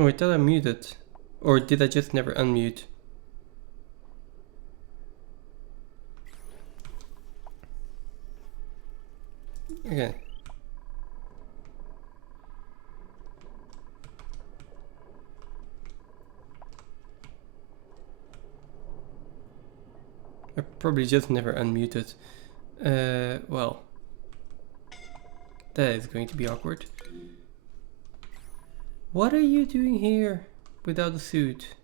Oh, I thought I muted. Or did I just never unmute? Okay. I probably just never unmuted. Well. That is going to be awkward. What are you doing here without a suit?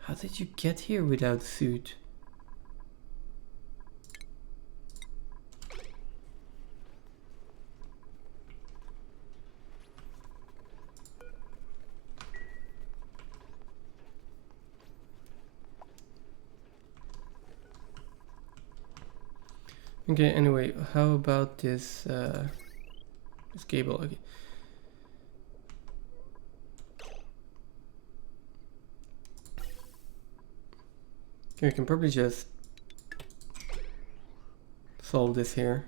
How did you get here without a suit? Okay, anyway, how about this this cable? Okay. We can probably just solve this here.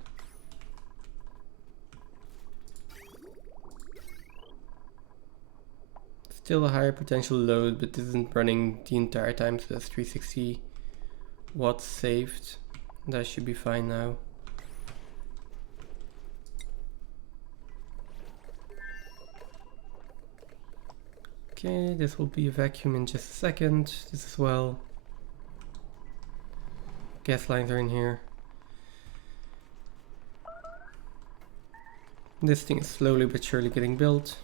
Still a higher potential load, but this isn't running the entire time, so that's 360 watts saved. That should be fine now. Okay, this will be a vacuum in just a second. This as well. Gas lines are in here. This thing is slowly but surely getting built.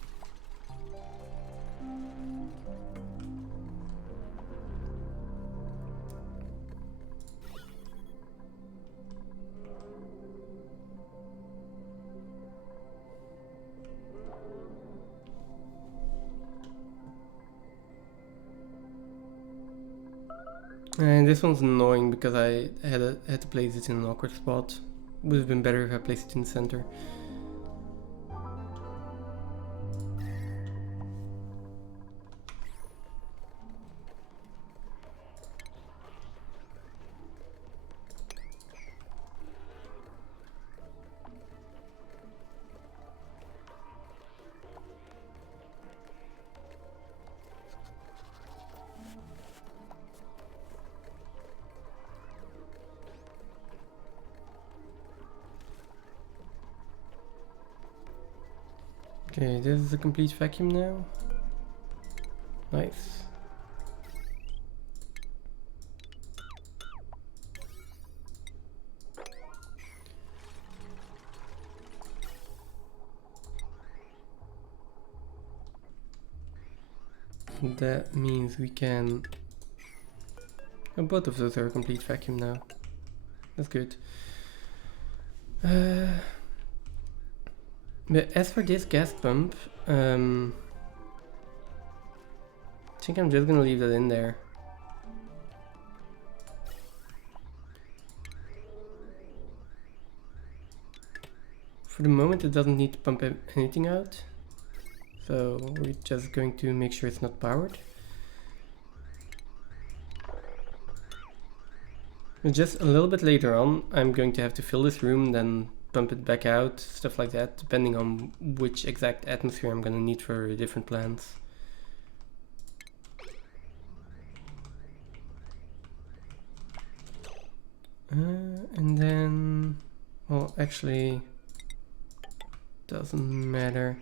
And this one's annoying because I had to place it in an awkward spot. Would have been better if I placed it in the center. Okay, this is a complete vacuum now. Nice. That means we can... Oh, both of those are a complete vacuum now. That's good. But as for this gas pump, I think I'm just gonna leave that in there. For the moment it doesn't need to pump anything out, so we're just going to make sure it's not powered. And just a little bit later on I'm going to have to fill this room, then pump it back out, stuff like that, depending on which exact atmosphere I'm gonna need for different plants. And then, well, actually, doesn't matter.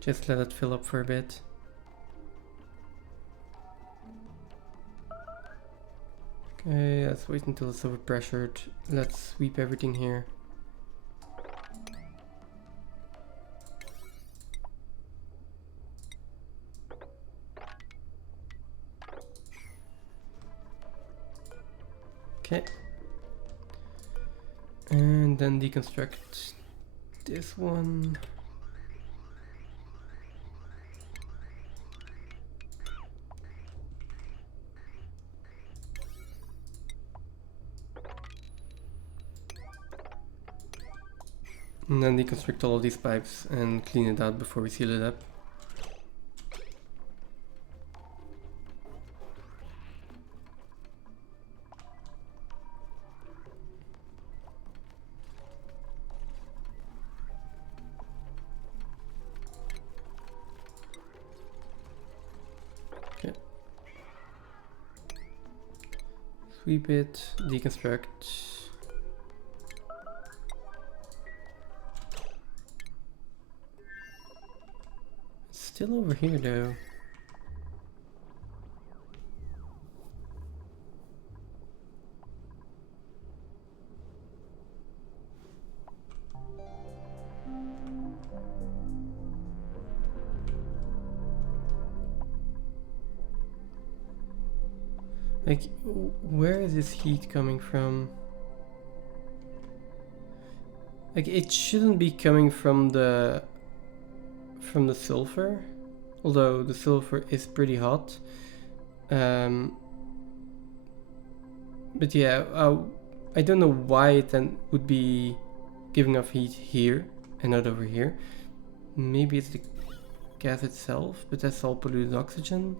Just let it fill up for a bit. Okay, let's wait until it's overpressured. Let's sweep everything here. Okay. And then deconstruct this one. And then deconstruct all of these pipes and clean it out before we seal it up. Sweep it, deconstruct. It's still over here though. Like, where is this heat coming from? Like, it shouldn't be coming from the sulfur, although the sulfur is pretty hot. But yeah, I don't know why it then would be giving off heat here and not over here. Maybe it's the gas itself, but that's all polluted oxygen.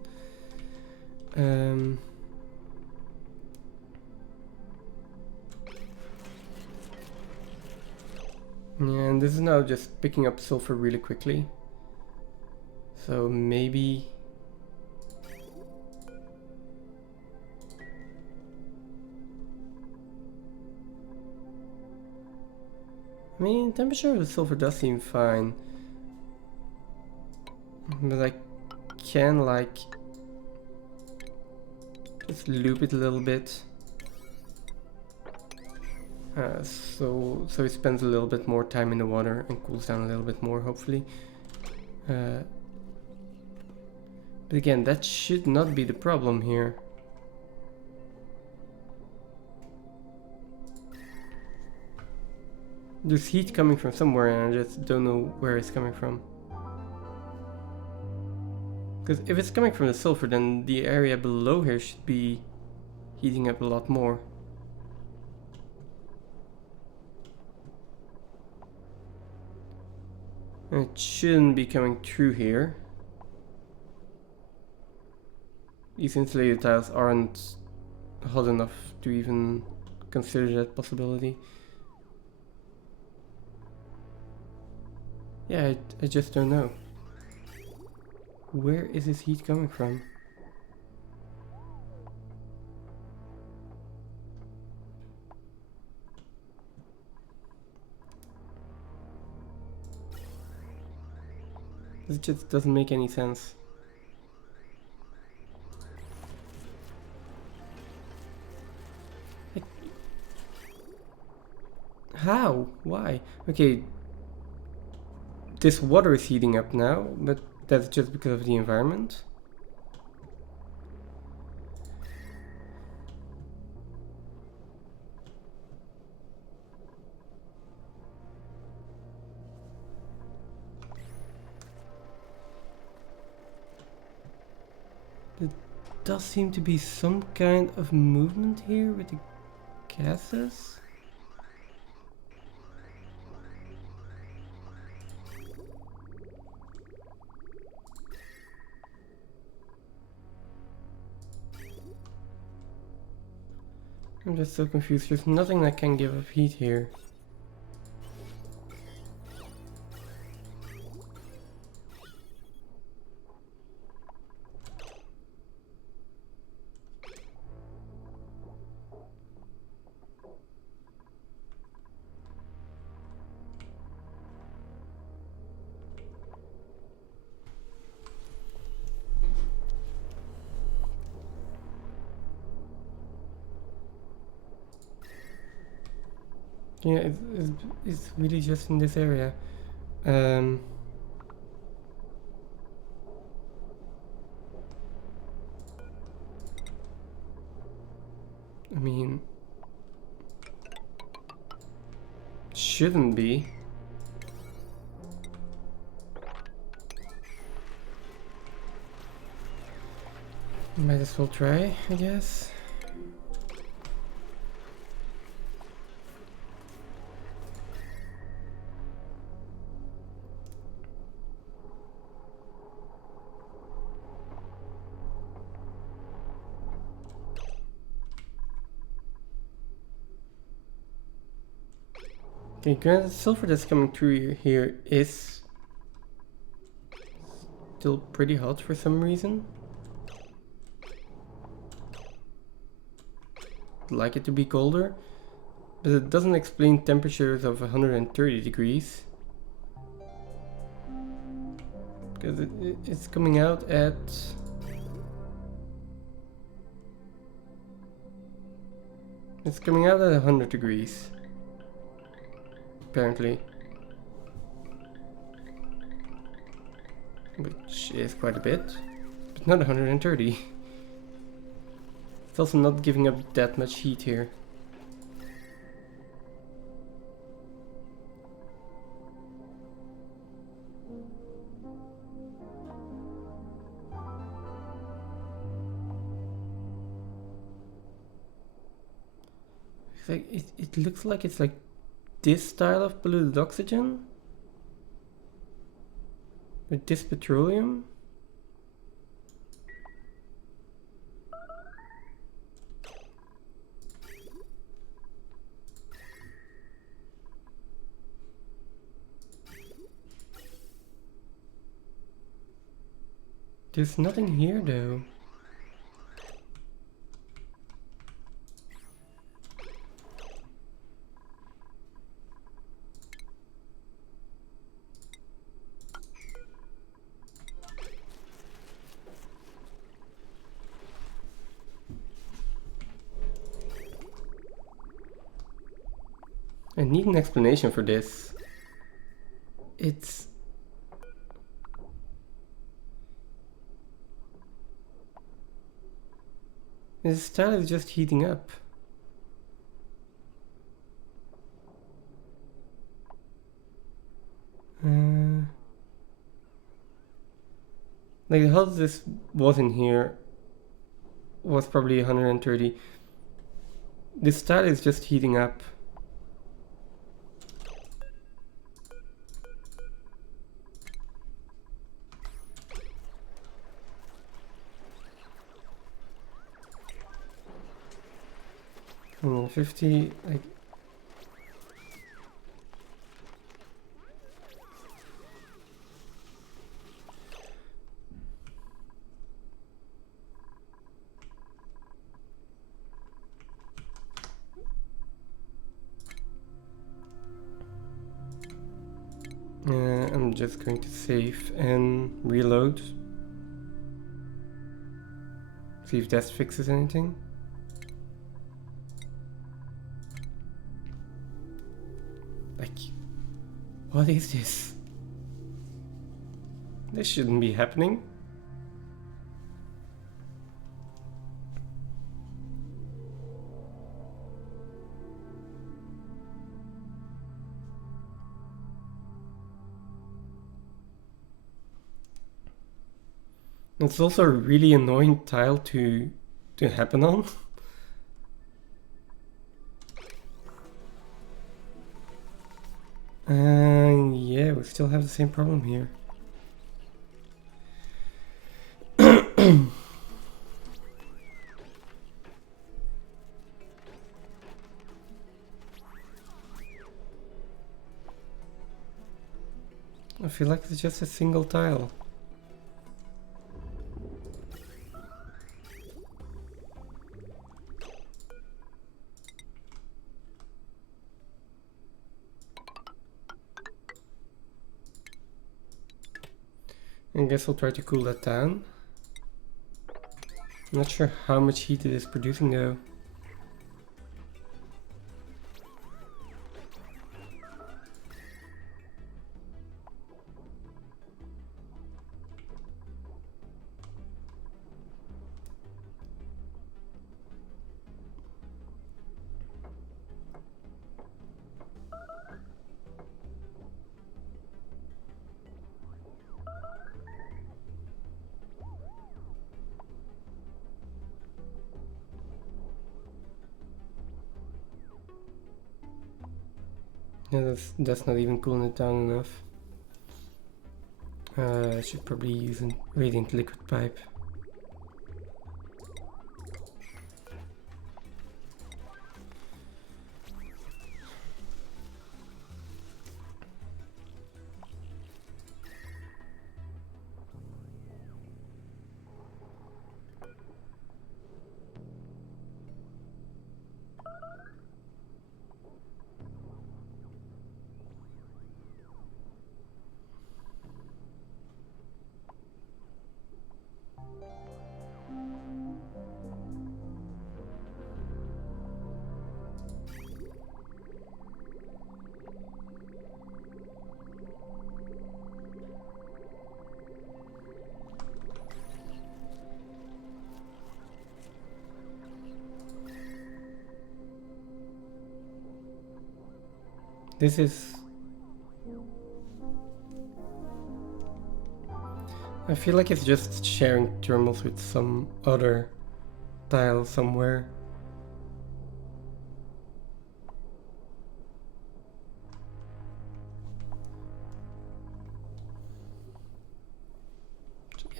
Yeah, and this is now just picking up sulfur really quickly. So maybe... I mean, temperature of the sulfur does seem fine. But I can, like, just loop it a little bit. So it spends a little bit more time in the water and cools down a little bit more, hopefully. But again, that should not be the problem here. There's heat coming from somewhere and I just don't know where it's coming from. Because if it's coming from the sulfur, then the area below here should be heating up a lot more. And it shouldn't be coming through here. These insulated tiles aren't hot enough to even consider that possibility. Yeah, I just don't know. Where is this heat coming from? This just doesn't make any sense. Like, how? Why? Okay, this water is heating up now, but that's just because of the environment. There does seem to be some kind of movement here with the gases. I'm just so confused. There's nothing that can give off heat here. Yeah, it's really just in this area. I mean, shouldn't be. Might as well try, I guess. Okay, granted, sulfur that's coming through here is still pretty hot for some reason. like it to be colder, but it doesn't explain temperatures of 130 degrees. Because it's coming out at... It's coming out at 100 degrees. Apparently. Which is quite a bit, but not 130. It's also not giving up that much heat here. It's like, it looks like it's like this style of polluted oxygen with this petroleum. There's nothing here though. I need an explanation for this. It's... This style is just heating up. Like the hottest this was in here was probably 130. This style is just heating up. And 50, like... I'm just going to save and reload. See if that fixes anything. Like, what is this? This shouldn't be happening. It's also a really annoying tile to happen on. And yeah, we still have the same problem here. I feel like it's just a single tile. I guess I'll try to cool that down. I'm not sure how much heat it is producing though. Yeah, that's not even cooling it down enough. I should probably use a radiant liquid pipe. This is... I feel like it's just sharing thermals with some other tile somewhere.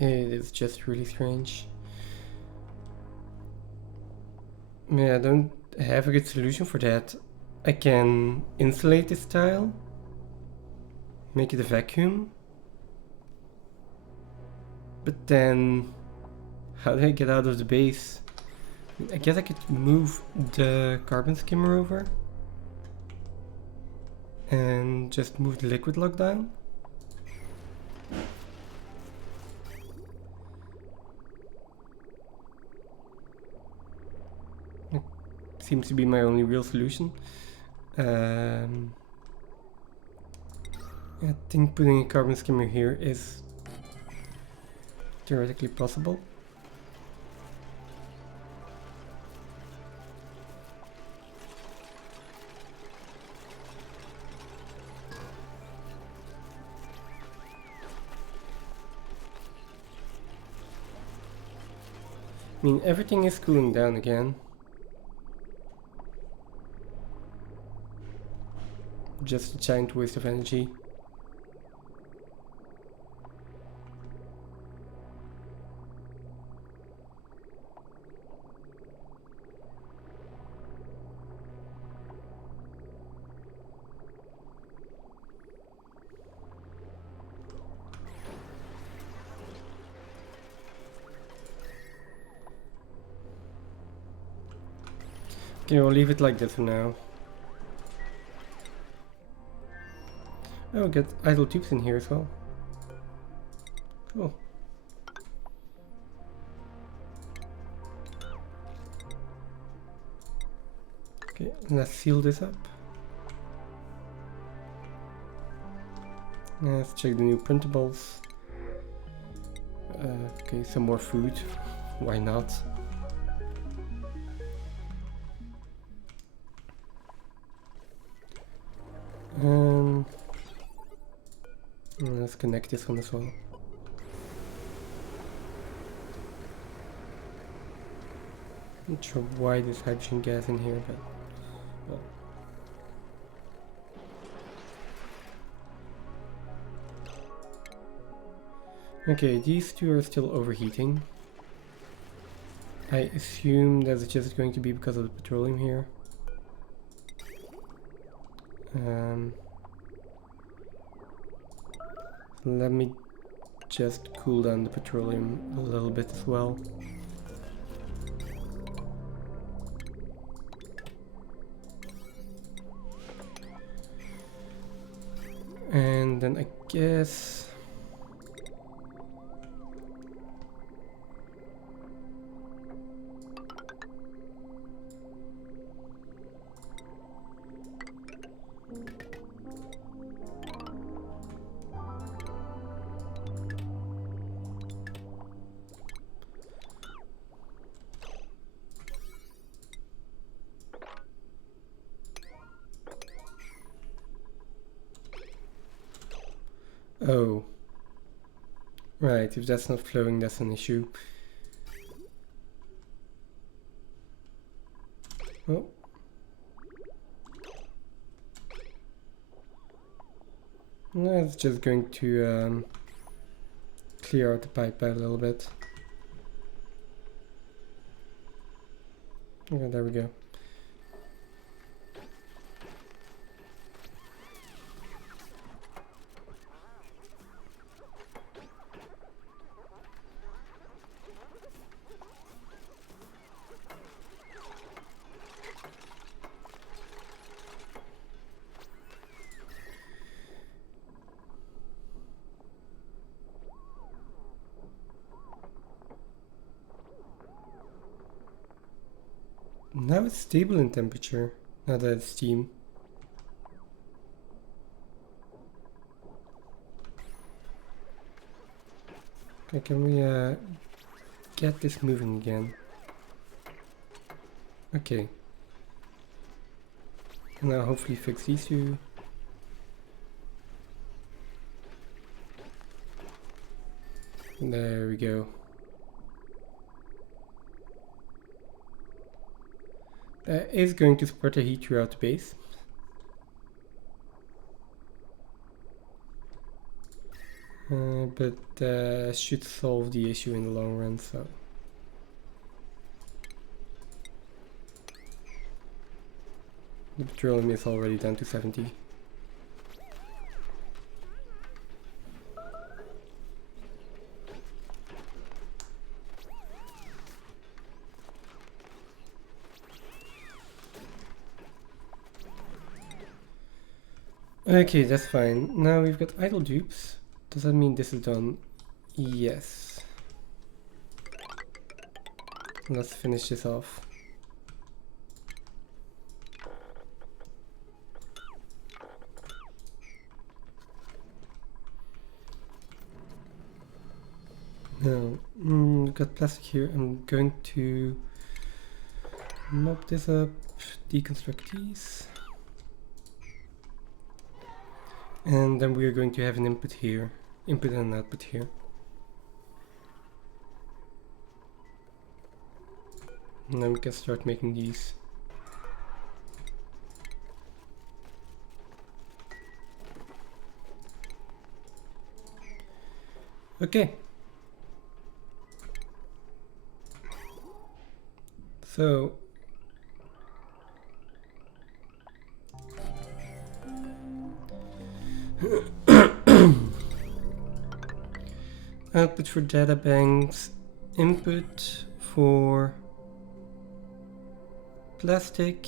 It is just really strange. Yeah, I don't have a good solution for that. I can insulate this tile, make it a vacuum, but then how do I get out of the base? I guess I could move the carbon skimmer over and just move the liquid lock down. It seems to be my only real solution. I think putting a carbon skimmer here is theoretically possible. I mean, everything is cooling down again. Just a giant waste of energy. Okay, we'll leave it like this for now. Oh, get idle tubes in here as well. Cool. Okay, let's seal this up. Let's check the new printables. Okay, some more food. Why not? Let's connect this one as well. Not sure why there's hydrogen gas in here, but well. Okay, these two are still overheating. I assume that's just going to be because of the petroleum here. Let me just cool down the petroleum a little bit as well. And then I guess oh, right, if that's not flowing, that's an issue. Oh. That's just going to clear out the pipe a little bit. Okay, there we go. Now it's stable in temperature, now that it's steam. Okay, can we get this moving again? Okay. Now hopefully fix these two There we go. That is going to spread the heat throughout the base. But should solve the issue in the long run, so. The petroleum is already down to 70. Okay, that's fine. Now we've got idle dupes. Does that mean this is done? Yes. Let's finish this off. Now, we've got plastic here. I'm going to mop this up, deconstruct these. And then we are going to have an input here, input and output here. And then we can start making these. Okay. So output for data banks, input for plastic,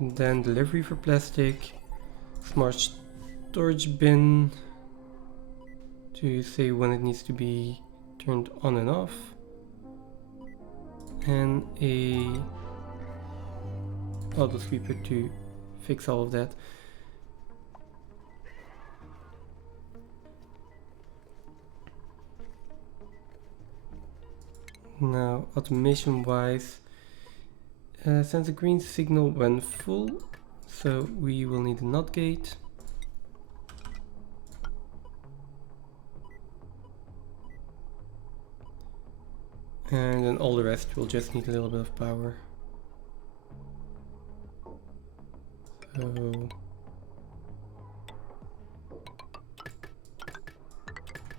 then delivery for plastic, smart storage bin to say when it needs to be turned on and off, and a auto sweeper to fix all of that. Now, automation wise, sends a green signal when full, so we will need a NOT gate. And then all the rest will just need a little bit of power. So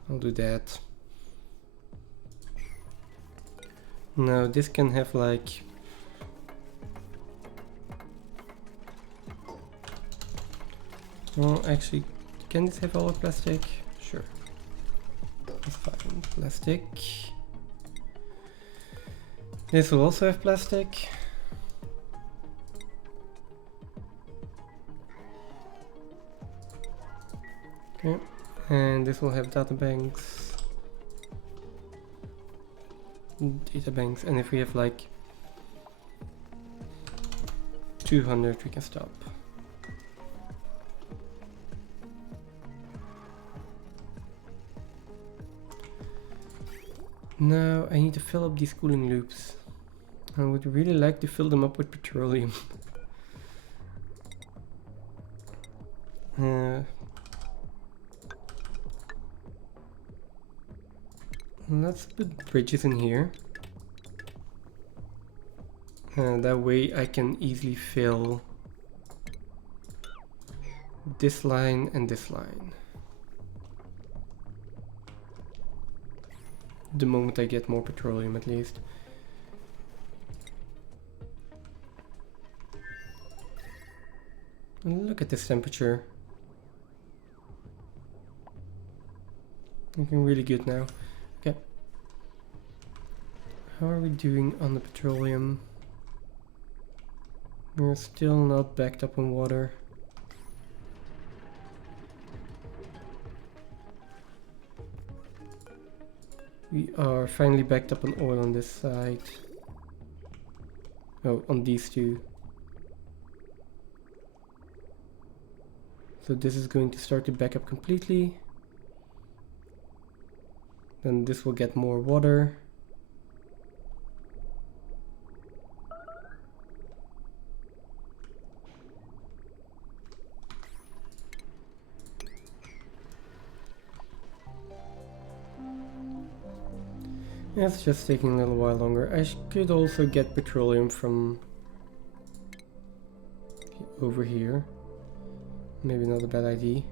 I'll do that. Now this can have like well, actually, can this have all plastic? Sure. That's fine. Plastic. This will also have plastic. Okay. And this will have data banks. And if we have like 200, we can stop. Now I need to fill up these cooling loops. I would really like to fill them up with petroleum. Let's put bridges in here. That way I can easily fill this line and this line. The moment I get more petroleum, at least. And look at this temperature. Looking really good now. Okay. How are we doing on the petroleum? We're still not backed up on water. We are finally backed up on oil on this side. Oh, on these two. So this is going to start to back up completely. Then this will get more water. It's just taking a little while longer. I could also get petroleum from over here. Maybe not a bad idea.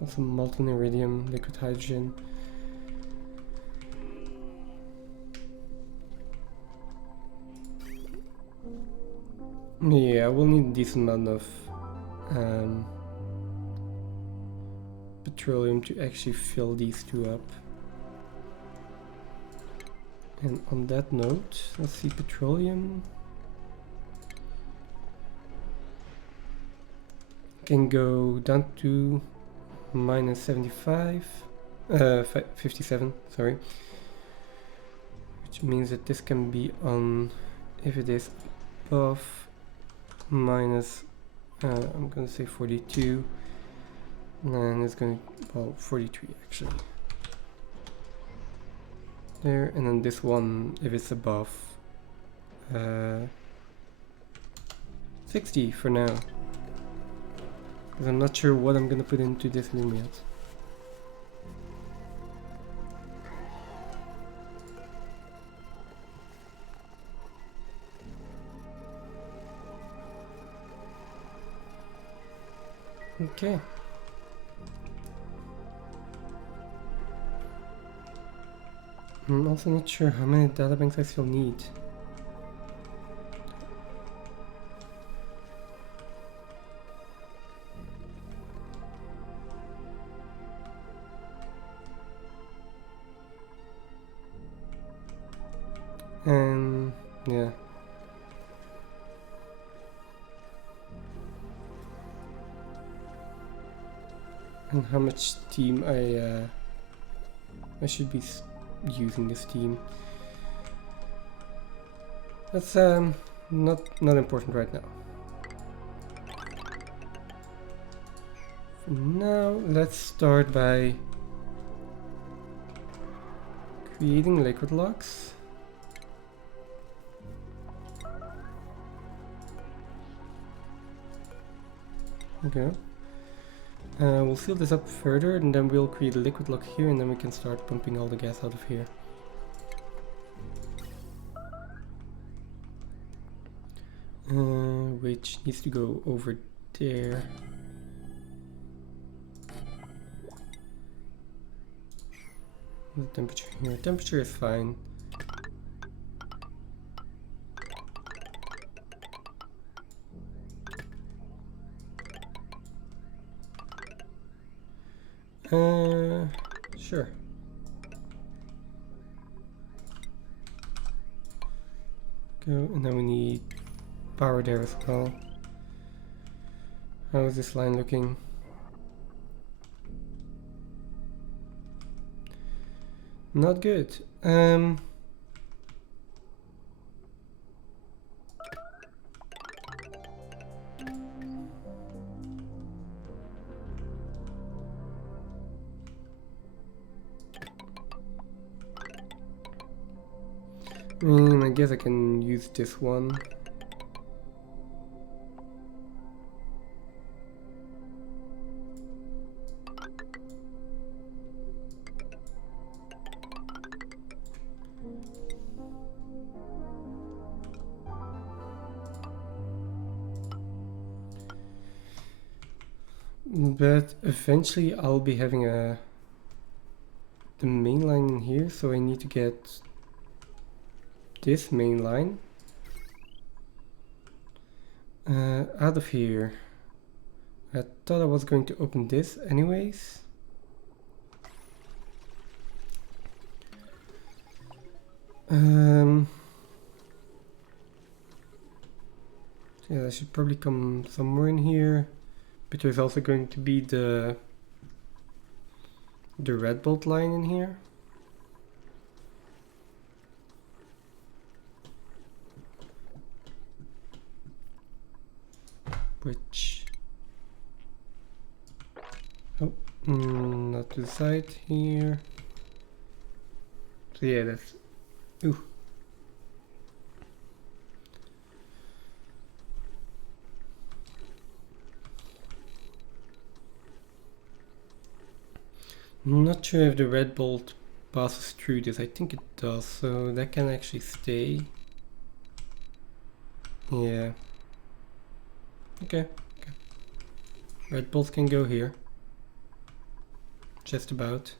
Also molten iridium, liquid hydrogen. Yeah, we'll need a decent amount of petroleum to actually fill these two up. And on that note, let's see, petroleum can go down to minus 75, 57, sorry. Which means that this can be on, if it is above minus, I'm gonna say 42, and it's gonna, well, 43 actually. There, and then this one, if it's above 60 for now. Because I'm not sure what I'm gonna put into this room yet. Okay. I'm also not sure how many data banks I still need. And yeah. And how much steam I should be using this steam. That's not important right now. For now, let's start by creating liquid locks. Okay. We'll seal this up further, and then we'll create a liquid lock here, and then we can start pumping all the gas out of here. Which needs to go over there. The temperature here. Temperature is fine. Sure. Go, and then we need power there as well. How is this line looking? Not good. I guess I can use this one. But eventually I'll be having the main line in here, so I need to get this main line out of here. I thought I was going to open this anyways. Yeah, that should probably come somewhere in here. But there's also going to be the red bolt line in here. Which, oh, not to the side here. So yeah, that's, ooh. I'm not sure if the red bolt passes through this. I think it does, so that can actually stay. Yeah. Okay. Red bolts can go here. Just about.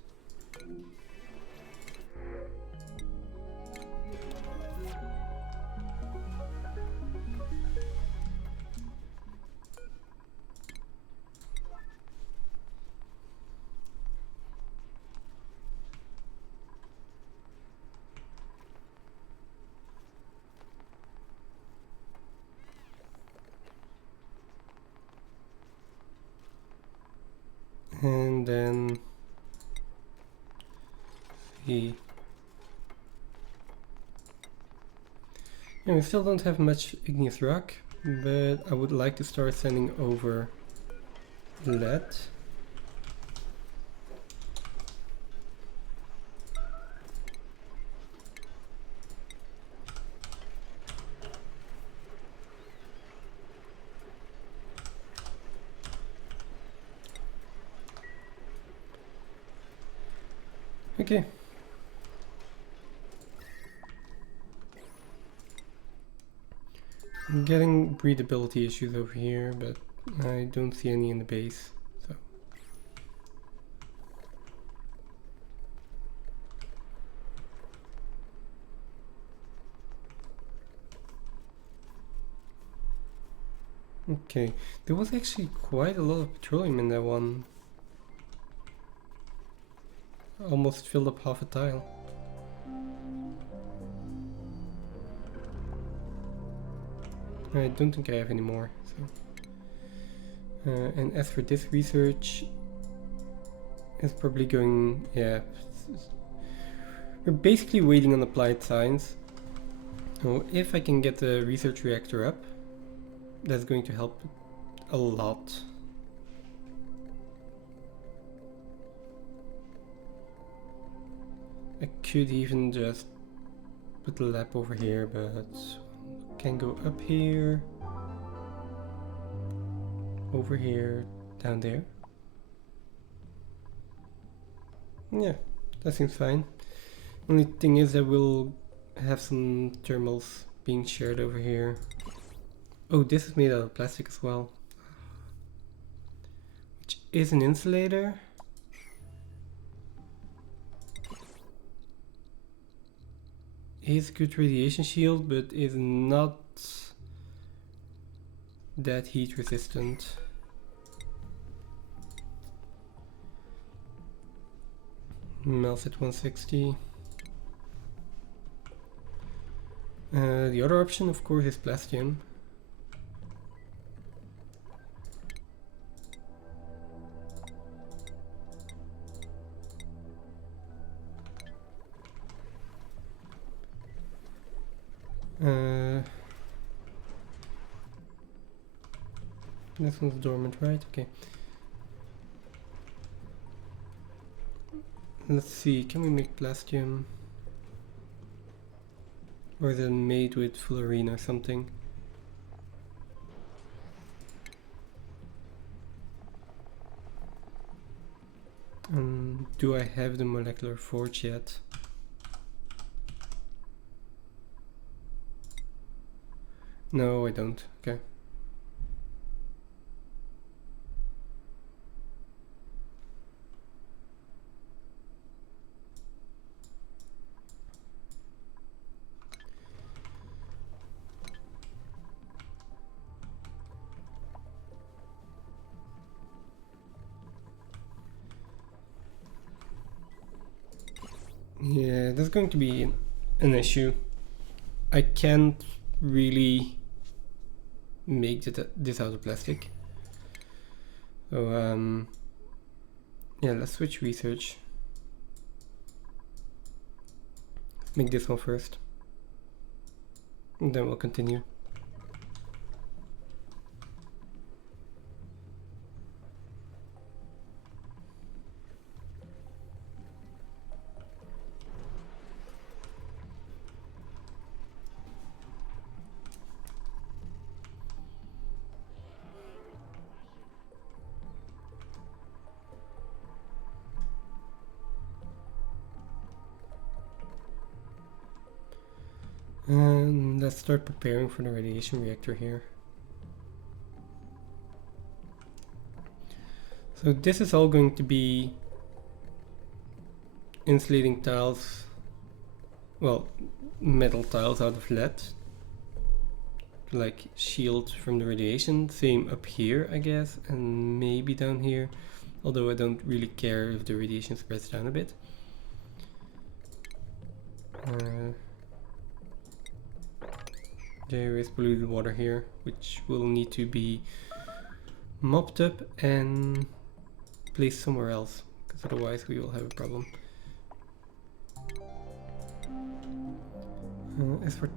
And then see. Yeah, we still don't have much igneous rock, but I would like to start sending over lead. Okay. I'm getting breathability issues over here, but I don't see any in the base. So okay, there was actually quite a lot of petroleum in that one. Almost filled up half a tile. I don't think I have any more. So. And as for this research, it's probably going, yeah. We're basically waiting on applied science. So if I can get the research reactor up, that's going to help a lot. I could even just put the lab over here, but can go up here, over here, down there. Yeah, that seems fine. Only thing is that we'll have some thermals being shared over here. Oh, this is made out of plastic as well, which is an insulator. Is good radiation shield, but is not that heat resistant. Melts at 160. The other option, of course, is plastium. This one's dormant, right? Okay. Let's see, can we make plastium? Or is it made with fluorine or something? Do I have the molecular forge yet? No, I don't. Okay. Yeah, that's going to be an issue. I can't really make this out of plastic. So, yeah, let's switch research. Let's make this one first. And then we'll continue. And let's start preparing for the radiation reactor here. So this is all going to be insulating tiles, well, metal tiles out of lead, like shield from the radiation. Same up here, I guess, and maybe down here, although I don't really care if the radiation spreads down a bit. There is polluted water here, which will need to be mopped up and placed somewhere else, because otherwise we will have a problem. As for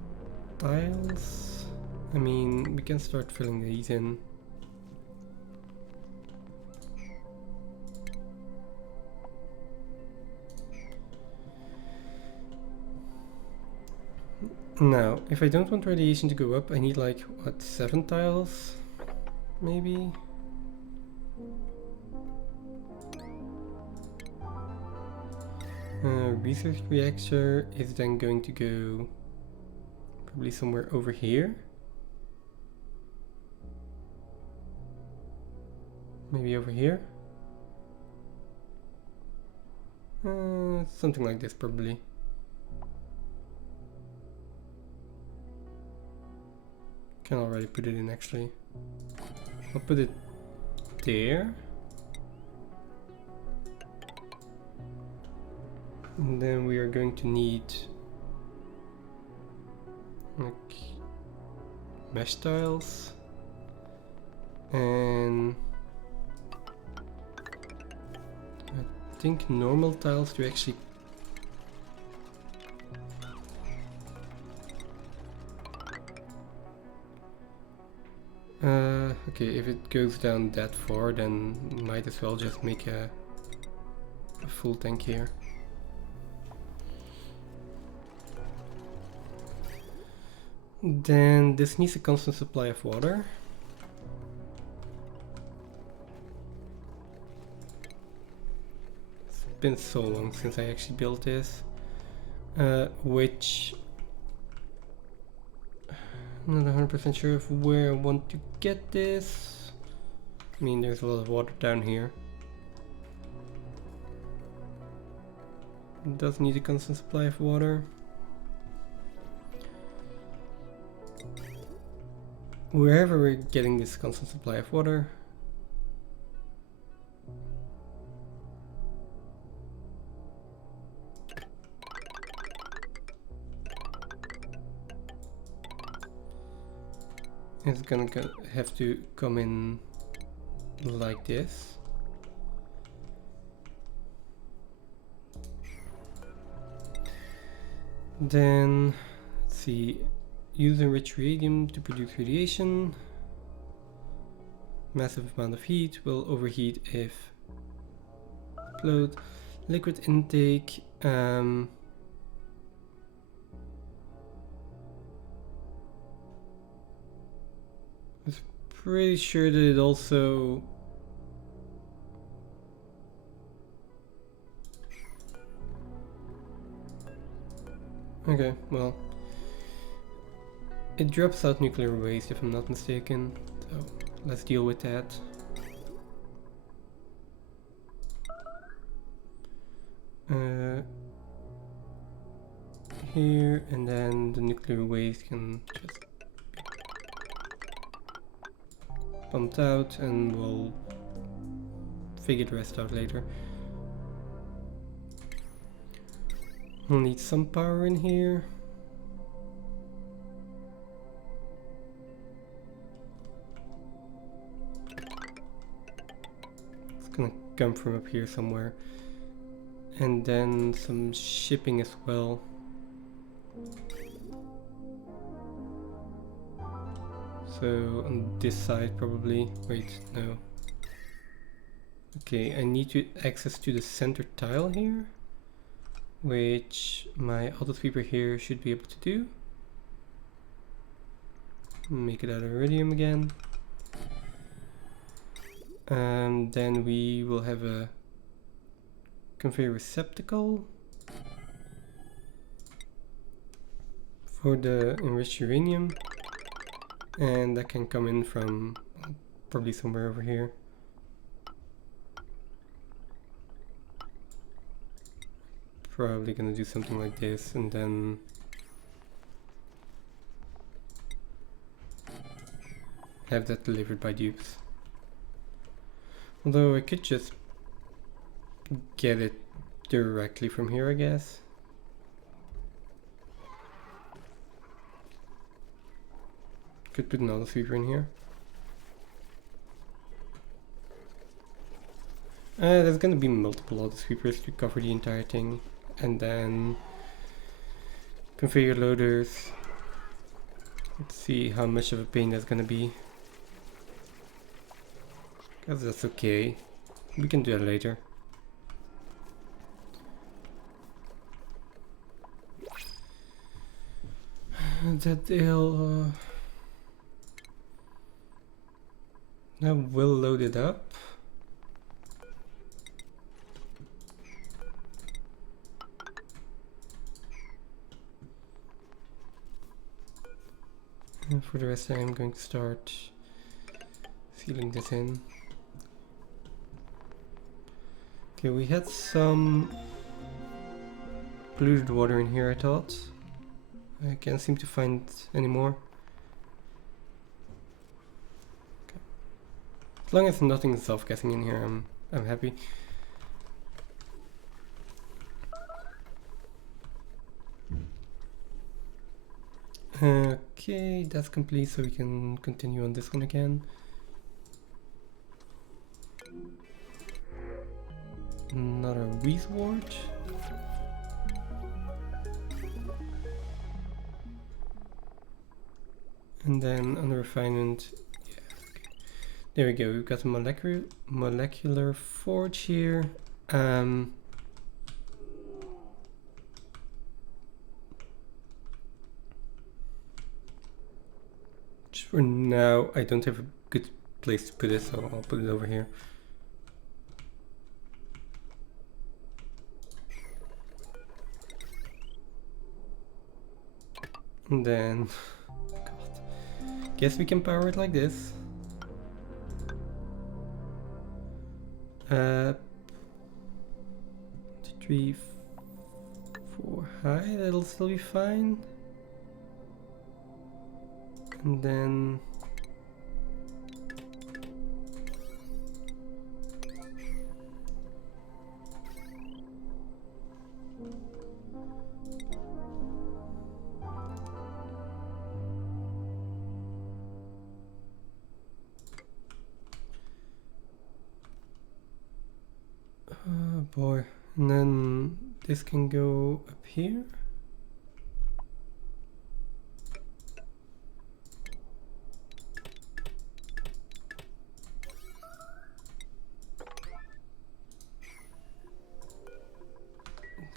tiles, I mean, we can start filling these in. Now, if I don't want radiation to go up, I need like, what, 7 tiles? Maybe? Research reactor is then going to go probably somewhere over here. Maybe over here? Something like this probably. Can already put it in actually. I'll put it there. And then we are going to need like mesh tiles and I think normal tiles to actually okay, if it goes down that far, then might as well just make a full tank here. Then this needs a constant supply of water. It's been so long since I actually built this, which I'm not 100% sure of where I want to get this. I mean, there's a lot of water down here. It does need a constant supply of water. Wherever we're getting this constant supply of water, it's gonna have to come in like this. Then, let's see, use enriched radium to produce radiation. Massive amount of heat will overheat if explode. Liquid intake. I'm pretty sure that it also okay, well, it drops out nuclear waste if I'm not mistaken, so let's deal with that. Here, and then the nuclear waste can just be pumped out and we'll figure the rest out later. We'll need some power in here. It's gonna come from up here somewhere. And then some shipping as well. So on this side probably. Wait, no. Okay, I need to access to the center tile here, which my auto sweeper here should be able to do. Make it out of iridium again. And then we will have a conveyor receptacle for the enriched uranium, and that can come in from probably somewhere over here. Probably gonna do something like this, and then have that delivered by dupes. Although I could just get it directly from here, I guess. Could put another sweeper in here. There's gonna be multiple auto sweepers to cover the entire thing, and then conveyor loaders. Let's see how much of a pain that's gonna be. Guess that's okay. We can do that later. That they'll now we'll load it up. And for the rest, I'm going to start sealing this in. Okay, we had some polluted water in here, I thought. I can't seem to find any more. Okay. As long as nothing is self-gassing in here, I'm happy. Okay, that's complete, so we can continue on this one again. Another wheat ward. And then on the refinement, yeah, okay. There we go, we've got a molecular forge here. For now, I don't have a good place to put it, so I'll put it over here. And then, God, guess we can power it like this. 3, 4 high, that'll still be fine. And then oh boy, and then this can go up here.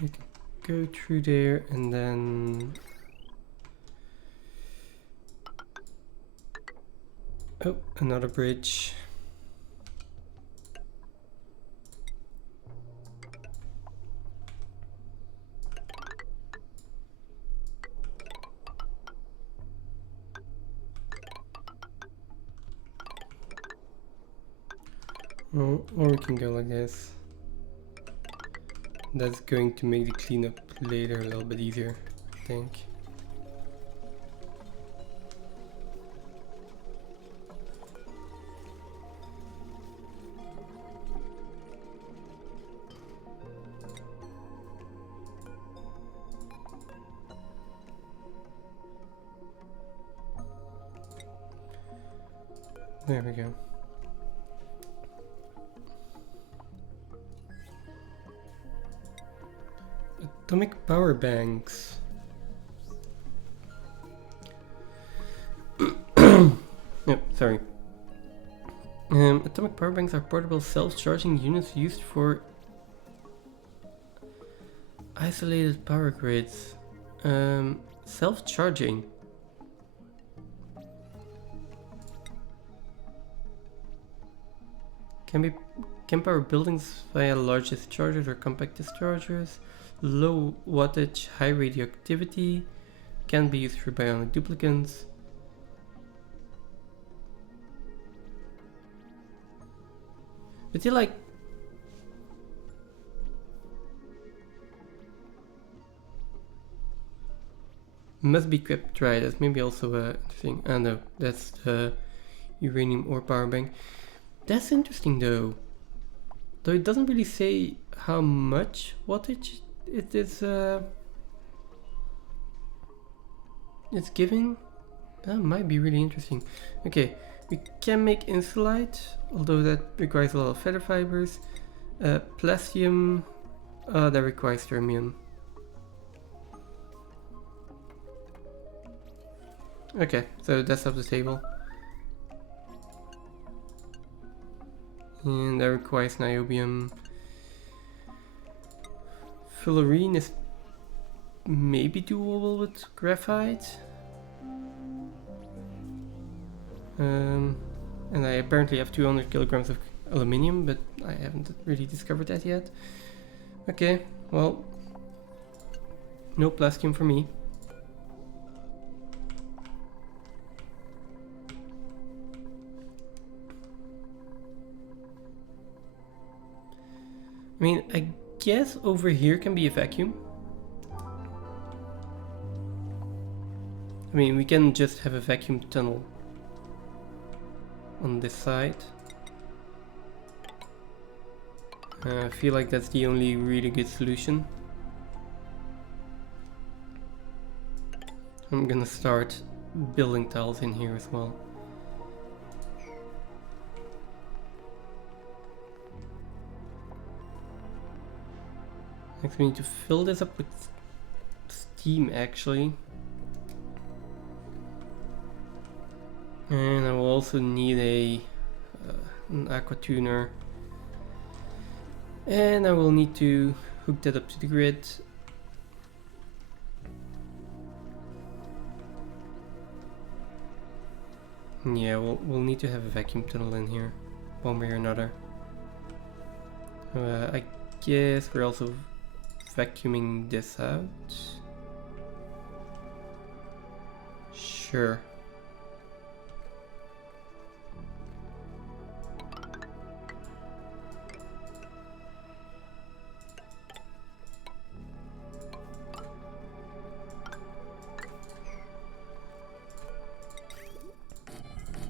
You can go through there, and then oh, another bridge. Or we can go like this. That's going to make the cleanup later a little bit easier, I think. There we go. Atomic power banks. Yep, sorry. Atomic power banks are portable self-charging units used for isolated power grids. Self-charging. Can power buildings via large dischargers or compact dischargers. Low wattage, high radioactivity. can't be used for bionic duplicants. But they like... Must be equipped, right? That's maybe also interesting. Ah no, that's the uranium ore power bank. That's interesting though. Though it doesn't really say how much wattage it is it's giving. That might be really interesting. Okay, we can make insulite, although that requires a lot of feather fibers. Plastium, that requires thermium. Okay, so that's off the table. And that requires niobium. Fullerene is maybe doable with graphite. And I apparently have 200 kilograms of aluminium, but I haven't really discovered that yet. Okay, well, no plastium for me. I mean, I guess over here can be a vacuum. I mean, we can just have a vacuum tunnel on this side. I feel like that's the only really good solution. I'm gonna start building tiles in here as well. Next we need to fill this up with steam actually. And I will also need an aqua tuner. And I will need to hook that up to the grid. Yeah, we'll need to have a vacuum tunnel in here, one way or another. I guess we're also vacuuming this out. Sure.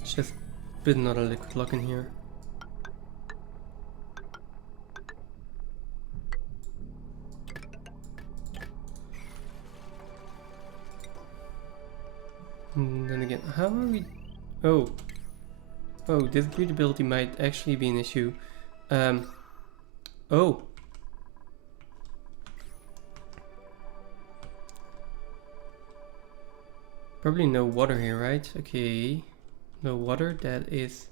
Just put another liquid lock in here. And then again, how are we... Oh, this breathability might actually be an issue. Oh. Probably no water here, right? Okay. No water, that is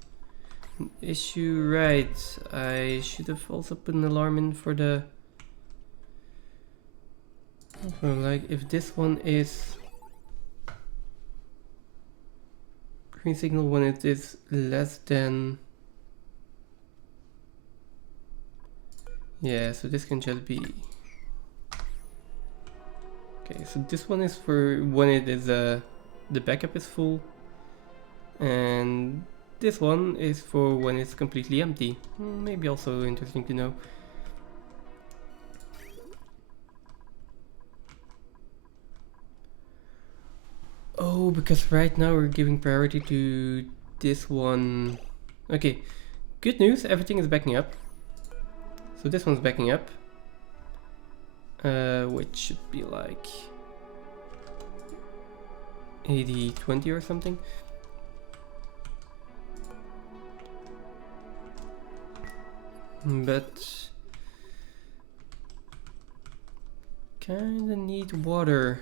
an issue, right? I should have also put an alarm in for the... So like, if this one is... green signal when it is less than... Yeah, so this can just be... Okay, so this one is for when it is the backup is full. And this one is for when it's completely empty. Maybe also interesting to know. Oh, because right now we're giving priority to this one. Okay, good news, everything is backing up. So this one's backing up. Which should be like 80-20 or something. But kinda need water.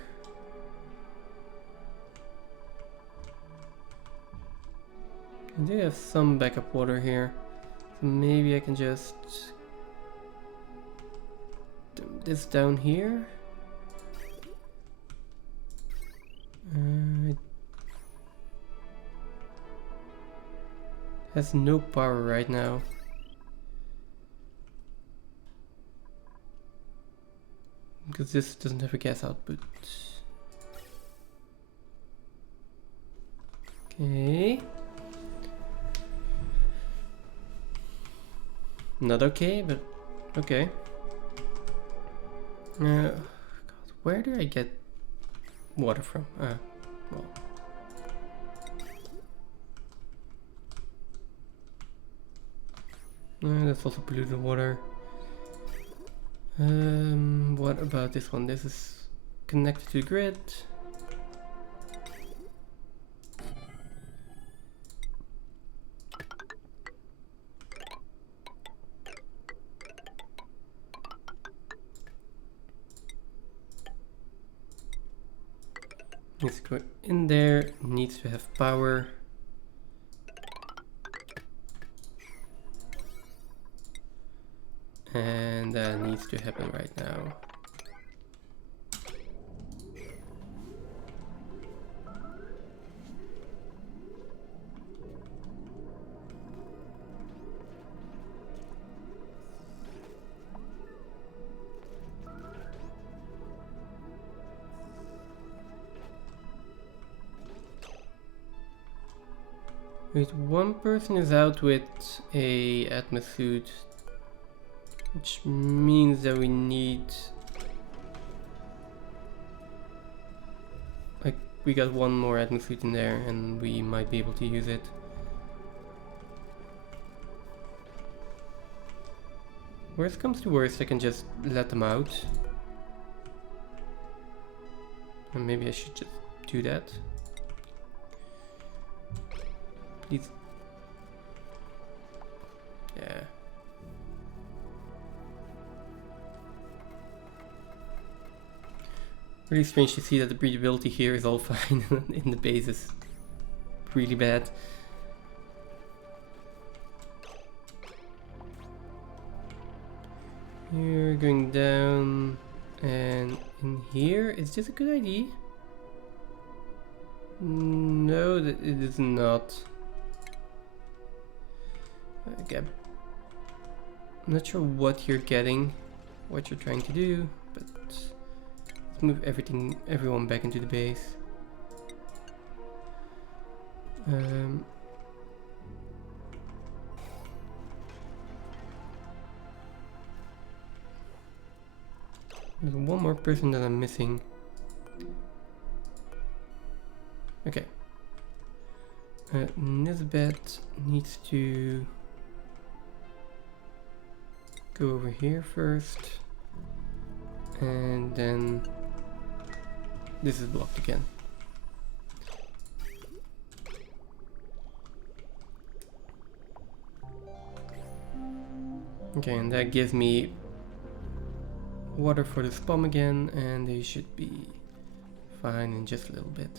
I do have some backup water here, so maybe I can just dump this down here. It has no power right now. Because this doesn't have a gas output. Okay. Not okay, but okay. God, where do I get water from? Well. That's also polluted water. What about this one? This is connected to the grid. Needs to go in there, needs to have power. And that needs to happen right now. Wait, one person is out with a atmos suit, which means that we need, like, we got one more atmos suit in there and we might be able to use it. Worst comes to worst, I can just let them out. And maybe I should just do that. Please. Yeah. Really strange to see that the breathability here is all fine and the base is really bad. You're going down, and in here, is this a good idea? No, it is not. Okay. I'm not sure what you're getting, what you're trying to do, but let's move everyone back into the base. There's one more person that I'm missing. Okay. Nisbet needs to go over here first. And then this is blocked again. Okay, and that gives me water for the spam again, and they should be fine in just a little bit.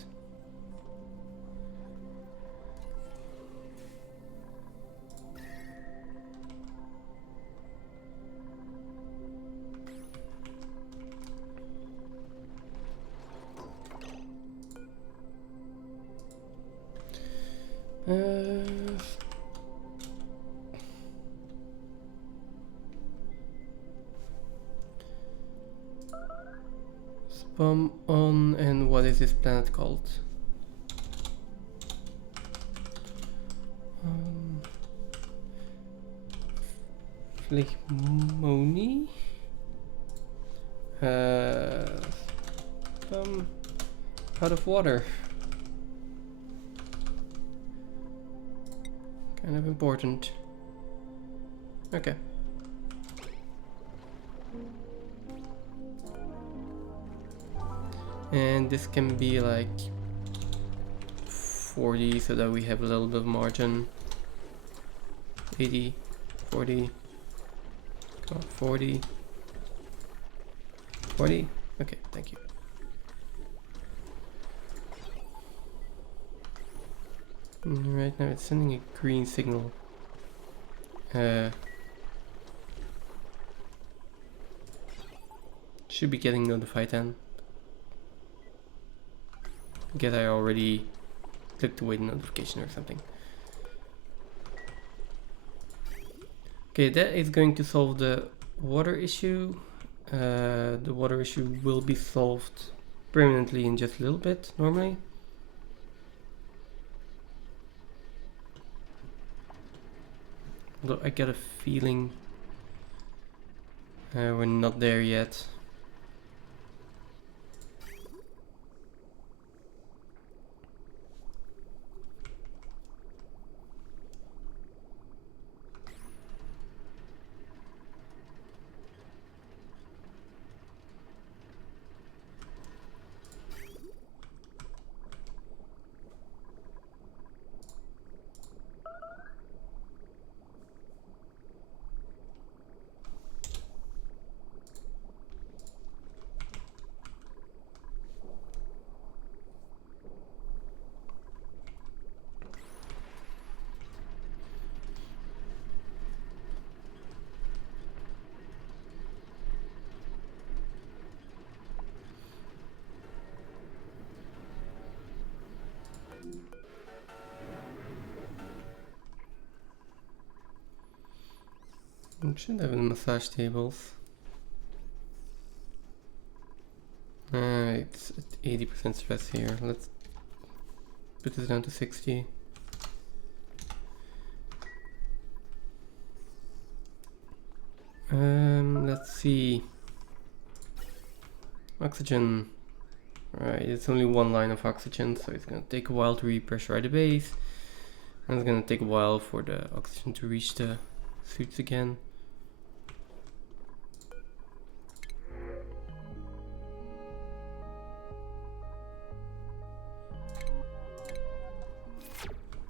Spam on, and what is this planet called? ONI? Out of water. Kind of important. Okay. And this can be like 40 so that we have a little bit of margin. 80, 40, 40, 40. Okay, thank you. Right now it's sending a green signal. Should be getting notified then. I guess I already clicked away the notification or something. Okay, that is going to solve the water issue. The water issue will be solved permanently in just a little bit, normally. Although I get a feeling we're not there yet. We should have the massage tables. It's at 80% stress here. Let's put this down to 60. Let's see. Oxygen. Right, it's only one line of oxygen, so it's gonna take a while to repressurize the base. And it's gonna take a while for the oxygen to reach the suits again.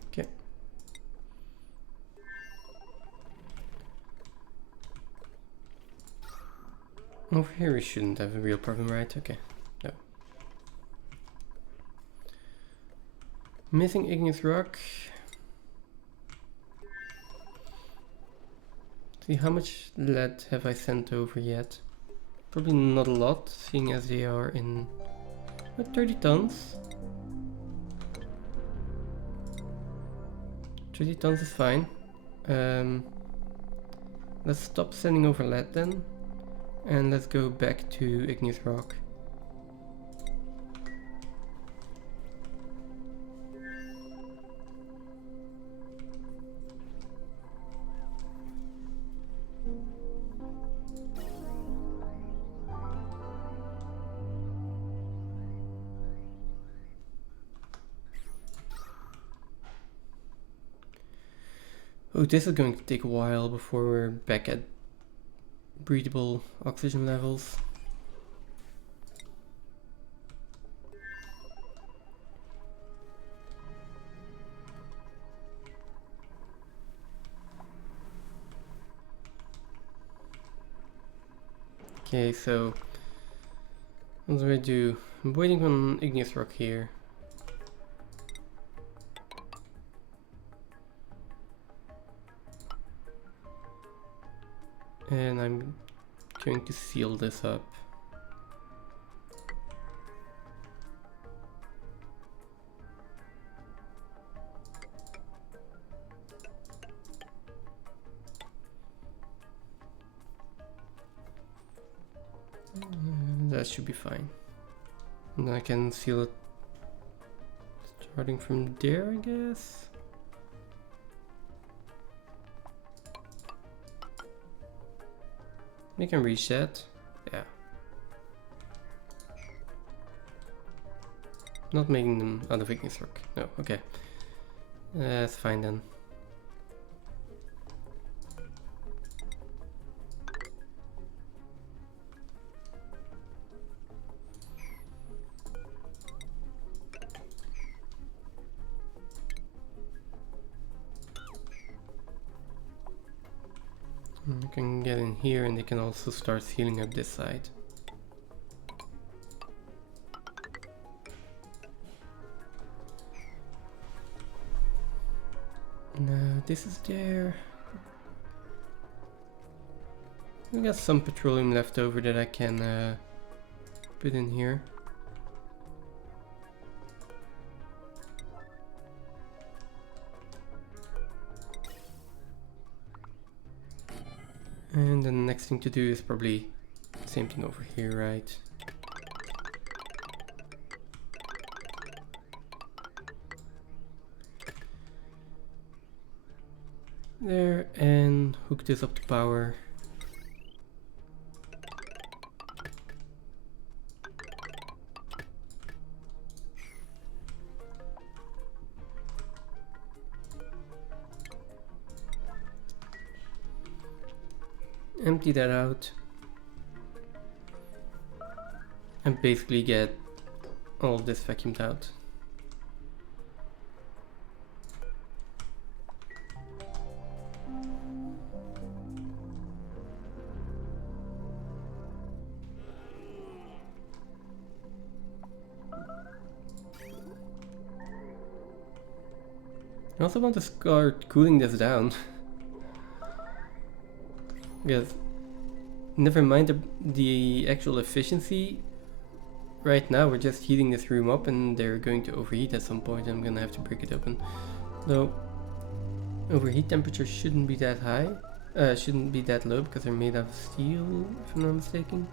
Okay. Over here we shouldn't have a real problem, right? Okay. No. Missing igneous rock. See, how much lead have I sent over yet? Probably not a lot, seeing as they are in 30 tons. 30 tons is fine. Let's stop sending over lead then, and let's go back to igneous rock. Oh, this is going to take a while before we're back at breathable oxygen levels. Okay, so what do I do? I'm waiting on igneous rock here. And I'm going to seal this up. That should be fine. And then I can seal it starting from there, I guess. We can reach that. Yeah. Not making them out of igneous rock. No, okay. That's fine then. We can get in here and they can also start sealing up this side. Now this is there. We got some petroleum left over that I can put in here. And the next thing to do is probably the same thing over here, right? there and hook this up to power. Empty that out and basically get all of this vacuumed out. I also want to start cooling this down. Because never mind the actual efficiency. Right now we're just heating this room up and they're going to overheat at some point. I'm gonna have to break it open. Though overheat temperature shouldn't be that high. Shouldn't be that low because they're made out of steel, if I'm not mistaken.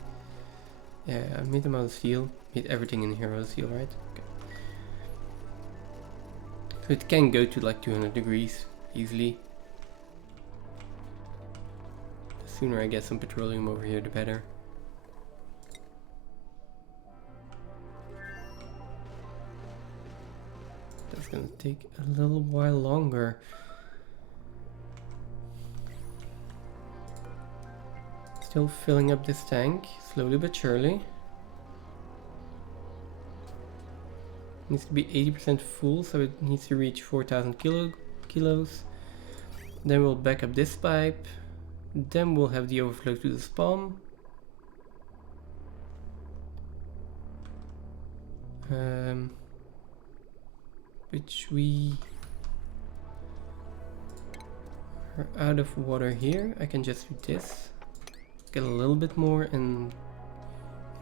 Yeah, I made them out of steel. Made everything in here out of steel, right? Okay. So it can go to like 200 degrees easily. The sooner I get some petroleum over here, the better. That's gonna take a little while longer. Still filling up this tank, slowly but surely. Needs to be 80% full, so it needs to reach 4,000 kilos. Then we'll back up this pipe. Then we'll have the overflow to the spawn. Which we are out of water here. I can just do this. Get a little bit more, and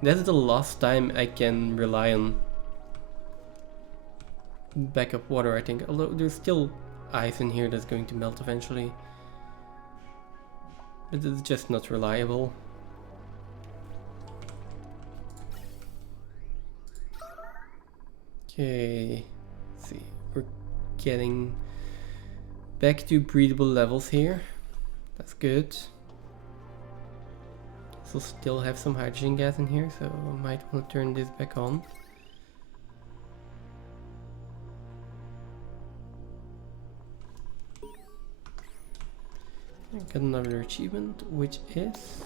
that's the last time I can rely on backup water, I think. Although there's still ice in here that's going to melt eventually. But it's just not reliable. Okay, let's see. We're getting back to breathable levels here. That's good. So still have some hydrogen gas in here, so I might want to turn this back on. I got another achievement, which is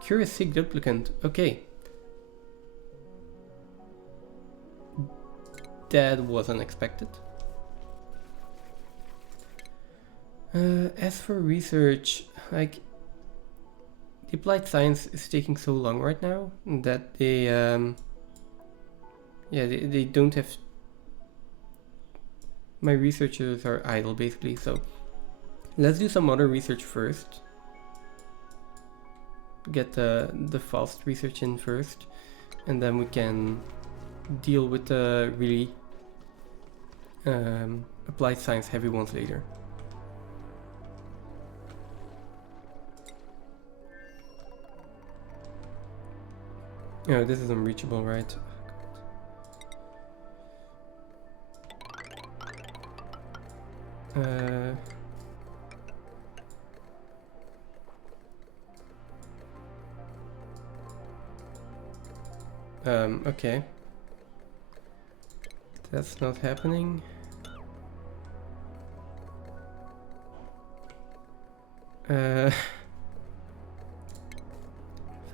Curious Sick Duplicant. Okay. That was unexpected. As for research, like, the applied science is taking so long right now that they, they don't have. My researchers are idle basically, so let's do some other research first. Get the fast research in first, and then we can deal with the really applied science heavy ones later. Oh, this is unreachable, right? Okay. That's not happening.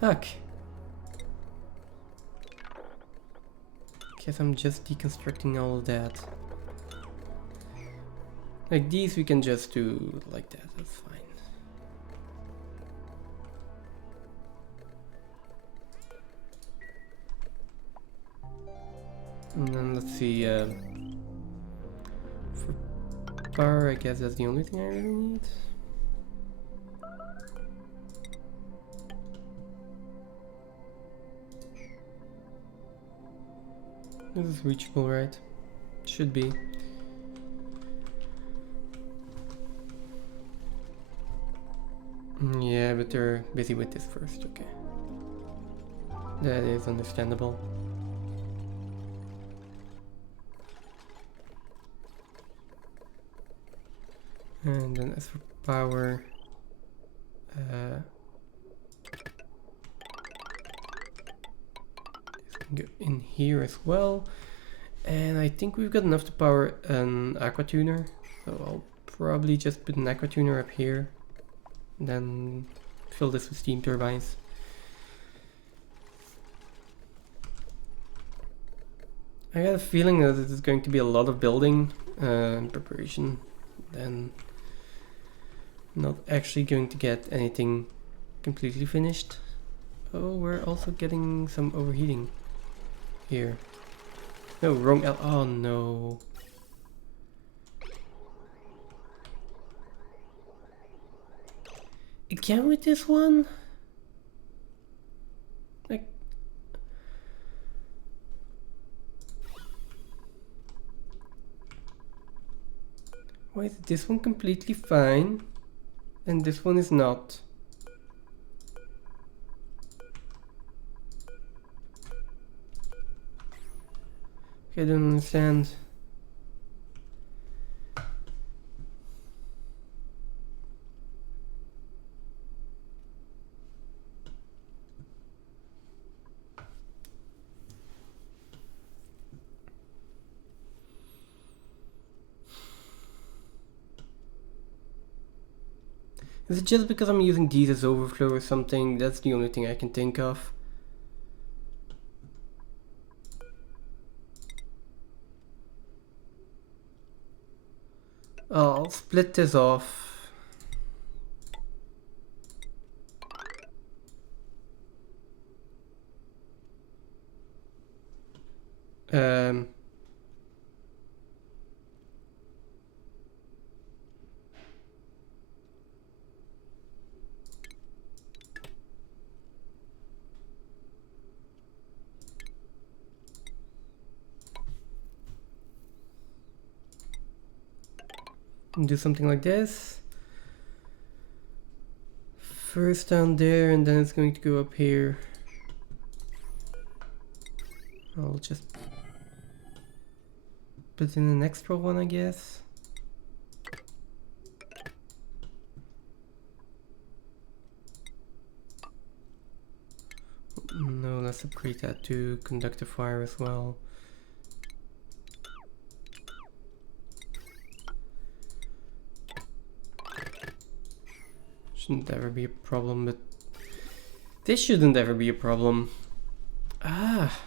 Fuck. Guess I'm just deconstructing all of that. Like these we can just do like that, that's fine. And then let's see, for power I guess that's the only thing I really need. This is reachable, right? Should be. Yeah, but they're busy with this first, okay. That is understandable. And then as for power, this can go in here as well. And I think we've got enough to power an aqua tuner, so I'll probably just put an aqua tuner up here, and then fill this with steam turbines. I got a feeling that it is going to be a lot of building and preparation, then not actually going to get anything completely finished. Oh, we're also getting some overheating here. No, wrong L. Oh no. Again with this one? Like, why is this one completely fine and this one is not? Okay, I don't understand. Is it just because I'm using these as overflow or something? That's the only thing I can think of. I'll split this off. And do something like this. First down there, and then it's going to go up here. I'll just put in an extra one, I guess. No, let's upgrade that to conductive fire as well. Shouldn't ever be a problem, but this shouldn't ever be a problem. Ah.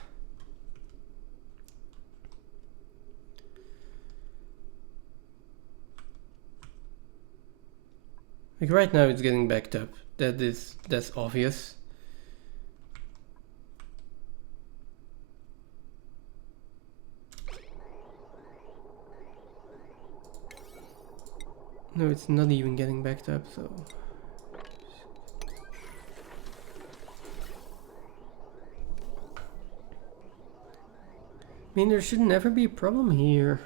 Like right now it's getting backed up. That's obvious. No, it's not even getting backed up, so. I mean, there should never be a problem here.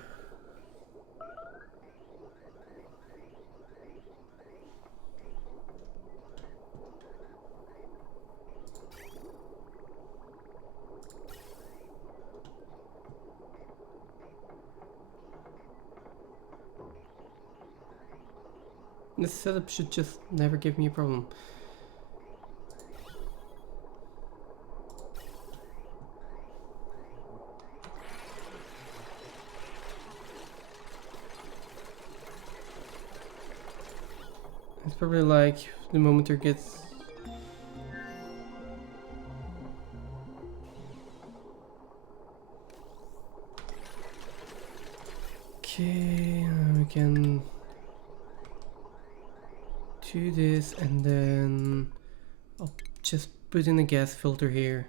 This setup should just never give me a problem. It's probably like the moment there gets... Okay, we can do this and then I'll just put in a gas filter here.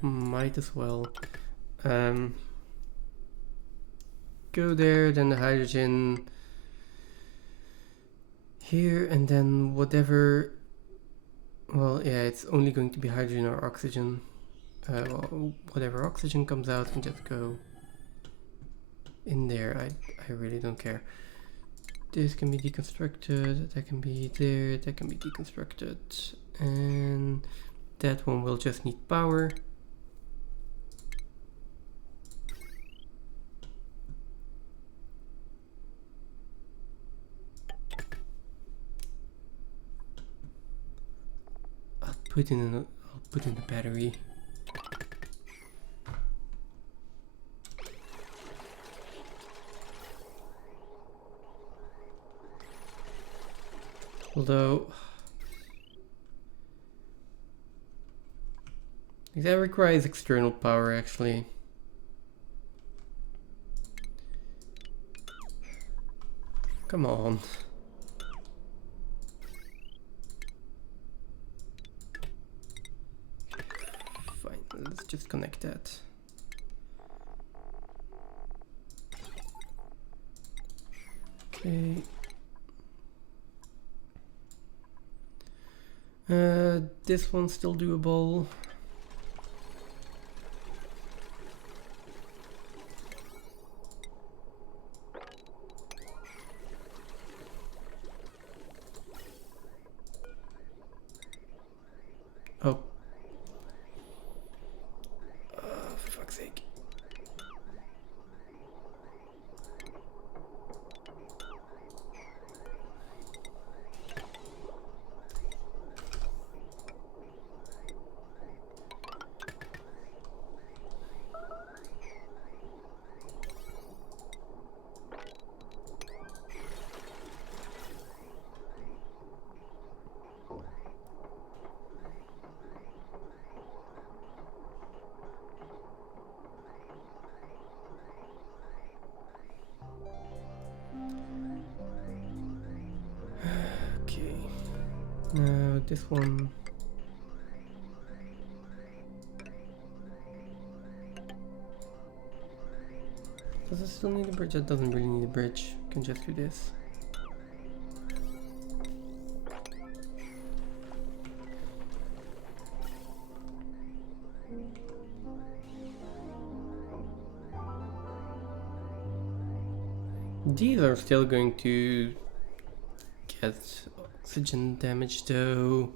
Might as well. Go there, then the hydrogen here, and then whatever. Well, yeah, it's only going to be hydrogen or oxygen. Well, whatever oxygen comes out can just go in there. I really don't care. This can be deconstructed, that can be there, that can be deconstructed, and that one will just need power. I'll put in the battery. Although that requires external power actually. Come on. Fine, let's just connect that. Okay. This one's still doable. Oh. For fuck's sake. Okay. Now this one. Does it still need a bridge? It doesn't really need a bridge. You can just do this. These are still going to get oxygen damage though.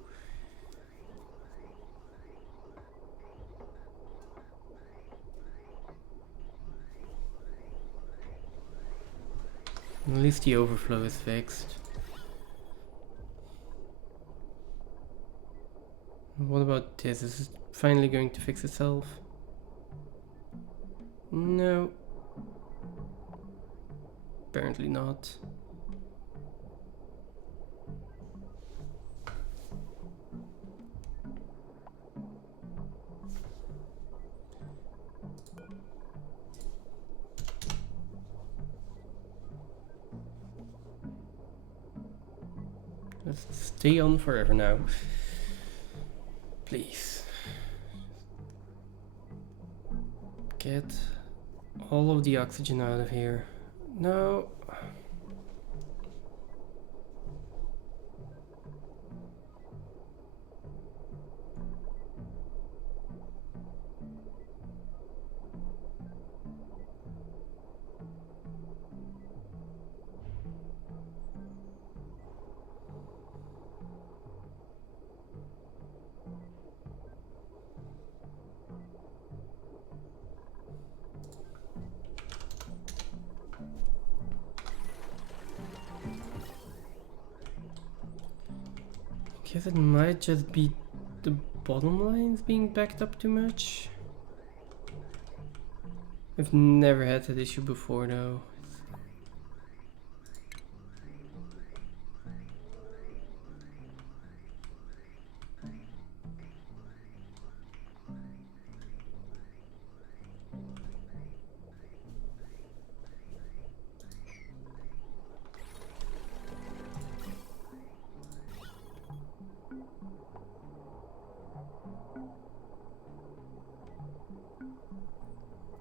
At least the overflow is fixed. What about this? Is it finally going to fix itself? No. Apparently not. Let's stay on forever now. Please. Get all of the oxygen out of here. No. Guess it might just be the bottom lines being backed up too much. I've never had that issue before though.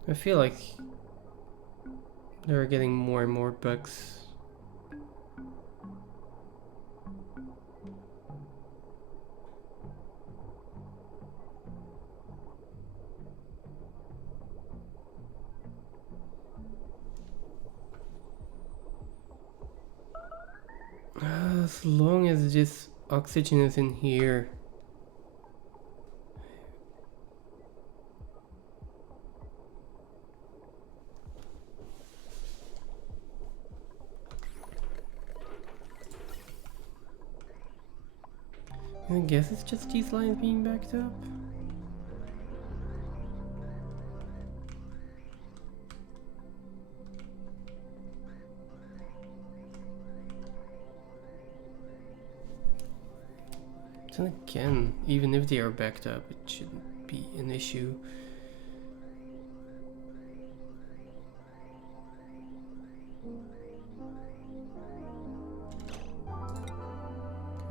I feel like they're getting more and more bugs. As long as this oxygen is in here. I guess it's just these lines being backed up. Then again, even if they are backed up, it shouldn't be an issue.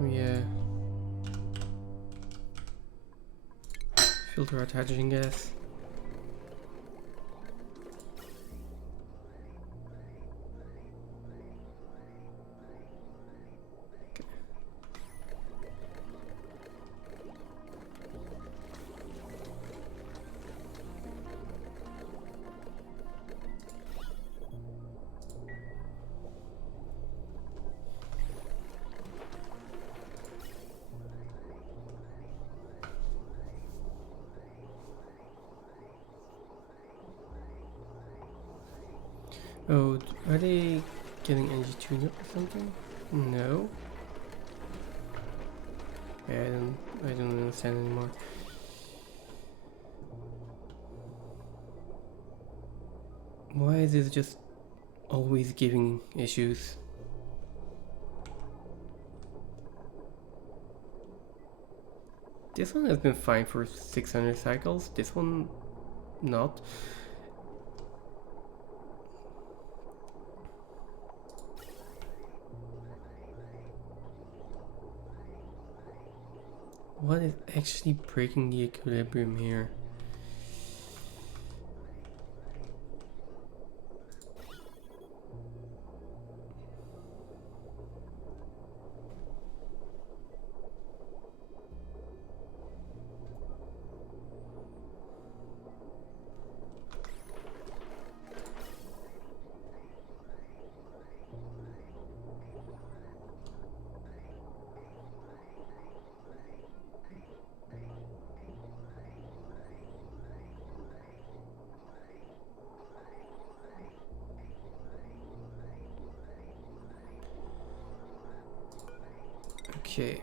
Yeah. Filter out hydrogen gas. Oh, are they getting energy tuned up or something? No. Yeah, I don't understand anymore. Why is this just always giving issues? This one has been fine for 600 cycles, this one not. What is actually breaking the equilibrium here? Okay.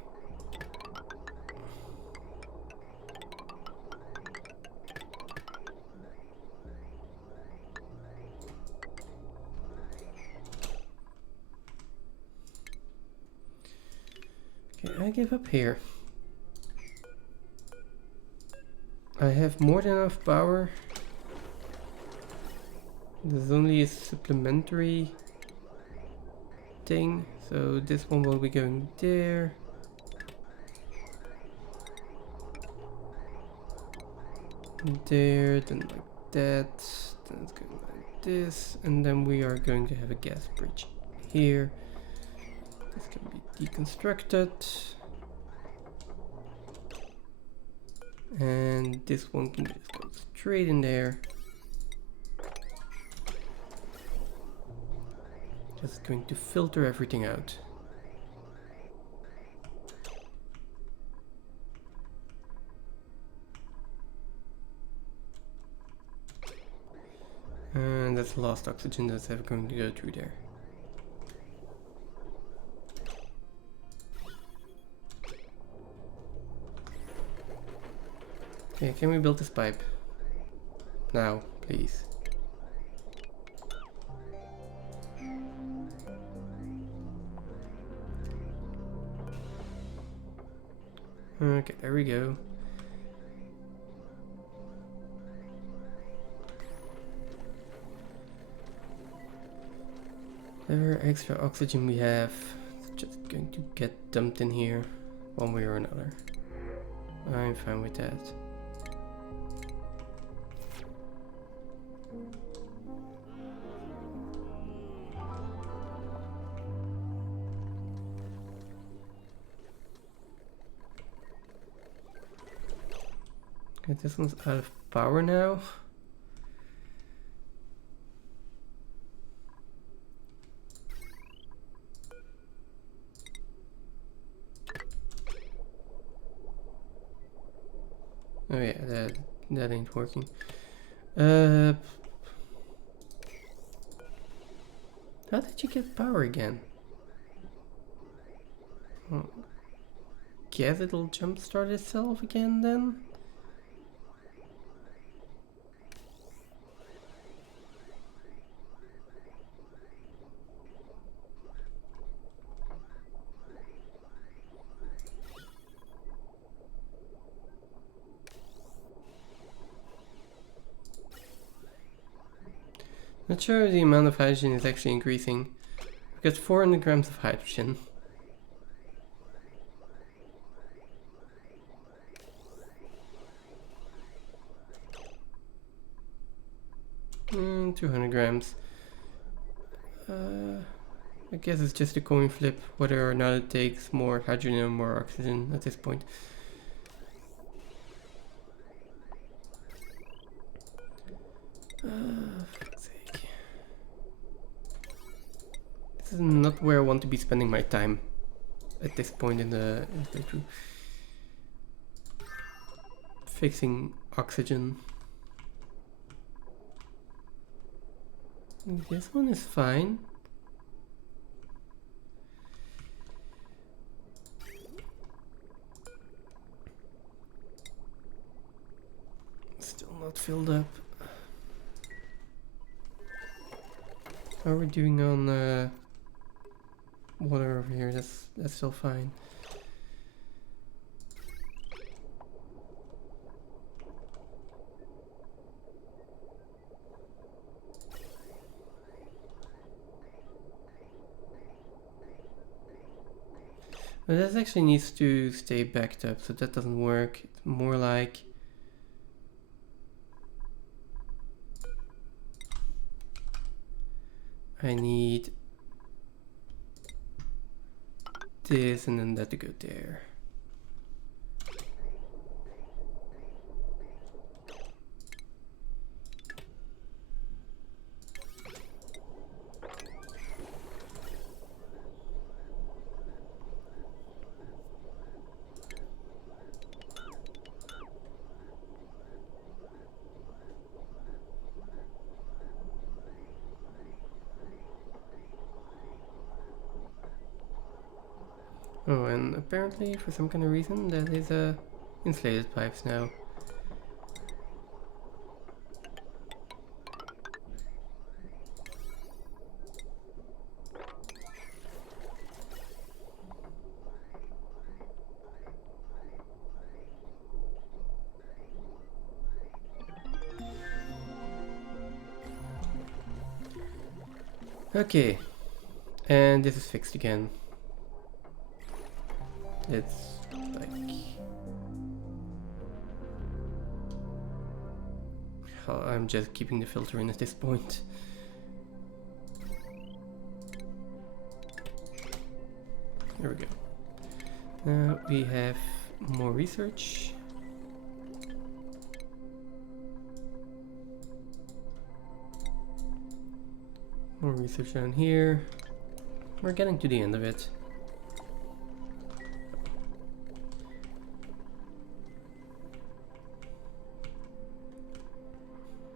Okay, I give up here. I have more than enough power. There's only a supplementary thing, so this one will be going there. There, then like that, then it's going like this, and then we are going to have a gas bridge here. This can be deconstructed. And this one can just go straight in there. Just going to filter everything out. And that's the last oxygen that's ever going to go through there. Okay, can we build this pipe? Now, please. Okay, there we go. Whatever extra oxygen we have, it's just going to get dumped in here one way or another. I'm fine with that. Okay, this one's out of power now. Oh yeah, that ain't working. How did you get power again? Oh. guess it'll jumpstart itself again then. Not sure the amount of hydrogen is actually increasing. We've got 400 grams of hydrogen. 200 grams. I guess it's just a coin flip whether or not it takes more hydrogen or more oxygen at this point. For fuck's sake. This is not where I want to be spending my time at this point in the playthrough. Fixing oxygen. This one is fine. Still not filled up. How are we doing on water over here? That's still fine. But this actually needs to stay backed up, so that doesn't work. It's more like I need this and then that to go there. Oh, and apparently for some kind of reason that is insulated pipes now. Okay, and this is fixed again. It's like... I'm just keeping the filter in at this point. There we go. Now we have more research. More research down here. We're getting to the end of it.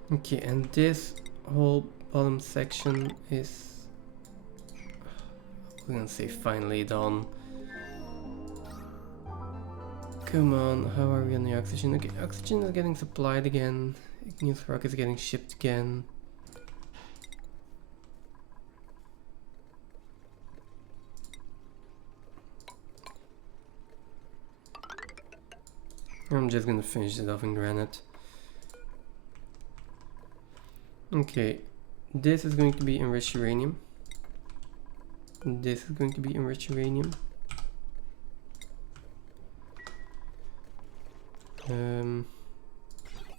Okay, and this whole bottom section is, I'm gonna say finally done. Come on, how are we on the oxygen? Okay, oxygen is getting supplied again. Igneous rock is getting shipped again. I'm just gonna finish it off in granite. Okay, this is going to be enriched uranium. This is going to be enriched uranium.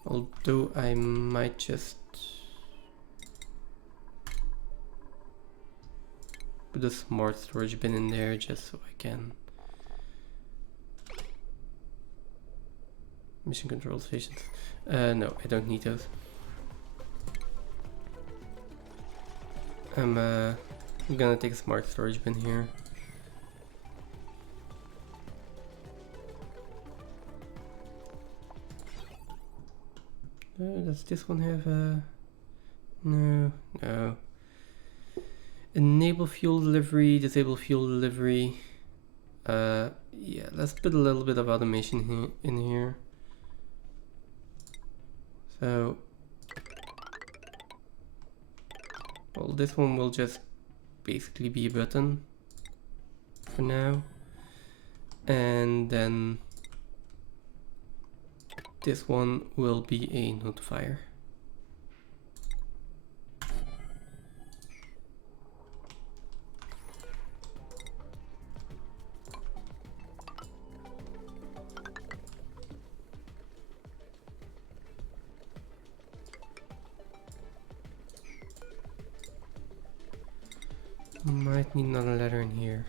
Although I might just put a smart storage bin in there just so I can. Mission control stations. No, I don't need those. I'm gonna take a smart storage bin here. Does this one have a... No. Enable fuel delivery, disable fuel delivery. yeah, let's put a little bit of automation in here. So, well, this one will just basically be a button for now. And then this one will be a notifier. Might need another letter in here.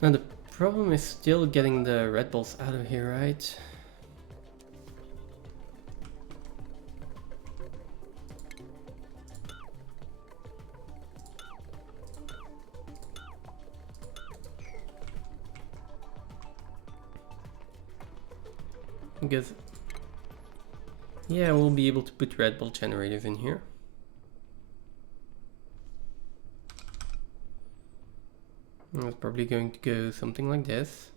Now the problem is still getting the red balls out of here, right? Because, yeah, we'll be able to put red ball generators in here. It's probably going to go something like this.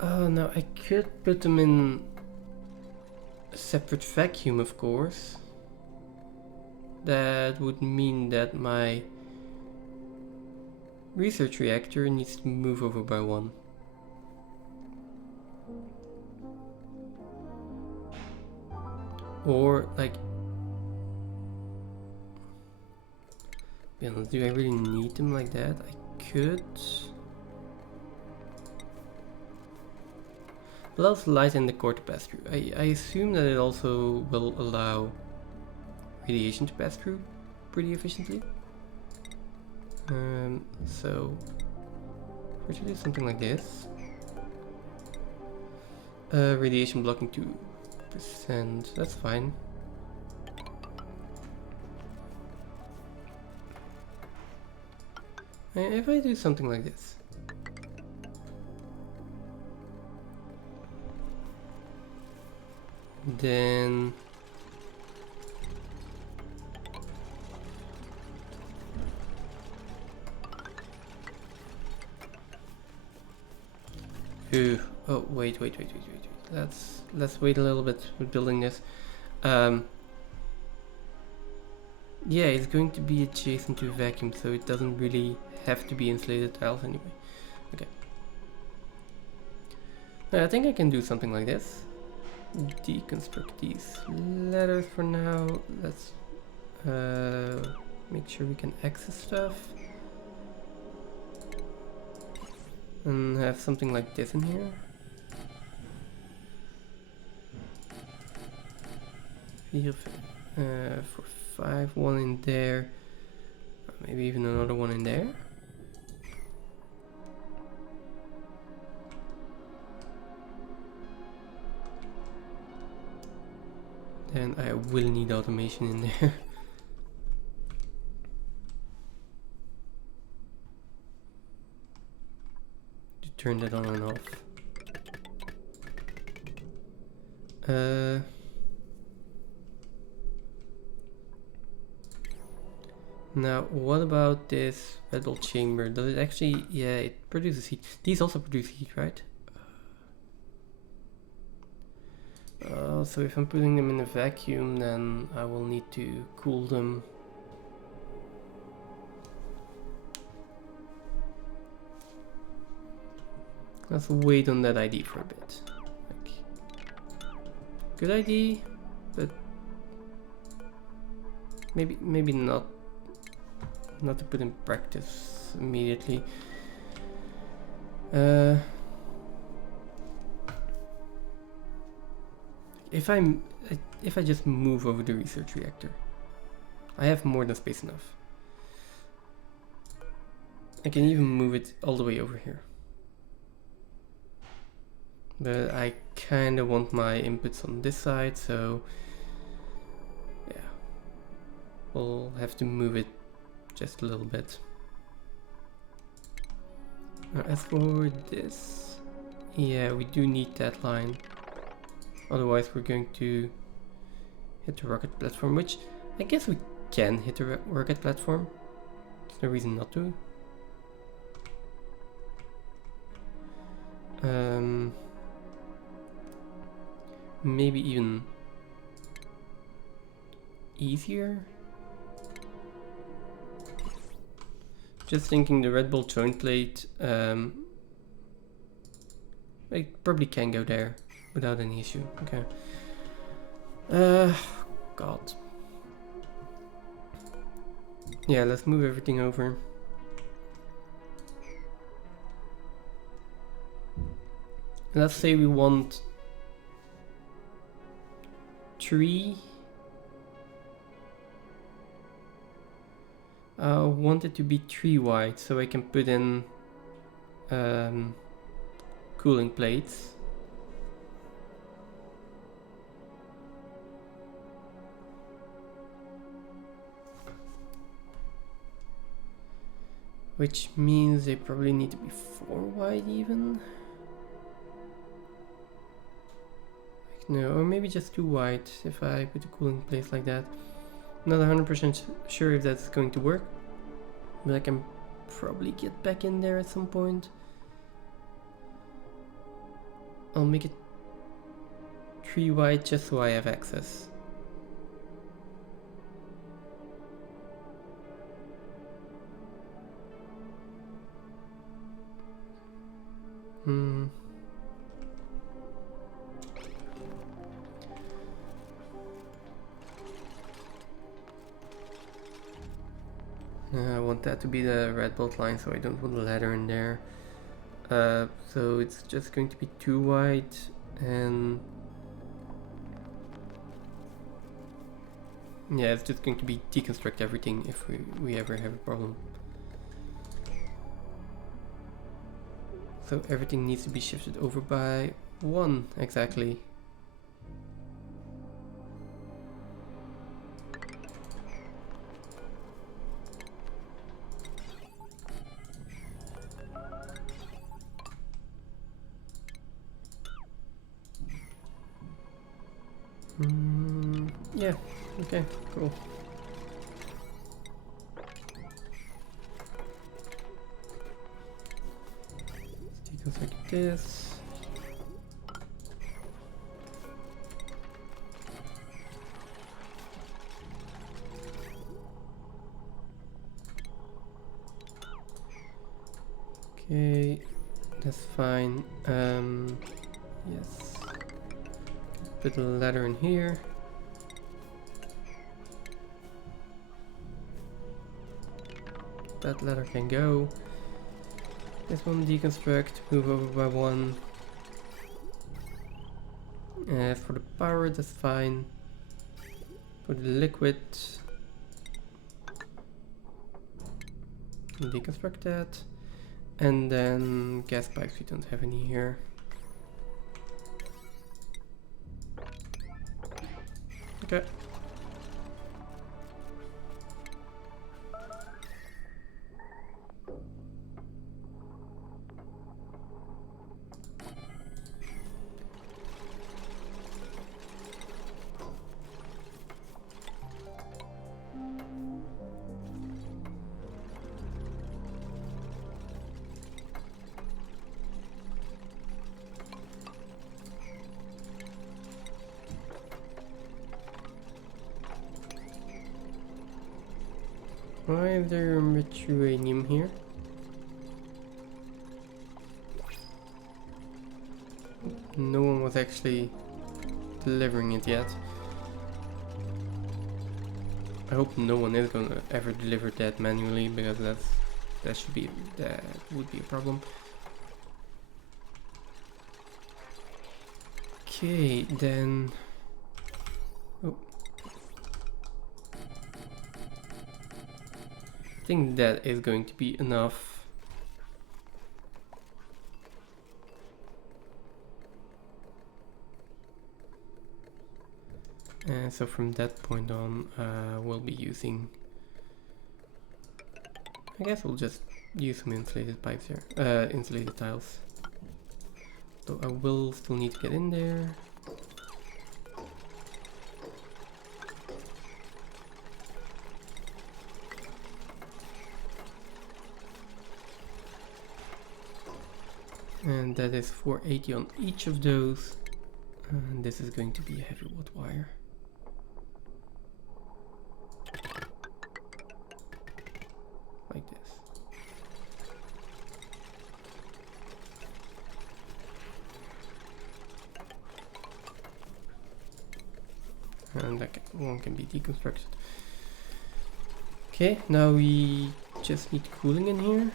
Oh no, I could put them in a separate vacuum, of course. That would mean that my research reactor needs to move over by one. Or like, do I really need them like that? I could. Allows light in the core to pass through. I assume that it also will allow radiation to pass through pretty efficiently. So we should do something like this. Radiation blocking 2%. That's fine. If I do something like this. Then oh wait. Let's wait a little bit with building this. Yeah, it's going to be adjacent to a vacuum, so it doesn't really have to be insulated tiles anyway. Okay. I think I can do something like this. Deconstruct these letters for now. Let's make sure we can access stuff. And have something like this in here. For 5, one in there. Maybe even another one in there. Then I will need automation in there. To turn that on and off. Now, what about this red ball chamber? Does it actually, yeah, it produces heat. These also produce heat, right? So if I'm putting them in a vacuum, then I will need to cool them. Let's wait on that idea for a bit. Like, good idea, but maybe not to put in practice immediately. if I just move over the research reactor, I have more than space enough. I can even move it all the way over here. But I kind of want my inputs on this side, so yeah, we'll have to move it just a little bit. Now as for this, yeah, we do need that line. Otherwise we're going to hit the rocket platform, which I guess we can hit the rocket platform. There's no reason not to. Maybe even easier. Just thinking the Red Bull joint plate, I probably can go there without any issue. Okay. God. Yeah, let's move everything over. Let's say we want 3. I want it to be 3 wide so I can put in cooling plates. Which means they probably need to be 4 wide even. No, or maybe just 2 wide if I put a cooling place like that. Not 100% sure if that's going to work, but I can probably get back in there at some point. I'll make it 3 wide just so I have access. I want that to be the red bolt line, so I don't want the ladder in there. So it's just going to be 2 wide, and yeah, it's just going to be deconstruct everything if we ever have a problem. So everything needs to be shifted over by 1 exactly. Yeah, okay, cool. Let's deconstruct this. Okay, that's fine. Yes. Put a ladder in here. That ladder can go. This one deconstruct, move over by 1. For the power, that's fine. For the liquid, deconstruct that. And then gas pipes, we don't have any here. Okay. Why is there uranium here? No one was actually delivering it yet. I hope no one is gonna ever deliver that manually, because that would be a problem. Okay, then Oh. I think that is going to be enough. And so from that point on, we'll be using, I guess we'll just use some insulated pipes here, insulated tiles. So I will still need to get in there. And that is 480 on each of those. And this is going to be a heavy wood wire. Like this. And that one can be deconstructed. Okay, now we just need cooling in here.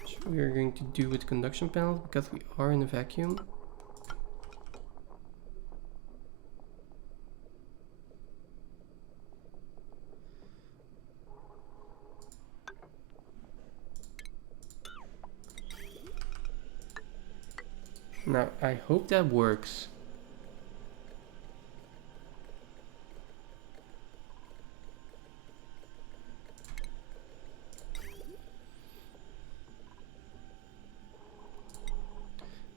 Which we are going to do with conduction panels because we are in a vacuum. Now, I hope that works.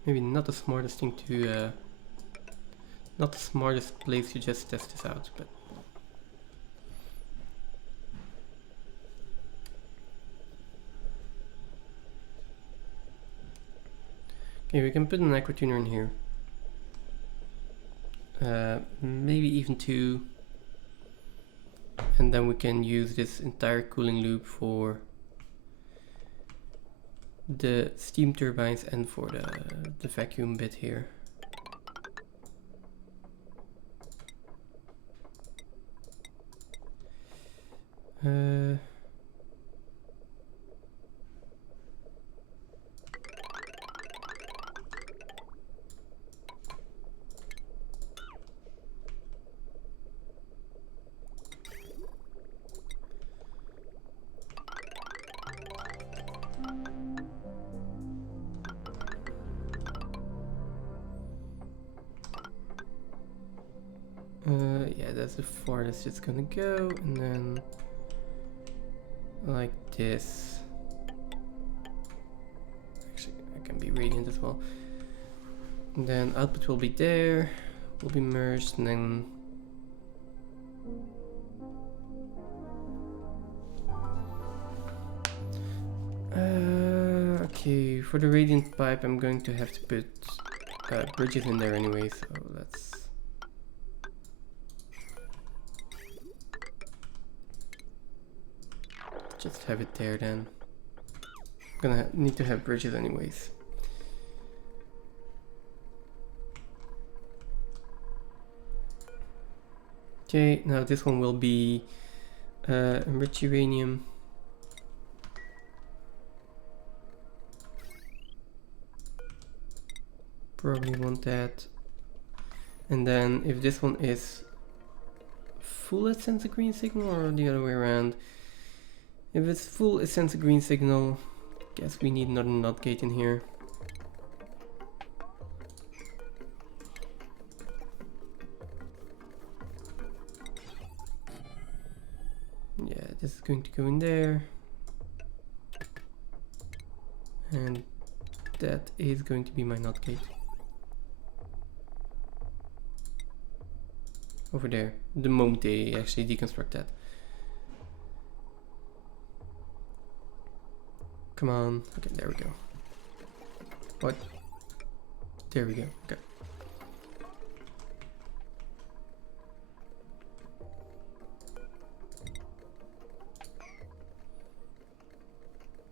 Maybe not the smartest thing to, not the smartest place to just test this out, but. Okay, we can put an aqua tuner in here. Maybe even two. And then we can use this entire cooling loop for the steam turbines and for the vacuum bit here. Yeah, that's the farthest it's gonna go, and then like this. Actually, I can be radiant as well. And then output will be there, will be merged, and then okay, for the radiant pipe, I'm going to have to put bridges in there anyway, so let's. Just have it there then. I'm gonna need to have bridges anyways. Okay, now this one will be enriched uranium. Probably want that. And then if this one is full, it sends a green signal, or the other way around. If it's full, it sends a green signal. Guess we need another NOT gate in here. Yeah, this is going to go in there. And that is going to be my NOT gate. Over there, the moment they actually deconstruct that. Come on. Okay, there we go. What? There we go. Okay.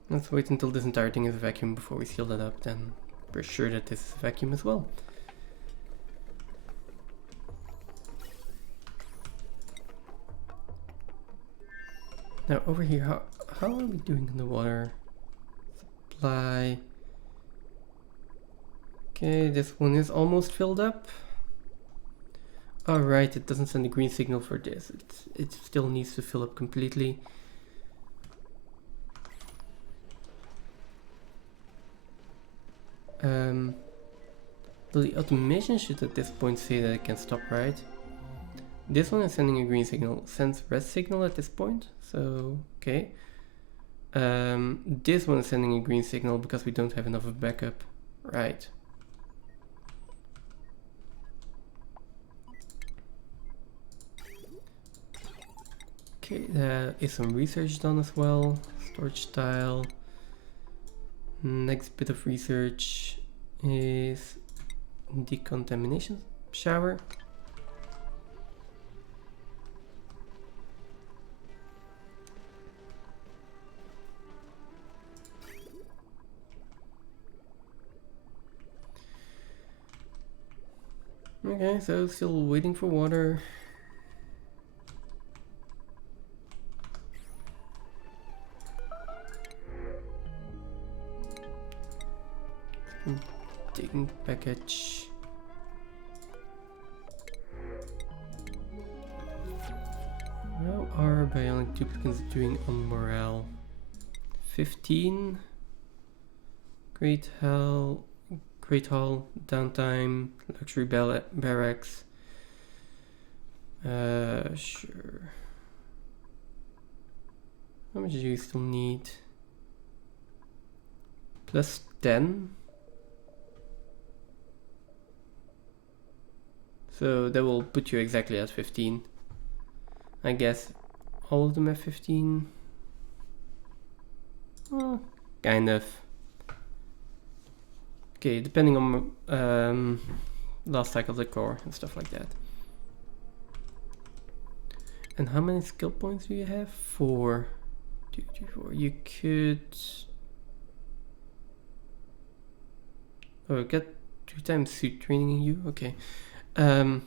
Let's wait until this entire thing is a vacuum before we seal that up, then we're sure that this is a vacuum as well. Now over here, how are we doing in the water? Supply. Okay, this one is almost filled up. Alright, it doesn't send a green signal for this. It still needs to fill up completely. Well, the automation should at this point say that it can stop, right? This one is sending a green signal, sends red signal at this point, so okay. This one is sending a green signal because we don't have enough of backup, right? Okay, there is some research done as well. Storage tile. Next bit of research is decontamination shower. Okay, so still waiting for water. Digging package. How are bionic duplicants doing on morale? 15. Great hall, downtime, luxury barracks. Sure. How much do you still need? Plus 10. So that will put you exactly at 15. I guess all of them at 15. Well, kind of. Okay, depending on last cycle of the core and stuff like that. And how many skill points do you have? 4. 2, 3, 4. You could... Oh, get 2 times suit training in you? Okay. 1,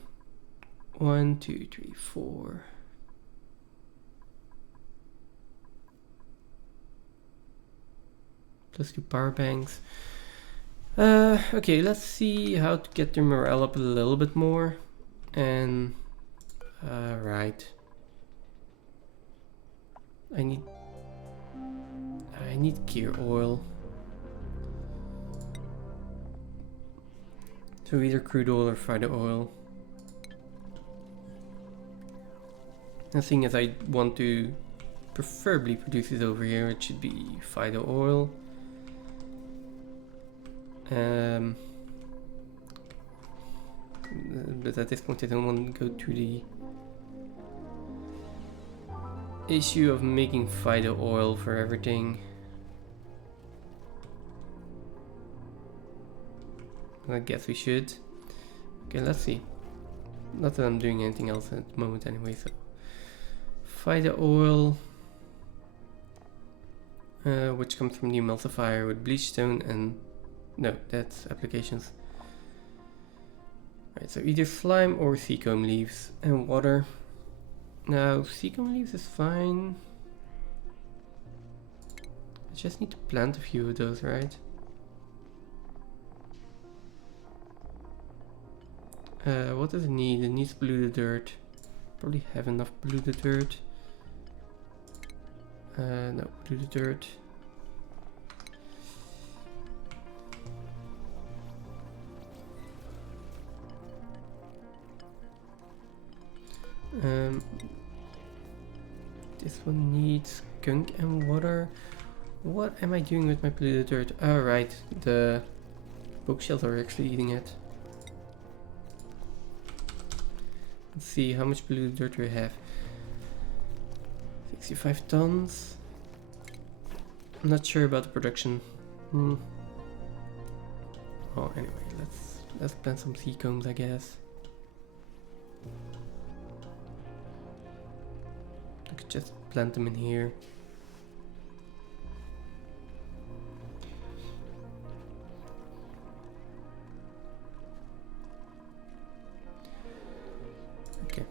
2, 3, 4. Plus 2 power banks. Okay, let's see how to get their morale up a little bit more. And right. I need gear oil. So either crude oil or fighter oil. The thing is, I want to preferably produce it over here. It should be fighter oil. But at this point I don't want to go to the issue of making fighter oil for everything. I guess we should. Okay, let's see. Not that I'm doing anything else at the moment anyway, so. Fighter oil. Which comes from the emulsifier with bleach stone and... No, that's applications. Right, so either slime or seacomb leaves and water. Now, seacomb leaves is fine. I just need to plant a few of those, right? What does it need? It needs polluted dirt. Probably have enough polluted dirt. No, polluted dirt. This one needs gunk and water. What am I doing with my polluted dirt? Oh, right, the bookshelves are actually eating it. Let's see, how much polluted dirt do we have? 65 tons. I'm not sure about the production. Oh, anyway, let's plant some seacombs, I guess. I could just plant them in here. Okay.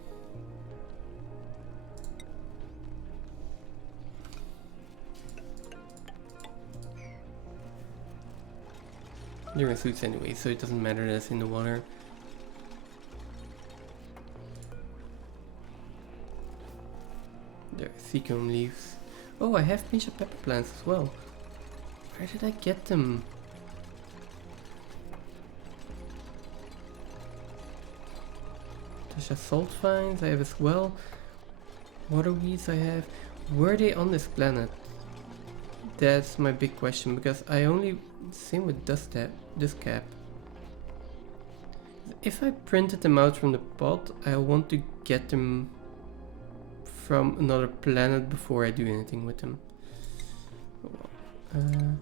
They're in suits anyway, so it doesn't matter that it's in the water. seacomb leaves. Oh, I have pinch of pepper plants as well. Where did I get them? There's salt vines I have as well. Water weeds I have. Were they on this planet? That's my big question, because I only... Same with dust cap. If I printed them out from the pot, I want to get them from another planet before I do anything with them. There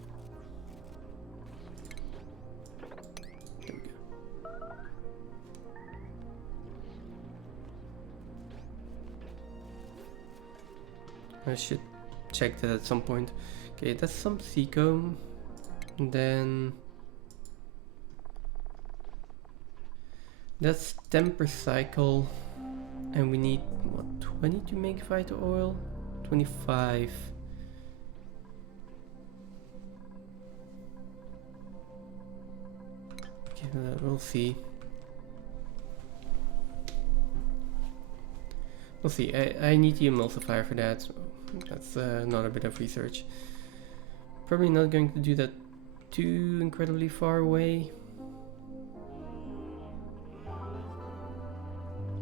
we go. I should check that at some point. Okay, that's some seacomb. And then that's 10 per cycle. And we need, what, 20 to make vital oil? 25. Okay, we'll see. We'll see. I need the emulsifier for that. So that's another bit of research. Probably not going to do that too incredibly far away.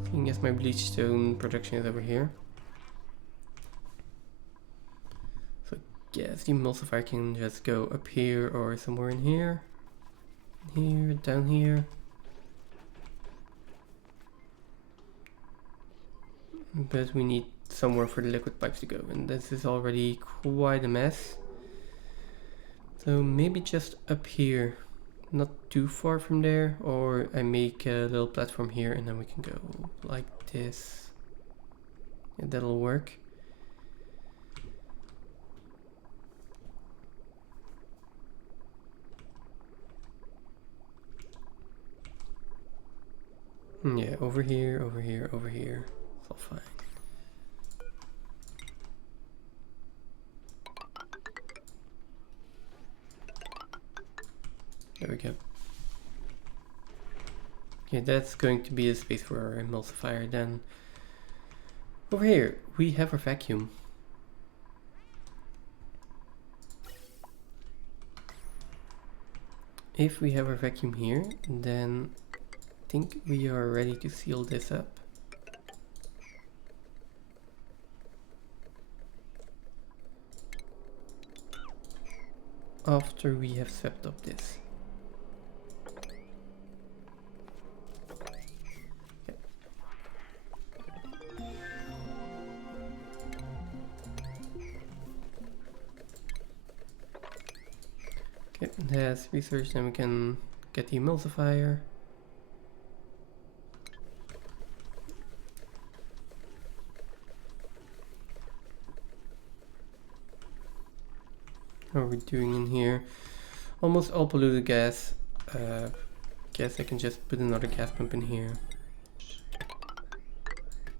Seeing as my bleach stone production is over here. So I guess the emulsifier can just go up here or somewhere in here. Here, down here. But we need somewhere for the liquid pipes to go, and this is already quite a mess. So maybe just up here, not too far from there, or I make a little platform here and then we can go like this. Yeah, that'll work. Yeah, over here, over here, over here. It's all fine. There we go. Okay, that's going to be a space for our emulsifier then. Over here, we have our vacuum. If we have our vacuum here, then I think we are ready to seal this up. After we have swept up this. Okay, that's research, then we can get the emulsifier. How are we doing in here? Almost all polluted gas. Guess I can just put another gas pump in here.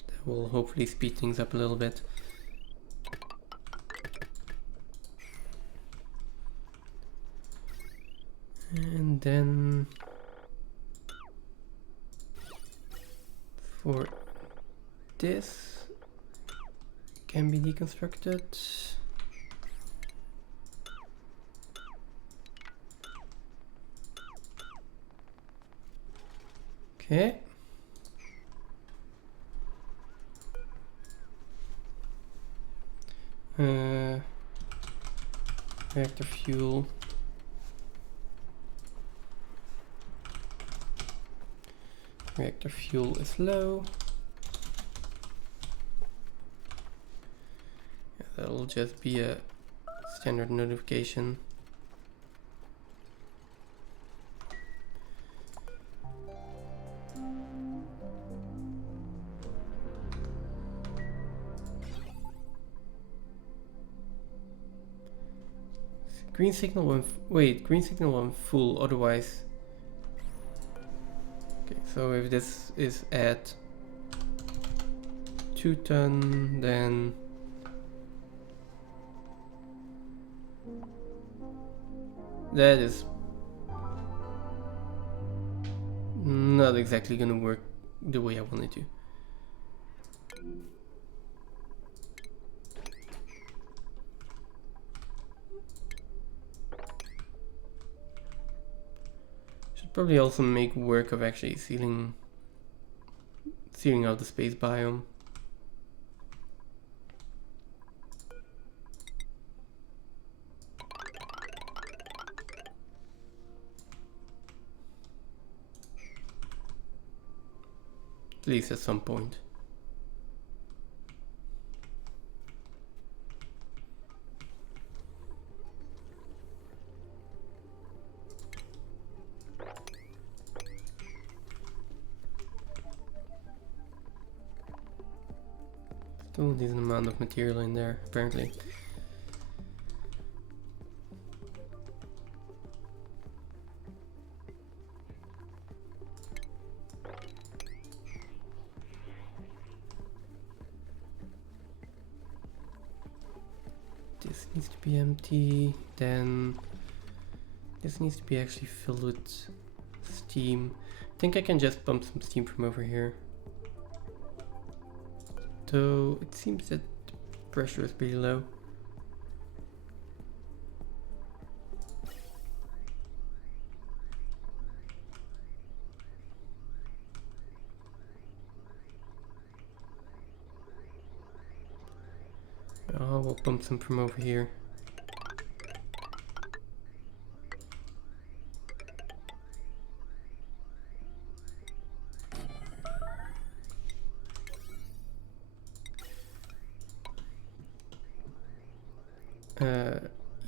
That will hopefully speed things up a little bit. And then for this can be deconstructed. Okay. Reactor fuel. Reactor fuel is low. Yeah, that'll just be a standard notification. Green signal when green signal when full, otherwise. Okay, so if this is at 2 ton, then that is not exactly gonna work the way I want it to. Probably also make work of actually sealing out the space biome. At least at some point. Still a decent amount of material in there, apparently. This needs to be empty, then this needs to be actually filled with steam. I think I can just pump some steam from over here. So it seems that the pressure is pretty low. Oh, we'll pump some from over here.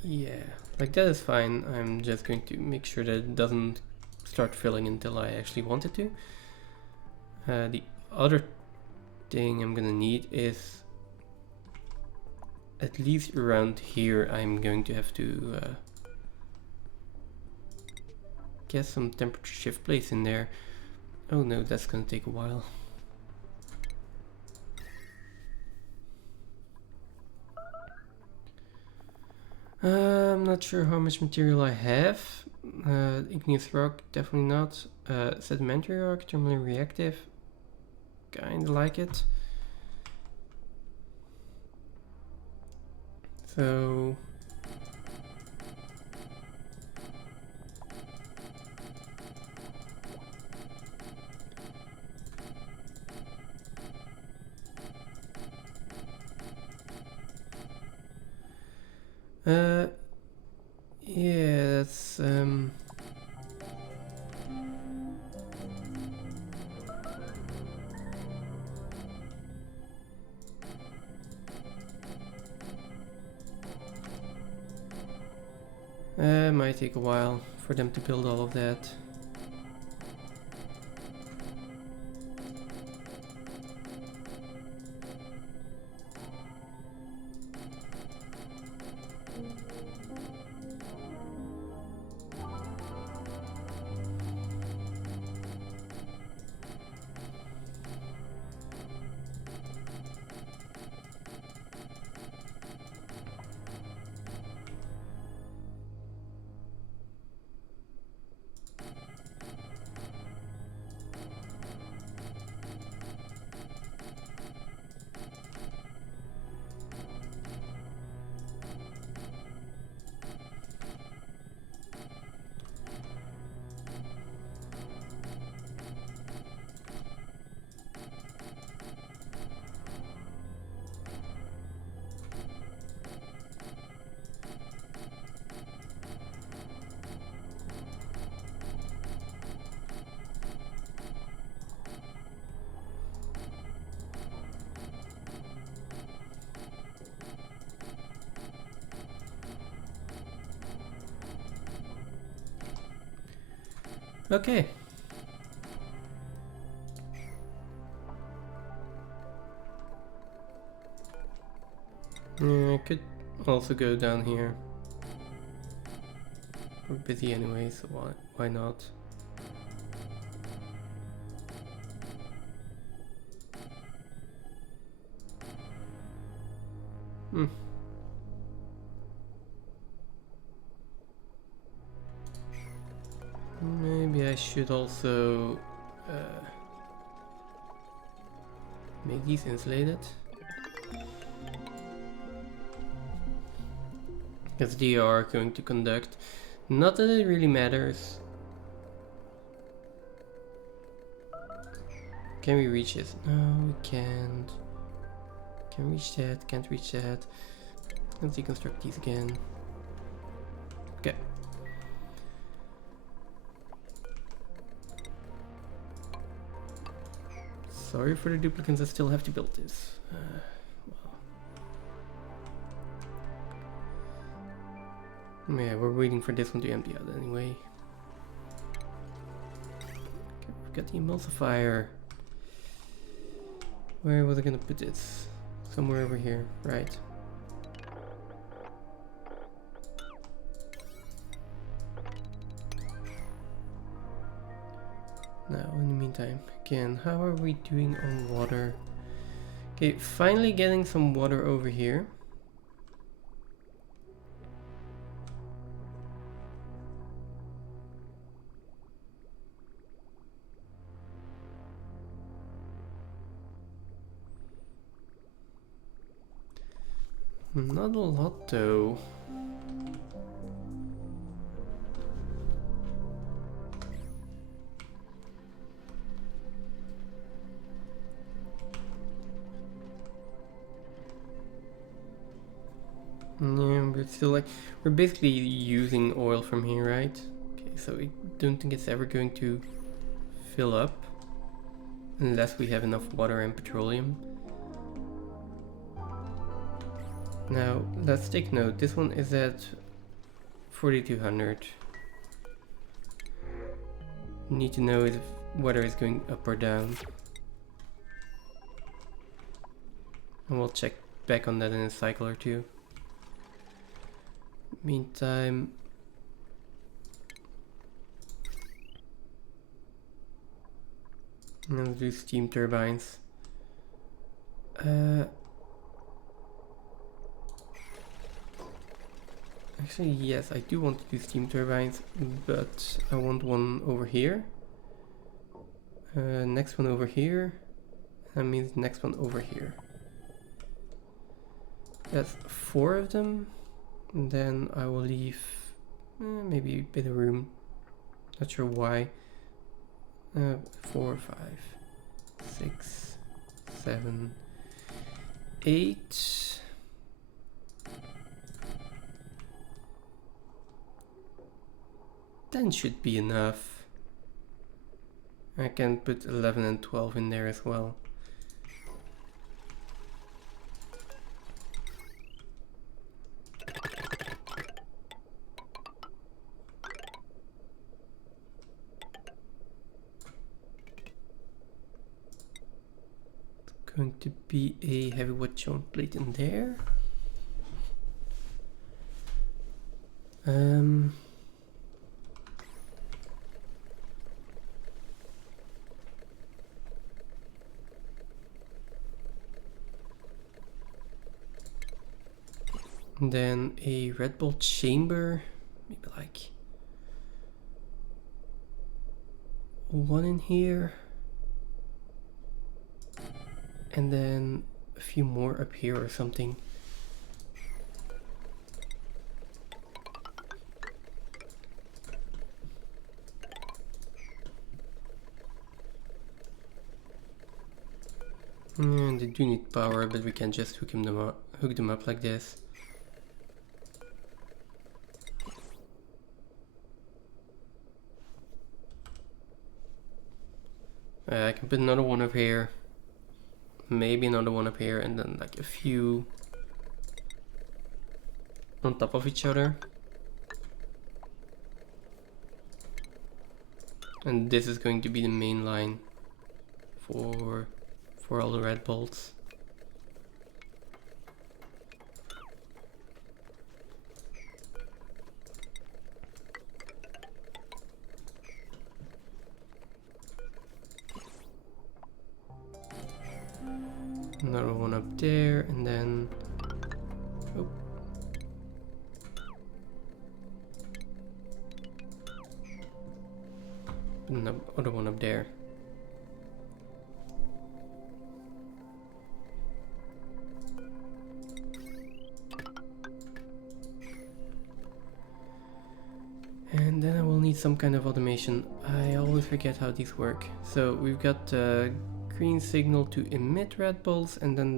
Yeah, like that is fine. I'm just going to make sure that it doesn't start filling until I actually want it to. The other thing I'm gonna need is at least around here I'm going to have to get some temperature shift plates in there. Oh no, that's gonna take a while. I'm not sure how much material I have. Igneous rock, definitely not. Sedimentary rock, thermally reactive. Kinda like it. So yeah, that's might take a while for them to build all of that. Okay. I could also go down here. We're busy anyway, so why not? Maybe I should also make these insulated. Because they are going to conduct. Not that it really matters. Can we reach this? No, we can't. Can reach that, can't reach that. Let's deconstruct these again. Okay. Sorry for the duplicates, I still have to build this. Well. Yeah, we're waiting for this one to empty out anyway. Okay, we've got the emulsifier. Where was I gonna put this? Somewhere over here, right. Now, in the meantime, again, how are we doing on water? Okay, finally getting some water over here. Not a lot though. Yeah, but still, like, we're basically using oil from here, right? Okay, so I don't think it's ever going to fill up unless we have enough water and petroleum. Now, let's take note. This one is at 4200. Need to know if water is going up or down. And we'll check back on that in a cycle or two. Meantime, let's do steam turbines. Actually, yes, I do want to do steam turbines, but I want one over here. Next one over here. That means next one over here. That's 4 of them. And then I will leave maybe a bit of room. Not sure why. 4, 5, 6, 7, 8. Then should be enough. I can put 11 and 12 in there as well. Going to be a heavy wood joint plate in there. And then a red bolt chamber, maybe like 1 in here. And then a few more up here or something. And they do need power, but we can just hook them up like this. I can put another one up here. Maybe another one up here, and then like a few on top of each other. And this is going to be the main line for all the red bolts. Another one up there, and then another one up there. And then I will need need some kind of automation. I always forget how these work. So we've got the green signal to emit red bolts, and then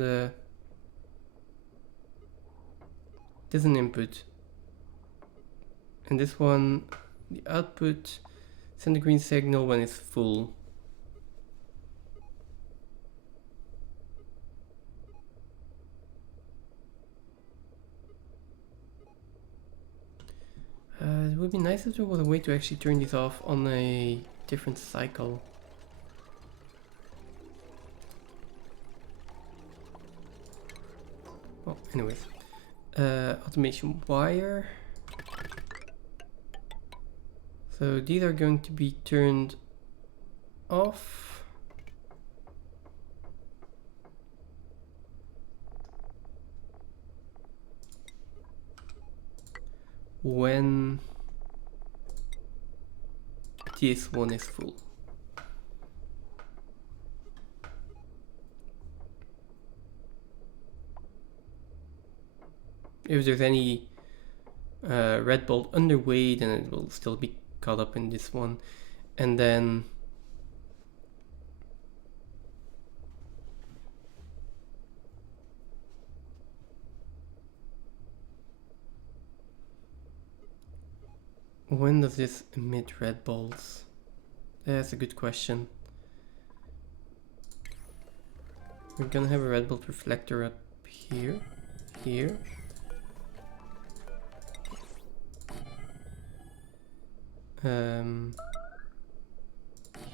there's an input. And this one, the output, send the green signal when it's full. It would be nice if there was a way to actually turn these off on a different cycle. Well, anyways. Automation wire. So these are going to be turned off. When this one is full. If there's any red bolt underway, then it will still be caught up in this one. And then when does this emit red bolts? That's a good question. We're gonna have a red bolt reflector up here, here.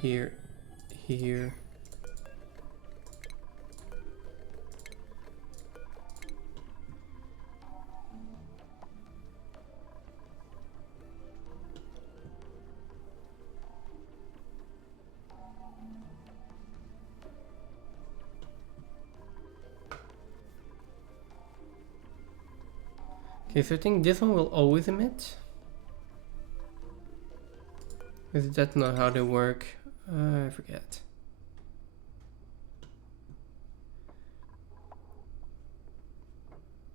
Here, here. Okay, so I think this one will always emit. Is that not how they work? I forget.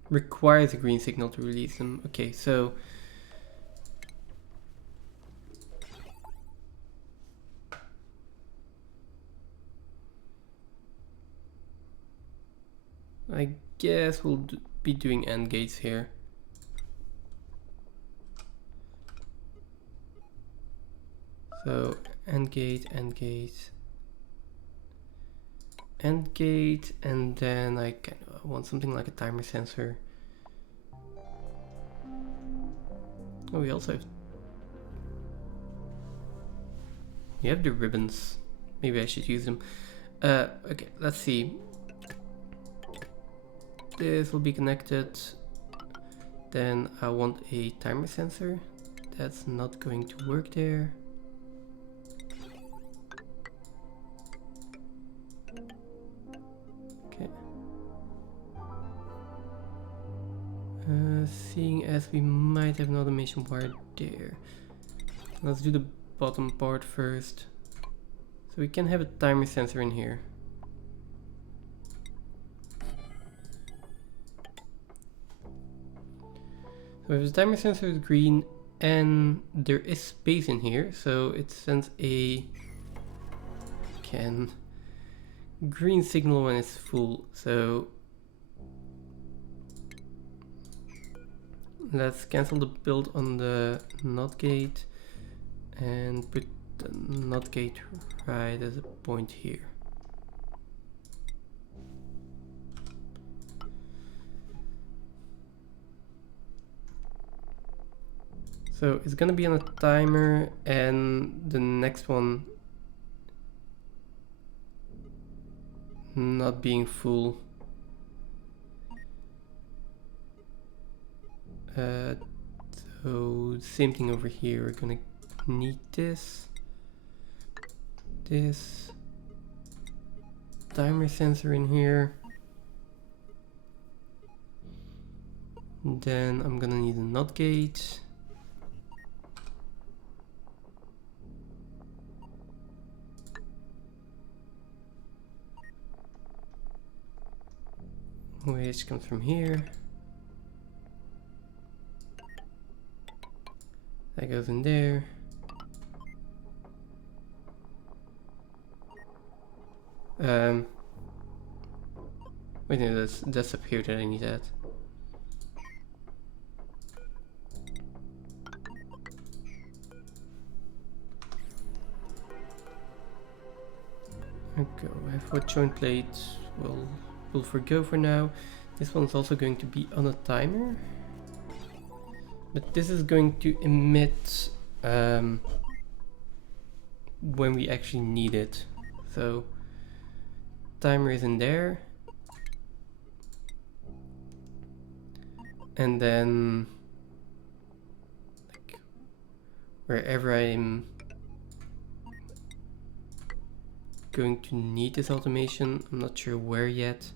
Requires a green signal to release them. Okay, so I guess we'll be doing AND gates here. So AND gate, AND gate, AND gate, and then I want something like a timer sensor. Oh, we also have the ribbons. Maybe I should use them. Okay, let's see. This will be connected. Then I want a timer sensor. That's not going to work there. Seeing as we might have an automation wire there. Let's do the bottom part first. So we can have a timer sensor in here. So if the timer sensor is green and there is space in here, so it sends a green signal when it's full. So let's cancel the build on the NOT gate and put the NOT gate right as a point here. So it's gonna be on a timer, and the next one not being full. So same thing over here. We're gonna need this timer sensor in here. And then I'm gonna need a NOT gate. Which comes from here. That goes in there. Wait, no, that's up here that I need that. Okay, I have what joint plate. We'll forgo for now. This one's also going to be on a timer, but this is going to emit when we actually need it. So timer is in there, and then like, wherever I'm going to need this automation, I'm not sure where yet.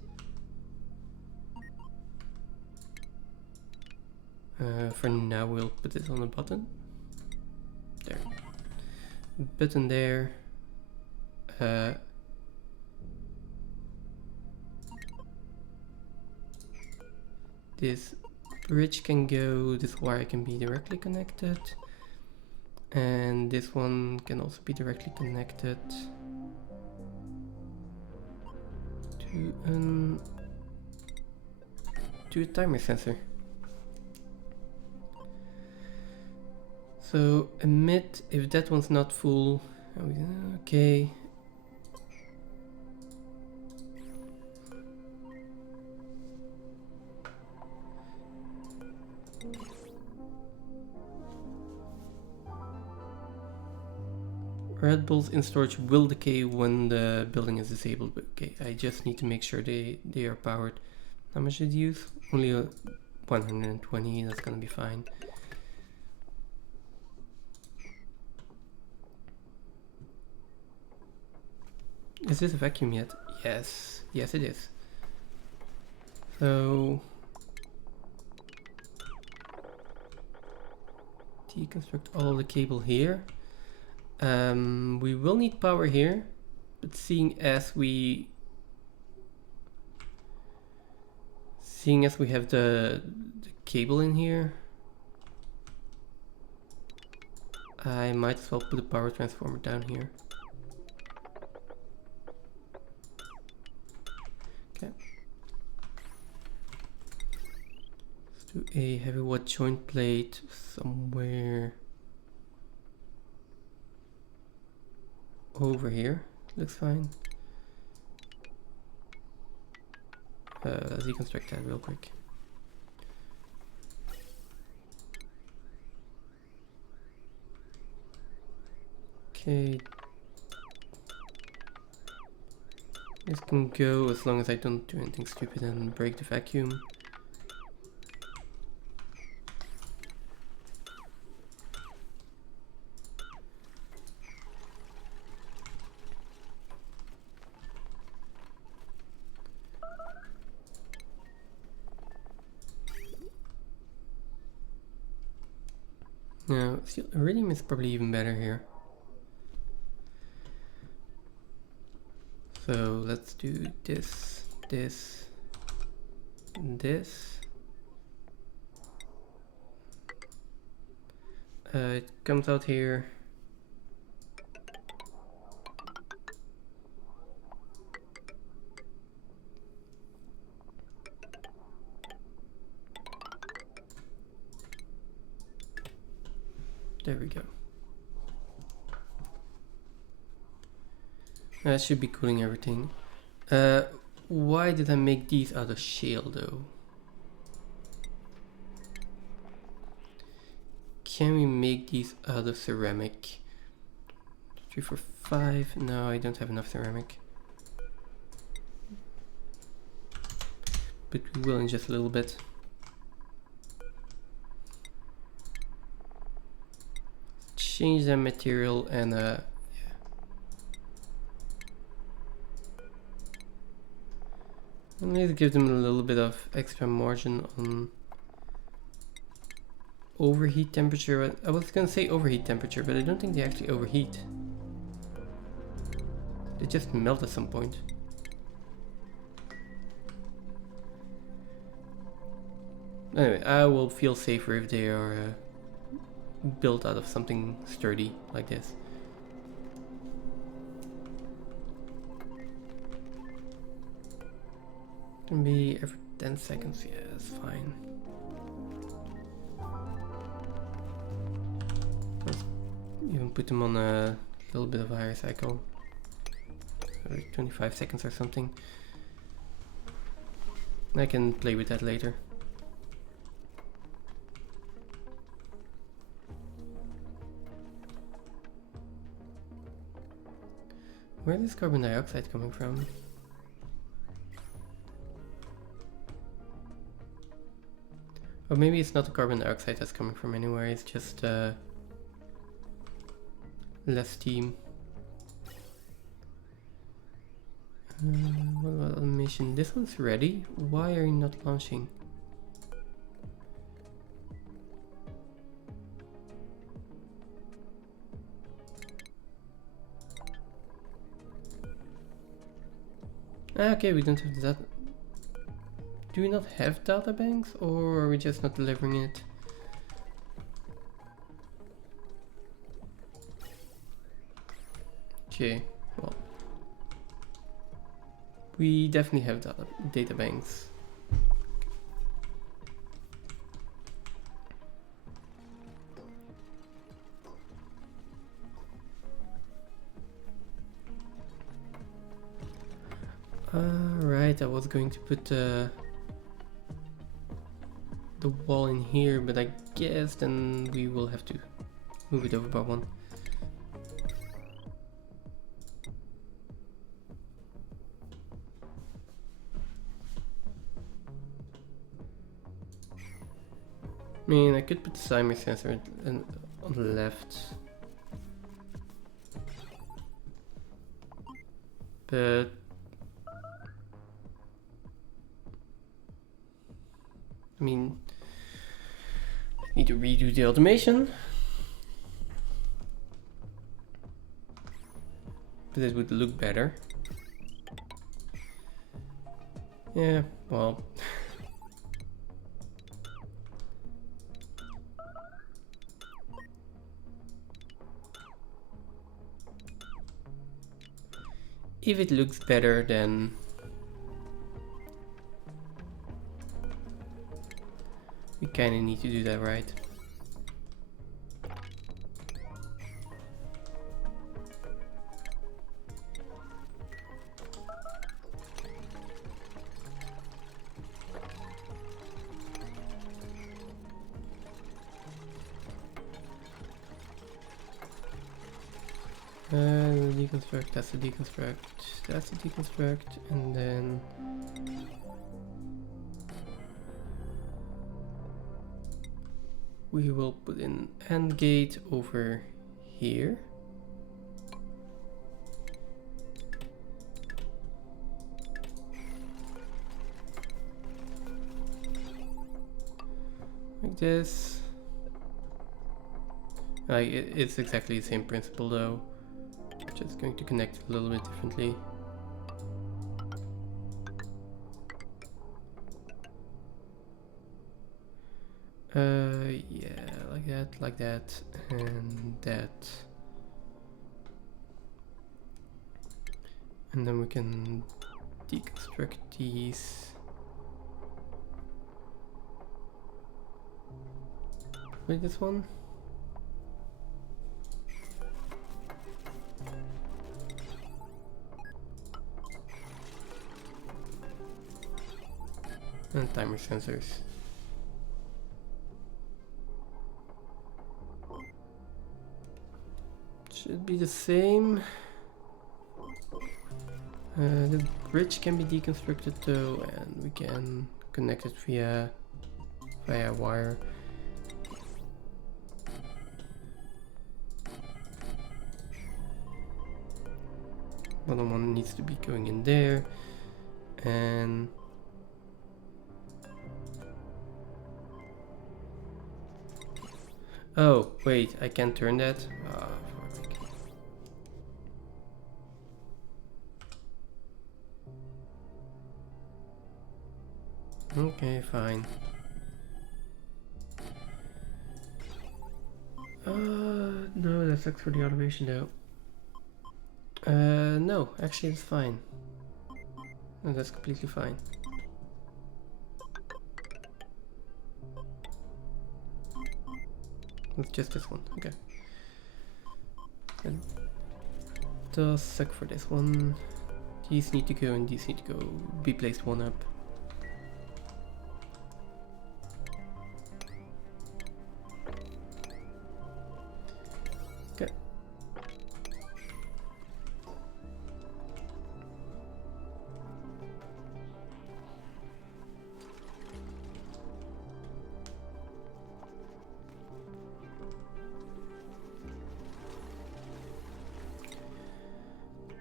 For now we'll put this on a button. There. Button there. This bridge can go, this wire can be directly connected, and this one can also be directly connected to a timer sensor. So emit if that one's not full. Okay. Red Bulls in storage will decay when the building is disabled. But okay, I just need to make sure they are powered. How much did you use? Only 120, that's gonna be fine. Is this a vacuum yet? Yes. Yes, it is. So deconstruct all the cable here. We will need power here, but seeing as we have the cable in here, I might as well put a power transformer down here. Okay. Let's do a heavy watt joint plate somewhere over here. Looks fine. Let's deconstruct that real quick. Okay. This can go as long as I don't do anything stupid and break the vacuum. Now, iridium is probably even better here. So let's do this, this, and this. It comes out here. There we go. That should be cooling everything. Why did I make these out of shale though? Can we make these out of ceramic? 3, 4, 5. No, I don't have enough ceramic. But we will in just a little bit. Change the material and yeah. I need to give them a little bit of extra margin on overheat temperature. I was gonna say overheat temperature, but I don't think they actually overheat. They just melt at some point. Anyway, I will feel safer if they are built out of something sturdy like this. Can be every 10 seconds, yeah, that's fine. Let's even put them on a little bit of a higher cycle. Like 25 seconds or something. I can play with that later. Where is carbon dioxide coming from? Or maybe it's not the carbon dioxide that's coming from anywhere, it's just less steam. What about animation? This one's ready. Why are you not launching? Okay, we don't have that. Do we not have data banks, or are we just not delivering it? Okay, well, we definitely have data banks. Right, I was going to put the wall in here, but I guess then we will have to move it over by one. I mean, I could put the timer sensor on the left, but I mean, I need to redo the automation, but it would look better. Yeah, well. If it looks better, then we kinda need to do that, right? Deconstruct, that's a deconstruct, that's a deconstruct, and then we will put in AND gate over here. Like this. It's exactly the same principle though. Just going to connect it a little bit differently. Yeah, like that, and that. And then we can deconstruct these. Like this one. And timer sensors. Should be the same. The bridge can be deconstructed though, and we can connect it via wire. Bottom one needs to be going in there, and oh wait, I can't turn that. Okay, fine. No, that sucks for the automation though. No, actually it's fine. No, that's completely fine. It's just this one, okay. It does suck for this one. These need to go and these need to go. Be placed one up. Okay.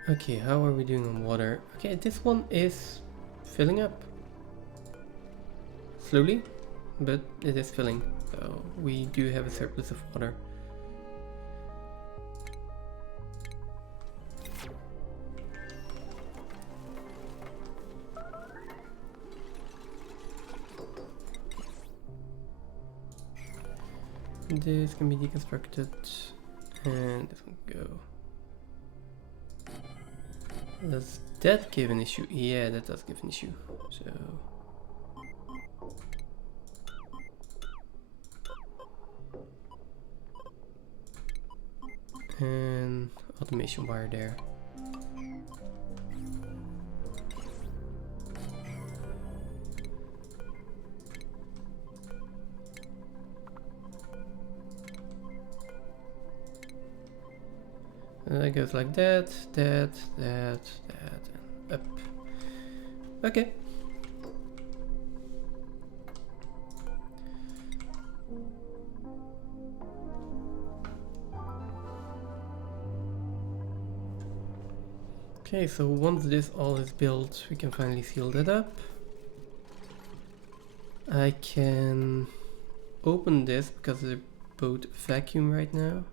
Okay, how are we doing on water? Okay, this one is filling up. Slowly, but it is filling. So we do have a surplus of water. This can be deconstructed, and this one can go. Does that give an issue? Yeah, that does give an issue. So and automation wire there. And that goes like that, and up. Okay. Okay, so once this all is built, we can finally seal that up. I can open this because they're both vacuum right now.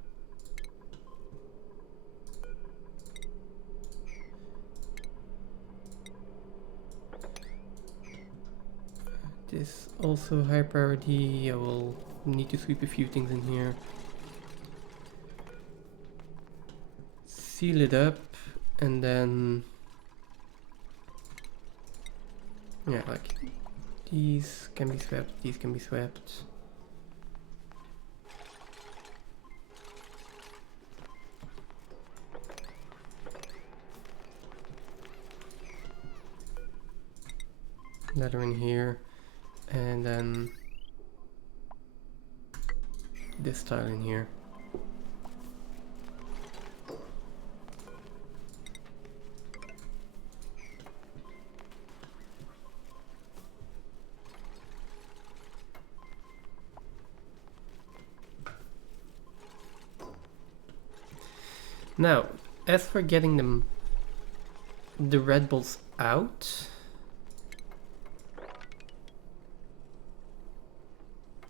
This also high priority. I will need to sweep a few things in here. Seal it up, and then yeah, like these can be swept, these can be swept. Ladder in here, and then this tile in here. Now, as for getting the Red Bulls out,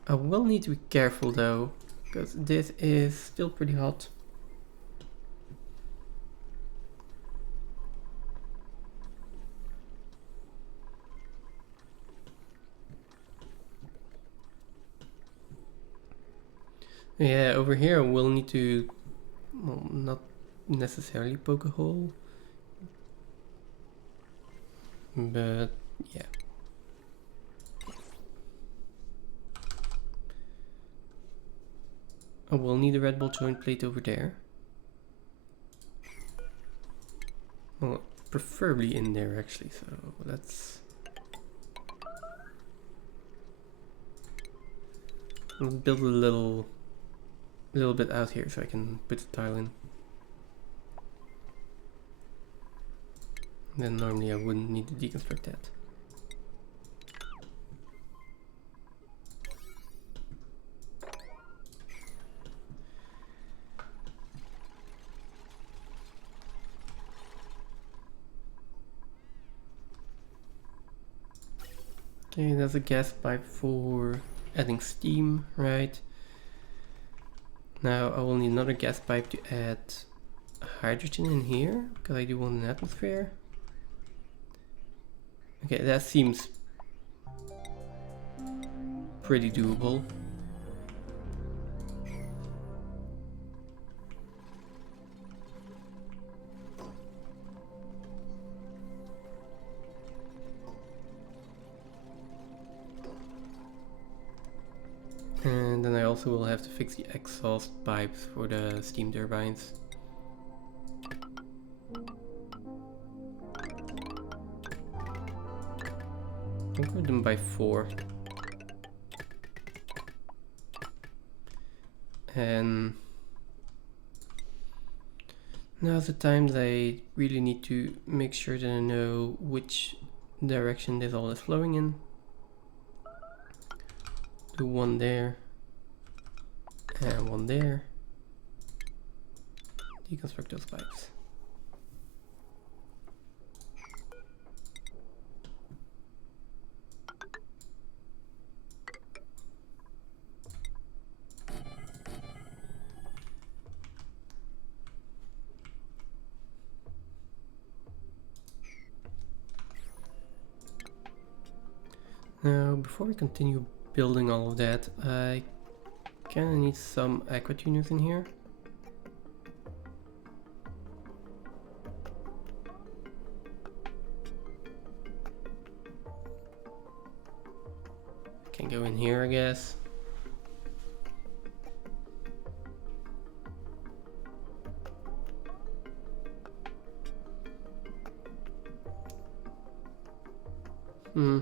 I will need to be careful though, because this is still pretty hot. Yeah, over here we'll need to, well, not necessarily poke a hole, but yeah. I will need a Red Bull joint plate over there. Well, preferably in there actually, so let's build a little bit out here so I can put the tile in. Then normally I wouldn't need to deconstruct that. Okay, there's a gas pipe for adding steam, right? Now I will need another gas pipe to add hydrogen in here, because I do want an atmosphere. Okay, that seems pretty doable. And then I also will have to fix the exhaust pipes for the steam turbines. I'll go them by 4. And now's the time that I really need to make sure that I know which direction this all is flowing in. Do one there and one there. Deconstruct those pipes. Now, before we continue building all of that, I kinda need some aqua tuners in here. Can go in here, I guess. Hmm.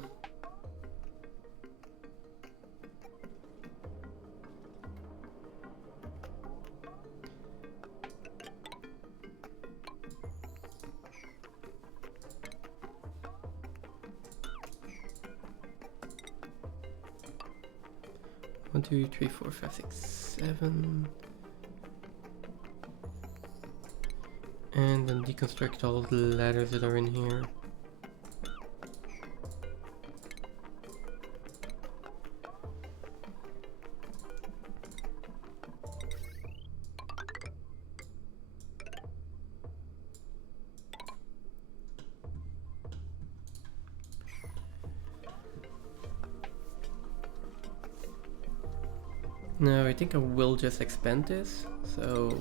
One, two, three, four, five, six, 7. And then deconstruct all of the ladders that are in here. No, I think I will just expand this, so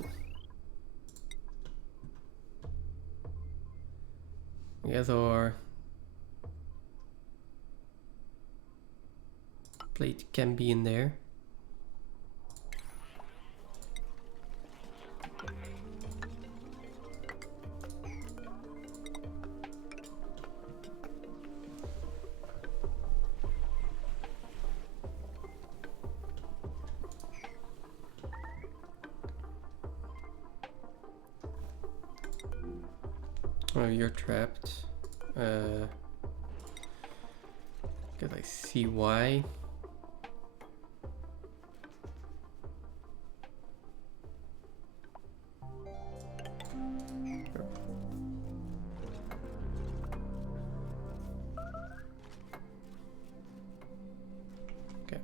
I guess our plate can be in there. Oh, you're trapped. Because I see why. Okay.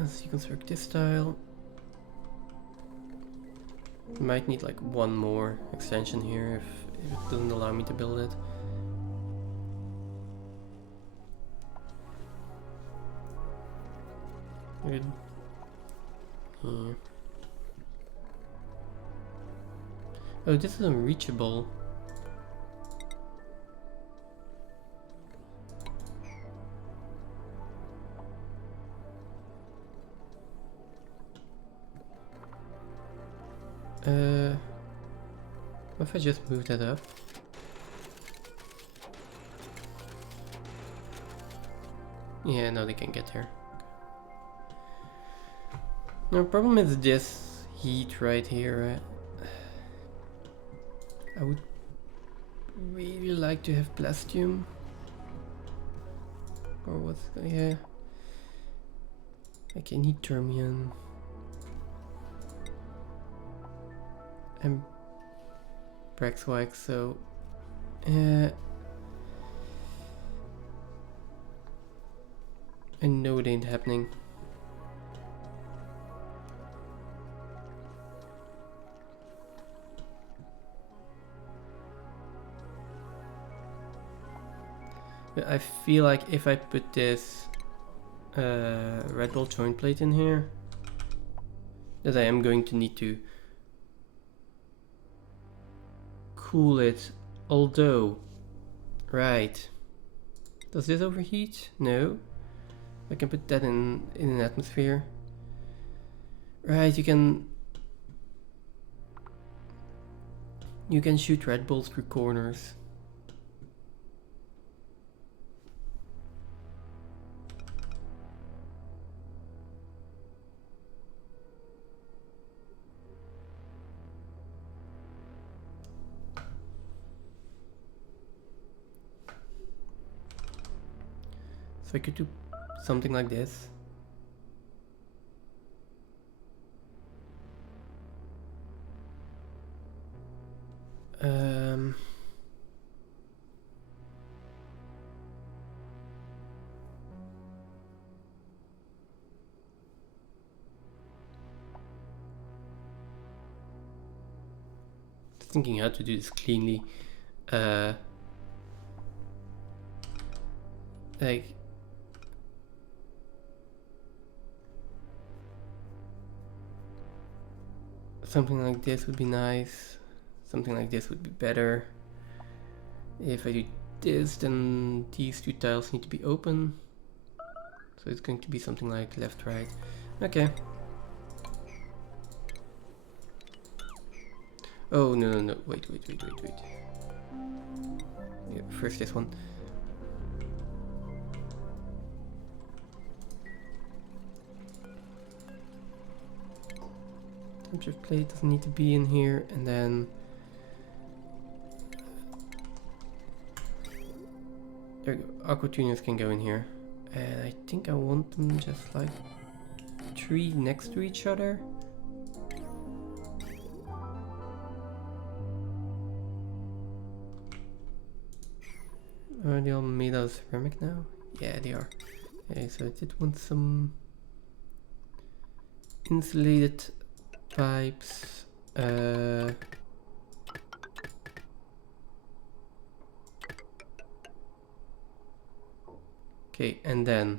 Let's deconstruct this tile. Might need like one more extension here if it doesn't allow me to build it. Good. Yeah. Oh, this is unreachable. What if I just move that up? Yeah, no, they can't get there. No, problem is this heat right here. I would really like to have plastium. Or what's... yeah. Okay, need termium. And Braxwax, so I know it ain't happening. But I feel like if I put this red ball joint plate in here, that I am going to need to cool it. Although, right. Does this overheat? No. I can put that in an atmosphere. Right, you can shoot Red Bulls through corners. So I could do something like this. Thinking how to do this cleanly. Like something like this would be nice. Something like this would be better. If I do this, then these two tiles need to be open. So it's going to be something like left, right. Okay. Oh, no. Wait. Yeah, first this one. Temperature plate doesn't need to be in here, and then there we go. Aqua tuners can go in here, and I think I want them just like 3 next to each other. Are they all made out of ceramic now? Yeah, they are. Okay, so I did want some insulated pipes. Okay, and then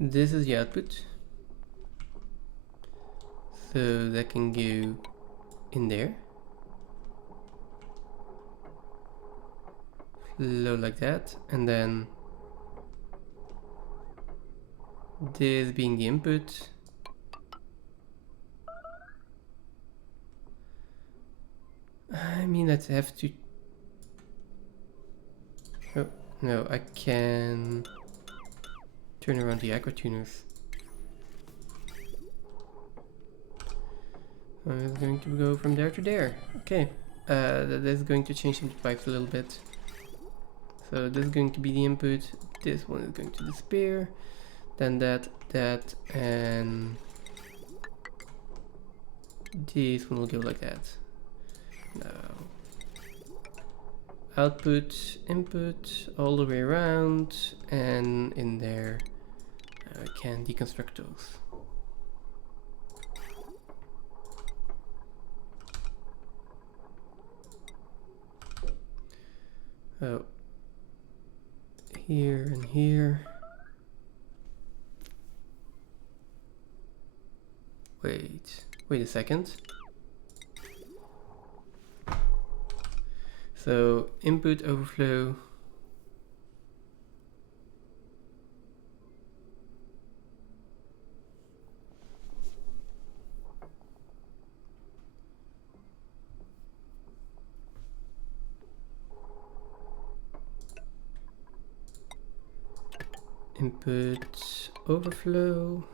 this is the output. So that can go in there. Flow like that, and then this being the input. I mean, I'd have to... Oh, no, I can turn around the aqua tuners. I'm going to go from there to there. Okay, that is going to change the pipes a little bit. So this is going to be the input, this one is going to disappear, then that, and this one will go like that. Now, output, input, all the way around, and in there I can deconstruct those. Oh, here and here. Wait a second. So input overflow. Input overflow.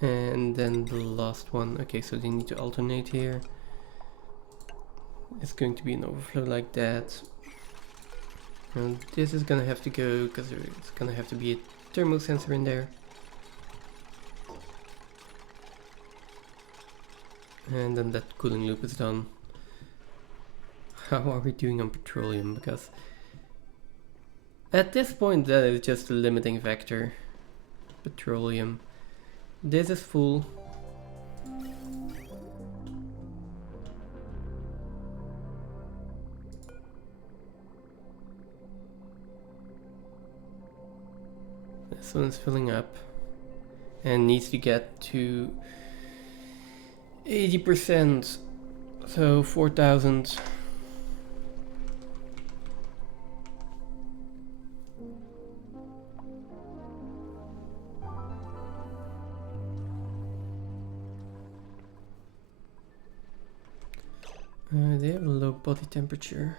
And then the last one. Okay, so they need to alternate here. It's going to be an overflow like that. And this is gonna have to go because it's gonna have to be a thermal sensor in there. And then that cooling loop is done. How are we doing on petroleum? Because at this point that is just a limiting factor. Petroleum. This is full. This one is filling up and needs to get to 80%, so 4,000. They have a low body temperature.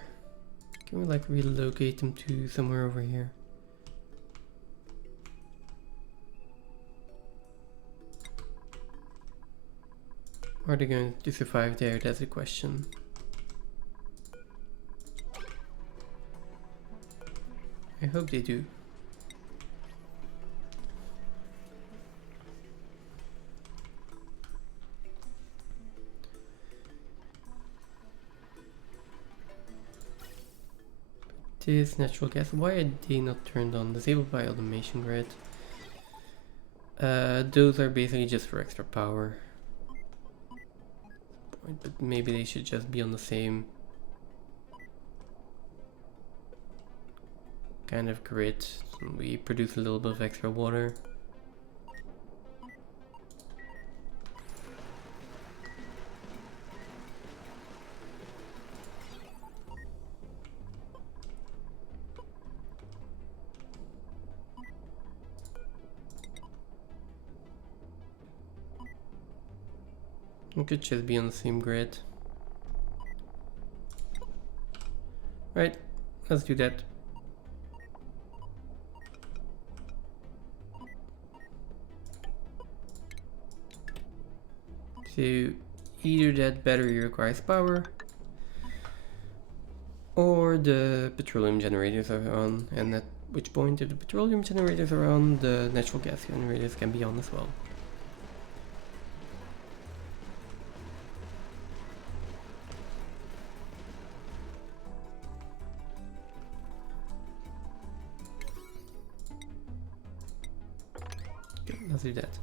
Can we like relocate them to somewhere over here? Are they going to survive there? That's the question. I hope they do. This natural gas, why are they not turned on? Disabled by automation grid. Those are basically just for extra power. But maybe they should just be on the same kind of grid. We produce a little bit of extra water. We could just be on the same grid. Right, let's do that. So either that battery requires power, or the petroleum generators are on, and at which point if the petroleum generators are on, the natural gas generators can be on as well. Okay, let's do that.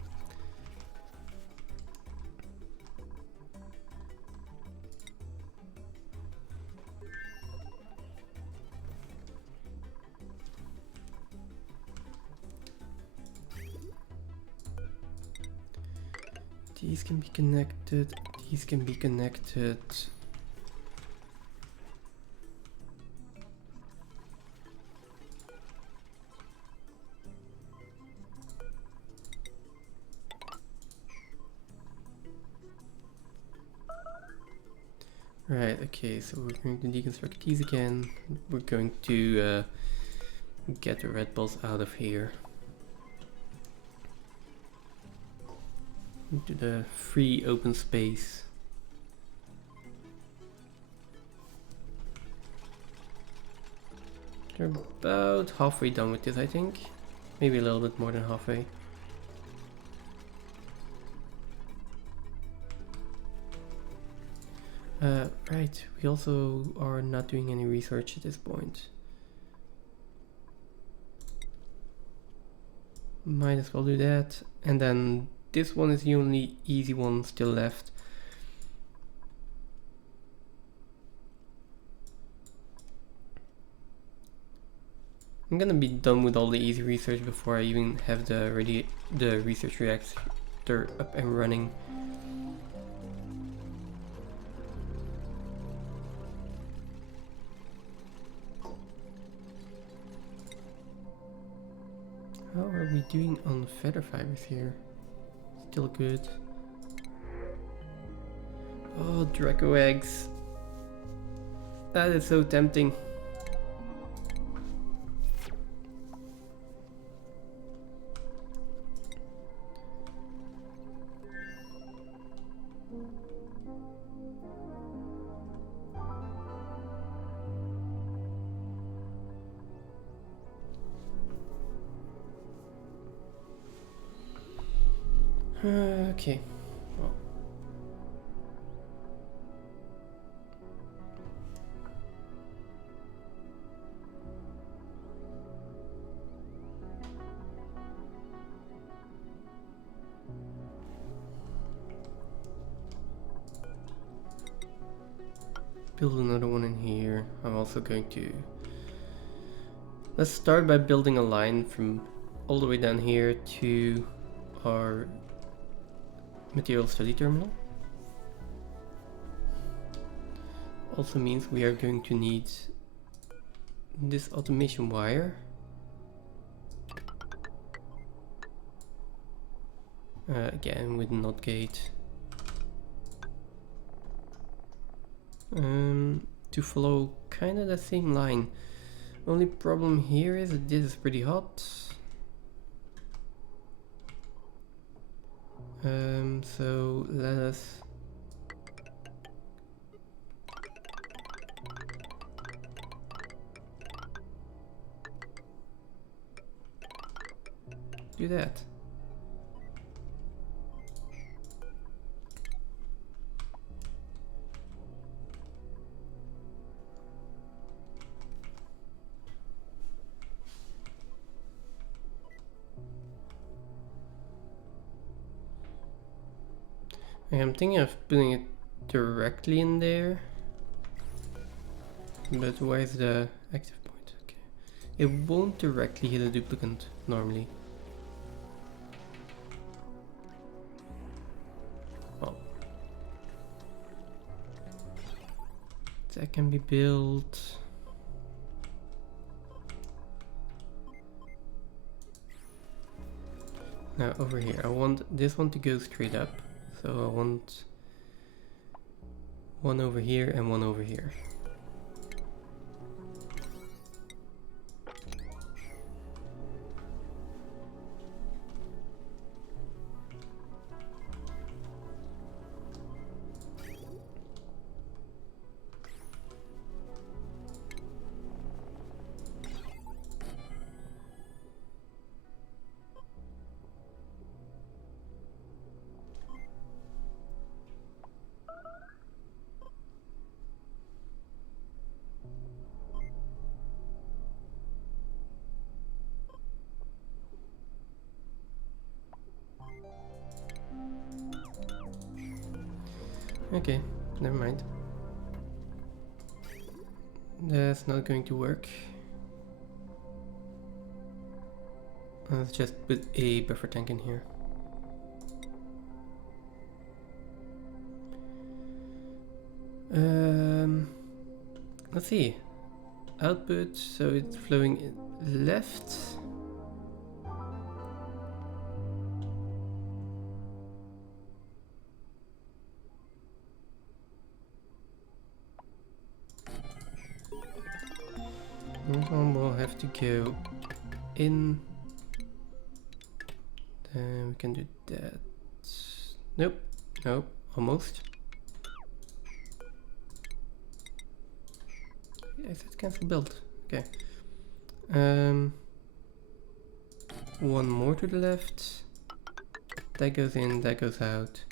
These can be connected, these can be connected. Right, okay, so we're going to deconstruct these again. We're going to get the red balls out of here. Into the free open space. They're about halfway done with this, I think. Maybe a little bit more than halfway. Right, we also are not doing any research at this point. Might as well do that, and then this one is the only easy one still left. I'm gonna be done with all the easy research before I even have the research reactor up and running. How are we doing on feather fibers here? Still good. Oh, Draco eggs. That is so tempting. Okay. Well. Build another one in here. I'm also going to... Let's start by building a line from all the way down here to our material study terminal. Also means we are going to need this automation wire. Again with NOT gate. To follow kind of the same line. Only problem here is that this is pretty hot. So let us do that. I'm thinking of putting it directly in there, but where is the active point? Okay, it won't directly hit a duplicant normally. Oh, that can be built. Now over here, I want this one to go straight up. So I want one over here and one over here. Okay, never mind. That's not going to work. Let's just put a buffer tank in here. Let's see. Output, so it's flowing left. This one will have to go in. Then we can do that. Nope, nope, almost. Yes, it's cancel build. Okay. One more to the left. That goes in, that goes out.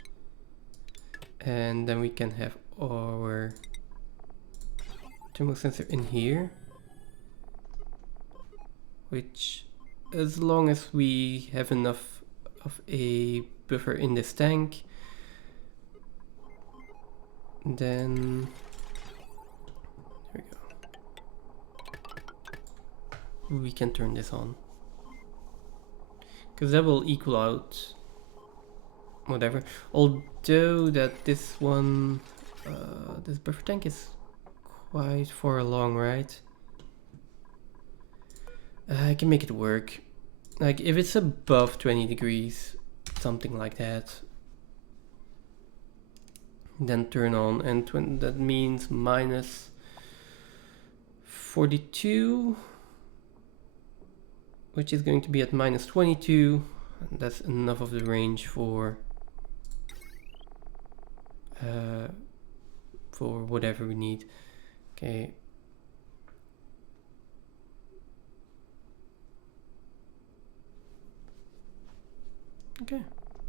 And then we can have our thermal sensor in here. Which, as long as we have enough of a buffer in this tank, then there we go. We can turn this on, because that will equal out whatever. Although that this one, this buffer tank is quite far along, right? I can make it work. Like if it's above 20 degrees, something like that, then turn on, and that means minus 42, which is going to be at minus 22. And that's enough of the range for whatever we need. Okay. Okay,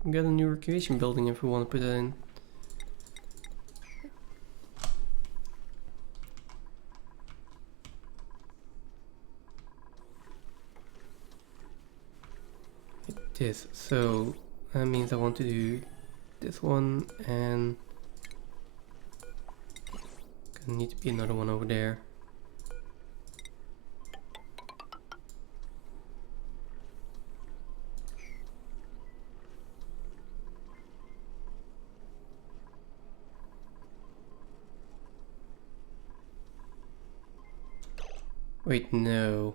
we got a new recreation building if we want to put that in. It is, so that means I want to do this one, and gonna need to be another one over there. Wait, no.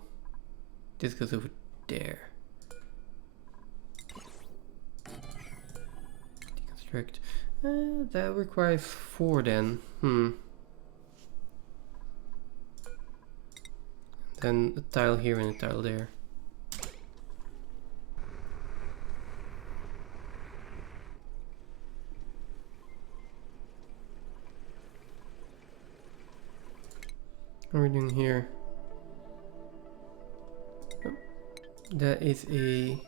This goes over there. Deconstruct. That requires 4 then. Then a tile here and a tile there. What are we doing here? Oh, that is a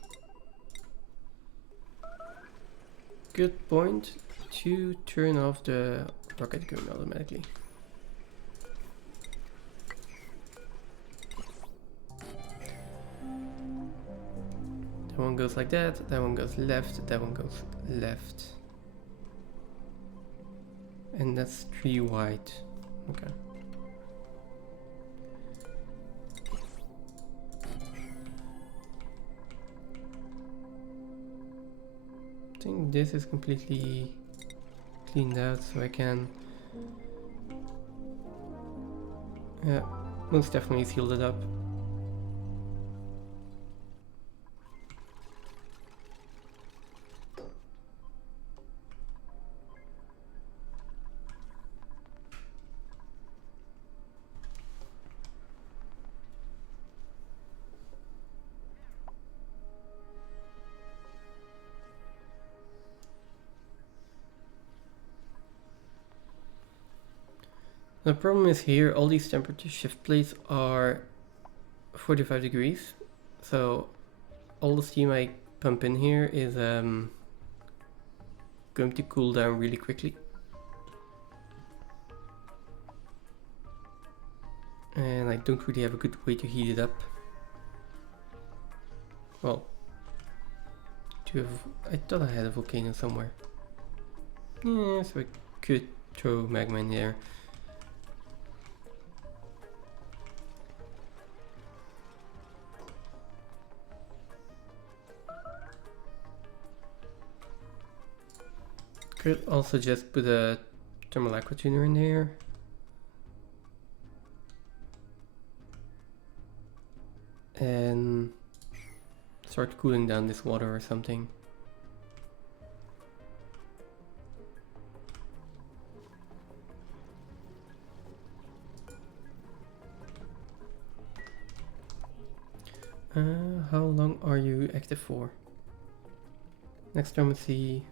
good point to turn off the rocket going automatically. That one goes like that one goes left, that one goes left. And that's 3 white. Okay. I think this is completely cleaned out, so I can most definitely sealed it up. The problem is here, all these temperature shift plates are 45 degrees, so all the steam I pump in here is going to cool down really quickly. And I don't really have a good way to heat it up. Well, I thought I had a volcano somewhere. Yeah, so I could throw magma in there. Could also just put a thermal aqua tuner in there. And start cooling down this water or something. How long are you active for? Next time we see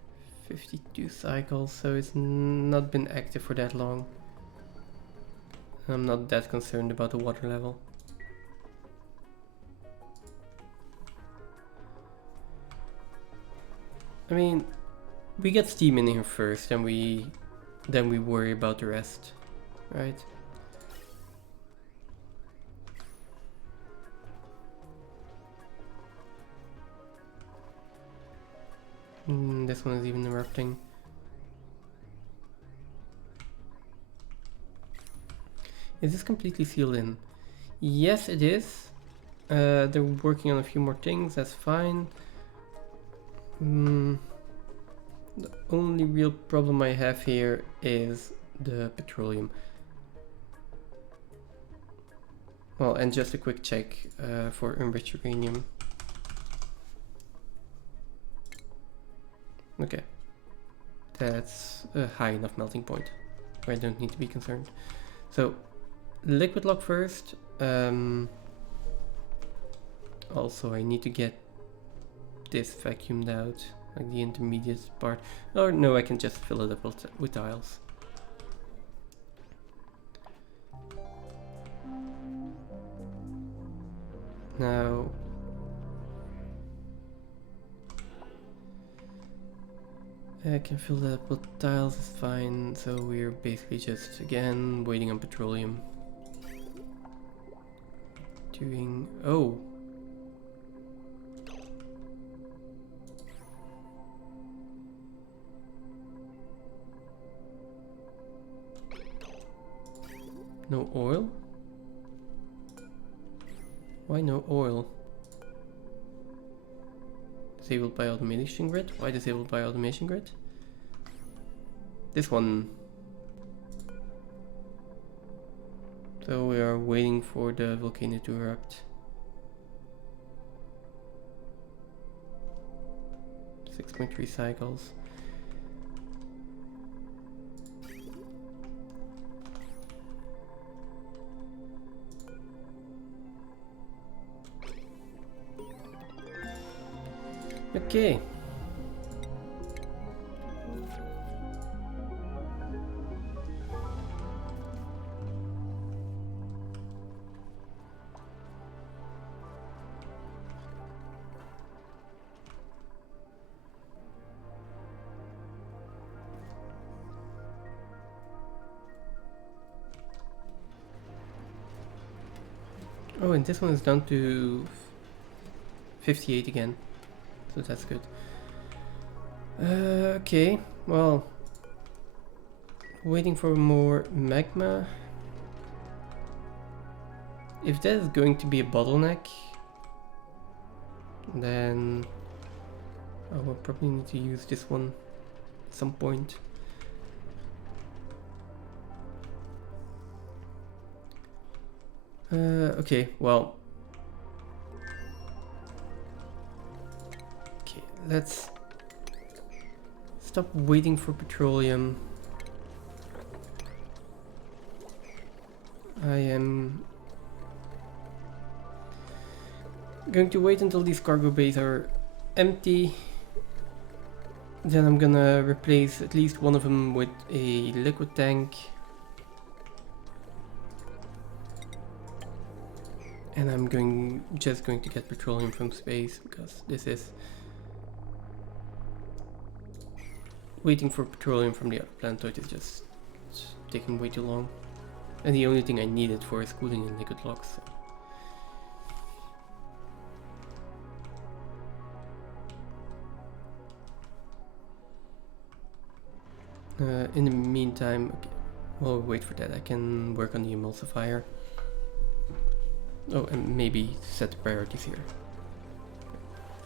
52 cycles, so it's not been active for that long. I'm not that concerned about the water level. I mean, we get steam in here first, and then we worry about the rest, right? This one is even erupting. Is this completely sealed in? Yes, it is. They're working on a few more things, that's fine. The only real problem I have here is the petroleum. Well, and just a quick check for enriched uranium. Okay, that's a high enough melting point where I don't need to be concerned. So, liquid lock first. Also, I need to get this vacuumed out, like the intermediate part. Or no, I can just fill it up with tiles. Now, I can fill that up with tiles, it's fine. So we're basically just again waiting on petroleum. Doing no oil? Why no oil? Disabled by automation grid? Why disabled by automation grid? This one. So we are waiting for the volcano to erupt. 6.3 cycles. Okay. Oh, and this one is down to 58 again, so that's good. Okay, well, waiting for more magma. If that is going to be a bottleneck, then I will probably need to use this one at some point. Okay, well. Okay, let's stop waiting for petroleum. I am going to wait until these cargo bays are empty. Then I'm gonna replace at least one of them with a liquid tank. And I'm just going to get petroleum from space, because this is waiting for petroleum from the other planetoid is just taking way too long. And the only thing I need it for is cooling and liquid locks. So. In the meantime, okay, while we wait for that, I can work on the emulsifier. Oh, and maybe set the priorities here.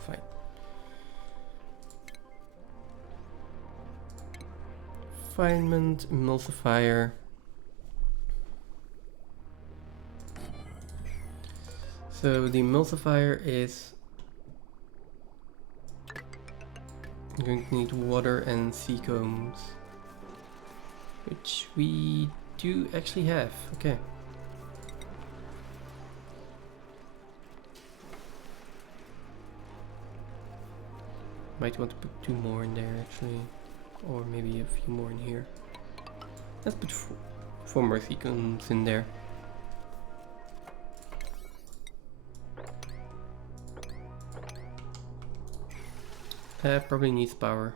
Fine. Refinement, emulsifier. So the emulsifier is going to need water and sea combs, which we do actually have. Okay. Might want to put 2 more in there actually, or maybe a few more in here. Let's put 4 more sea combs in there. Probably needs power.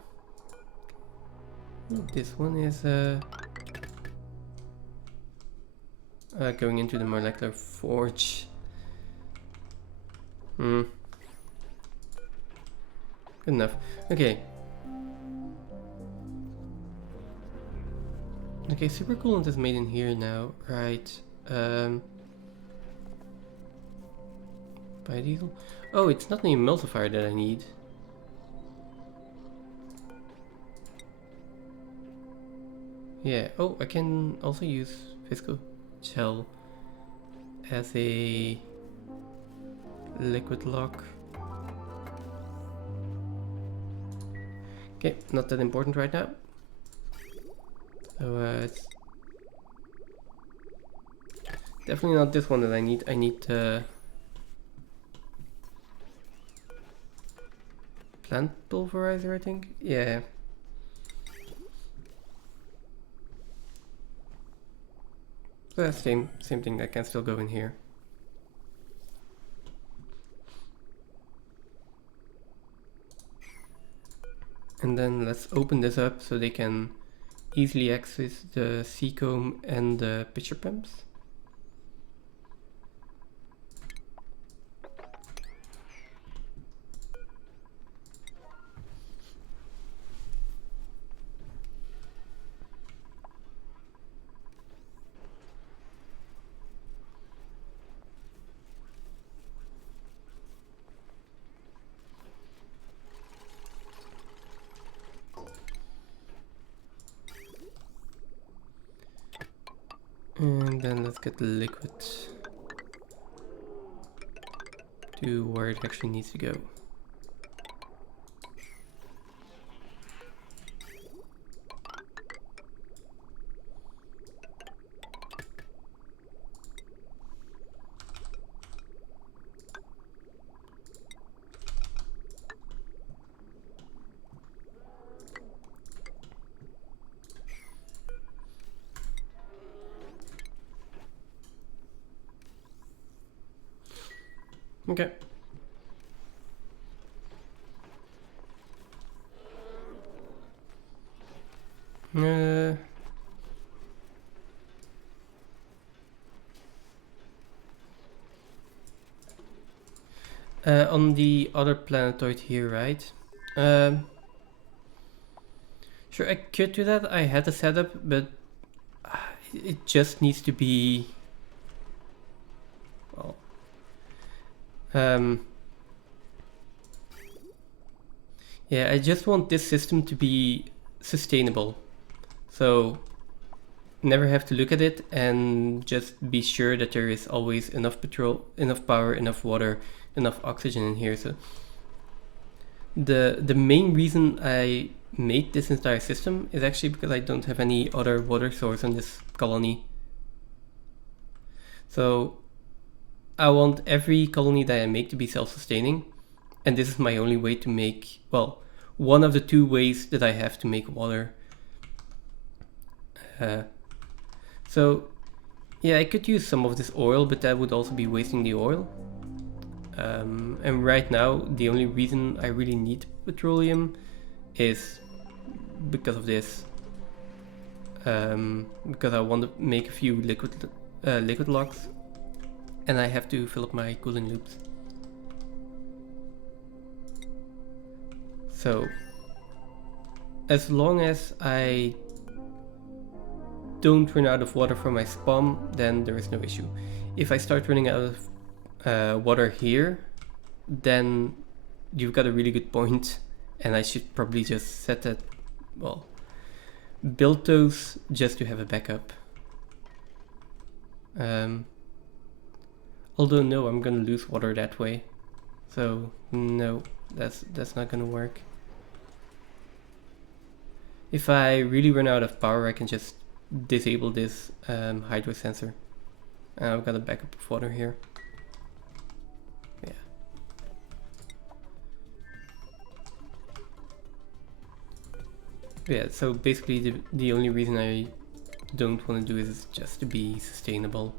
This one is going into the molecular forge. Good enough. Okay. Okay, supercoolant is made in here now, right? Biodiesel. Oh, it's not an emulsifier that I need. Yeah, oh, I can also use Visco gel as a liquid lock. Okay, not that important right now. So it's definitely not this one that I need. I need plant pulverizer, I think. Yeah. So that's same thing that can still go in here. And then let's open this up so they can easily access the sea comb and the pitcher pumps. And And then let's get the liquid to where it actually needs to go. Okay. On the other planetoid here, right? Sure, I could do that. I had a setup, but it just needs to be... Well... yeah, I just want this system to be sustainable. So, never have to look at it and just be sure that there is always enough petrol, enough power, enough water, enough oxygen in here. So the main reason I made this entire system is actually because I don't have any other water source on this colony. So I want every colony that I make to be self-sustaining, and this is my only way to make, well, one of the two ways that I have to make water. So yeah, I could use some of this oil, but that would also be wasting the oil. And right now, the only reason I really need petroleum is because of this. Because I want to make a few liquid locks, and I have to fill up my cooling loops. So, as long as I don't run out of water for my spawn, then there is no issue. If I start running out of water here, then you've got a really good point, and I should probably just set that, well, build those just to have a backup. Although no, I'm gonna lose water that way, so no, that's not gonna work. If I really run out of power, I can just disable this hydro sensor. I've got a backup of water here. Yeah. Yeah, so basically the only reason I don't want to do it is just to be sustainable.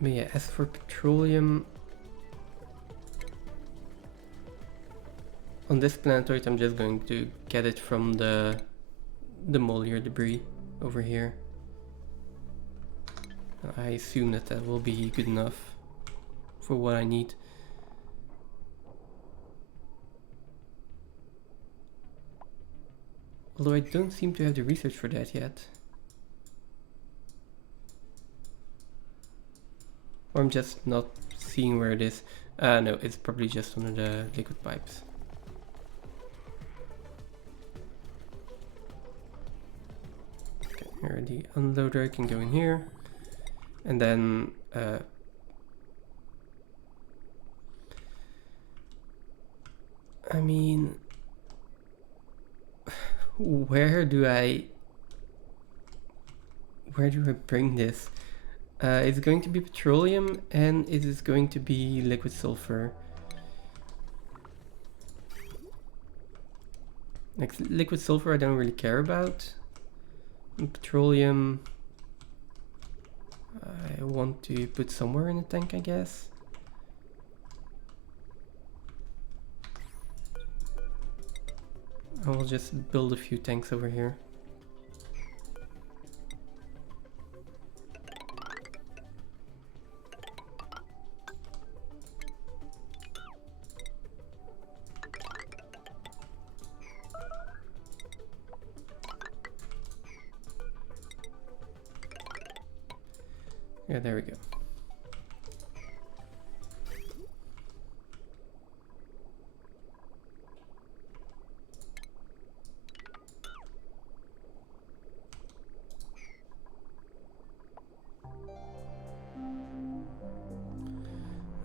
But yeah, as for petroleum, on this planetoid I'm just going to get it from the mollier debris over here. I assume that that will be good enough for what I need. Although I don't seem to have the research for that yet. Or I'm just not seeing where it is. No, it's probably just under the liquid pipes. Okay, here the unloader can go in here. And then I mean, where do I bring this? It's going to be petroleum, and it is going to be liquid sulfur. Like, liquid sulfur I don't really care about. And petroleum I want to put somewhere in the tank, I guess. I will just build a few tanks over here. Yeah, there we go.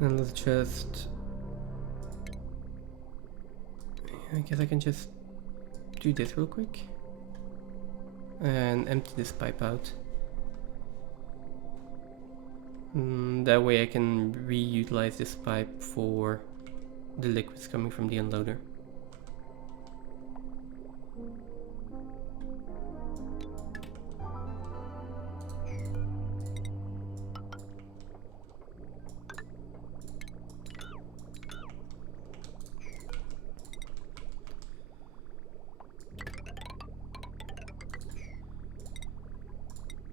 And let's just... I guess I can just do this real quick. And empty this pipe out. That way I can reutilize this pipe for the liquids coming from the unloader.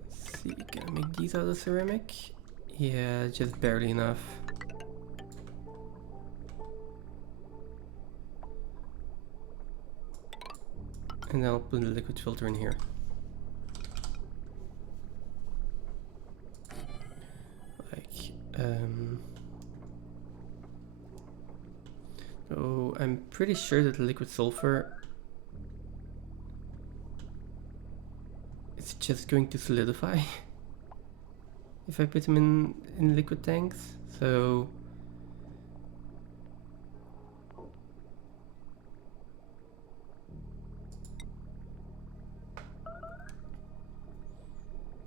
Let's see, can I make these out of ceramic? Yeah, just barely enough. And then I'll put the liquid filter in here. So I'm pretty sure that the liquid sulfur is just going to solidify if I put them in liquid tanks. So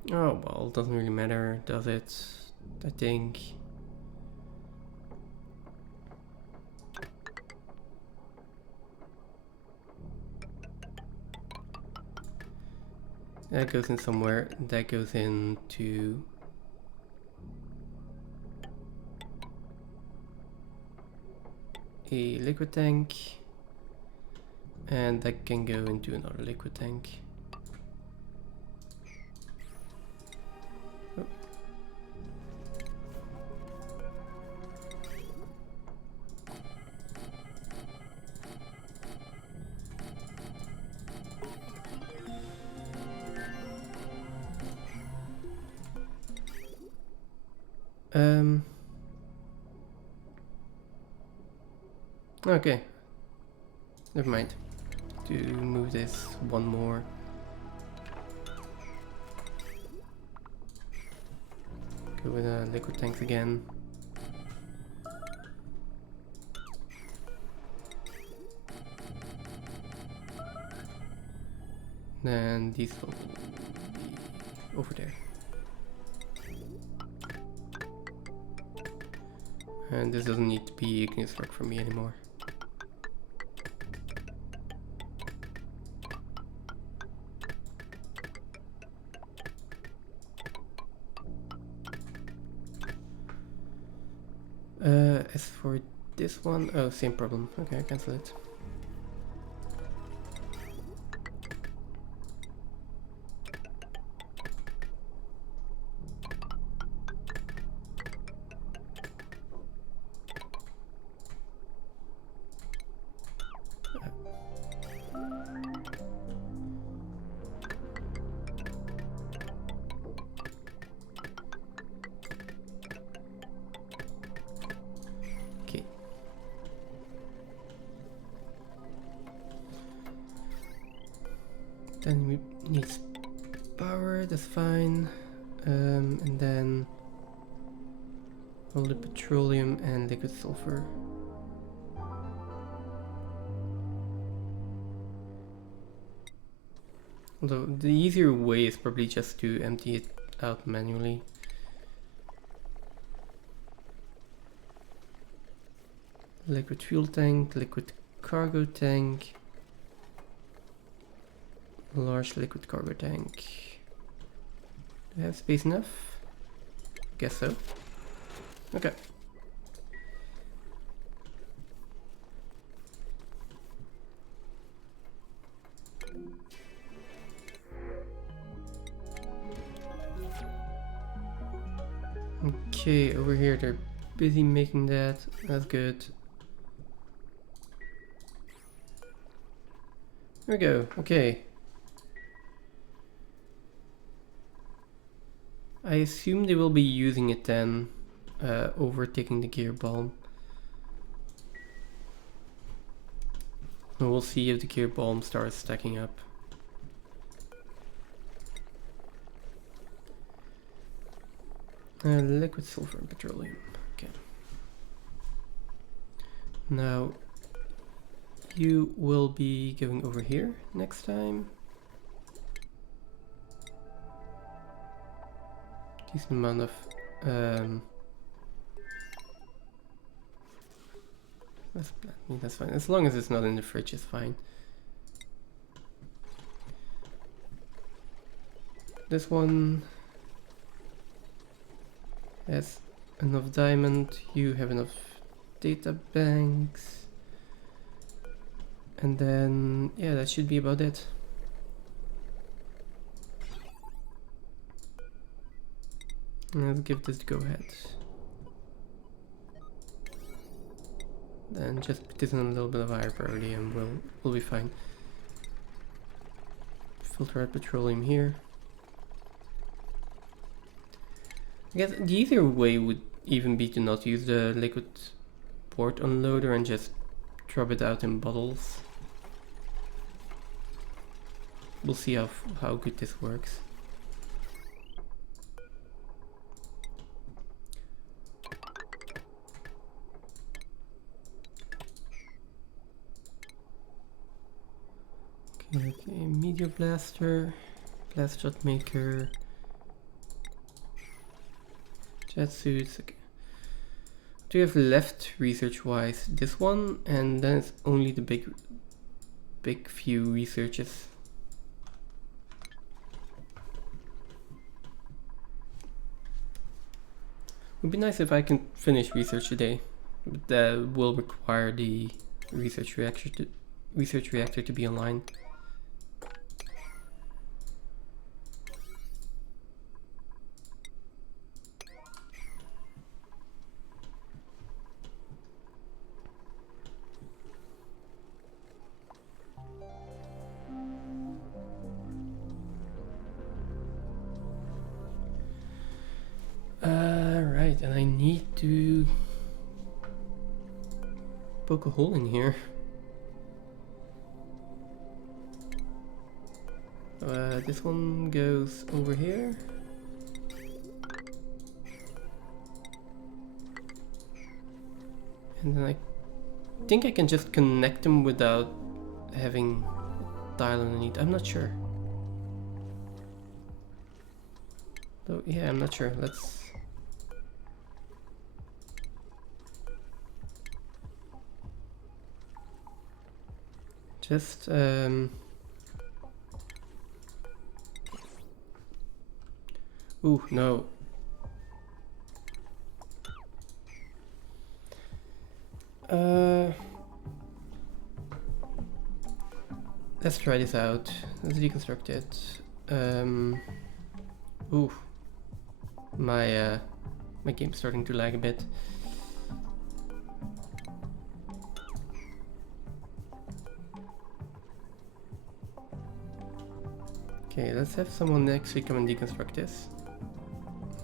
oh well, it doesn't really matter, does it? I think. That goes in somewhere. That goes into a liquid tank, and that can go into another liquid tank. Oh. Okay, never mind. To move this one more. Go with liquid tanks again. Then these will be over there. And this doesn't need to be igneous rock for me anymore. As for this one, oh, same problem. Okay, cancel it. Okay. Then we need power, that's fine. And then all the petroleum and liquid sulfur. Although the easier way is probably just to empty it out manually. Liquid fuel tank, liquid cargo tank, large liquid cargo tank. Do I have space enough? Guess so. Okay. Okay, over here they're busy making that. That's good. There we go. Okay. I assume they will be using it then, overtaking the gear bomb. And we'll see if the gear bomb starts stacking up. Liquid sulfur and petroleum. Okay. Now you will be going over here next time. Decent amount of that's fine. As long as it's not in the fridge, it's fine. This one has enough diamond, you have enough data banks. And then, yeah, that should be about it. Let's give this the go ahead. Then just put this on a little bit of higher priority and we'll be fine. Filter out petroleum here. I guess the easier way would even be to not use the liquid port unloader and just drop it out in bottles. We'll see how good this works. Okay, media blaster, blast shot maker, jet suits. Okay. What do you have left research wise? This one, and then it's only the big few researches. Would be nice if I can finish research today, but that will require the research reactor to be online. Right, and I need to poke a hole in here. This one goes over here. And then I think I can just connect them without having tile underneath. I'm not sure. So yeah, I'm not sure. Let's just ooh, no. Let's try this out. Let's deconstruct it. Ooh, my game's starting to lag a bit. Okay, let's have someone actually come and deconstruct this.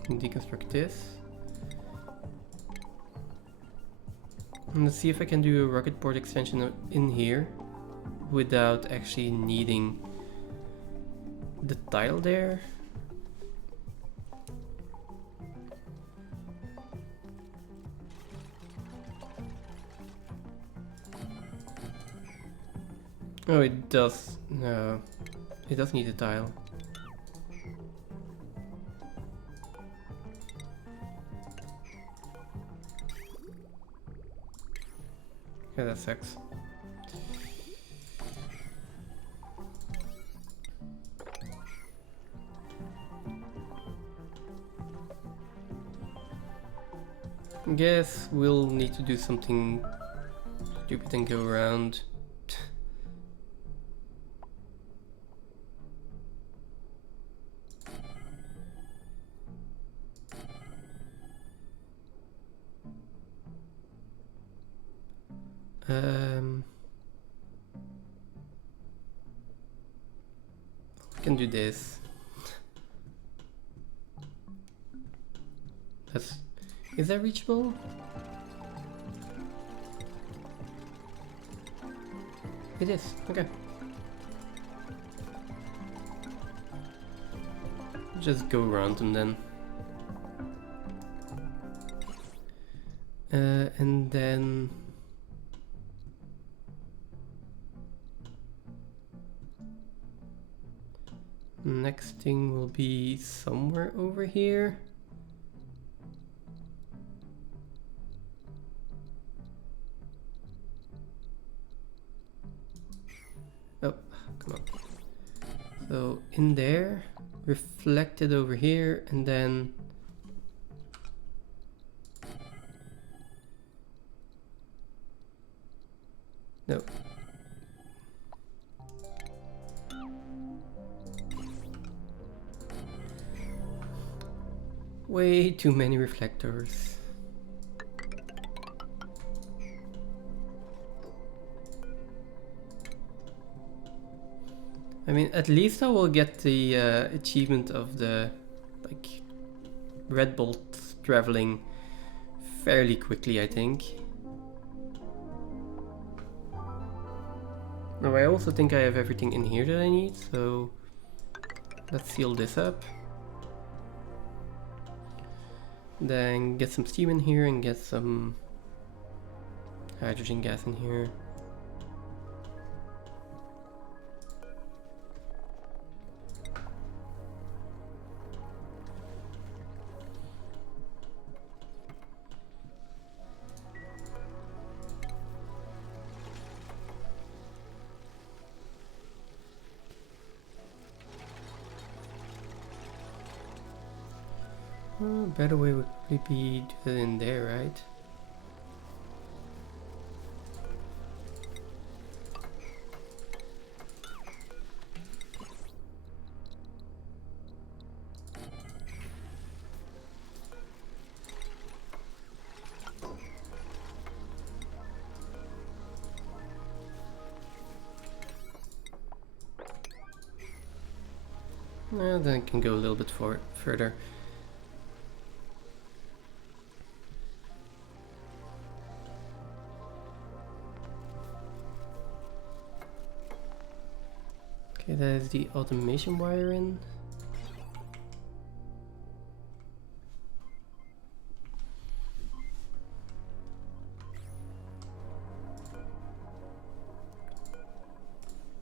And deconstruct this. And let's see if I can do a rocket port extension in here without actually needing the tile there. Oh, it does. No, it does need a tile. Yeah, that sucks. Guess we'll need to do something stupid and go around. We can do this. That's... Is that reachable? It is, okay. Just go around them then. And then... Next thing will be somewhere over here. Oh, come on. So in there, reflected over here, and then no. Way too many reflectors. I mean, at least I will get the achievement of the like red bolt traveling fairly quickly, I think. Now I also think I have everything in here that I need, so let's seal this up. Then get some steam in here and get some hydrogen gas in here. Better way would be do it in there, right? Then I can go a little bit further. Okay, that is the automation wire in.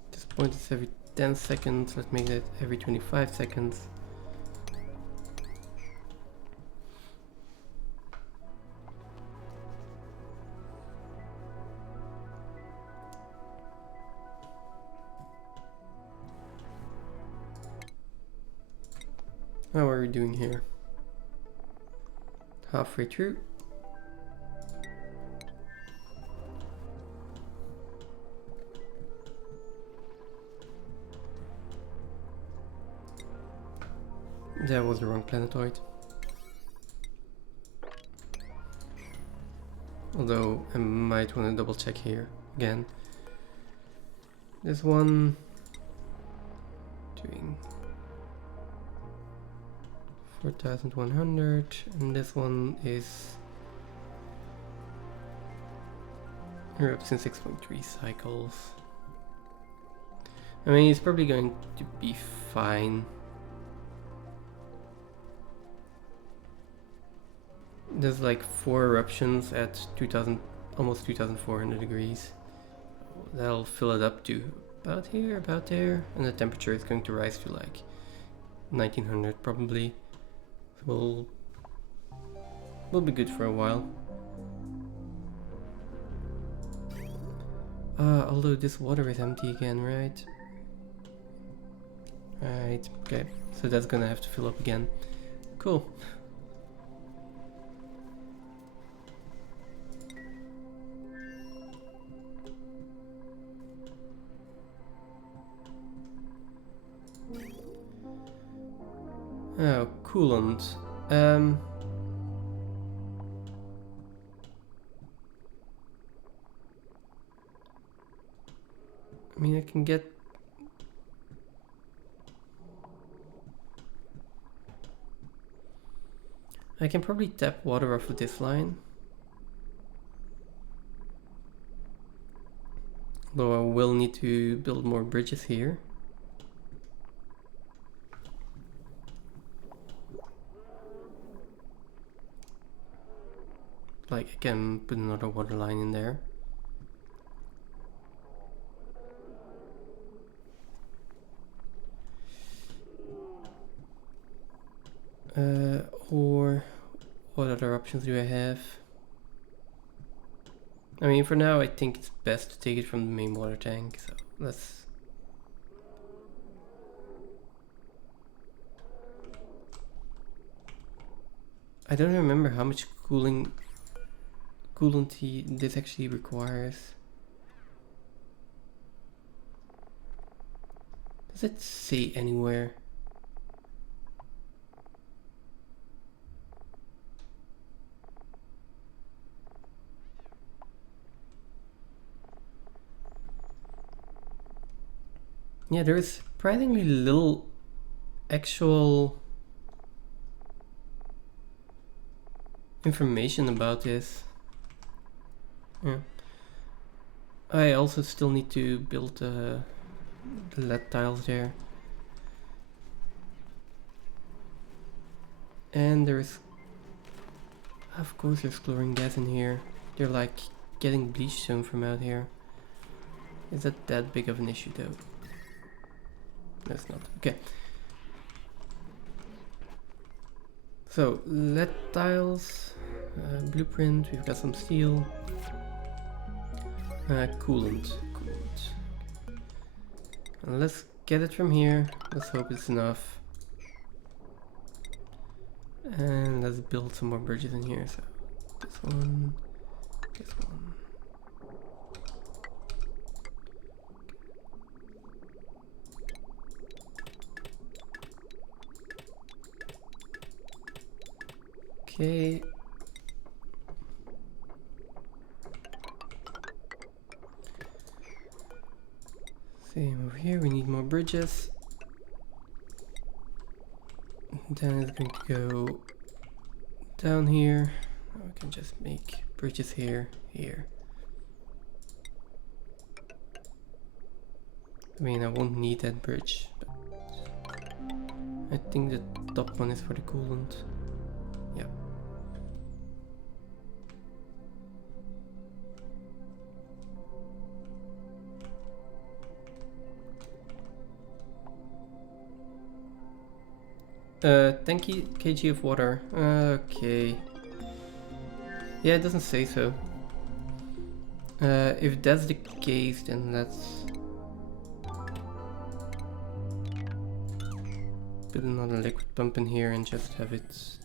At this point it's every 10 seconds, let's make that every 25 seconds. How are we doing here? Halfway through. That was the wrong planetoid. Although I might want to double check here again. This one doing 4100 and this one is erupts in 6.3 cycles. I mean, it's probably going to be fine. There's like 4 eruptions at 2000, almost 2400 degrees. That'll fill it up to about here, about there, and the temperature is going to rise to like 1900 probably. So we'll be good for a while. Although this water is empty again, right? Right, okay. So that's gonna have to fill up again. Cool. Oh, coolant. I mean, I can get... I can probably tap water off of this line. Although I will need to build more bridges here. Like I can put another water line in there. Or what other options do I have? I mean, for now I think it's best to take it from the main water tank, so let's... I don't remember how much coolant this actually requires. Does it say anywhere? Yeah, there is surprisingly little actual information about this. Yeah. I also still need to build the LED tiles there. And there's... Of course there's chlorine gas in here. They're like getting bleach stone from out here. Is that big of an issue though? That's not. Okay. So, LED tiles, blueprint, we've got some steel. Coolant. And let's get it from here. Let's hope it's enough. And let's build some more bridges in here. So, this one, this one. Okay. Same over here, we need more bridges. Then it's going to go down here. We can just make bridges here, here. I mean, I won't need that bridge, but I think the top one is for the coolant. Yeah. kg of water. Okay. Yeah, it doesn't say so. If that's the case, then let's put another liquid pump in here and just have it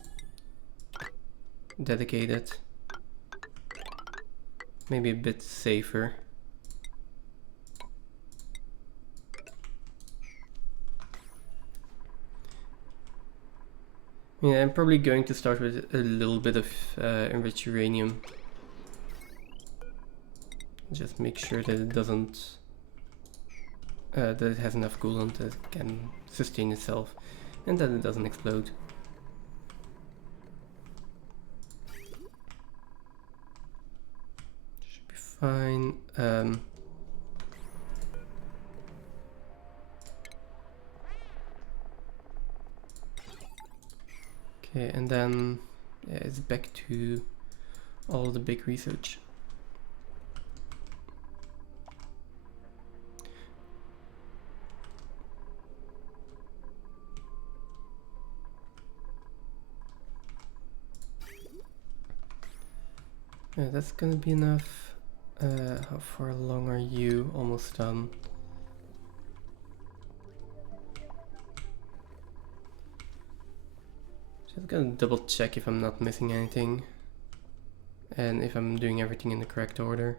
dedicated. Maybe a bit safer. Yeah, I'm probably going to start with a little bit of enriched uranium. Just make sure that it doesn't, that it has enough coolant that it can sustain itself and that it doesn't explode. Should be fine. Okay, and then yeah, it's back to all the big research. Yeah, that's gonna be enough. How far along are you? Almost done. Just gonna double check if I'm not missing anything and if I'm doing everything in the correct order.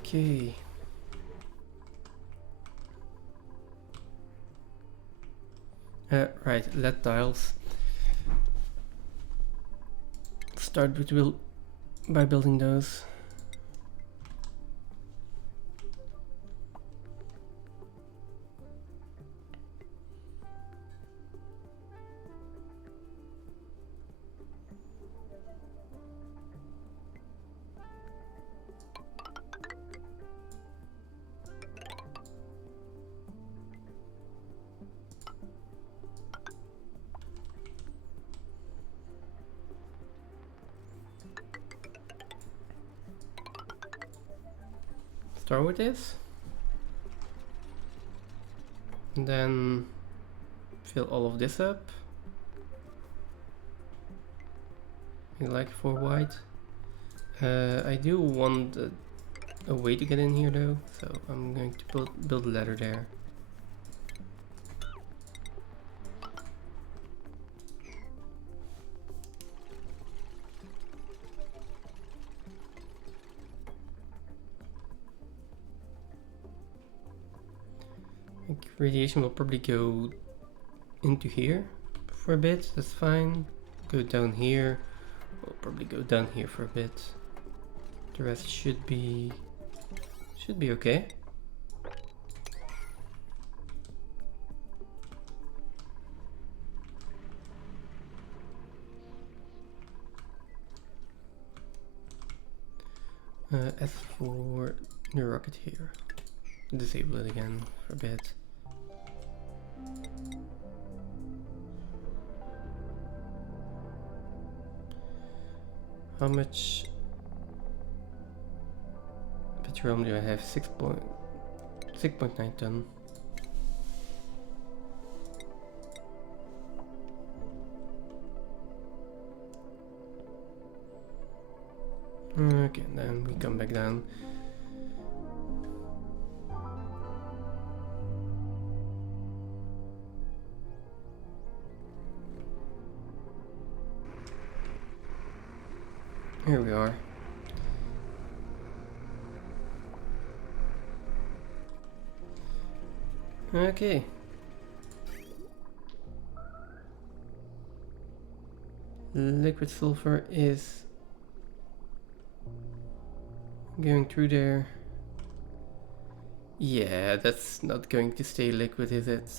Okay. Right, LED tiles. Start by building those. Start with this. And then fill all of this up. Like 4 wide. I do want a way to get in here though, so I'm going to build a ladder there. I think radiation will probably go into here for a bit, that's fine. Go down here. We'll probably go down here for a bit. The rest should be okay. As for the rocket here, disable it again for a bit. How much petroleum do I have? 6.9 ton. Okay, then we come back down. Here we are. Okay. Liquid sulfur is going through there. Yeah, that's not going to stay liquid, is it?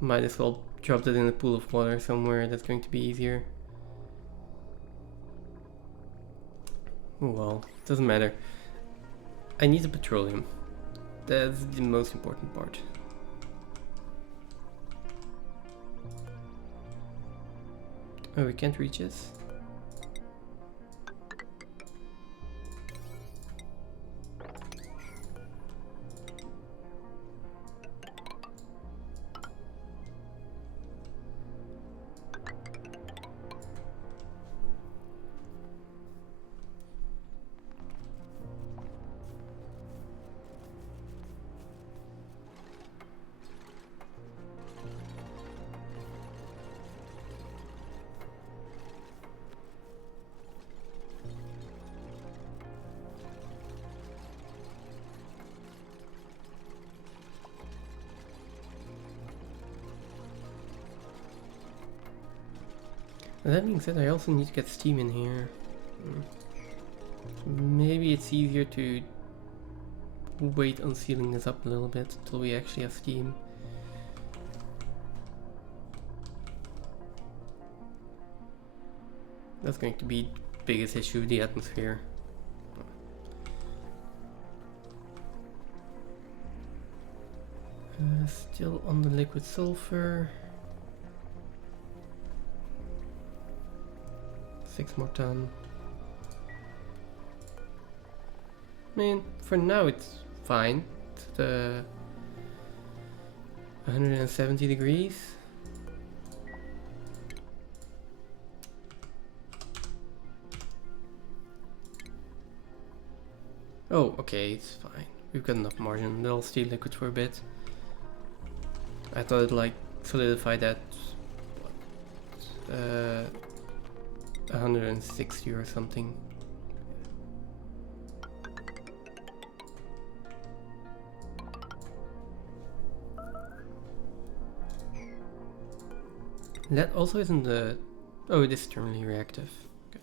Might as well drop it in a pool of water somewhere, that's going to be easier. Oh well, doesn't matter. I need the petroleum. That's the most important part. Oh, we can't reach this? That being said, I also need to get steam in here. Maybe it's easier to wait on sealing this up a little bit until we actually have steam. That's going to be the biggest issue, the atmosphere. Still on the liquid sulfur. 6 more ton. I mean, for now it's fine. It's 170 degrees. Oh, okay, it's fine. We've got enough margin. They'll stay liquid for a bit. I thought it like solidified at 160 or something. That also isn't the... Oh, it is terminally reactive. Okay.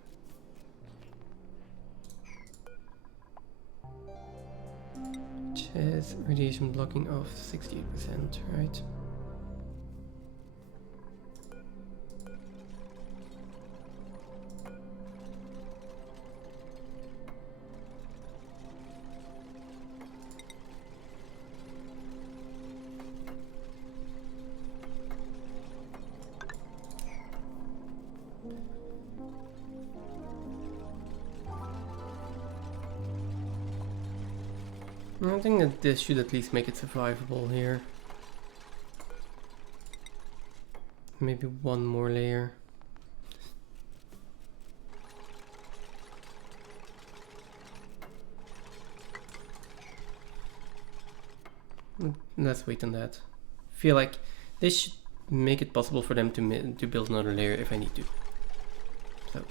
Which has radiation blocking of 68%, right? I think that this should at least make it survivable here. Maybe one more layer. Let's wait on that. Feel like this should make it possible for them to build another layer if I need to. So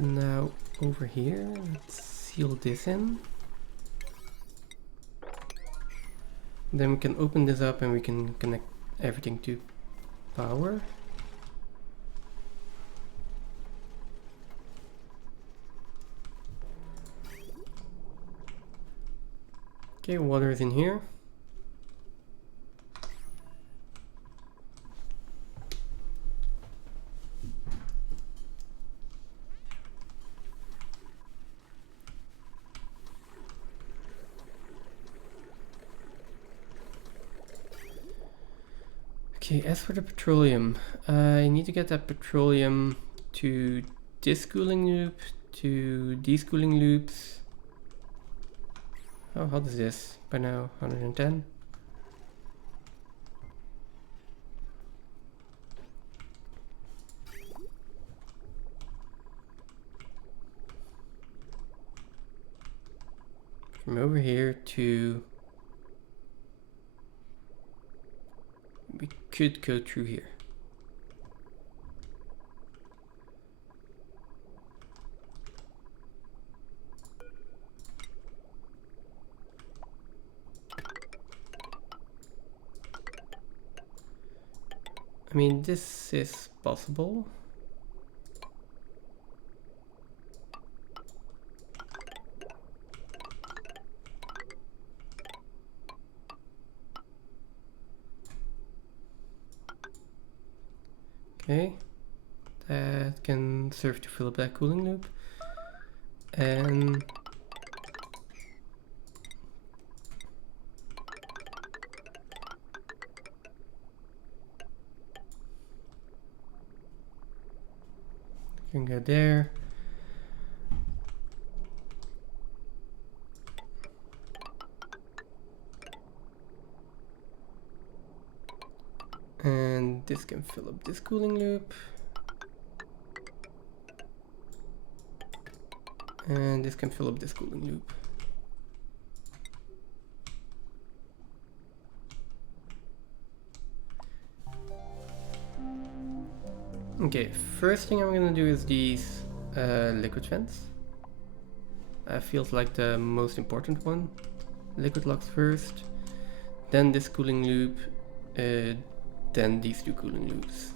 now over here, let's seal this in. Then we can open this up and we can connect everything to power. Okay, water is in here. Okay, as for the petroleum, I need to get that petroleum to this cooling loop, to these cooling loops. Oh, how does this by now? 110. From over here to... we could go through here. I mean, this is possible. Okay, that can serve to fill up that cooling loop. And can go there. And this can fill up this cooling loop. And this can fill up this cooling loop. Okay, first thing I'm gonna do is these liquid vents. Feels like the most important one. Liquid locks first, then this cooling loop, then these two cooling loops.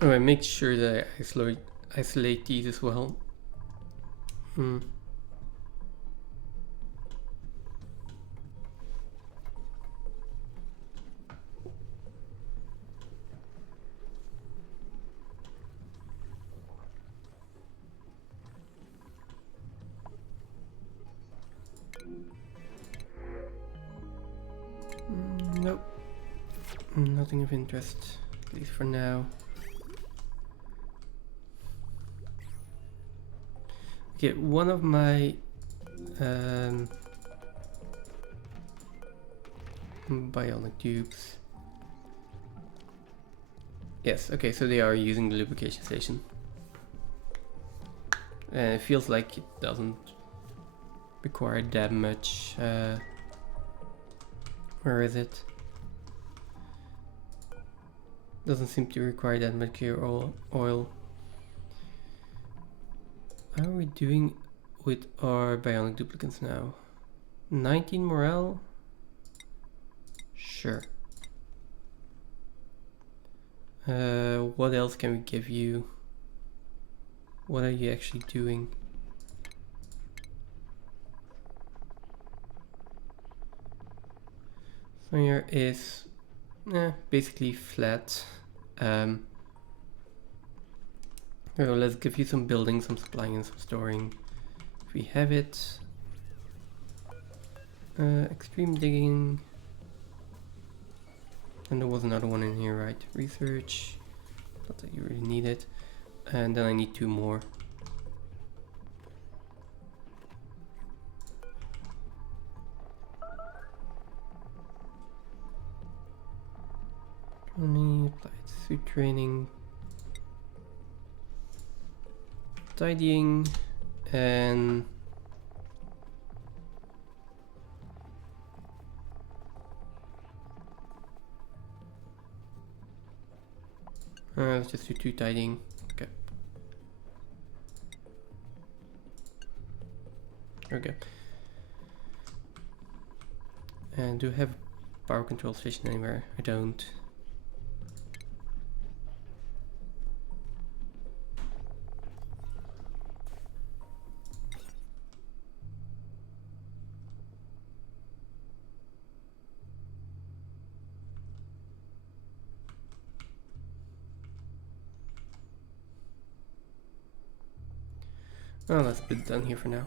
Oh, I make sure that I isolate these as well. Nope, nothing of interest, at least for now. Okay, one of my bionic tubes. Yes, okay, so they are using the lubrication station. And it feels like it doesn't require that much. Where is it? Doesn't seem to require that much oil. How are we doing with our bionic duplicates now? 19 morale? Sure. What else can we give you? What are you actually doing? So here is basically flat. So let's give you some building, some supplying and some storing. If we have it. Extreme digging. And there was another one in here, right? Research. Not that you really need it. And then I need 2 more. Applied suit training. Tidying. And let's just do 2 tidying. Okay. Okay. And do I have a power control station anywhere? I don't. Oh, let's put it down here for now.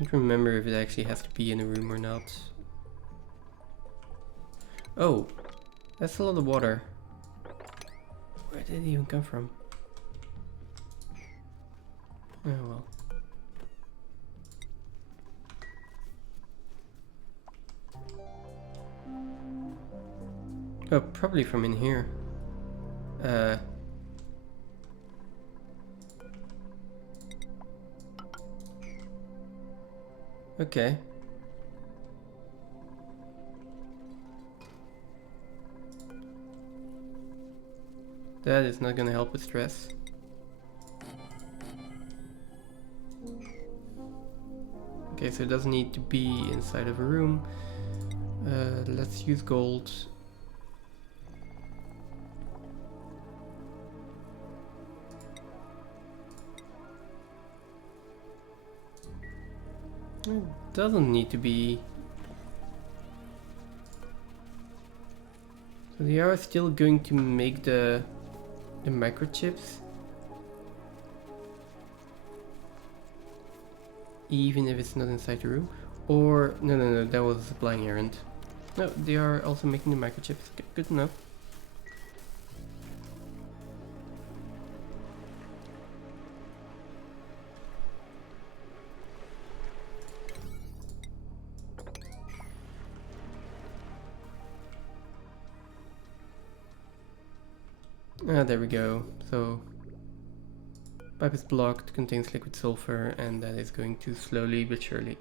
I don't remember if it actually has to be in a room or not. Oh, that's a lot of water. Where did it even come from? Oh well. Oh, probably from in here. Okay. That is not gonna help with stress. Okay, so it doesn't need to be inside of a room. Let's use gold. It doesn't need to be. So they are still going to make the microchips, even if it's not inside the room. Or no, that was a supplying errand. No, they are also making the microchips. Good enough. Ah, there we go. So pipe is blocked, contains liquid sulfur, and that is going to slowly but surely,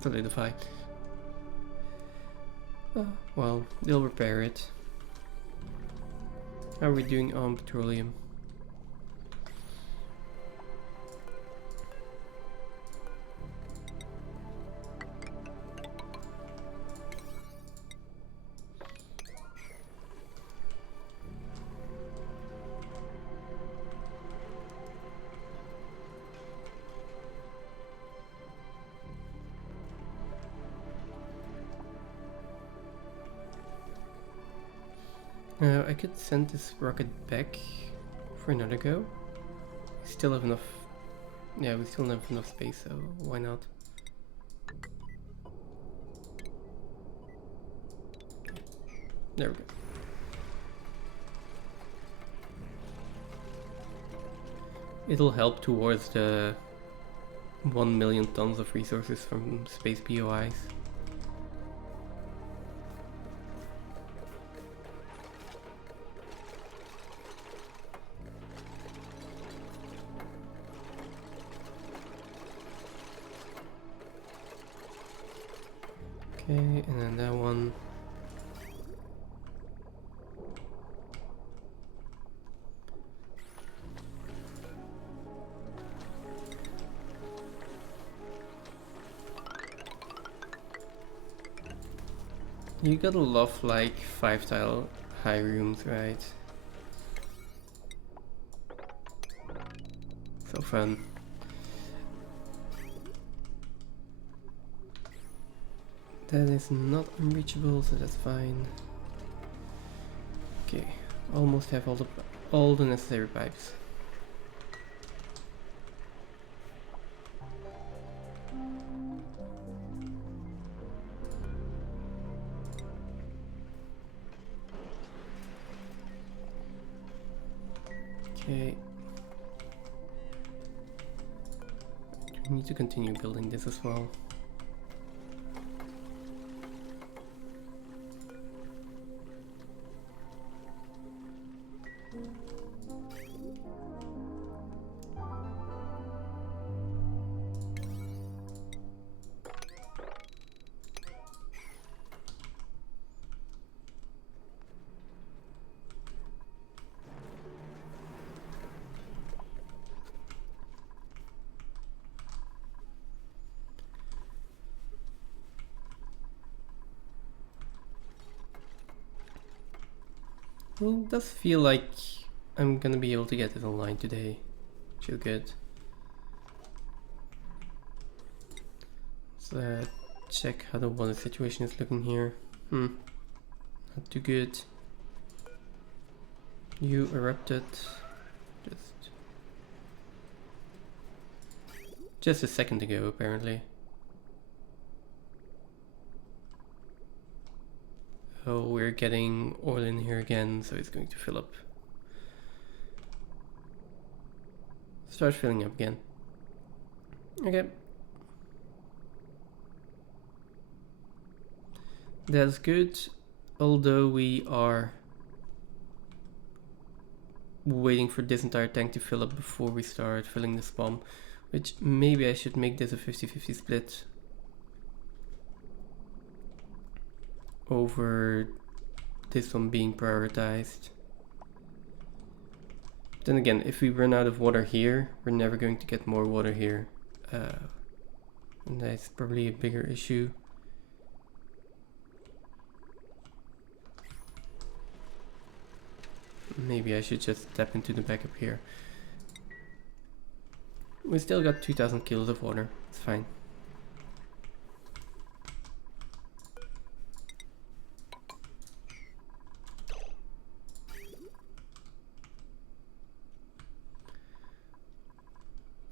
solidify. Oh, well, they'll repair it. How are we doing on petroleum? I could send this rocket back for another go. We still have enough. Yeah, we still have enough space, so why not? There we go. It'll help towards the 1 million tons of resources from space POIs. Okay, and then that one. You gotta love like 5-tile high rooms, right? So fun. That is not unreachable, so that's fine. Okay, almost have all the necessary pipes. Okay. We need to continue building this as well. It does feel like I'm gonna be able to get it online today. Feel good. Let's check how the water situation is looking here. Not too good. You erupted just a second ago, apparently. Oh, we're getting oil in here again, so it's going to fill up. Start filling up again. Okay. That's good, although we are waiting for this entire tank to fill up before we start filling this bomb, which maybe I should make this a 50-50 split over this one being prioritized. Then again, if we run out of water here, we're never going to get more water here. And that's probably a bigger issue. Maybe I should just tap into the backup here. We still got 2000 kilos of water, it's fine.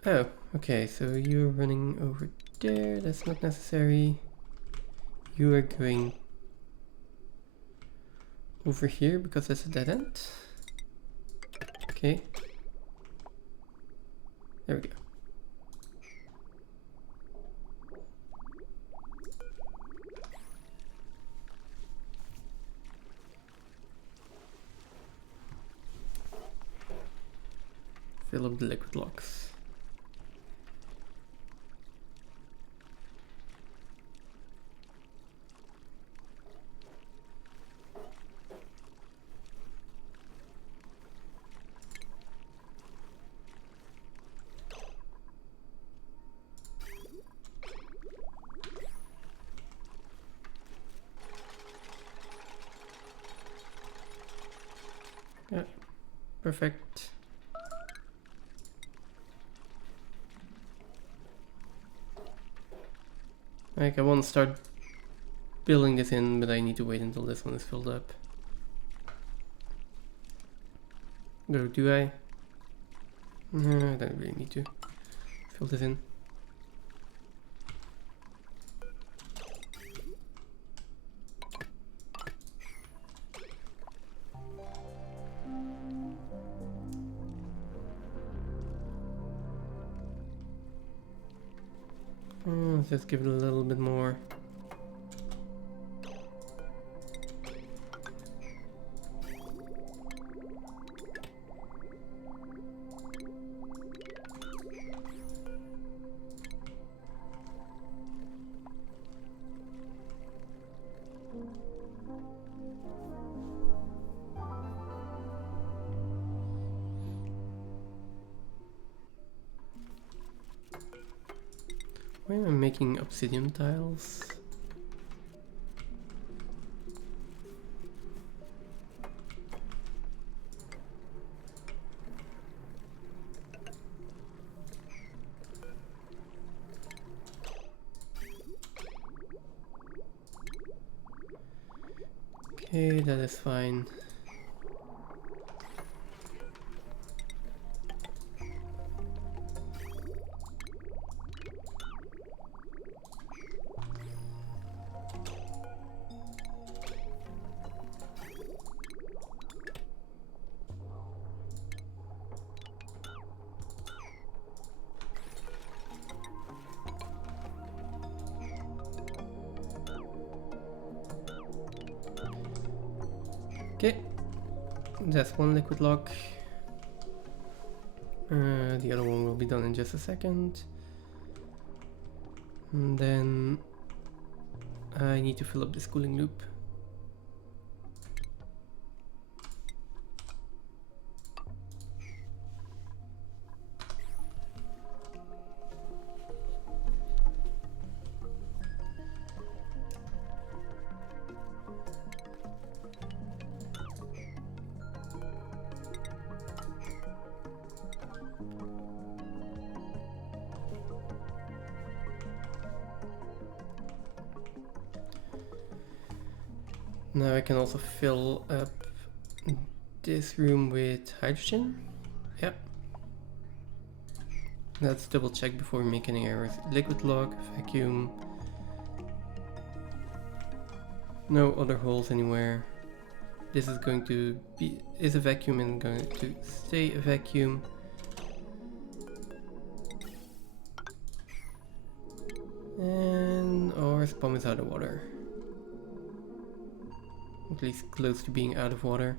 Oh, okay, so you're running over there, that's not necessary. You are going over here because that's a dead end. Okay. There we go. Fill up the liquid blocks. Yeah, perfect. Like, I want to start building this in, but I need to wait until this one is filled up. Or do I? No, I don't really need to fill this in. Let's just give it a little bit more. Why am I making obsidian tiles? Okay, that is fine. Okay, that's one liquid lock. The other one will be done in just a second. And then I need to fill up this cooling loop. Now I can also fill up this room with hydrogen. Yep. Let's double check before we make any errors. Liquid lock, vacuum. No other holes anywhere. This is going to be a vacuum and going to stay a vacuum. And our spawn is out of water. At least close to being out of water.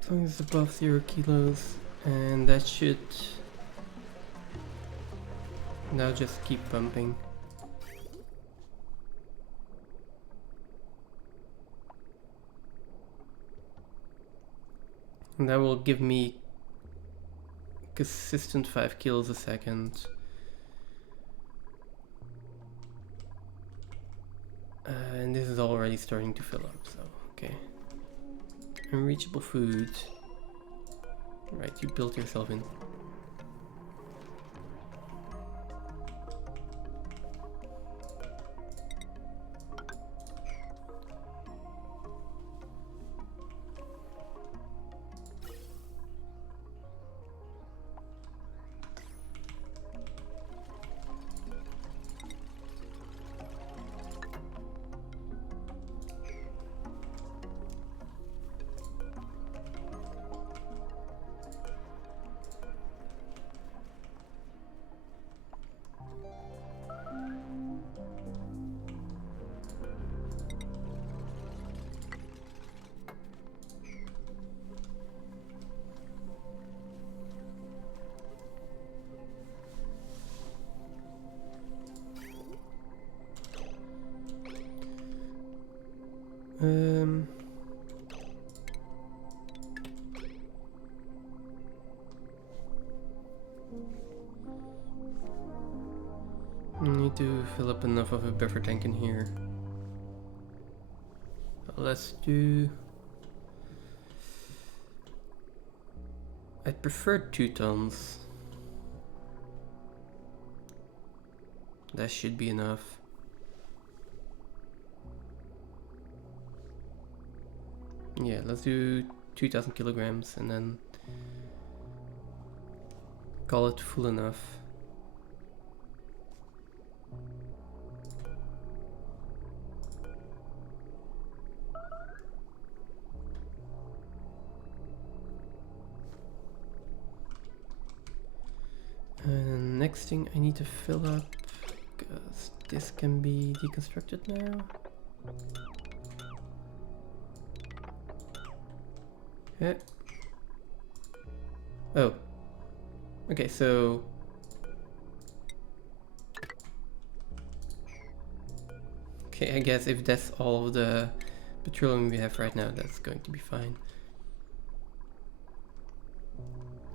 As long as it's above 0 kilos, and that should now just keep pumping. And that will give me consistent 5 kills a second. And this is already starting to fill up, so okay. Unreachable food. Right, you built yourself in. I need to fill up enough of a buffer tank in here. Let's do... I'd prefer 2 tons. That should be enough. Yeah, let's do 2,000 kilograms and then call it full enough. And next thing I need to fill up, because this can be deconstructed now. Yeah. Oh. Okay, so Okay, I guess if that's all of the petroleum we have right now, that's going to be fine.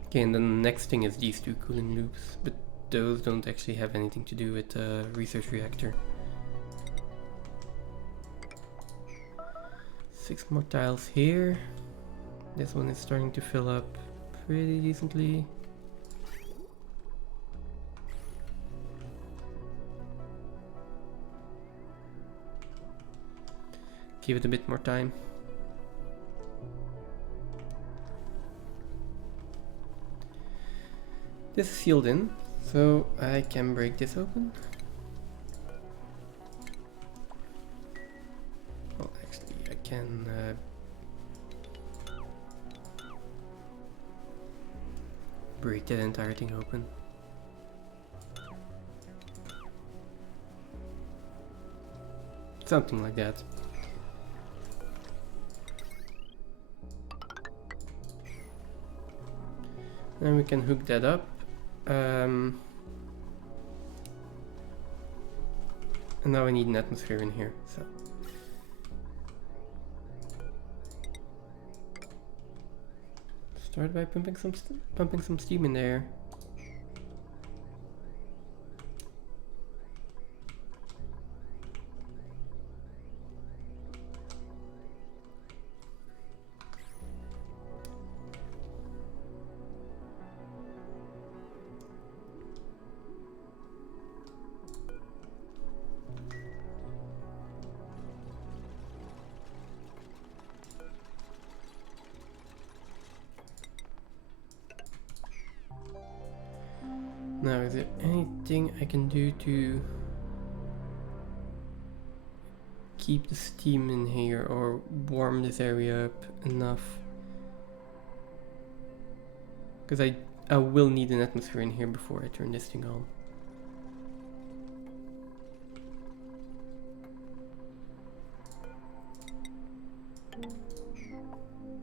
Okay, and then the next thing is these two cooling loops, but those don't actually have anything to do with the research reactor. 6 more tiles here. This one is starting to fill up pretty decently. Give it a bit more time. This is sealed in, so I can break this open. Well, actually, I can break that entire thing open. Something like that. Then we can hook that up. And now I need an atmosphere in here. So start by pumping some steam in there. Now, is there anything I can do to keep the steam in here or warm this area up enough? Because I will need an atmosphere in here before I turn this thing on.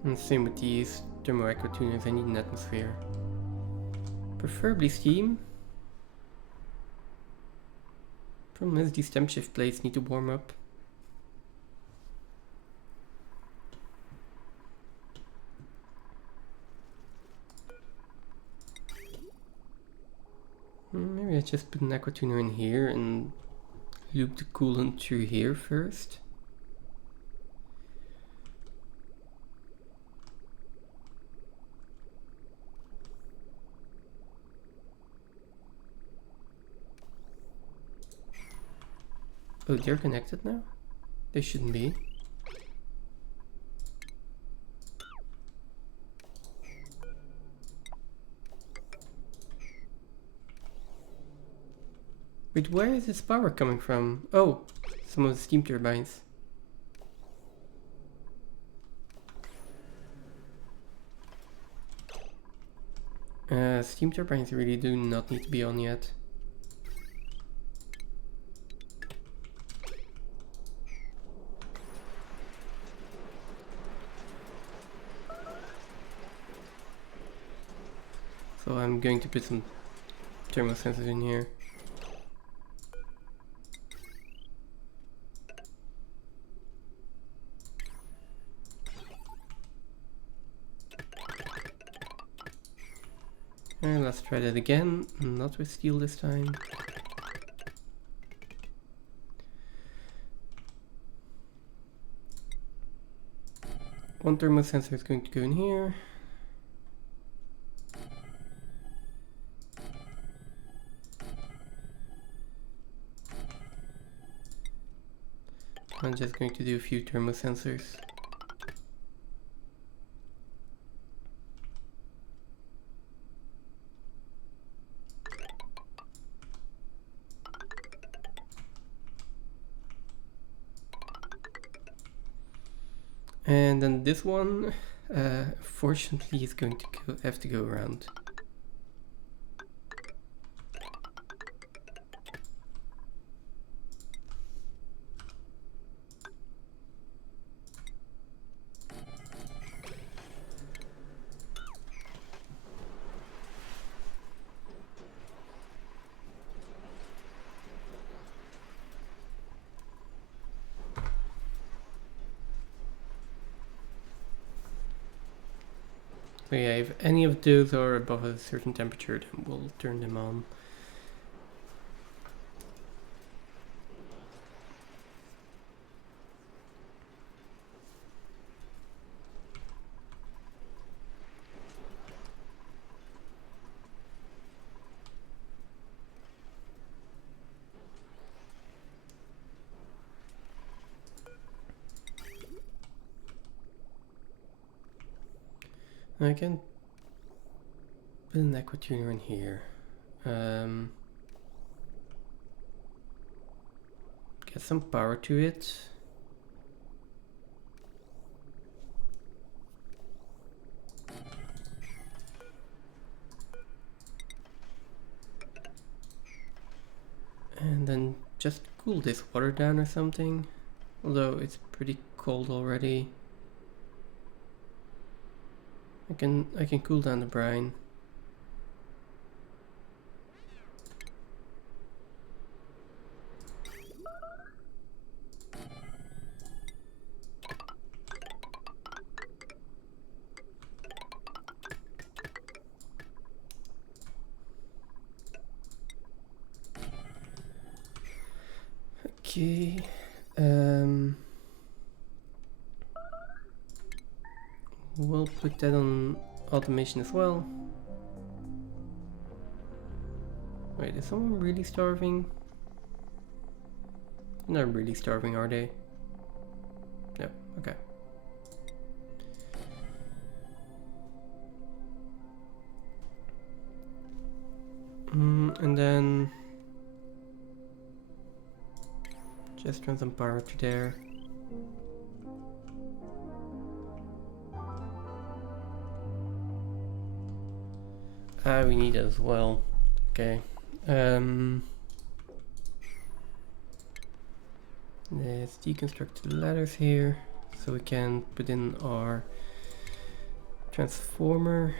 And same with these thermoecho tuners, I need an atmosphere. Preferably steam. Problem is these temp shift plates need to warm up. Maybe I just put an aqua tuner in here and loop the coolant through here first. Oh, they're connected now? They shouldn't be. Wait, where is this power coming from? Oh, some of the steam turbines. Steam turbines really do not need to be on yet. So I'm going to put some thermal sensors in here. And let's try that again, not with steel this time. One thermal sensor is going to go in here. I'm just going to do a few thermal sensors. And then this one, fortunately, is going to have to go around. So yeah, if any of those are above a certain temperature, then we'll turn them on. I can put an aqua tuner in here. Get some power to it. And then just cool this water down or something. Although it's pretty cold already. I can cool down the brine. Okay. We'll put that on automation as well. Wait, is someone really starving? They're not really starving, are they? No, okay. And then just run some power to there. We need it as well. Okay. Let's deconstruct the ladders here so we can put in our transformer.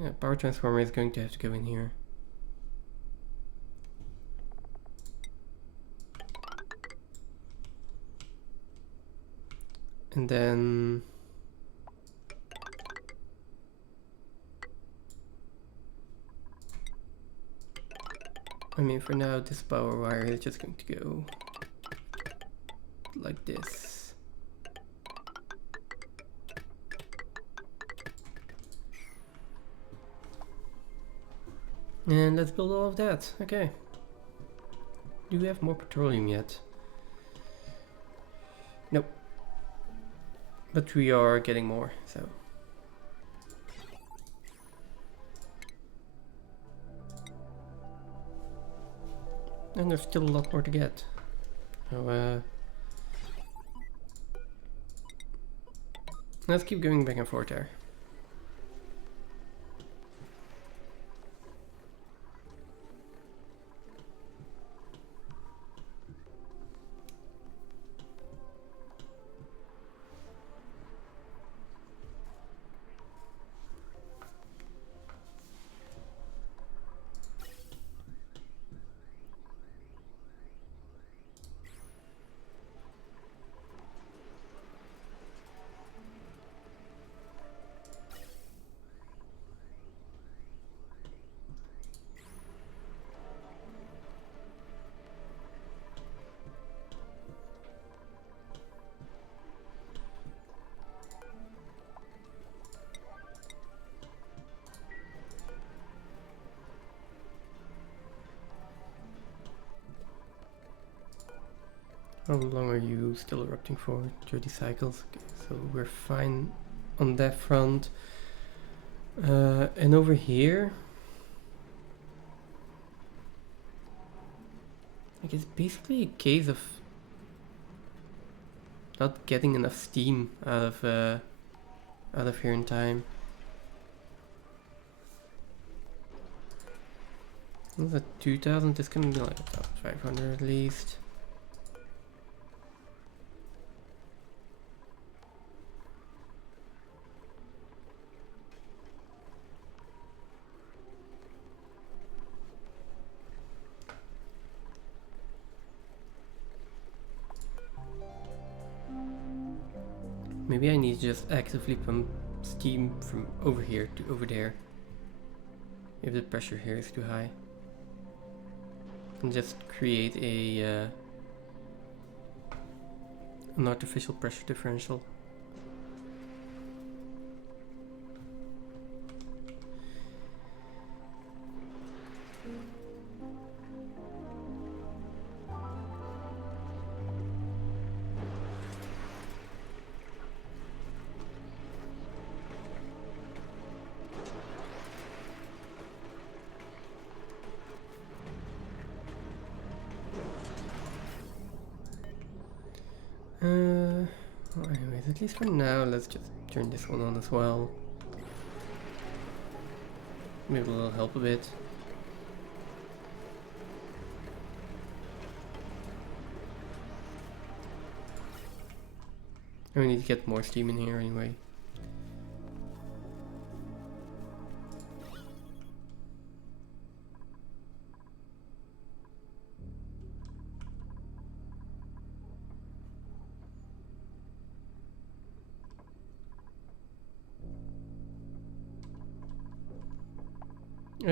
Yeah, power transformer is going to have to go in here. And then I mean, for now, this power wire is just going to go like this. And let's build all of that. Okay. Do we have more petroleum yet? Nope. But we are getting more, so. And there's still a lot more to get. So, let's keep going back and forth there. How long are you still erupting for? 30 cycles. Okay, so we're fine on that front. And over here, like it's basically a case of not getting enough steam out of here in time. What's that, 2000? This can be like 500 at least. Maybe I need to just actively pump steam from over here to over there if the pressure here is too high, and just create a an artificial pressure differential. Well, anyways, at least for now, let's just turn this one on as well. Maybe it'll help a bit. And we need to get more steam in here anyway.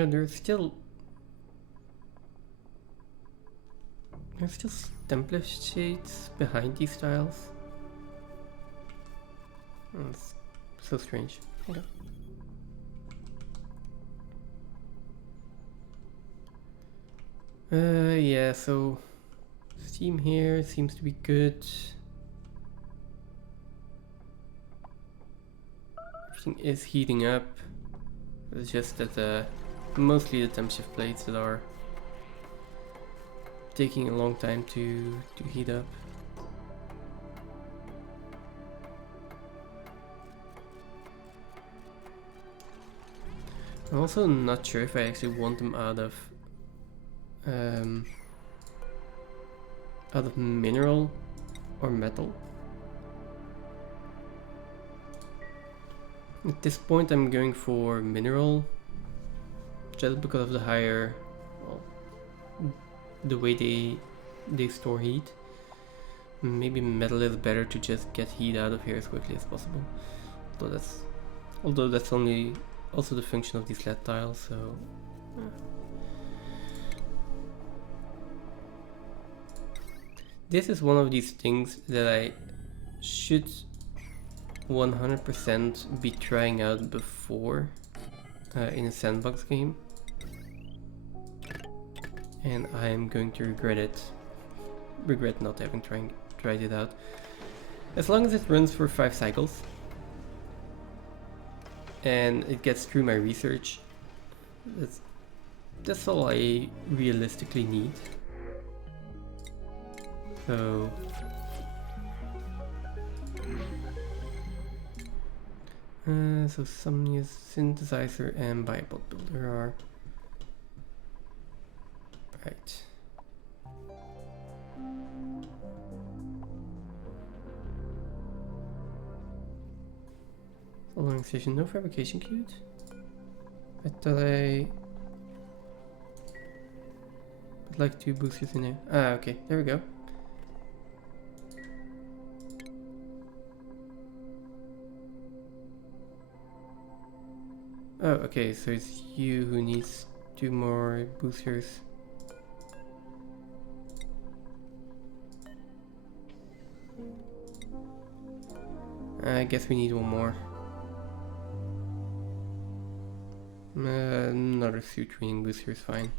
There's still stempless shades behind these tiles. Oh, that's so strange. Okay. Yeah, so steam here seems to be good. Everything is heating up. It's just that mostly the temp shift plates that are taking a long time to heat up. I'm also not sure if I actually want them out of mineral or metal. At this point I'm going for mineral, just because of the higher, well, the way they store heat. Maybe metal is better to just get heat out of here as quickly as possible. Although that's only also the function of these LED tiles, so this is one of these things that I should 100% be trying out before in a sandbox game, and I am going to regret not having tried it out. As long as it runs for 5 cycles and it gets through my research, that's all I realistically need. So so Somnia's synthesizer and biopod builder are right. Soldering station, no fabrication queued. I thought I'd like 2 boosters in there. Ah, okay, there we go. Oh, okay, so it's you who needs 2 more boosters. I guess we need 1 more. Another suit training booster is fine.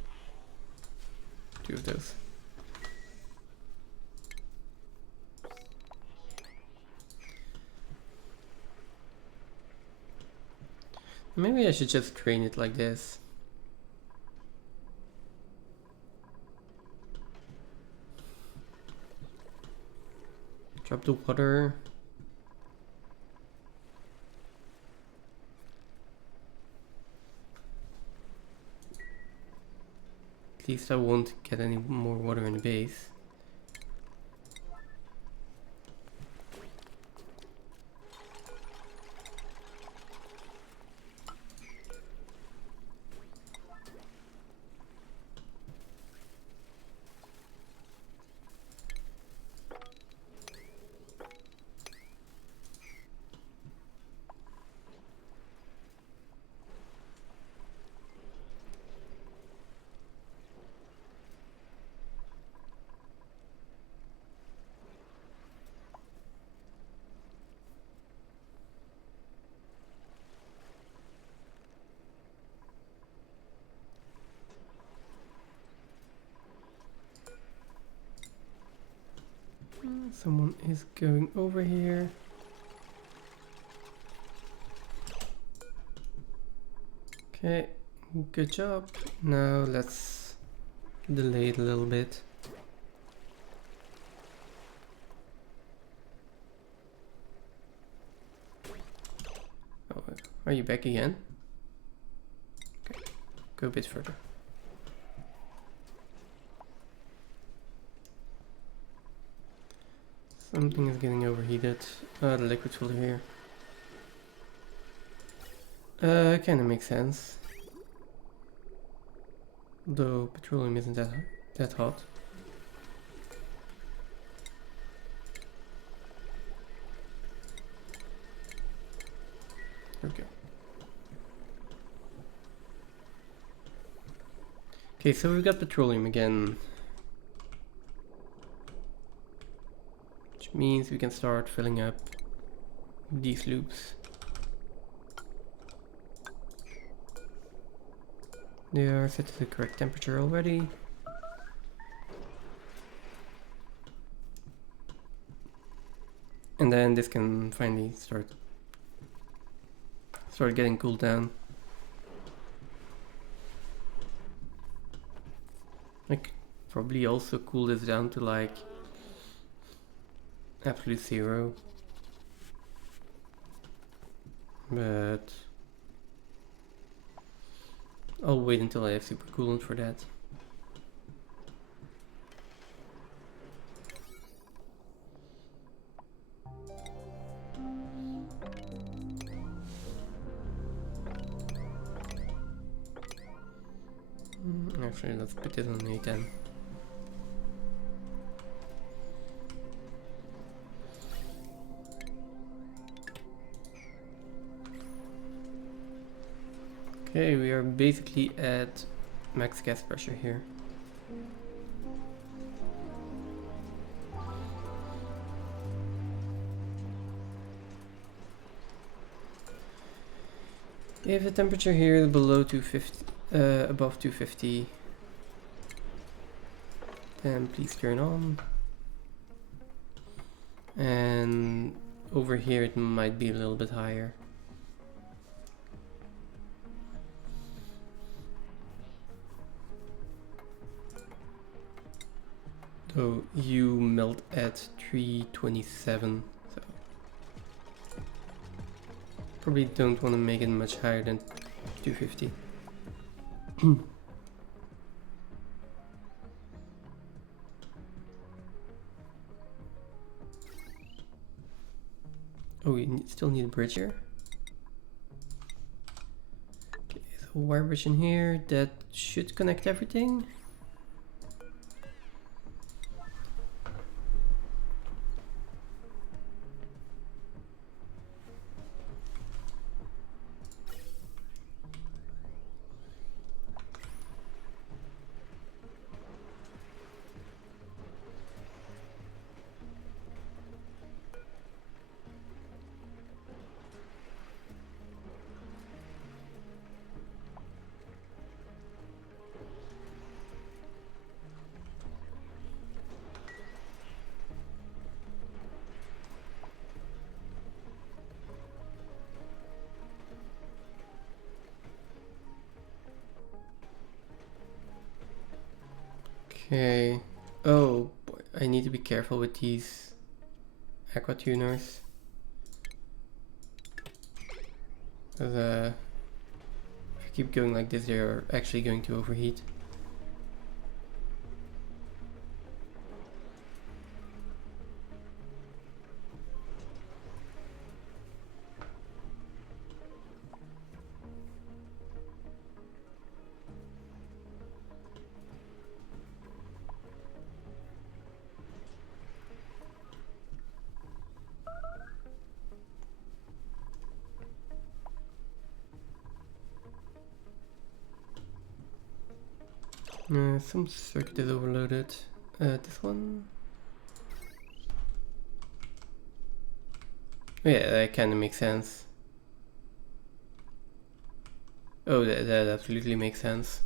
2 of those. Maybe I should just train it like this. Drop the water. At least I won't get any more water in the base. Someone is going over here. Okay, good job. Now let's delay it a little bit. Oh, are you back again? Okay, go a bit further. Something is getting overheated. The liquid filter here. Kinda makes sense. Though petroleum isn't that hot. Okay. Okay, so we've got petroleum again. Which means we can start filling up these loops. They are set to the correct temperature already. And then this can finally start getting cooled down. I could probably also cool this down to like absolute 0. But I'll wait until I have supercoolant for that. Actually, let's put it on A10. Okay, we are basically at max gas pressure here. If the temperature here is below 250, above 250, then please turn on. And over here it might be a little bit higher. So you melt at 327, so probably don't want to make it much higher than 250. Oh, we still need a bridge here. Okay, so wire bridge in here, that should connect everything. Okay. Oh boy, I need to be careful with these aqua tuners. Because if you keep going like this, they're actually going to overheat. Some circuit is overloaded. This one? Oh, yeah, that kind of makes sense. Oh, that absolutely makes sense.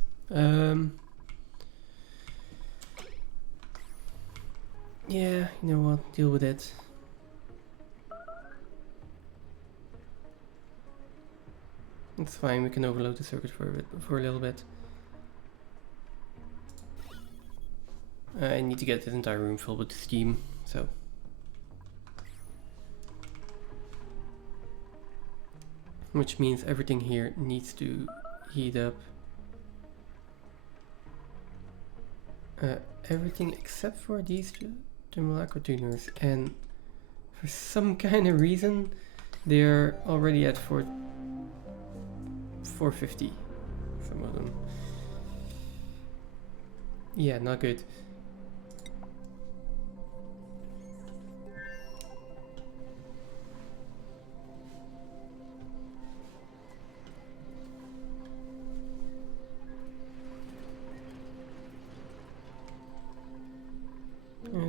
Yeah, you know what, deal with it. It's fine, we can overload the circuit for a little bit. I need to get this entire room filled with steam, so. Which means everything here needs to heat up. Everything except for these two thermal aqua tuners, and for some kind of reason they're already at 450, some of them. Yeah, not good.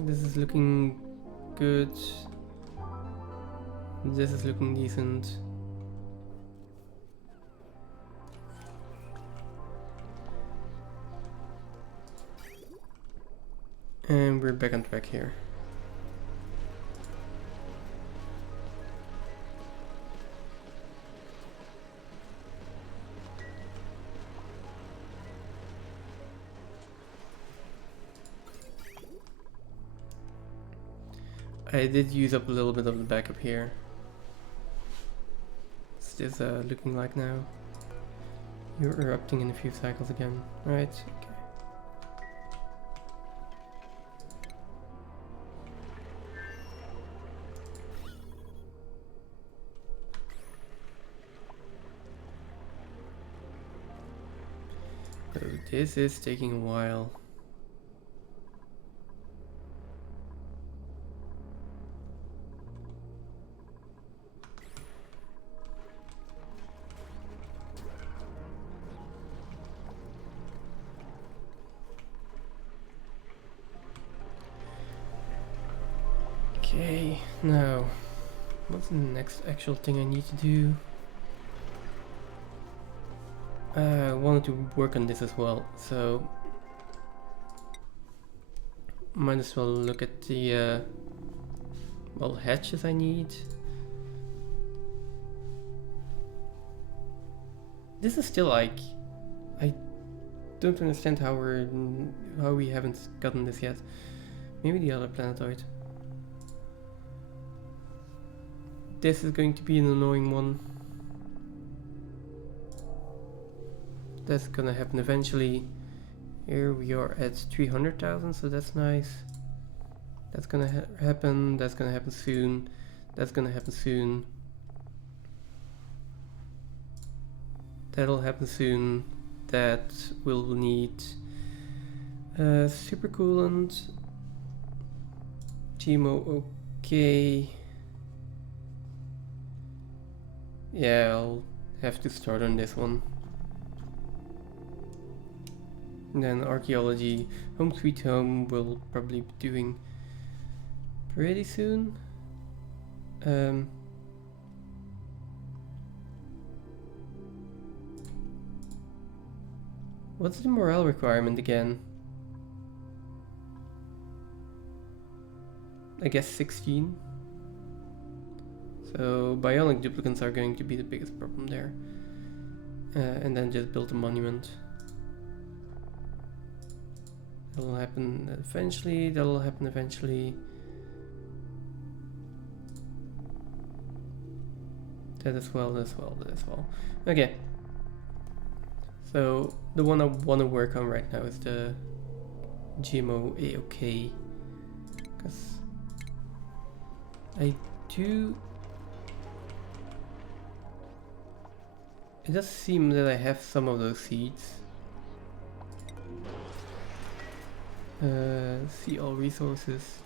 This is looking good. This is looking decent. And we're back on track here. I did use up a little bit of the backup here. What's this looking like now? You're erupting in a few cycles again. Right, okay. So this is taking a while. Okay, now, what's the next actual thing I need to do? I wanted to work on this as well, so might as well look at the well, hatches I need. This is still like, I don't understand how we haven't gotten this yet. Maybe the other planetoid. This is going to be an annoying one. That's gonna happen eventually. Here we are at 300,000, so that's nice. That's gonna happen, that's gonna happen soon. That's gonna happen soon. That'll happen soon. That will need supercoolant. GMO, okay. Yeah, I'll have to start on this one. And then archaeology, Home Sweet Home will probably be doing pretty soon. What's the morale requirement again? I guess 16. So bionic duplicants are going to be the biggest problem there. And then just build a monument. That'll happen eventually, that'll happen eventually. That as well, that as well, that as well. Okay. So the one I want to work on right now is the GMO AOK. Because I do... It does seem that I have some of those seeds. See all resources.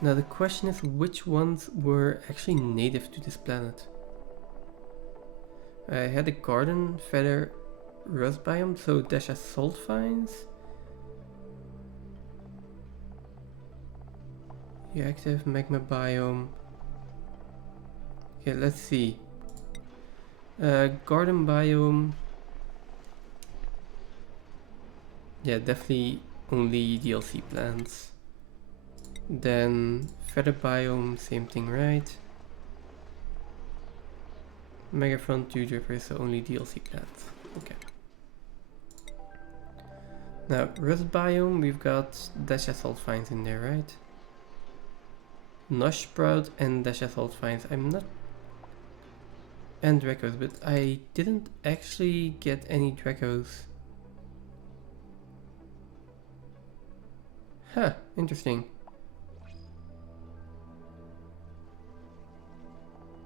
Now the question is, which ones were actually native to this planet? I had a garden, feather, rust biome, so Desha salt finds. Reactive magma biome. Okay, let's see. Garden biome. Yeah, definitely only DLC plants. Then feather biome, same thing, right? Megafront 2 drippers, so only DLC plants. Okay. Now, rust biome, we've got dash assault vines in there, right? Nosh sprout and dash assault vines. I'm not. And Dracos, but I didn't actually get any Dracos. Huh, interesting.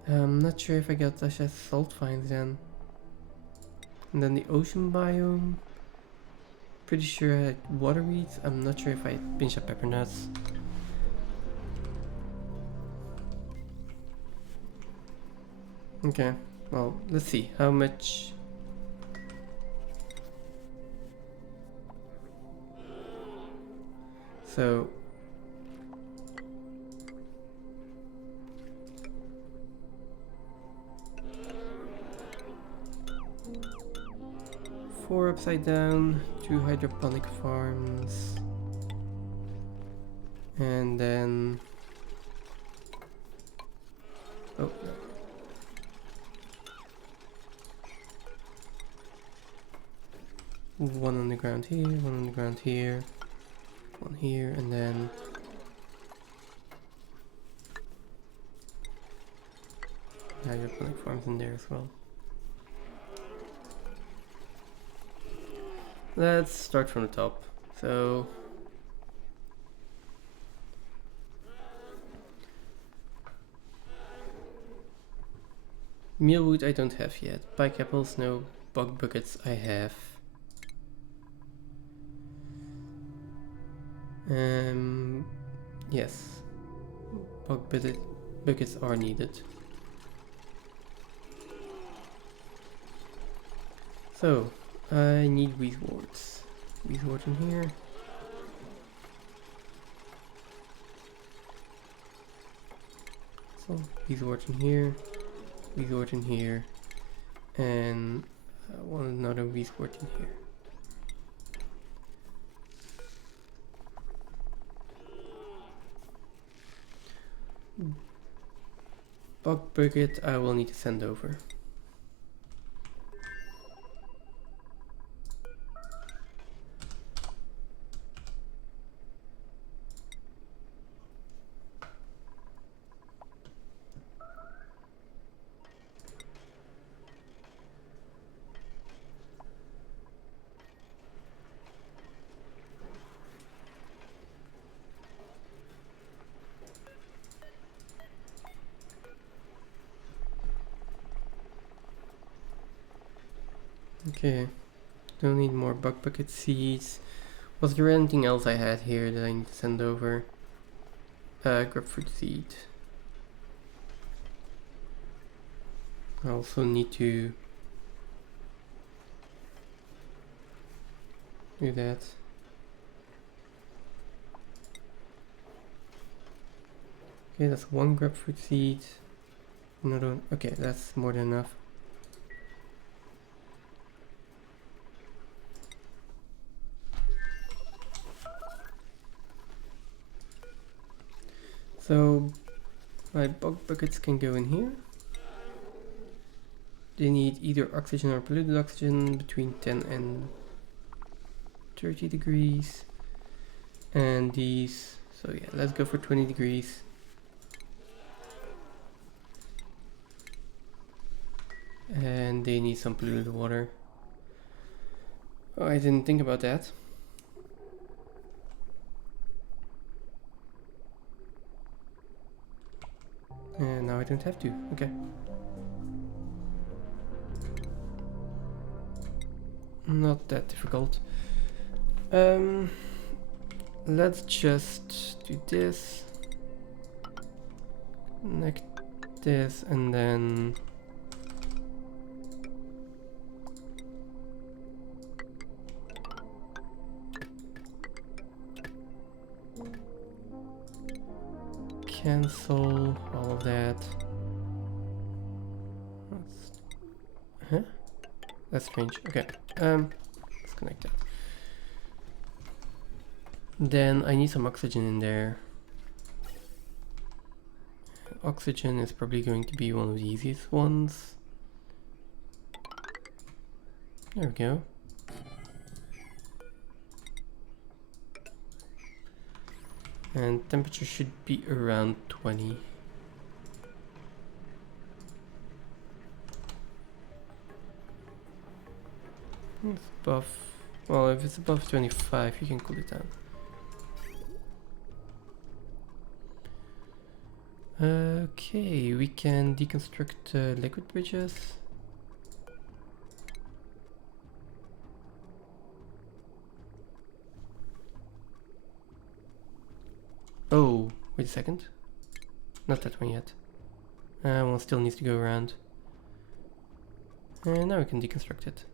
I'm not sure if I got dash assault vines then. And then the ocean biome. Pretty sure I had water weeds. I'm not sure if I had pinch of pepper nuts. Okay, well, let's see how much. So 4 upside down, 2 hydroponic farms, and then oh no. One on the ground here, one on the ground here, one here, and then hydroponic farms in there as well. Let's start from the top. So mealwood I don't have yet. Pike apples, no. Bug buckets I have. Yes. Bug buckets are needed. So I need wheat warts. Wheat wart in here. So wheat wart in here. Wheat wart in here. And I want another wheat wart in here. Bug bucket I will need to send over. Okay, don't need more bug bucket seeds. Was there anything else I had here that I need to send over? Grapefruit seed. I also need to do that. Okay, that's one grapefruit seed. Another one. Okay, that's more than enough. So my bug buckets can go in here. They need either oxygen or polluted oxygen between 10 and 30 degrees. And these, so yeah, let's go for 20 degrees. And they need some polluted water. Oh, I didn't think about that. And now I don't have to, okay. Not that difficult. Let's just do this. Connect this and then cancel all of that. Huh? That's strange. Okay. Let's connect that. Then I need some oxygen in there. Oxygen is probably going to be one of the easiest ones. There we go. And temperature should be around 20. It's above, well, if it's above 25, you can cool it down. Okay, we can deconstruct liquid bridges. Oh, wait a second. Not that one yet. One still needs to go around. And now we can deconstruct it.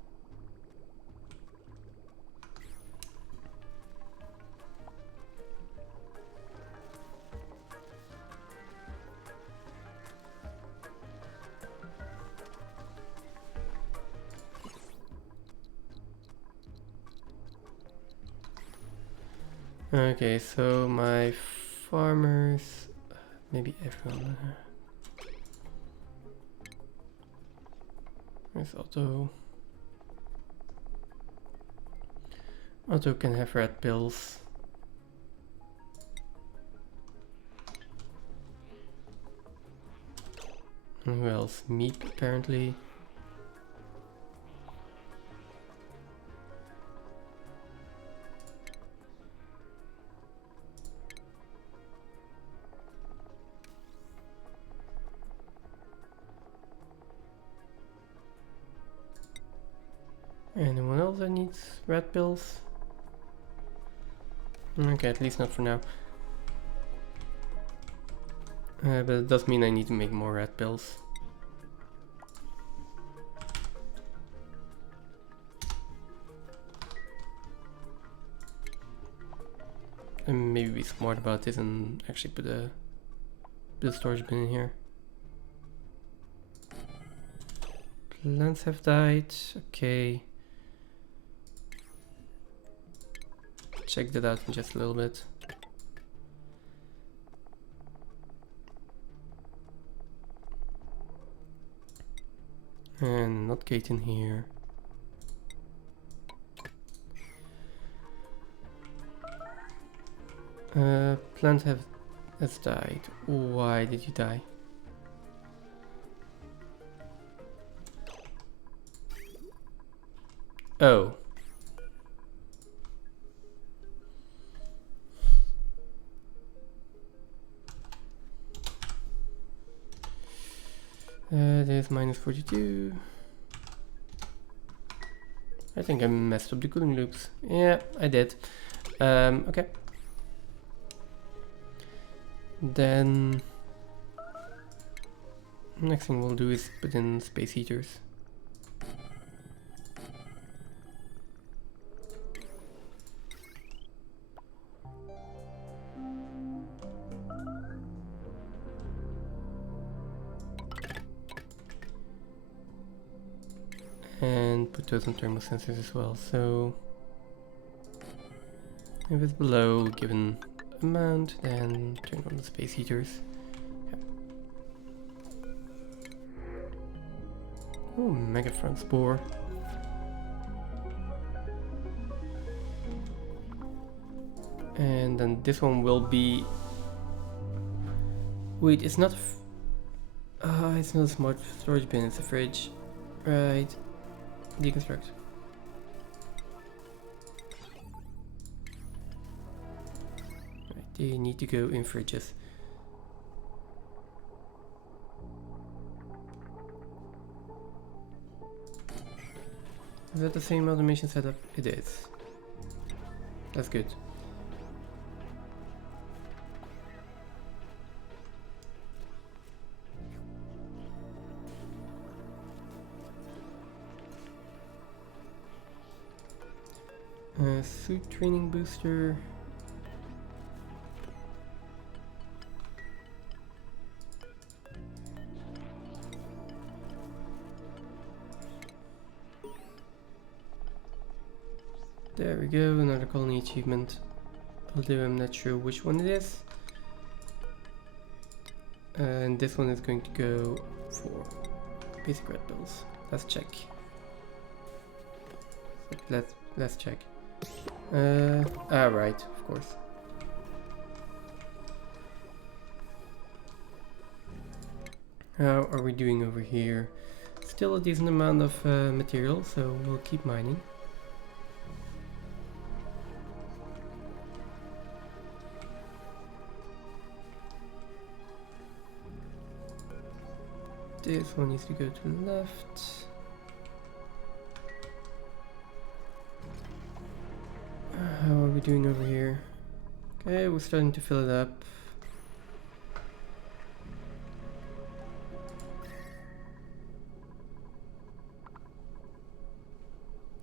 Okay, so my farmers, maybe everyone. Where's Otto? Otto can have red pills. And who else? Meat, apparently. Anyone else that needs red pills? Okay, at least not for now. But it does mean I need to make more red pills. And maybe be smart about this and actually put a storage bin in here. Plants have died, okay. Check that out in just a little bit. And not gate in here. Plant has died. Why did you die? Oh. There's -42. I think I messed up the cooling loops. Yeah, I did. Okay. Then next thing we'll do is put in space heaters. And put those on thermal sensors as well. So if it's below a given amount, then turn on the space heaters. Okay. Oh, mega front spore. And then this one will be. Wait, it's not. It's not a smart storage bin. It's a fridge, right? Deconstruct. Right, they need to go in fridges. Is that the same automation setup? It is. That's good. Suit training booster. There we go, another colony achievement. although I'm not sure which one it is. And this one is going to go for basic red pills. Let's check. Let's check. Right, of course. How are we doing over here? Still a decent amount of material, so we'll keep mining. This one needs to go to the left. How are we doing over here? Okay, we're starting to fill it up.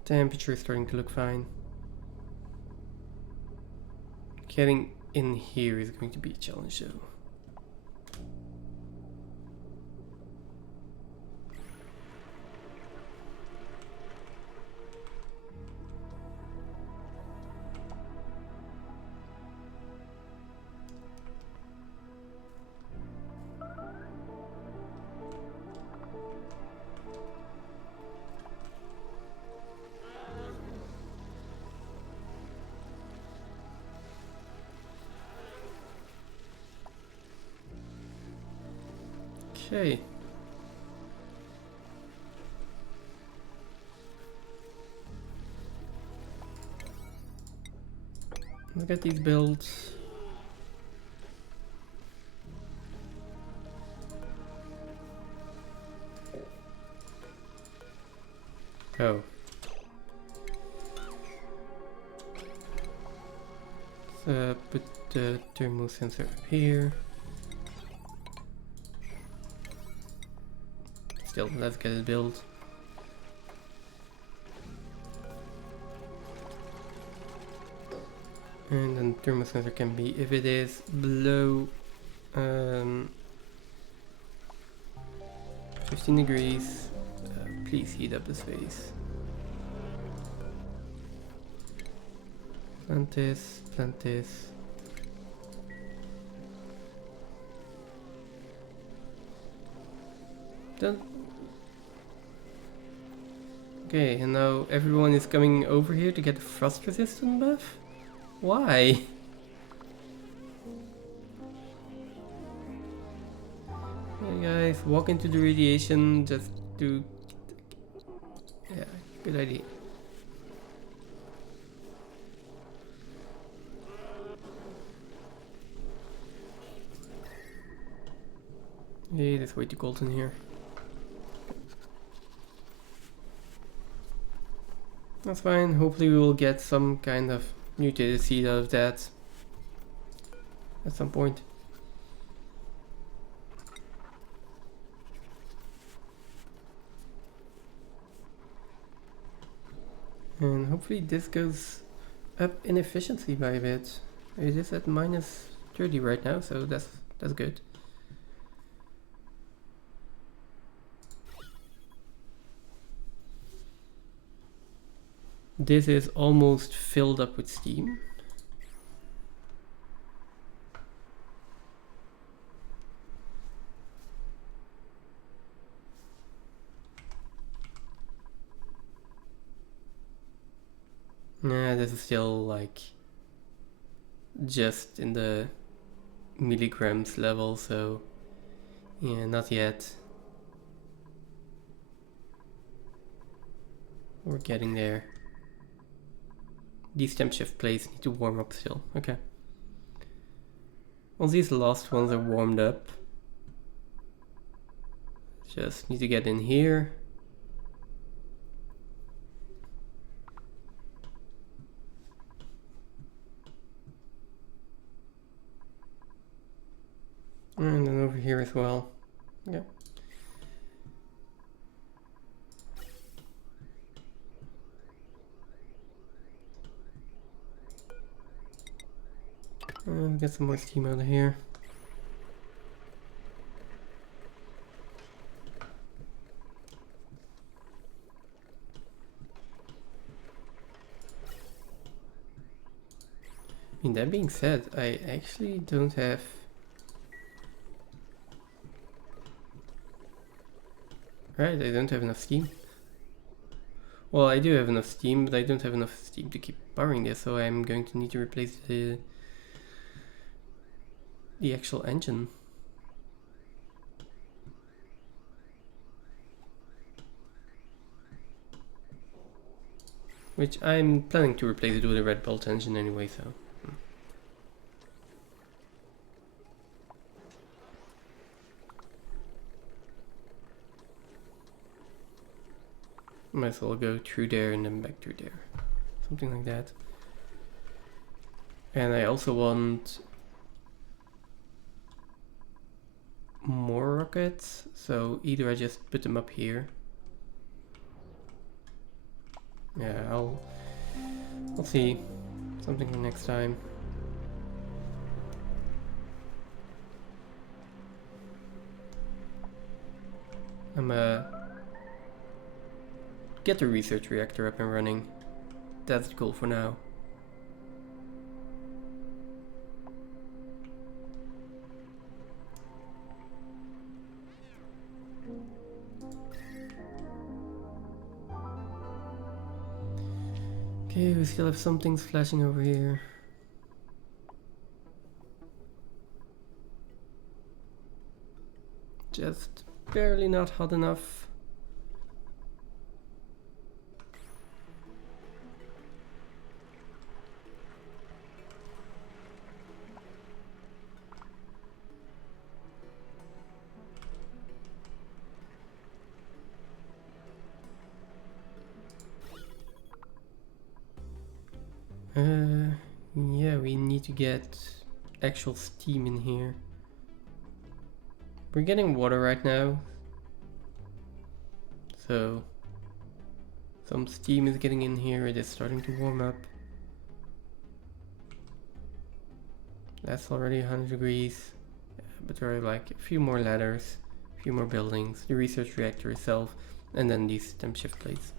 Temperature is starting to look fine. Getting in here is going to be a challenge though. Okay. Let's get these built. Oh. So put the thermal sensor up here. Still, let's get it built. And then thermal sensor can be, if it is below 15 degrees, please heat up the space. Plant this, plant this. Done. Okay, and now everyone is coming over here to get the frost resistant buff? Why? Hey guys, walk into the radiation, just do... Yeah, good idea. Hey, it's way too cold in here. That's fine, hopefully we will get some kind of mutated seed out of that at some point. And hopefully this goes up in efficiency by a bit. It is at minus 30 right now, so that's good. This is almost filled up with steam. Nah, this is still like just in the milligrams level, so yeah, not yet. We're getting there. These temp shift plates need to warm up still. Okay. Once these last ones are warmed up, just need to get in here. And then over here as well. Okay. And get some more steam out of here. mean, that being said, I actually don't have... Right, I don't have enough steam. Well, I do have enough steam, but I don't have enough steam to keep powering this, so I'm going to need to replace the actual engine. Which I'm planning to replace it with a red bolt engine anyway, so... Might as well go through there and then back through there. Something like that. And I also want more rockets, so either I just put them up here. Yeah, I'll see. Something for next time. I'm get the research reactor up and running. That's the goal for now. Okay, we still have some things flashing over here. Just barely not hot enough. Yeah, we need to get actual steam in here. We're getting water right now, so some steam is getting in here. It is starting to warm up. That's already 100 degrees, but there are like a few more ladders, a few more buildings, the research reactor itself, and then these temp shift plates.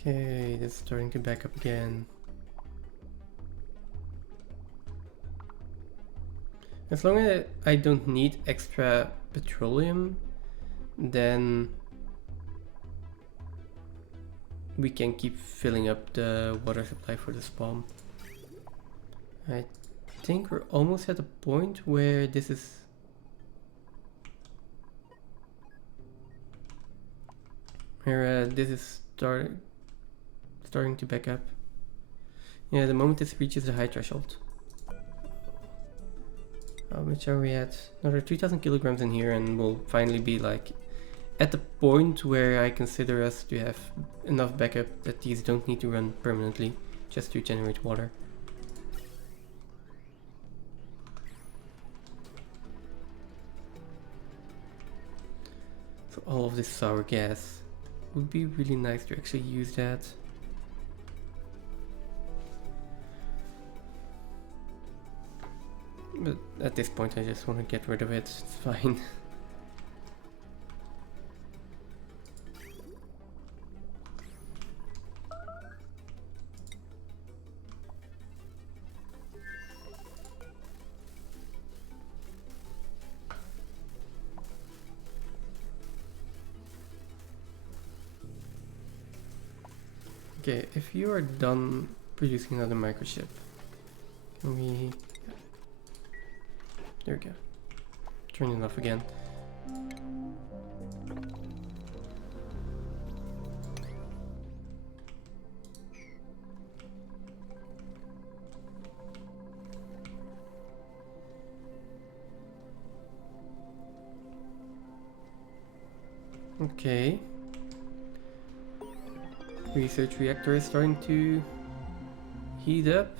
Okay, that's starting to back up again. As long as I don't need extra petroleum, then we can keep filling up the water supply for the spawn. I think we're almost at the point where this is... this is starting to back up. Yeah, the moment this reaches the high threshold. How much are we at? Another 3,000 kilograms in here, and we'll finally be like at the point where I consider us to have enough backup that these don't need to run permanently just to generate water. So all of this sour gas would be really nice to actually use that. But at this point I just want to get rid of it, it's fine. Okay, if you are done producing another microchip, can we... There we go. Turn it off again. Okay. Research reactor is starting to heat up.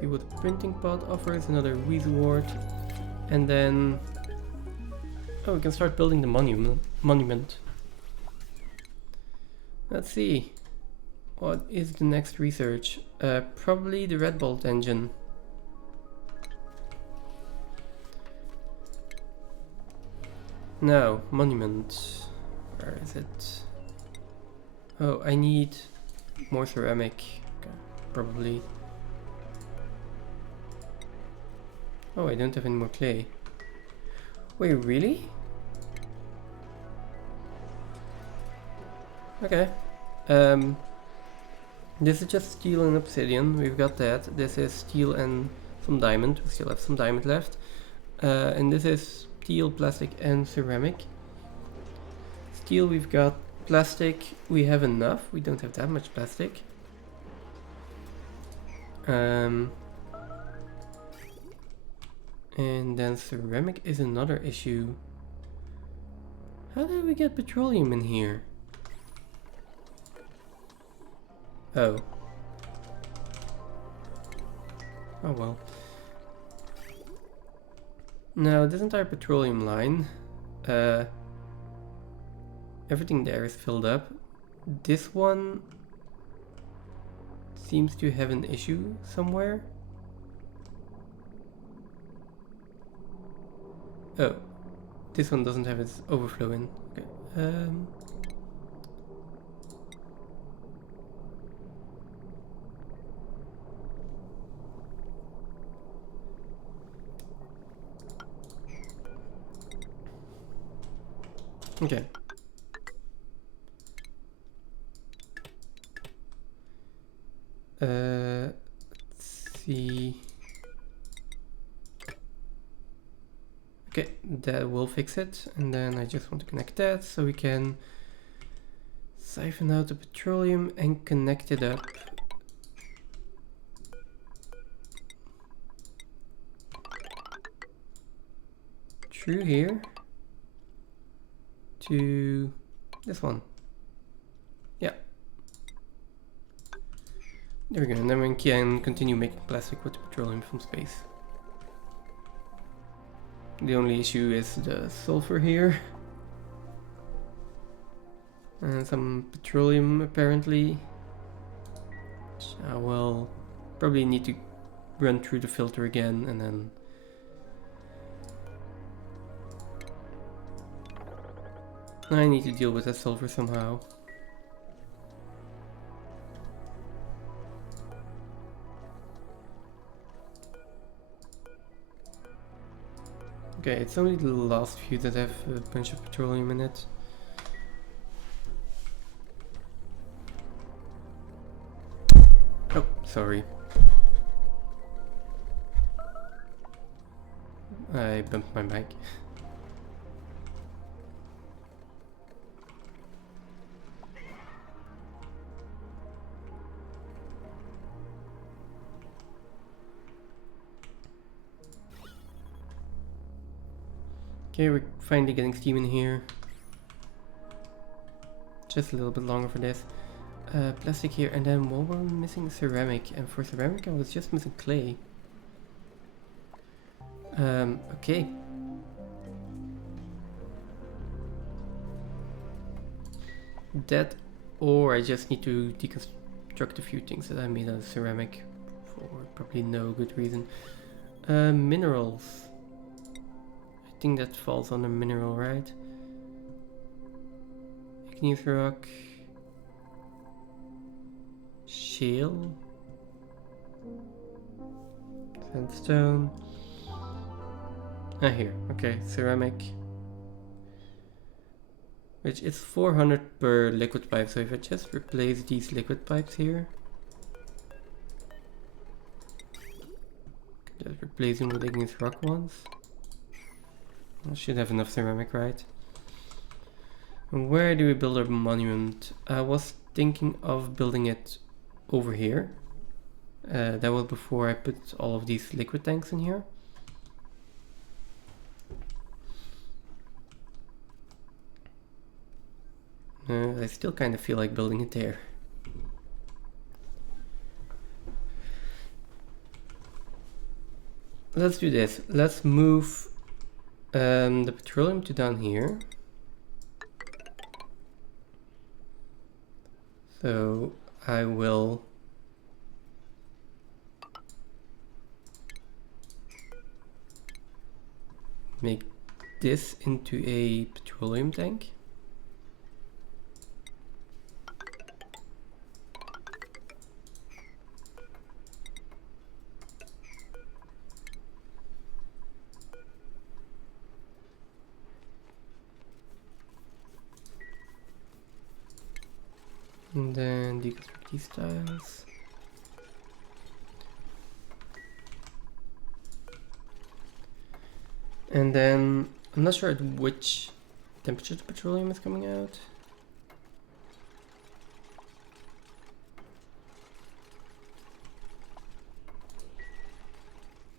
See what the printing pod offers, another wart. And then... oh, we can start building the monument. Let's see. What is the next research? Probably the Red Bolt engine. Now, monument. Where is it? Oh, I need more ceramic. Okay, probably. Oh, I don't have any more clay. Wait, really? Okay. This is just steel and obsidian. We've got that. This is steel and some diamond. We still have some diamond left. And this is steel, plastic, and ceramic. Steel, we've got plastic. We have enough. We don't have that much plastic. And then ceramic is another issue. How did we get petroleum in here? Oh. Oh well. Now this entire petroleum line, everything there is filled up. This one seems to have an issue somewhere. Oh, this one doesn't have its overflow in. Okay. Okay. Let's see. Okay, that will fix it. And then I just want to connect that so we can siphon out the petroleum and connect it up. Through here to this one. Yeah. There we go, and then we can continue making plastic with the petroleum from space. The only issue is the sulfur here. And some petroleum apparently. I will probably need to run through the filter again and then I need to deal with that sulfur somehow. Okay, it's only the last few that have a bunch of petroleum in it. Oh, sorry. I bumped my mic. Okay, we're finally getting steam in here. Just a little bit longer for this. Plastic here, and then what were we missing? Ceramic, and for ceramic I was just missing clay. Okay. That, or I just need to deconstruct a few things that I made out of ceramic for probably no good reason. Minerals. I think that falls under mineral, right? Igneous rock. Shale. Sandstone. Ah, here. Okay, ceramic. Which is 400 per liquid pipe, so if I just replace these liquid pipes here. Just replace them with igneous rock ones. I should have enough ceramic, right? And where do we build our monument? I was thinking of building it over here. That was before I put all of these liquid tanks in here. I still kind of feel like building it there. let's do this. Let's move the petroleum to down here. So I will make this into a petroleum tank. And then deconstruct these tiles. And then I'm not sure at which temperature the petroleum is coming out.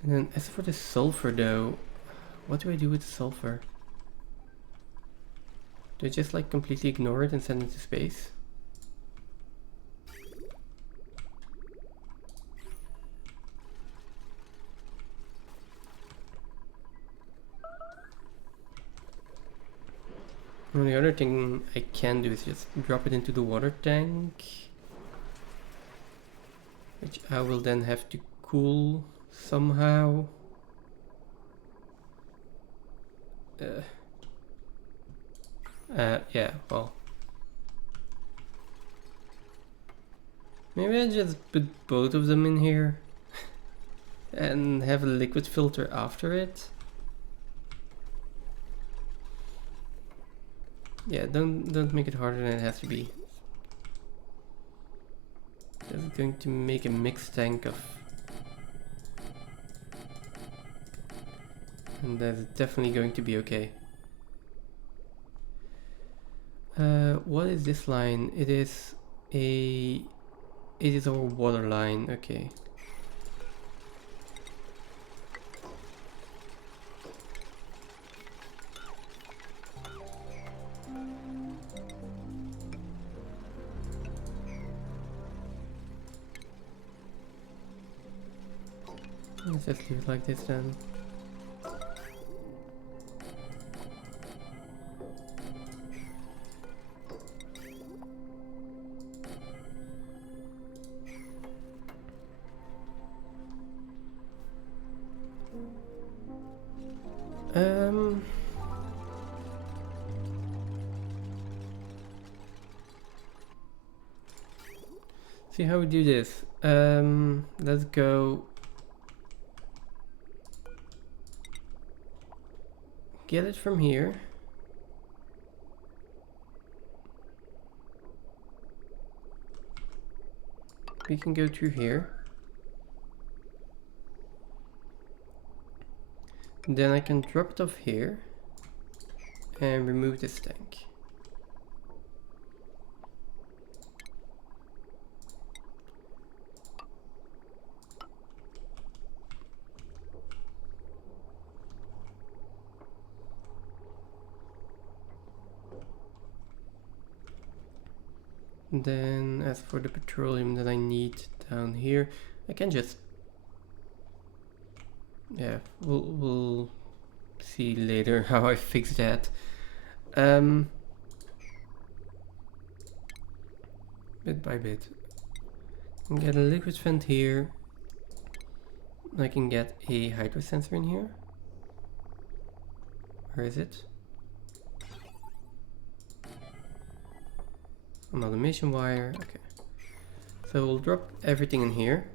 And then as for the sulfur though, what do I do with the sulfur? Do I just like completely ignore it and send it to space? And the other thing I can do is just drop it into the water tank, which I will then have to cool somehow. Yeah, well. Maybe I just put both of them in here and have a liquid filter after it. Yeah, don't make it harder than it has to be. Just going to make a mixed tank of, and that's definitely going to be okay. What is this line? It is our water line. Okay. Let's just leave it like this then. See how we do this. Let's go get it from here. We can go through here. Then I can drop it off here and remove this tank. Then as for the petroleum that I need down here, I can just, yeah, we'll see later how I fix that. Bit by bit. I can get a liquid vent here. I can get a hydro sensor in here. Where is it? An automation wire. Okay. So we'll drop everything in here.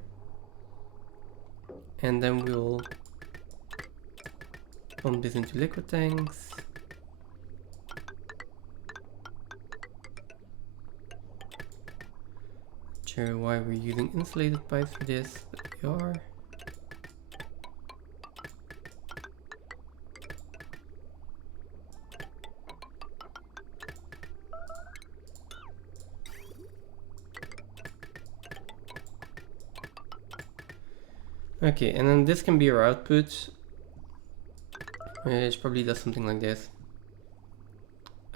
And then we'll pump this into liquid tanks. Not sure why we're using insulated pipes for this, but we are. Okay, and then this can be our output. It probably does something like this.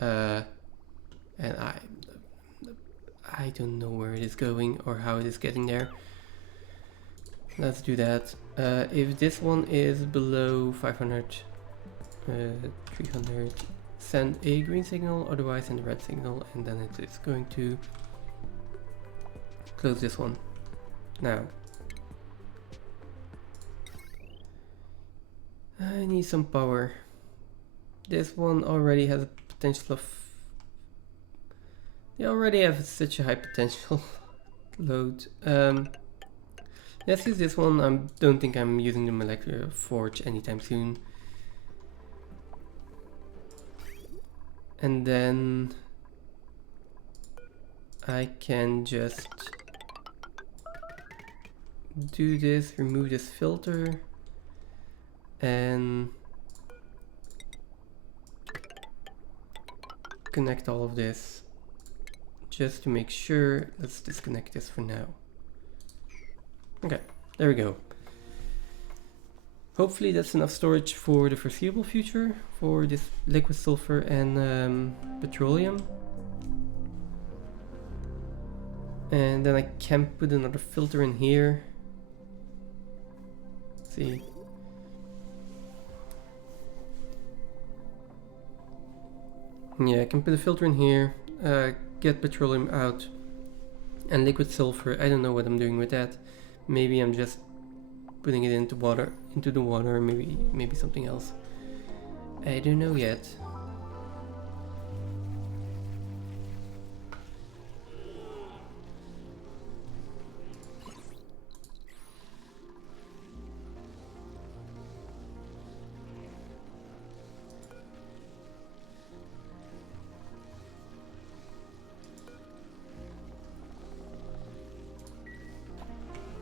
And I don't know where it is going or how it is getting there. let's do that. If this one is below 500, 300, send a green signal, otherwise send a red signal, and then it is going to close this one. Now, I need some power. This one already has a potential of... They already have such a high potential load. Let's use this one. I don't think I'm using the molecular forge anytime soon. And then I can just do this, remove this filter, and connect all of this just to make sure. Let's disconnect this for now. Okay, there we go. Hopefully that's enough storage for the foreseeable future for this liquid sulfur and petroleum. And then I can put another filter in here. Let's see. Yeah, I can put a filter in here, get petroleum out, and liquid sulfur. I don't know what I'm doing with that. Maybe I'm just putting it into the water, maybe something else. I don't know yet.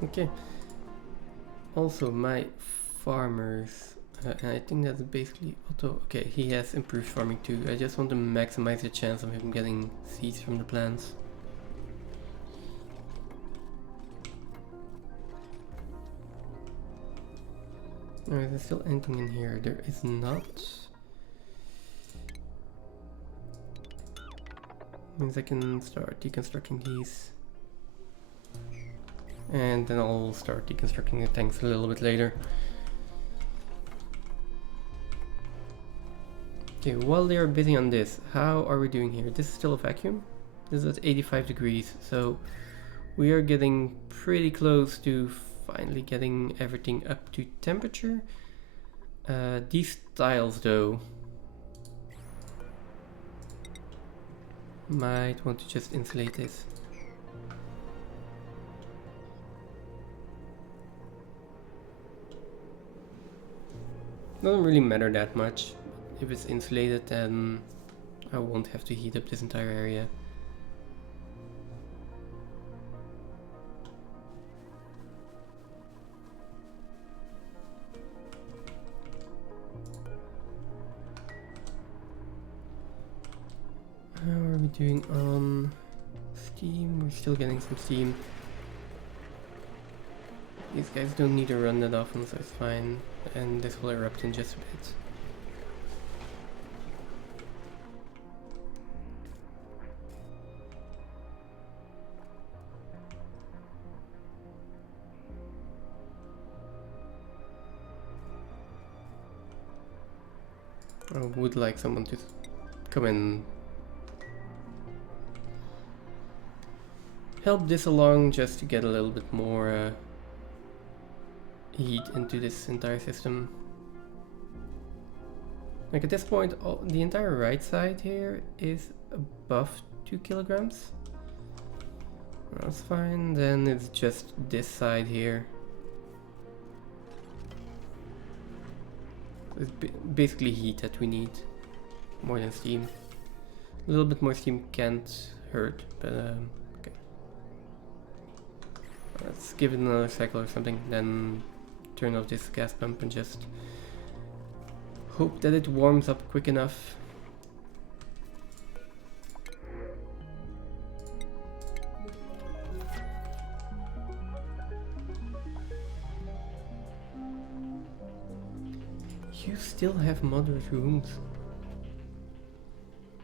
Okay. Also, my farmers, and I think that's basically Otto. Okay, he has improved farming too. I just want to maximize the chance of him getting seeds from the plants. Is there still anything in here? There is not. Means I can start deconstructing these. And then I'll start deconstructing the tanks a little bit later. Okay, while they are busy on this, how are we doing here? This is still a vacuum. This is at 85 degrees, so we are getting pretty close to finally getting everything up to temperature. These tiles though, might want to just insulate this. Doesn't really matter that much. If it's insulated, then I won't have to heat up this entire area. How are we doing on steam? We're still getting some steam. These guys don't need to run that often, so it's fine. And this will erupt in just a bit. I would like someone to come and help this along just to get a little bit more heat into this entire system. Like at this point, the entire right side here is above 2 kilograms. That's fine. Then it's just this side here. It's basically heat that we need, more than steam. A little bit more steam can't hurt, but okay. Let's give it another cycle or something, then turn off this gas pump and just hope that it warms up quick enough. You still have moderate wounds.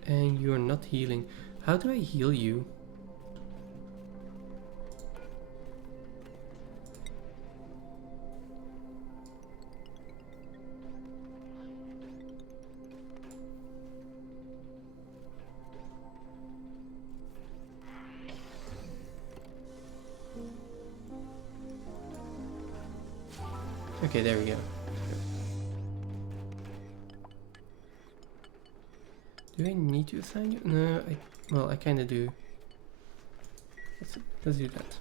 And you are not healing. How do I heal you? Okay, there we go. Do I need to assign you? No, well, I kinda do. Let's do that.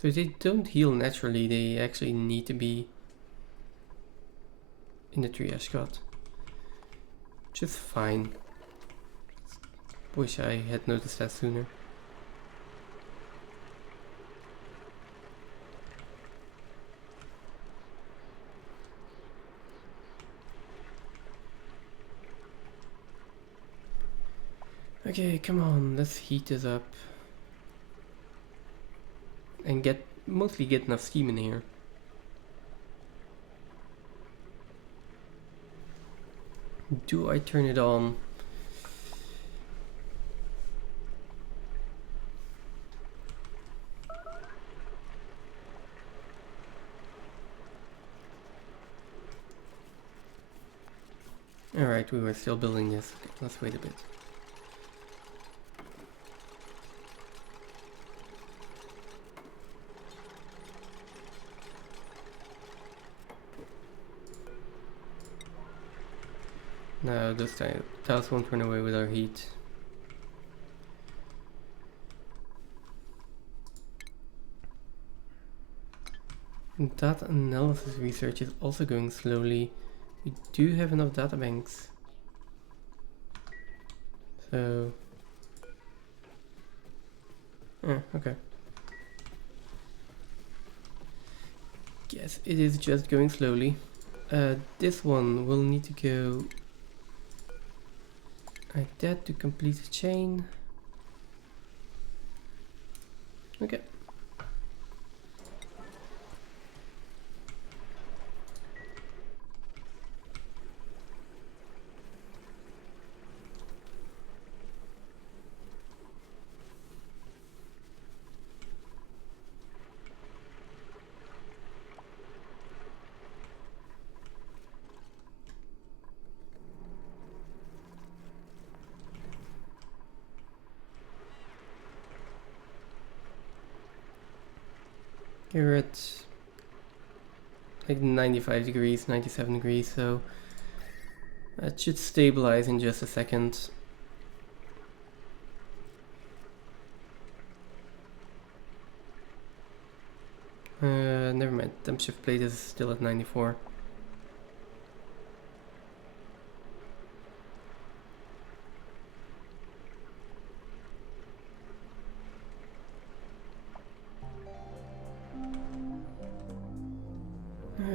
So they don't heal naturally, they actually need to be in the triage cot. Which is fine. Wish I had noticed that sooner. Okay, come on, let's heat this up. And mostly get enough steam in here. Do I turn it on? Alright, we were still building this. Okay, let's wait a bit. No, this time tiles won't run away with our heat. Data analysis research is also going slowly. We do have enough data banks. So... okay. Yes, it is just going slowly. This one will need to go like that to complete the chain. Okay. You're at like 95 degrees, 97 degrees, so that should stabilize in just a second. Never mind, temp shift plate is still at 94.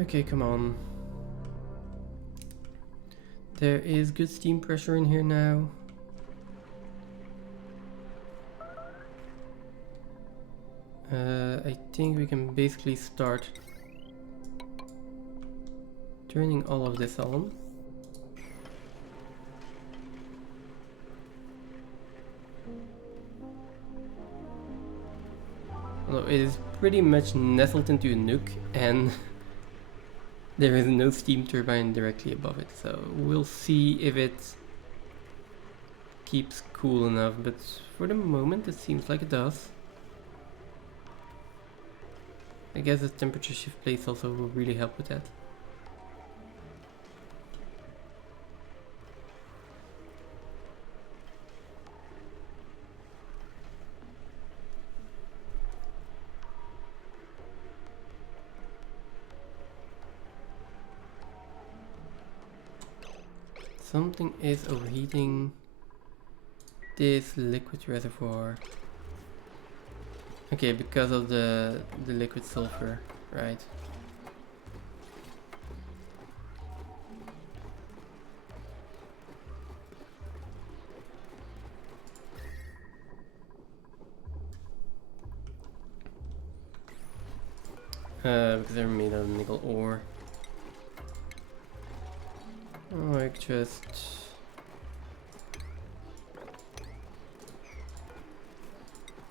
Okay, come on. There is good steam pressure in here now. I think we can basically start turning all of this on. Although it is pretty much nestled into a nuke and there is no steam turbine directly above it, so we'll see if it keeps cool enough, but for the moment it seems like it does. I guess the temperature shift plates also will really help with that. Something is overheating this liquid reservoir. Okay, because of the liquid sulfur, right? Because they're made out of nickel ore. Like just...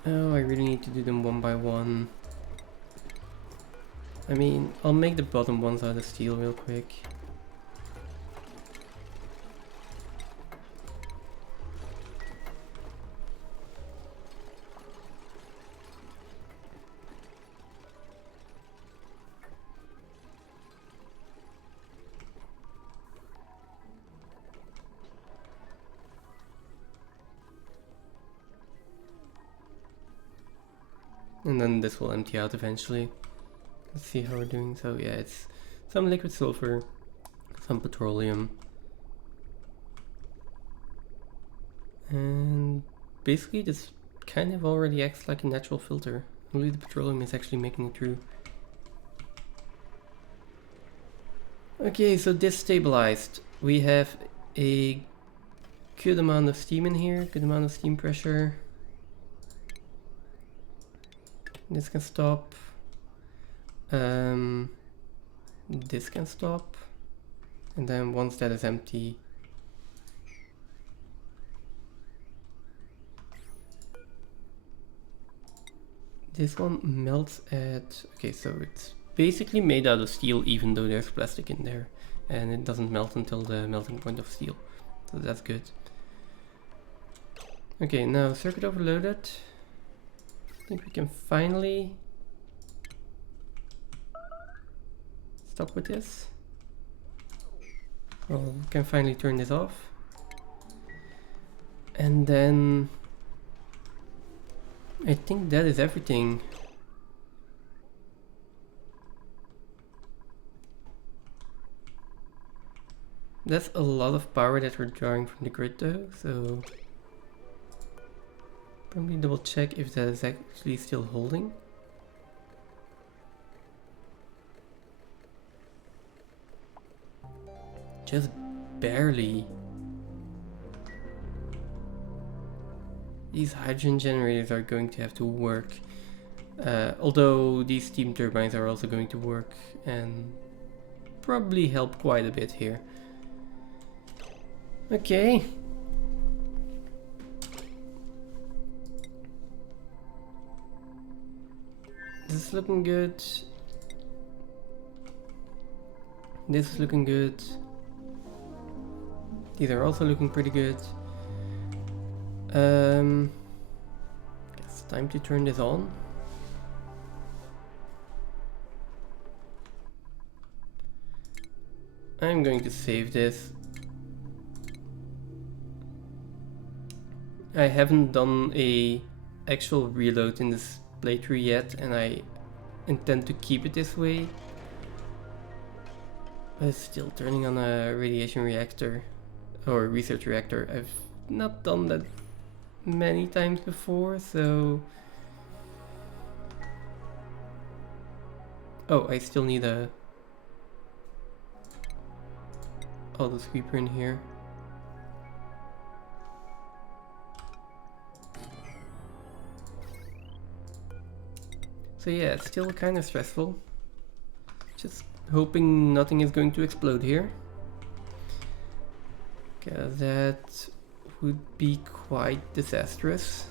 Oh, I really need to do them one by one. I mean, I'll make the bottom ones out of steel real quick. And then this will empty out eventually. Let's see how we're doing. So yeah, it's some liquid sulfur, some petroleum. And basically this kind of already acts like a natural filter. Only the petroleum is actually making it through. Okay, so this stabilized. We have a good amount of steam in here, good amount of steam pressure. This can stop. This can stop. And then once that is empty, this one melts at... Okay, so it's basically made out of steel even though there's plastic in there. And it doesn't melt until the melting point of steel. So that's good. Okay, now circuit overloaded. I think we can finally stop with this. Well, we can finally turn this off. And then I think that is everything. That's a lot of power that we're drawing from the grid though, so probably double check if that is actually still holding. Just barely. These hydrogen generators are going to have to work. Although these steam turbines are also going to work and probably help quite a bit here. Okay. This is looking good. This is looking good. These are also looking pretty good. It's time to turn this on. I'm going to save this. I haven't done a actual reload in this playthrough yet, and I intend to keep it this way. But it's still turning on a radiation reactor or research reactor. I've not done that many times before, so... Oh, I still need a auto sweeper in here. So yeah, it's still kind of stressful. Just hoping nothing is going to explode here. Because that would be quite disastrous.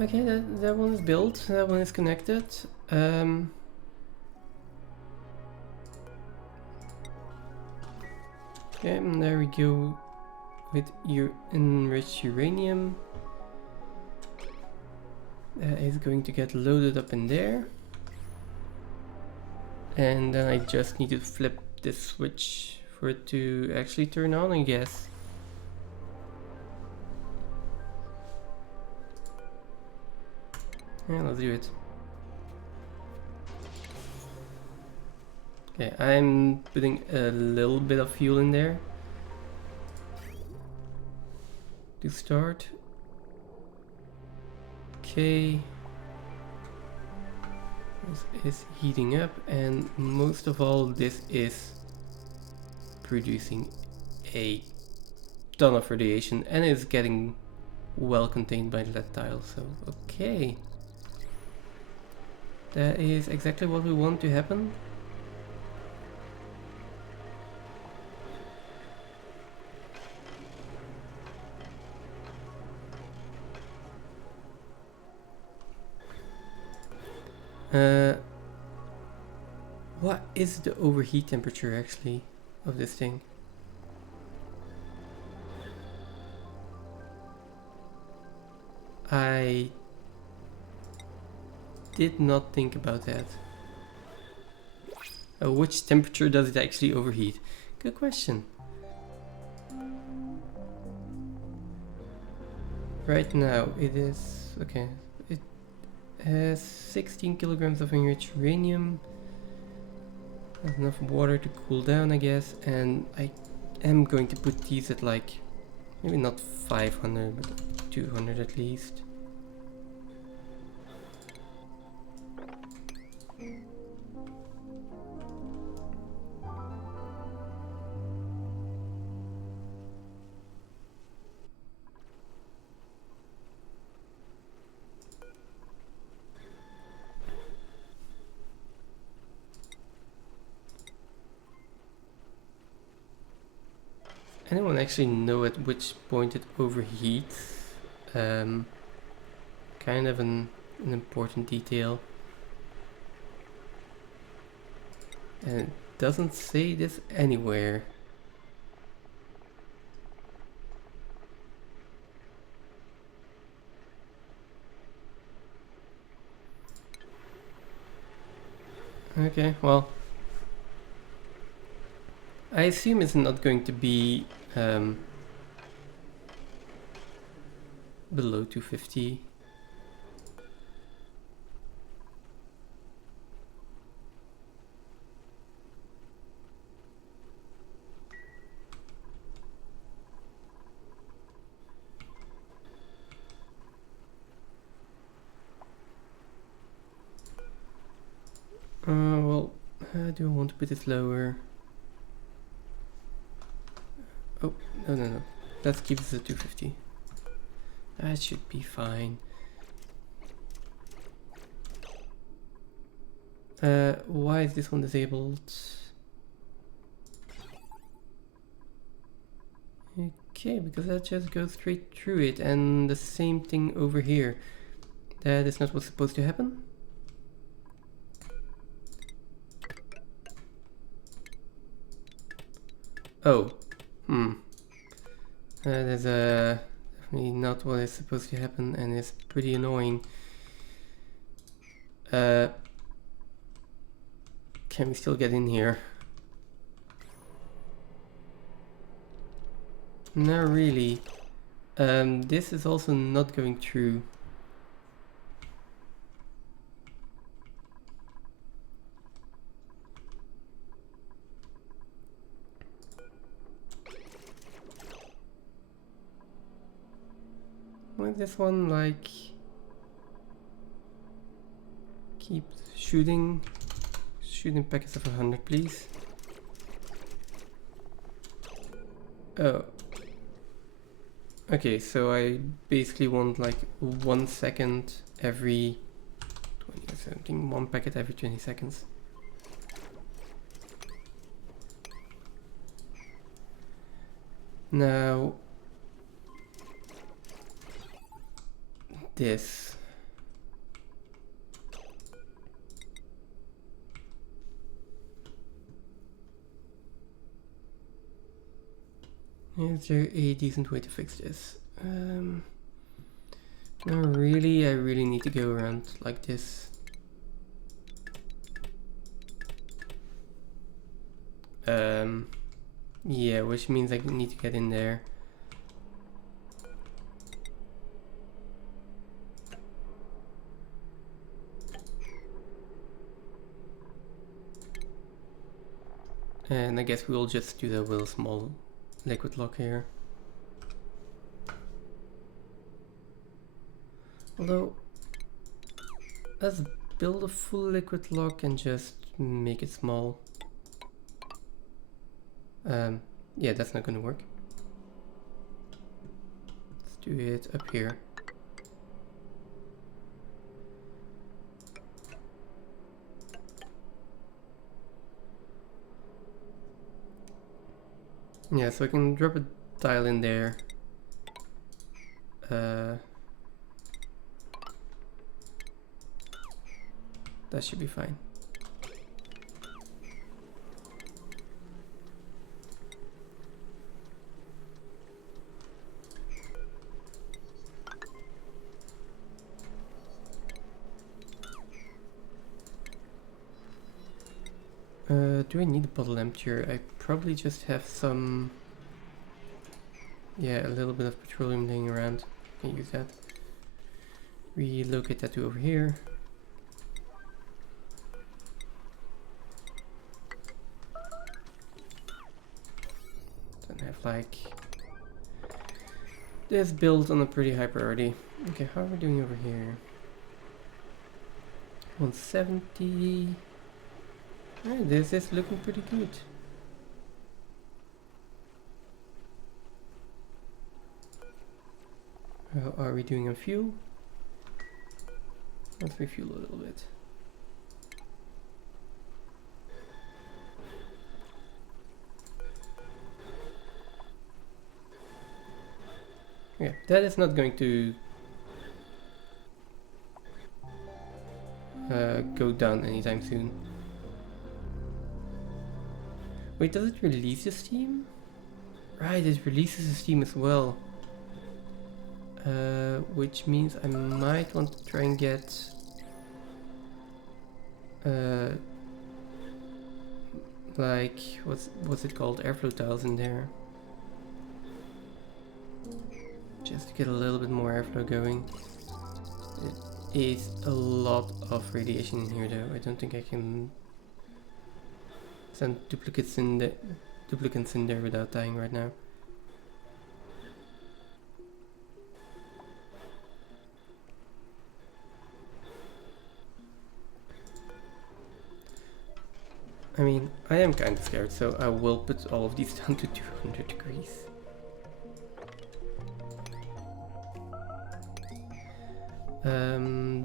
Okay, that one is built, that one is connected. Okay, and there we go with your enriched uranium. That is going to get loaded up in there. And then I just need to flip this switch for it to actually turn on, I guess. Yeah, let's do it. Okay, I'm putting a little bit of fuel in there to start. Okay. This is heating up, and most of all, this is producing a ton of radiation and is getting well contained by the lead tile, so okay. That is exactly what we want to happen. What is the overheat temperature actually of this thing? I did not think about that. Which temperature does it actually overheat? Good question. Right now it is, okay, it has 16 kilograms of enriched uranium. There's enough water to cool down, I guess, and I am going to put these at like, maybe not 500, but 200 at least. Anyone actually know at which point it overheats? Kind of an important detail. And it doesn't say this anywhere. Okay, well, I assume it's not going to be below 250. Well, how do I want to put it lower? Oh, no. Let's keep this at 250. That should be fine. Why is this one disabled? Okay, because that just goes straight through it, and the same thing over here. That is not what's supposed to happen. Oh, that is definitely not what is supposed to happen, and it's pretty annoying. Can we still get in here? Not really. This is also not going through. With this one, like, keep shooting packets of 100, please. Oh. Okay, so I basically want like 1 second every 20 or something, 1 packet every 20 seconds. Now, this. Is there a decent way to fix this? Not really, I really need to go around like this. Yeah, which means I need to get in there. And I guess we'll just do that with a small liquid lock here. Although, let's build a full liquid lock and just make it small. Yeah, that's not gonna work. Let's do it up here. Yeah, so I can drop a tile in there. that should be fine. Do I need a bottle emptier? I probably just have some... Yeah, a little bit of petroleum laying around. Can use that. Relocate that to over here. Don't have like... this built on a pretty high priority. Okay, how are we doing over here? 170... Alright, this is looking pretty good. How are we doing on fuel? Let's refuel a little bit. Yeah, that is not going to go down anytime soon. Wait, does it release the steam? Right, it releases the steam as well. Which means I might want to try and get like what's it called, airflow tiles in there, just to get a little bit more airflow going. It is a lot of radiation in here though. I don't think I can send duplicates in there without dying right now. I mean, I am kind of scared, so I will put all of these down to 200 degrees.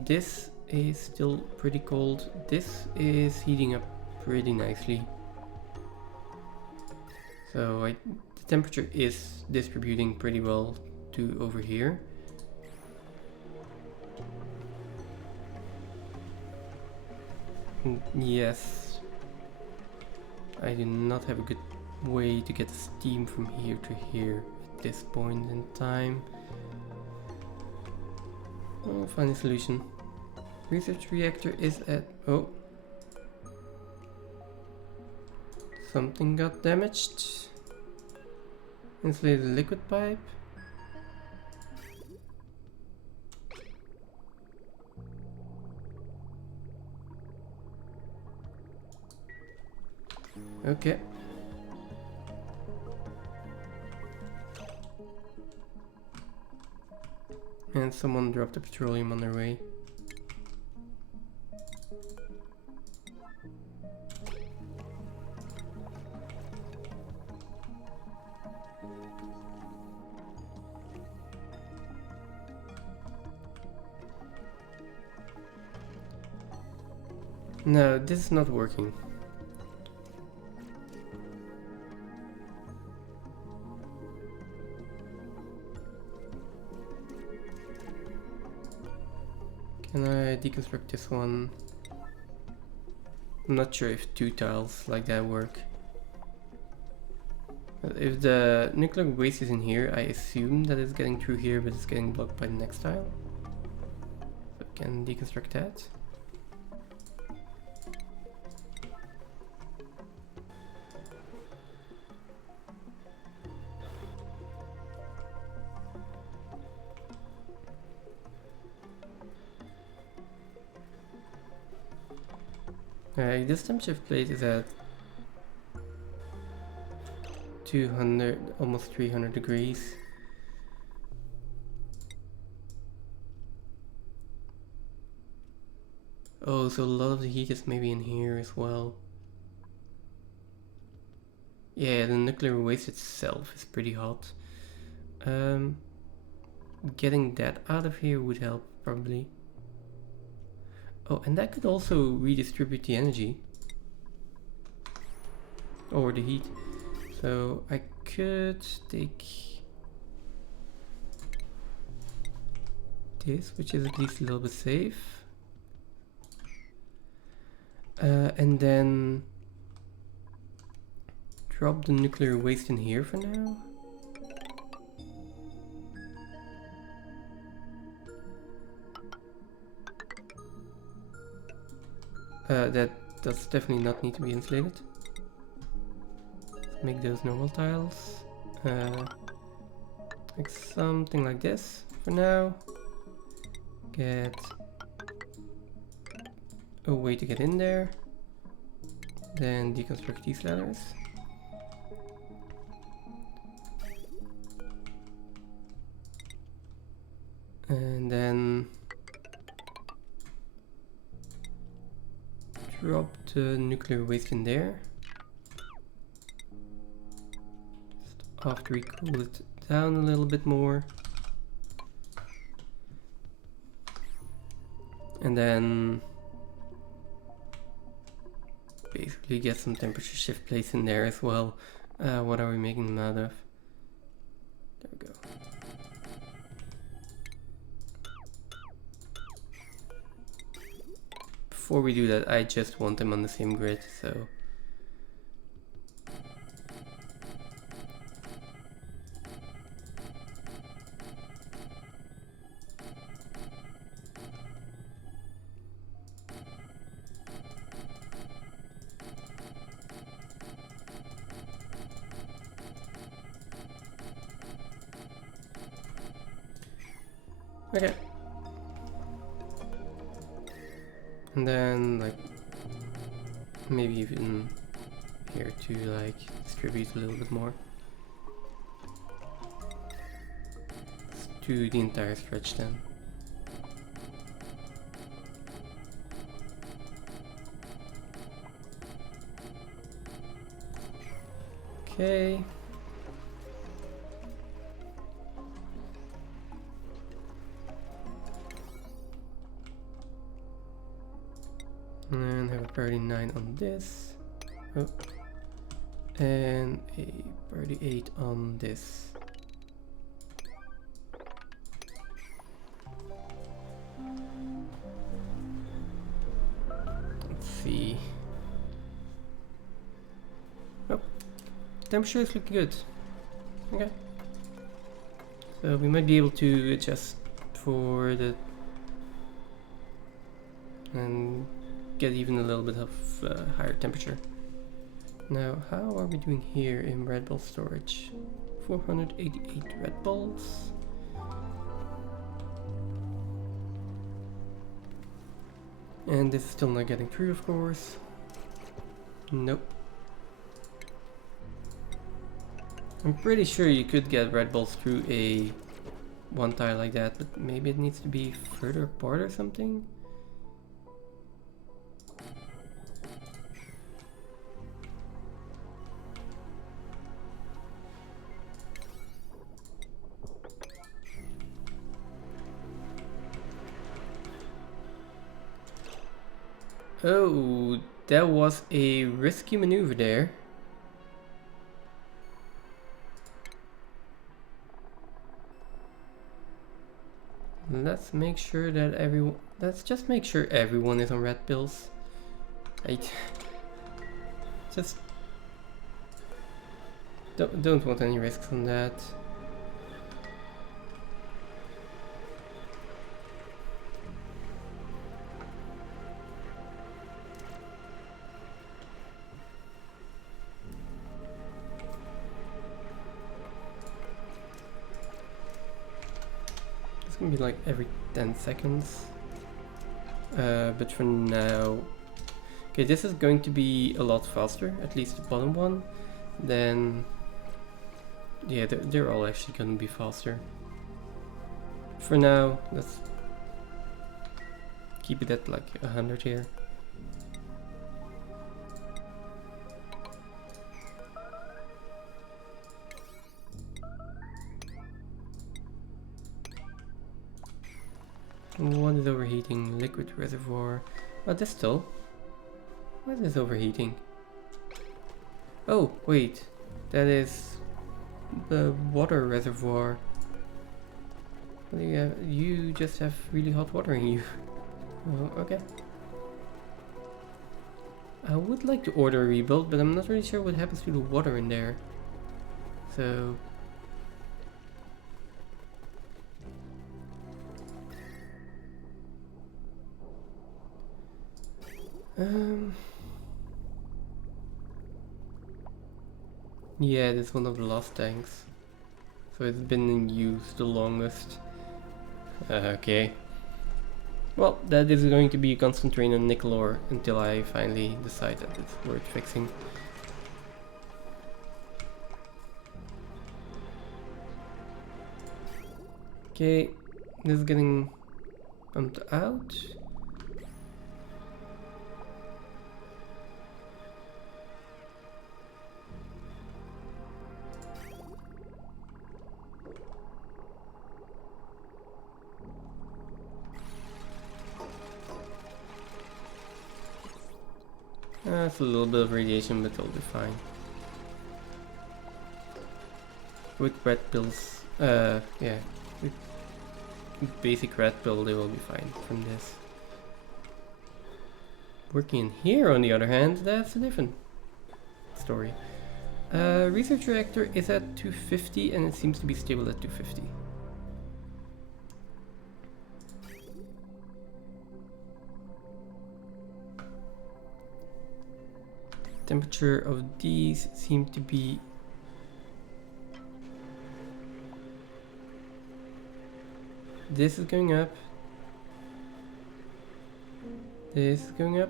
This is still pretty cold. This is heating up pretty nicely. So the temperature is distributing pretty well to over here. Yes, I do not have a good way to get steam from here to here at this point in time. I'll find a solution. Research reactor is at... oh. Something got damaged. Insulated liquid pipe. Okay. And someone dropped the petroleum on their way. No, this is not working. Can I deconstruct this one? I'm not sure if 2 tiles like that work. If the nuclear waste is in here, I assume that it's getting through here, but it's getting blocked by the next tile. So I can deconstruct that. This temp shift plate is at 200, almost 300 degrees. Oh, so a lot of the heat is maybe in here as well. Yeah, the nuclear waste itself is pretty hot. Getting that out of here would help, probably. Oh, and that could also redistribute the energy. Or the heat. So I could take this, which is at least a little bit safe. And then drop the nuclear waste in here for now. That does definitely not need to be insulated. Let's make those normal tiles. Like something like this for now. Get a way to get in there. Then deconstruct these ladders. And then drop the nuclear waste in there. Just after we cool it down a little bit more. And then basically get some temperature shift plates in there as well. What are we making them out of? There we go. Before we do that, I just want them on the same grid, so okay. And then like maybe even here to like distribute a little bit more. Let's do the entire stretch then. Okay. And have a priority 9 on this. Oh. And a priority 8 on this. Let's see. Oh, temperature is looking good. Okay. So we might be able to adjust for the and get even a little bit of higher temperature. Now, how are we doing here in red ball storage? 488 red balls. And this is still not getting through, of course. Nope. I'm pretty sure you could get red balls through a one tile like that, but maybe it needs to be further apart or something. Oh, that was a risky maneuver there. Let's make sure that everyone... Let's just make sure everyone is on red pills. I just... Don't want any risks on that. It's gonna be like every 10 seconds. But for now... Okay, this is going to be a lot faster, at least the bottom one. Then... Yeah, they're all actually gonna be faster. For now, let's keep it at like 100 here. What is overheating? Liquid reservoir. Oh, distal. What is overheating? Oh, wait. That is the water reservoir. Yeah, you just have really hot water in you. Oh, okay. I would like to order a rebuild, but I'm not really sure what happens to the water in there. So... yeah, this is one of the last tanks. So it's been in use the longest. Okay. Well, that is going to be a constant drain on nickel ore until I finally decide that it's worth fixing. Okay, this is getting pumped out. It's a little bit of radiation, but it'll be fine. With red pills, yeah, with basic red pill, they will be fine from this. Working in here, on the other hand, that's a different story. Research reactor is at 250 and it seems to be stable at 250. Temperature of these seem to be this is going up. This is going up.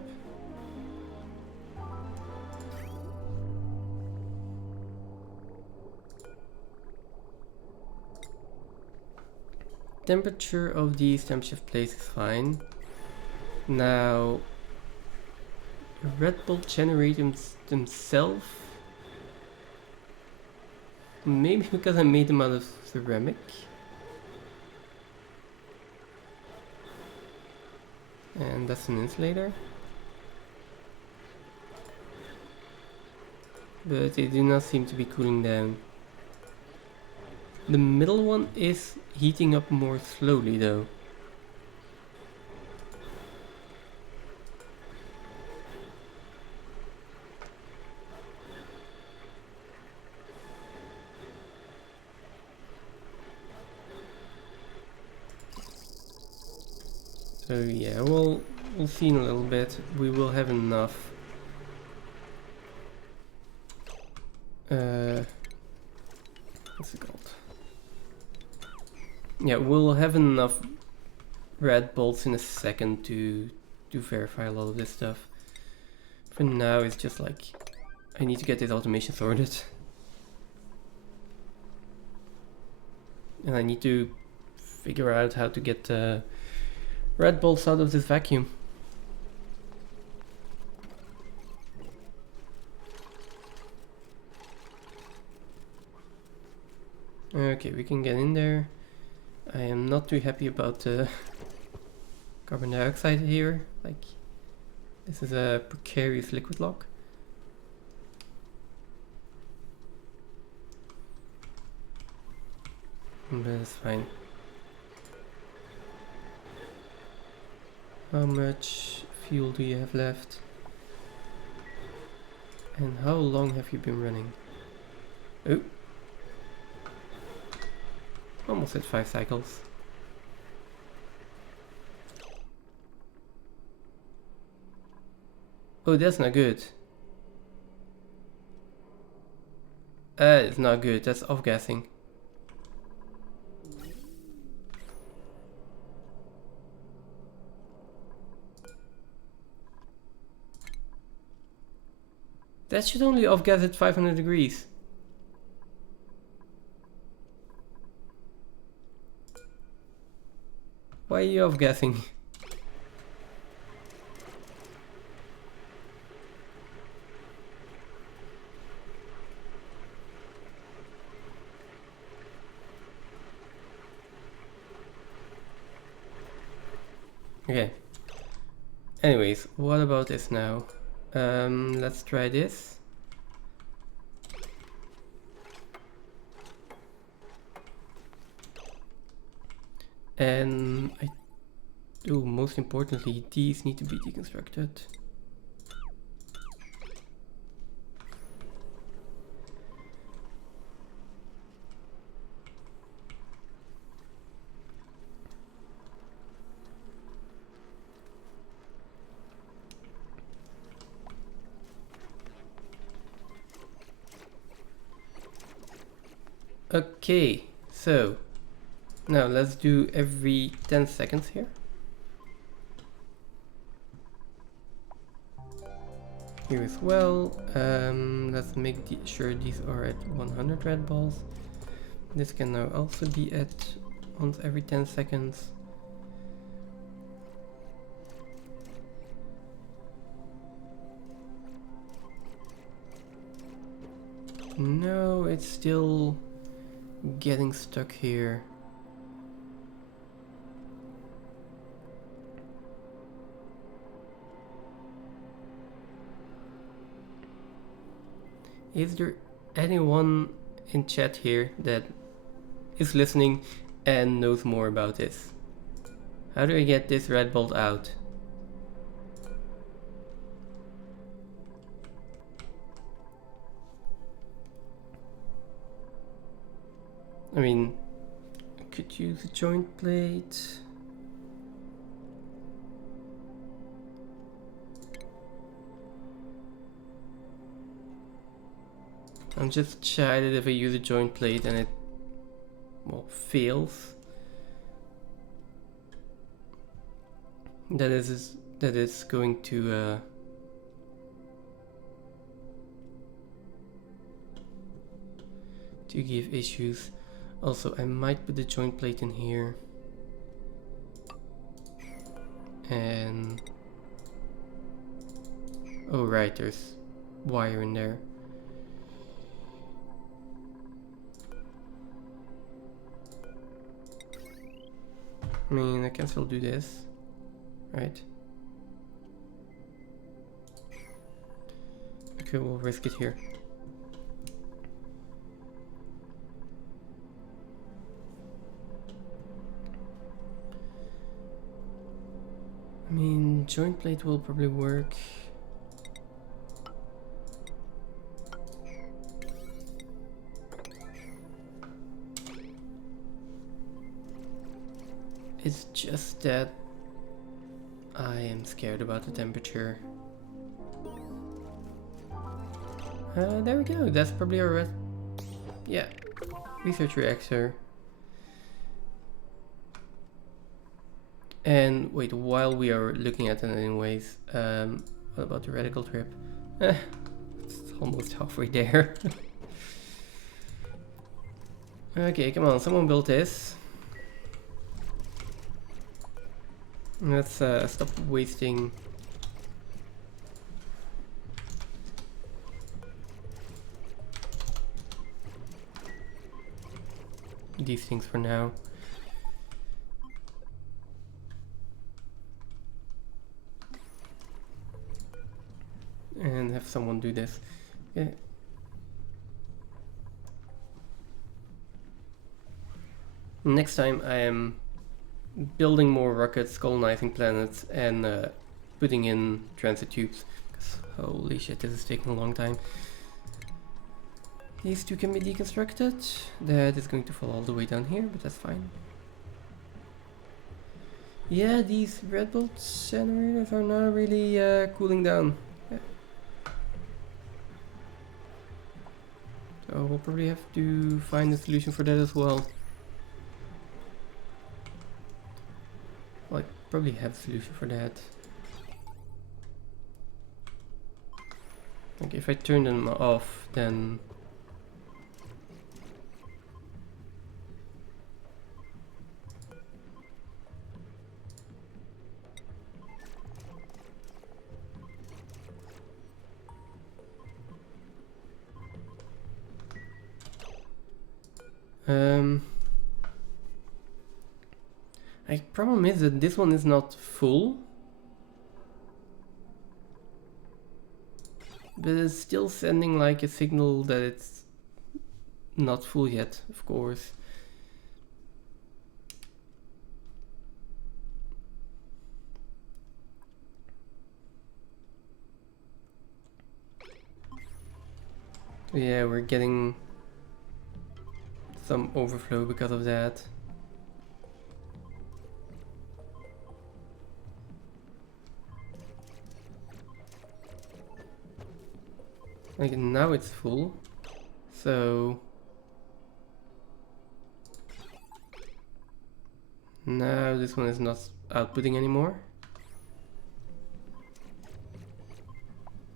Temperature of these temp shift plates is fine. Now red bolt generators themselves, maybe because I made them out of ceramic. And that's an insulator. But they do not seem to be cooling down. The middle one is heating up more slowly though. So yeah, we'll see in a little bit. We will have enough. What's it called? Yeah, we'll have enough red bolts in a second to verify a lot of this stuff. For now, it's just like I need to get this automation sorted, and I need to figure out how to get red bolts out of this vacuum. Okay, we can get in there. I am not too happy about the carbon dioxide here. Like, this is a precarious liquid lock. But it's fine. How much fuel do you have left? And how long have you been running? Oh. Almost at 5 cycles. Oh, that's not good. It's not good, that's off-gassing. That should only off-gas at 500 degrees. Why are you off-gassing? Okay. Anyways, what about this now? Let's try this. And most importantly, these need to be deconstructed. Okay, so now let's do every 10 seconds here. Here as well. Let's make sure these are at 100 red balls. This can now also be at once every 10 seconds. No, it's still getting stuck here. Is there anyone in chat here that is listening and knows more about this? How do I get this red bolt out? I mean, I could use a joint plate. I'm just shy that if I use a joint plate and it, well, fails, that is going to give issues. Also, I might put the joint plate in here and oh right, there's wire in there. I mean, I can still do this, right? Okay, we'll risk it here. I mean, joint plate will probably work. It's just that I am scared about the temperature. There we go. That's probably a research reactor. And wait, while we are looking at it anyways, what about the radical trip? It's almost halfway there. Okay, come on, someone built this. Let's stop wasting these things for now. And have someone do this. Okay. Next time I am building more rockets, colonizing planets, and putting in transit tubes. Because holy shit, this is taking a long time. These two can be deconstructed. That is going to fall all the way down here, but that's fine. Yeah, these red bolt generators are not really cooling down. Yeah. So we'll probably have to find a solution for that as well. Well, I probably have a solution for that. Like if I turn them off, then the problem is that this one is not full, but it's still sending like a signal that it's not full yet, of course. Yeah, we're getting some overflow because of that. Like now it's full, so Now this one is not outputting anymore.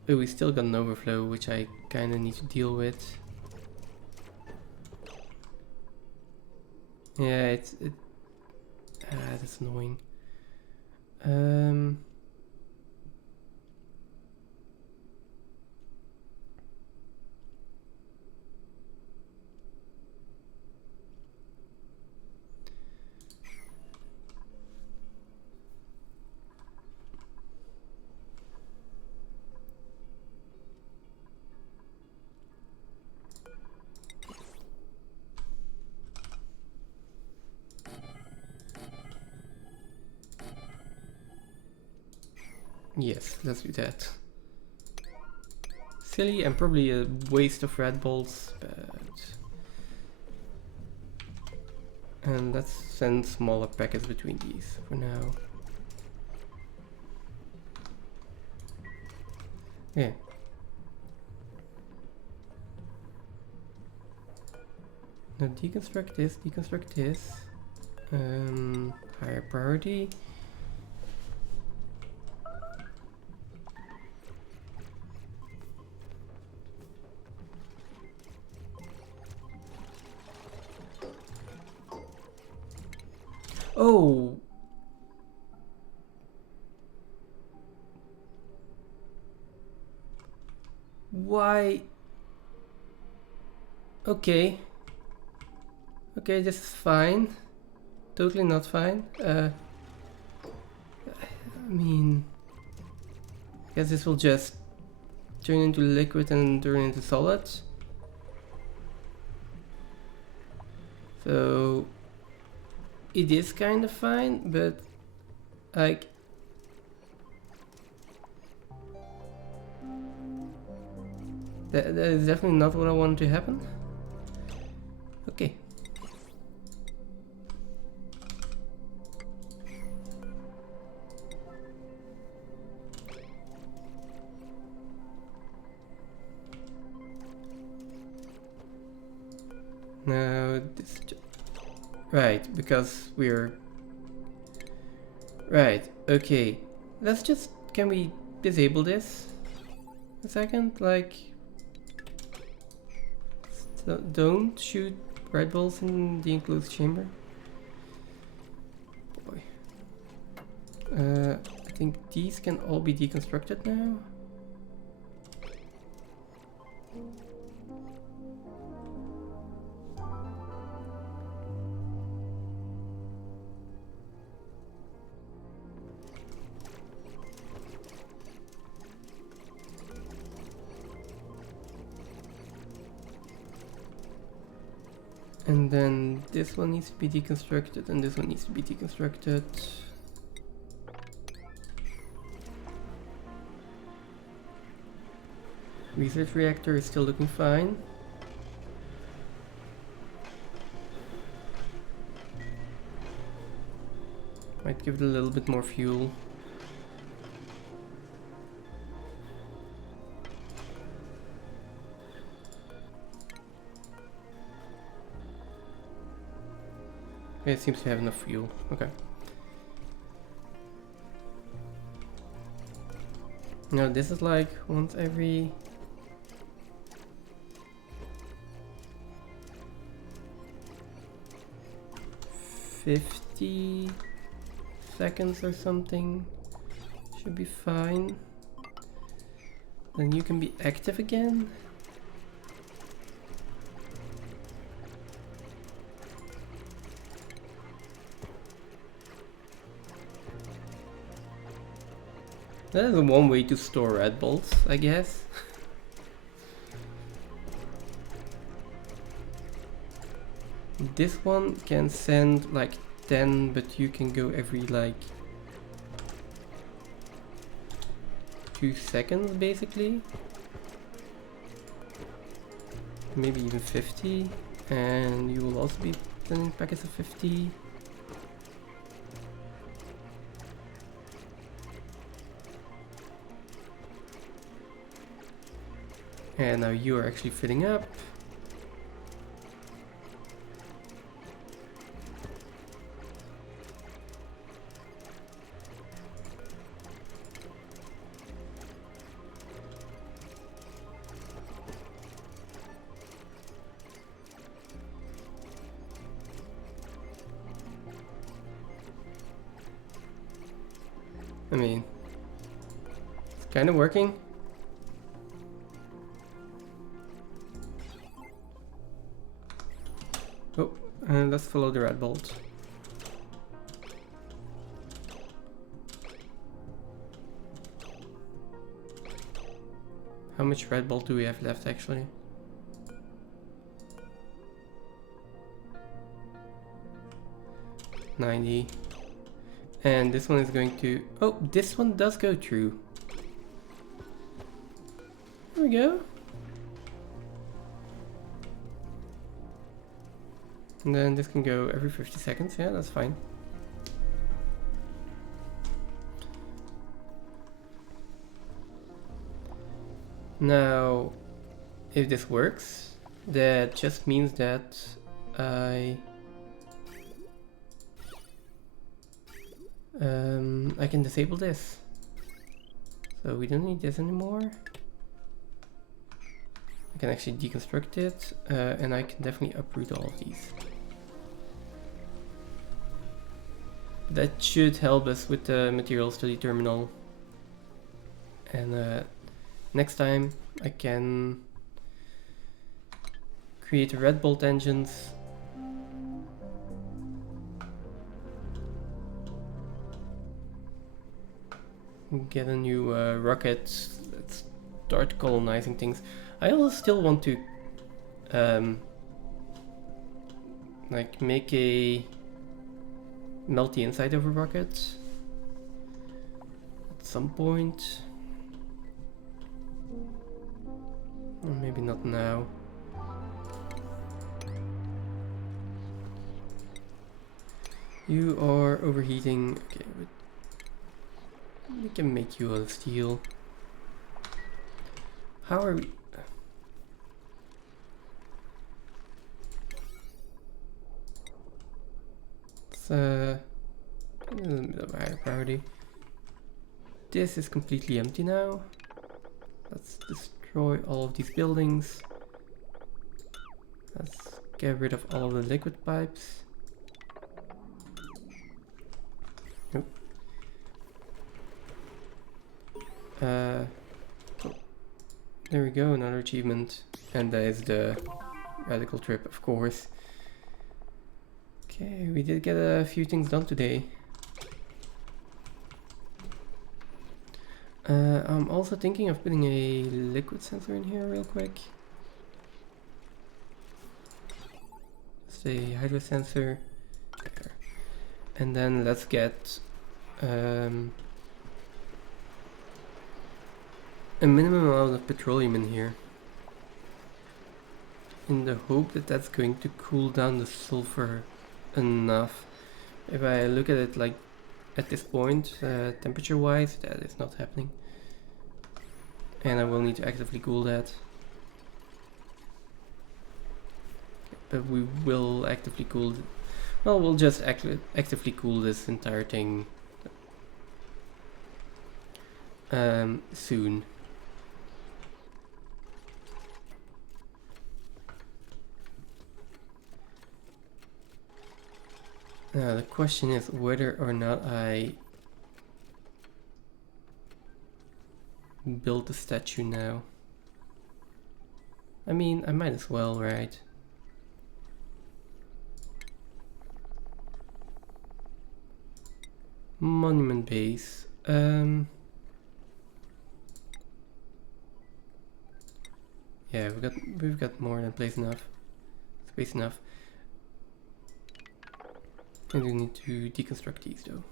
But we still got an overflow, which I kind of need to deal with. Yeah, that's annoying. Yes, let's do that. Silly and probably a waste of red balls, but... And let's send smaller packets between these for now. Yeah. Now deconstruct this, deconstruct this. Higher priority. Oh! Why? Okay. Okay, this is fine. Totally not fine. I mean... I guess this will just turn into liquid and turn into solid. So... It is kind of fine, but... Like... That is definitely not what I wanted to happen. Okay. Now this... Right, because we're... Right, okay. Let's just... Can we disable this? A second, like... So don't shoot red balls in the enclosed chamber. Boy. I think these can all be deconstructed now. And then this one needs to be deconstructed, and this one needs to be deconstructed. Research reactor is still looking fine. Might give it a little bit more fuel. It seems to have enough fuel. Okay. No, this is like once every... $50 seconds or something. Should be fine. Then you can be active again. That is one way to store red balls, I guess. This one can send like 10, but you can go every like 2 seconds basically. Maybe even 50. And you will also be sending packets of 50. And now you are actually filling up. I mean, it's kind of working. Oh, let's follow the red bolt. How much red bolt do we have left actually? $90. And this one is going to... Oh, this one does go through. There we go. And then this can go every 50 seconds. Yeah, that's fine. Now, if this works, that just means that I can disable this. So we don't need this anymore. I can actually deconstruct it, and I can definitely uproot all of these. That should help us with the material study terminal. And next time I can create red bolt engines. Get a new rocket. Let's start colonizing things. I also still want to like make a melt the inside of a rocket at some point. Or maybe not now. You are overheating. Okay, but we can make you out of steel. How are we? It's a little bit of a higher priority. This is completely empty now. Let's destroy all of these buildings. Let's get rid of all of the liquid pipes. Nope. Oh, there we go, another achievement. And that is the radical trip, of course. Okay, we did get a few things done today. I'm also thinking of putting a liquid sensor in here real quick. Just a hydro sensor. There. And then let's get a minimum amount of petroleum in here, in the hope that that's going to cool down the sulfur enough. If I look at it like at this point, temperature wise, that is not happening, and I will need to actively cool that. But we will actively cool it. Well, we'll just actively cool this entire thing soon. Now the question is whether or not I build the statue now. I mean, I might as well, right? Monument base. Yeah, we've got more than space enough. And we need to deconstruct these though.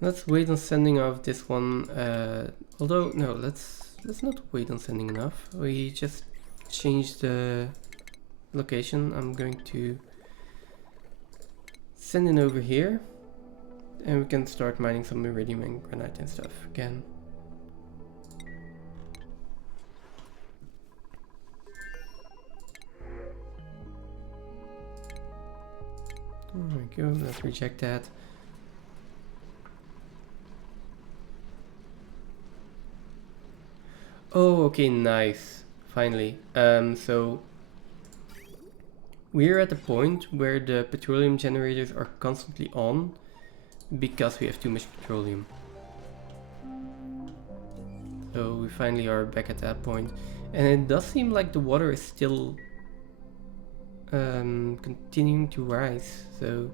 Let's wait on sending off this one. Although no, let's not wait on sending enough. We just changed the location. I'm going to send it over here, and we can start mining some iridium and granite and stuff again. There we go. Let's reject that. Oh, okay, nice. finally. So we're at the point where the petroleum generators are constantly on because we have too much petroleum. So we finally are back at that point. And it does seem like the water is still continuing to rise. So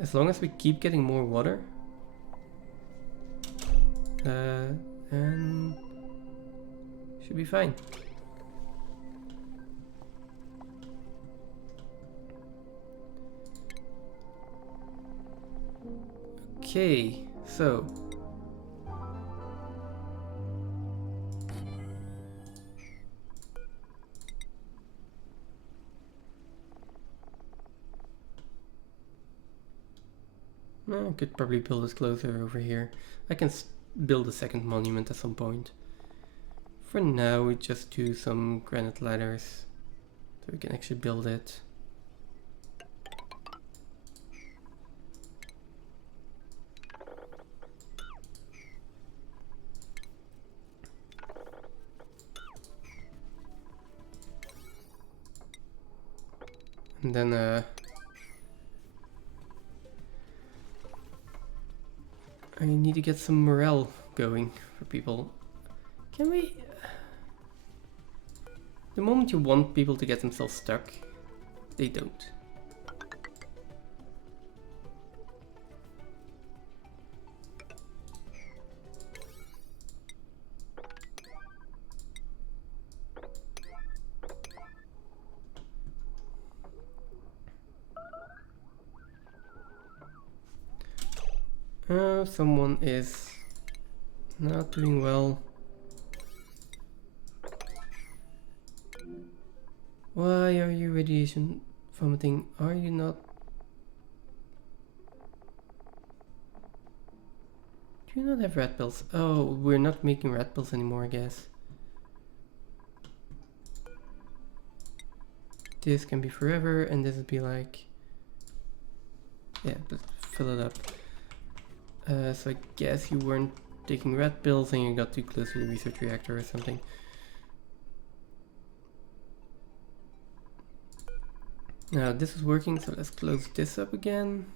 as long as we keep getting more water, and should be fine. Okay, so I could probably build it closer over here. I can build a second monument at some point. For now, we just do some granite ladders so we can actually build it. And then I need to get some morale going for people. Can we... The moment you want people to get themselves stuck, they don't. Someone is not doing well. Why are you radiation vomiting? Are you not? Do you not have rat pills? Oh, we're not making rat pills anymore, I guess. This can be forever, and this would be like... Yeah, just fill it up. So I guess you weren't taking rat pills and you got too close to the research reactor or something. Now this is working, so let's close this up again.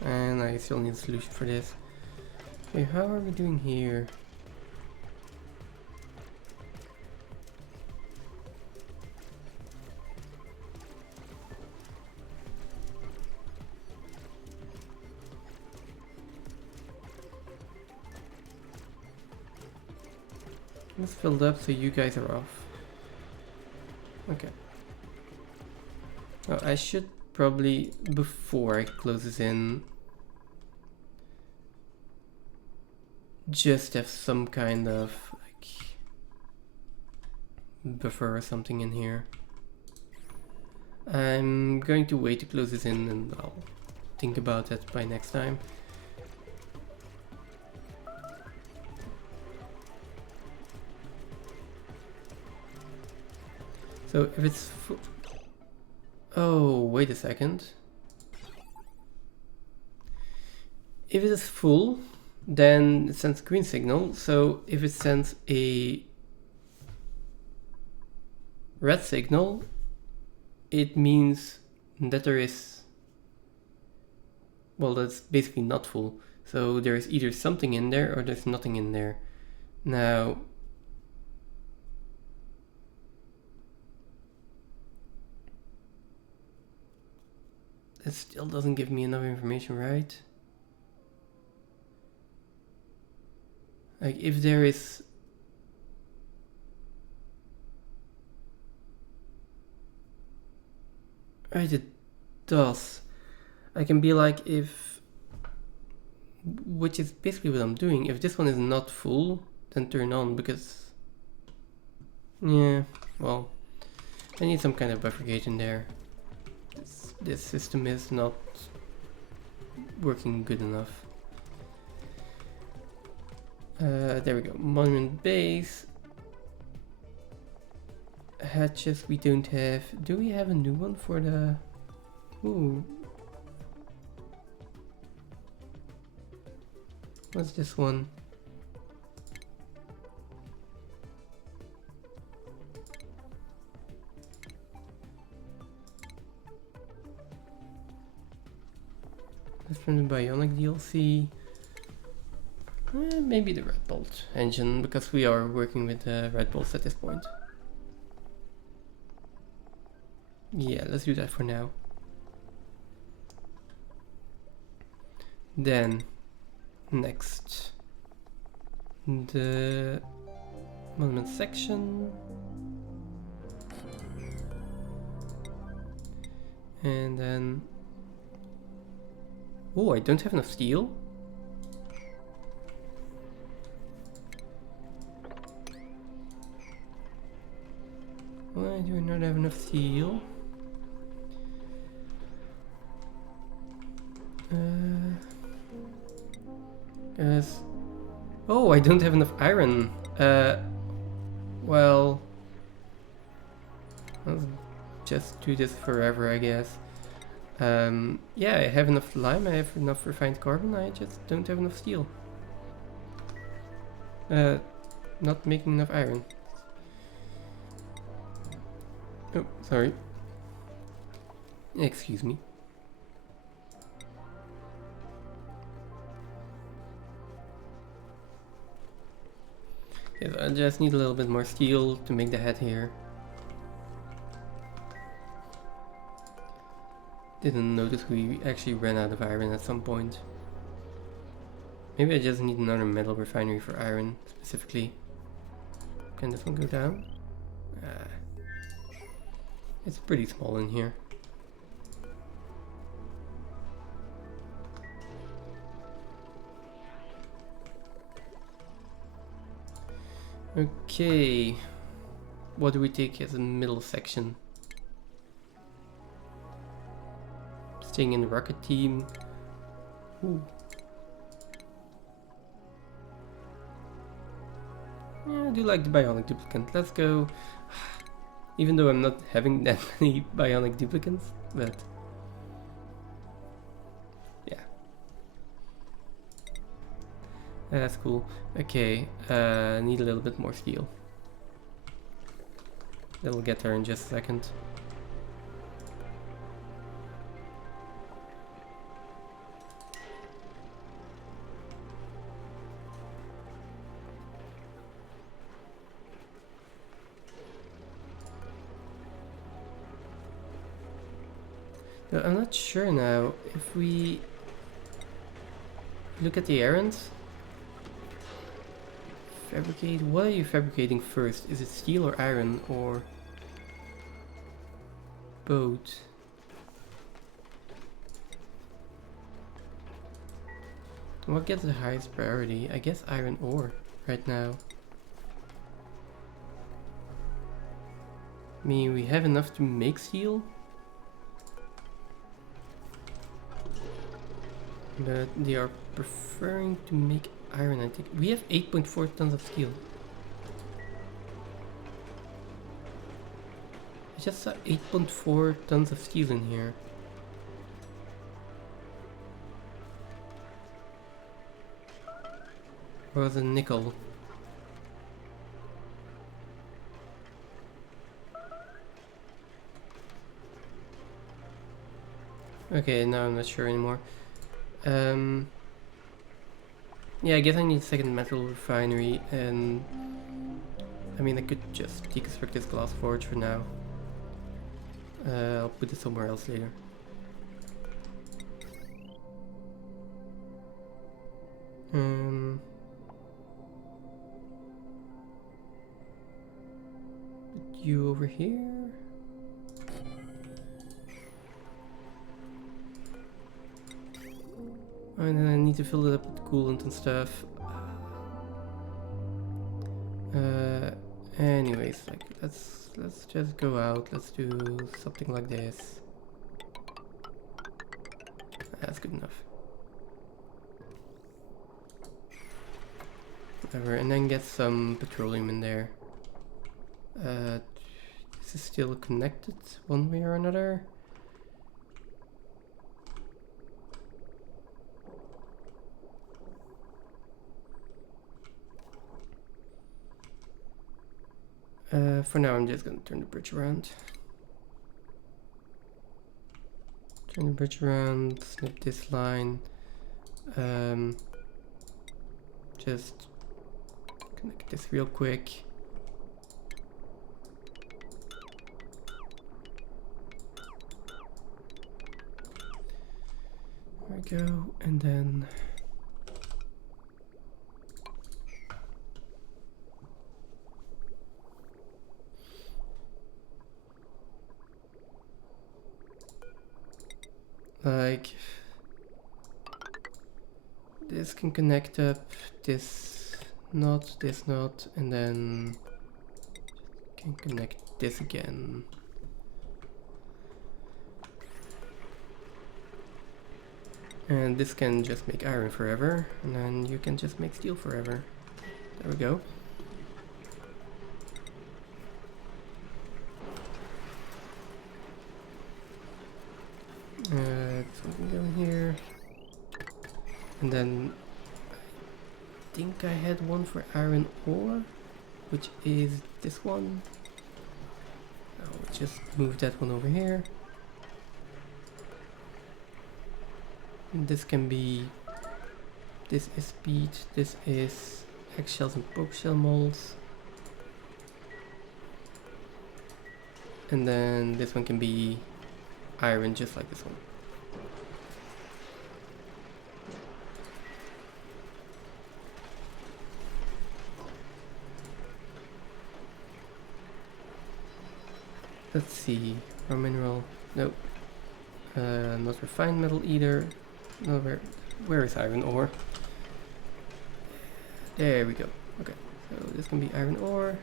And I still need a solution for this. Okay, how are we doing here? It's filled up, so you guys are off. Okay. Oh, I should probably, before I close this in, just have some kind of like buffer or something in here. I'm going to wait to close this in and I'll think about that by next time. So if it's oh, wait a second. If it is full, then it sends a green signal. So if it sends a red signal, it means that there is, well, that's basically not full. So there is either something in there or there's nothing in there. Now, it still doesn't give me enough information, right? Like if there is right, it does. I can be like if, which is basically what I'm doing. If this one is not full, then turn on because, yeah, well, I need some kind of buffer gauge in there. This system is not working good enough. There we go. Monument base. Hatches we don't have. Do we have a new one for the... Ooh. What's this one? That's from the Bionic DLC. Maybe the Red Bolt engine, because we are working with Red Bolts at this point. Yeah, let's do that for now. Then, next, the monument section. And then... Oh, I don't have enough steel. Why do I not have enough steel? Yes. Oh, I don't have enough iron. Well... Let's just do this forever, I guess. Yeah, I have enough lime, I have enough refined carbon, I just don't have enough steel. Not making enough iron. Oh, sorry. Excuse me. Yes, I just need a little bit more steel to make the head here. Didn't notice we actually ran out of iron at some point. Maybe I just need another metal refinery for iron, specifically. Can this one go down? It's pretty small in here. Okay, what do we take as a middle section? Staying in the rocket team. Ooh. Yeah, I do like the bionic duplicant. Let's go. Even though I'm not having that many bionic duplicants, but yeah. That's cool. Okay, need a little bit more steel. That'll get there in just a second. But I'm not sure now if we look at the errands. Fabricate. What are you fabricating first? Is it steel or iron or both? What gets the highest priority? I guess iron ore right now. I mean, we have enough to make steel, but they are preferring to make iron, I think. We have 8.4 tons of steel. I just saw 8.4 tons of steel in here. Or was it nickel? Okay, now I'm not sure anymore. Yeah, I guess I need a second metal refinery, and I mean I could just deconstruct this glass forge for now. I'll put it somewhere else later. Put you over here. And then I need to fill it up with coolant and stuff. Anyways, like let's just go out. Let's do something like this. That's good enough. Whatever, and then get some petroleum in there. This is still connected one way or another. For now, I'm just gonna turn the bridge around. Turn the bridge around, snip this line. Just connect this real quick. There we go, and then like this can connect up, this not, and then can connect this again. And this can just make iron forever, and then you can just make steel forever. There we go. This one can go in here. And then I think I had one for iron ore, which is this one. I'll just move that one over here. And this can be, this is speed, this is eggshells and poke shell molds. And then this one can be iron, just like this one. Let's see, raw mineral, nope. Not refined metal either. No, where is iron ore? There we go. Okay, so this can be iron ore.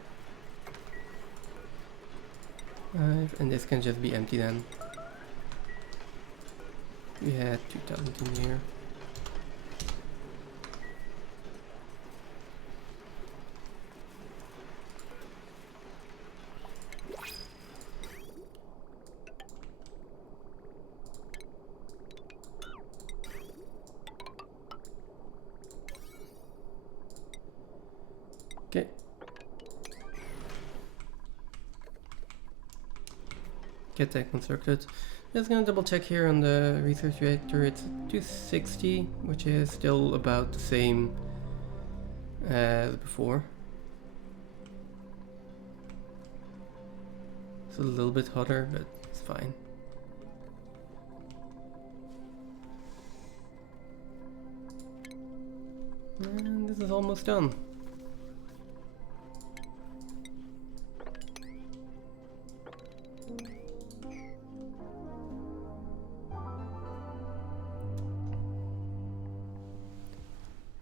And this can just be empty then. We had 2000 in here. Okay. Get that constructed. Just gonna double check here on the research reactor. It's 260, which is still about the same as before. It's a little bit hotter, but it's fine. And this is almost done.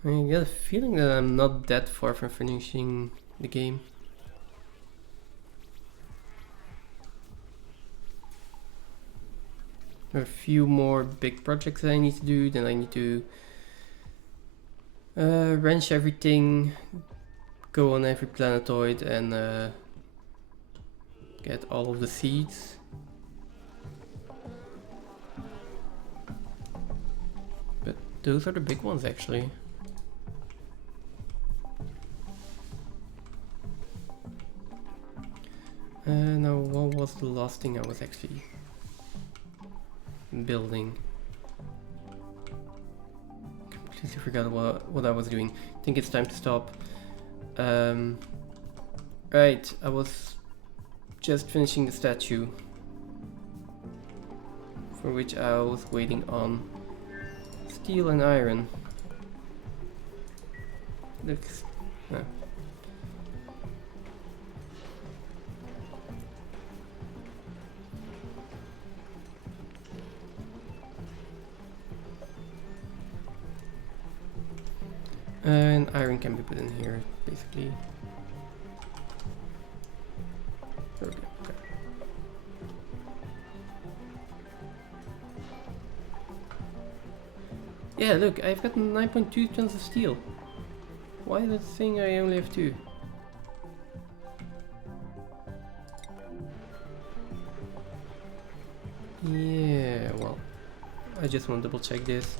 I get a feeling that I'm not that far from finishing the game. There are a few more big projects that I need to do, then I need to wrench everything, go on every planetoid and get all of the seeds. But those are the big ones actually. Now, what was the last thing I was actually building? Completely forgot what I was doing. I think it's time to stop. Right, I was just finishing the statue, for which I was waiting on steel and iron. Looks... no. And iron can be put in here, basically. Okay, okay. Yeah, look, I've got 9.2 tons of steel. Why is it saying I only have 2? Yeah, well, I just want to double check this.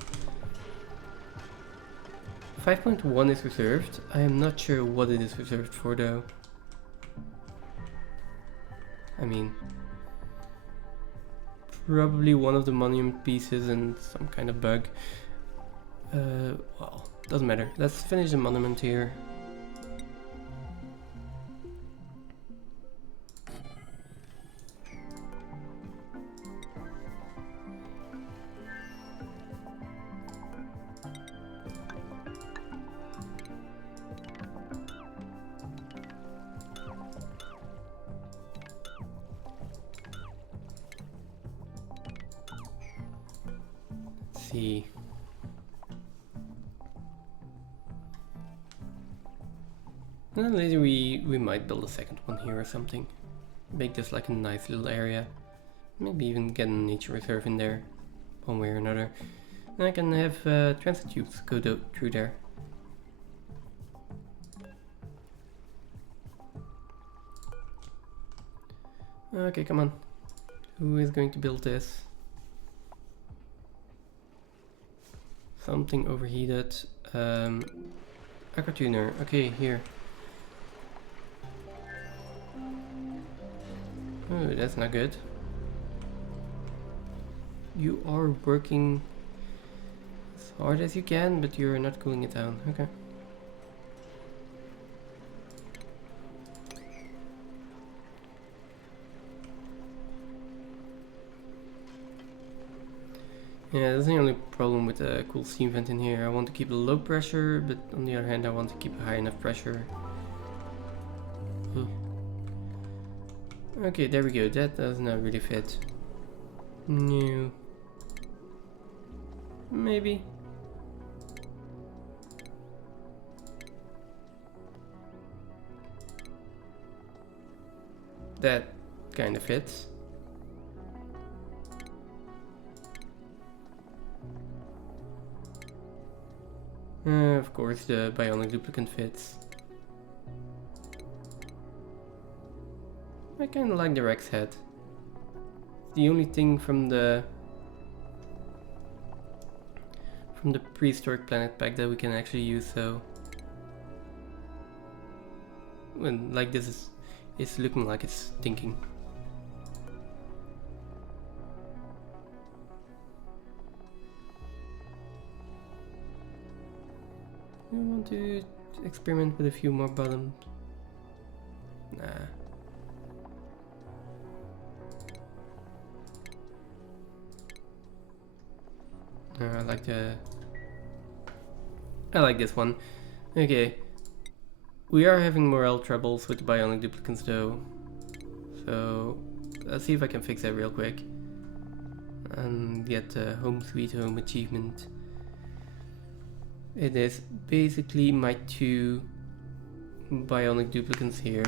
5.1 is reserved. I am not sure what it is reserved for though. I mean, probably one of the monument pieces and some kind of bug. Well, doesn't matter. Let's finish the monument here. See. And later we might build a second one here or something. Make this like a nice little area. Maybe even get a nature reserve in there, one way or another. And I can have transit tubes go through there. Okay, come on. Who is going to build this? Something overheated. Aqua tuner. Okay, here. Oh, that's not good. You are working as hard as you can, but you're not cooling it down. Okay. Yeah, that's the only problem with the cool steam vent in here. I want to keep a low pressure, but on the other hand I want to keep a high enough pressure. Okay, there we go. That does not really fit. No. Maybe. That kind of fits. Of course, the bionic duplicant fits. I kinda like the Rex head. It's the only thing from the prehistoric planet pack that we can actually use, so when like this it's looking like it's thinking. I want to experiment with a few more bottoms. Nah. I like this one. Okay. We are having morale troubles with the bionic duplicants though. So let's see if I can fix that real quick. And get the Home Sweet Home achievement. It is basically my two bionic duplicants here.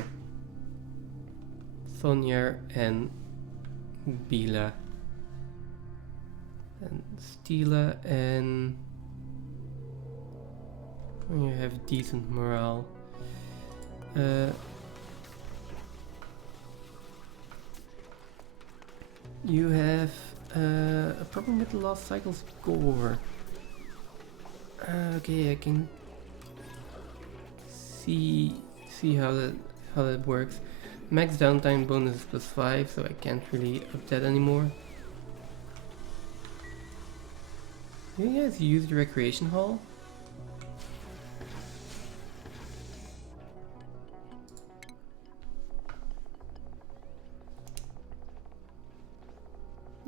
Sonia and Bila. And Stila, and you have decent morale. You have a problem with the last cycle score. Okay, I can see how that works. Max downtime bonus is +5, so I can't really up that anymore. Do you guys use the recreation hall?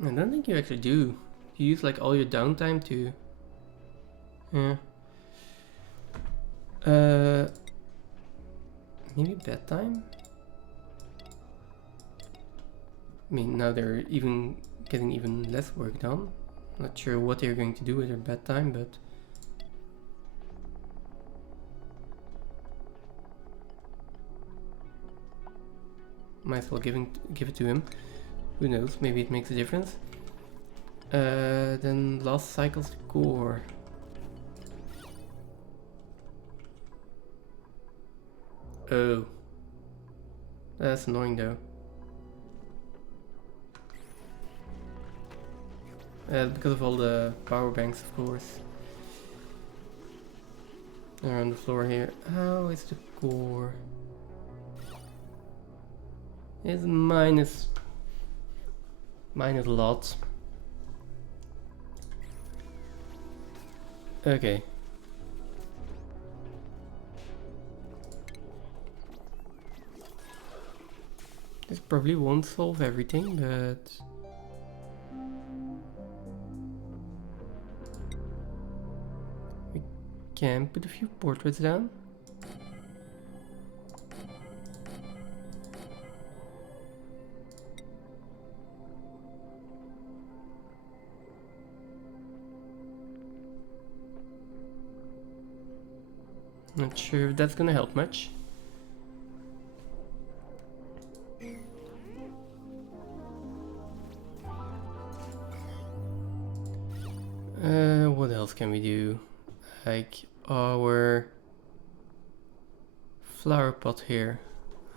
I don't think you actually do. You use like all your downtime to... Yeah. Maybe bedtime? I mean, now they're even getting even less work done. Not sure what they're going to do with their bedtime, but... Might as well give it to him. Who knows, maybe it makes a difference. Then last cycle score. Oh. That's annoying though. Because of all the power banks, of course. They're on the floor here. How is the core? is minus a lot. Okay. This probably won't solve everything, but we can put a few portraits down. Not sure if that's gonna help much. What else can we do? Like our flower pot here.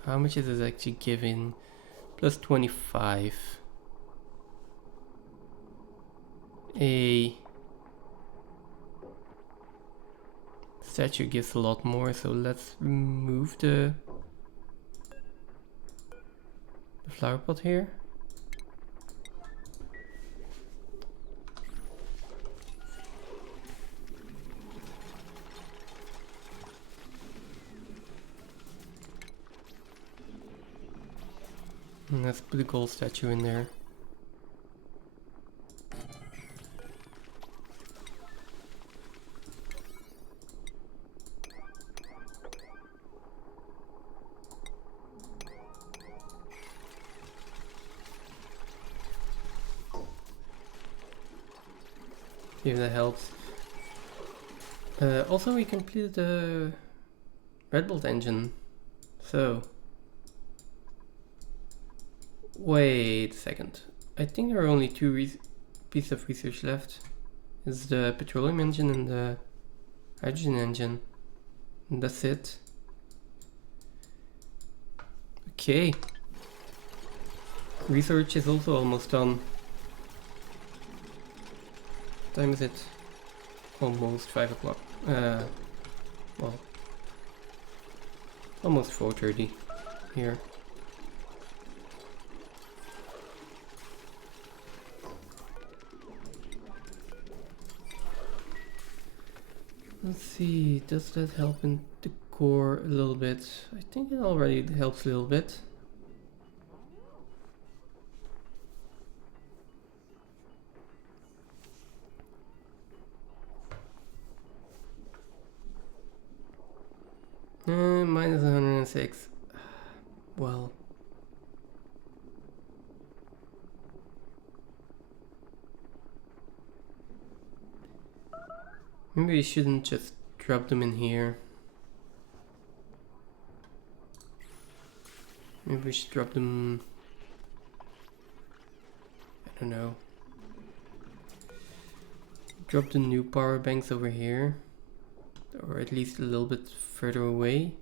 How much is it actually giving? Plus 25. A statue gives a lot more, so let's remove the flower pot here. And let's put a gold statue in there. See if that helps. Also, we completed the Red Bolt engine. So, wait a second. I think there are only two pieces of research left. It's the petroleum engine and the hydrogen engine. And that's it. Okay. Research is also almost done. What time is it? Almost 5 o'clock. Well, almost 4:30 here. Let's see, does that help in the core a little bit? I think it already helps a little bit. Minus 106. Well. Maybe we shouldn't just drop them in here. Maybe we should drop them... I don't know. Drop the new power banks over here. Or at least a little bit further away.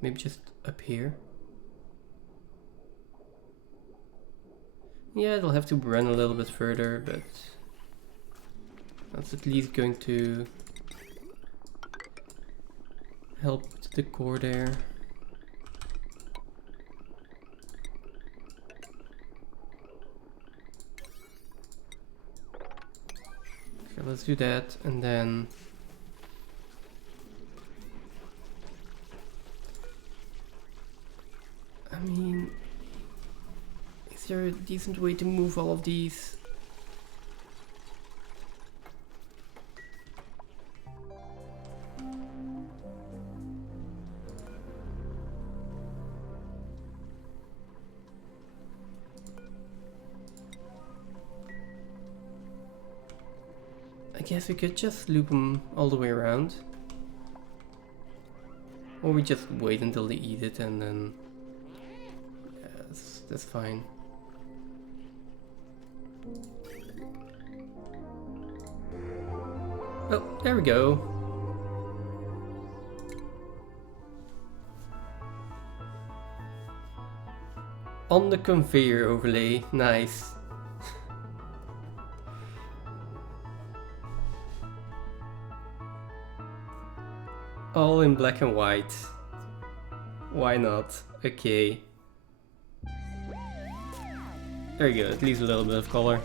Maybe just up here. Yeah, it'll have to run a little bit further, but that's at least going to help the core there. Okay, let's do that, and then I mean, is there a decent way to move all of these? I guess we could just loop them all the way around. Or we just wait until they eat it and then... yeah, that's fine. Oh, there we go. On the conveyor overlay, nice. All in black and white. Why not? Okay. There you go, at least a little bit of color.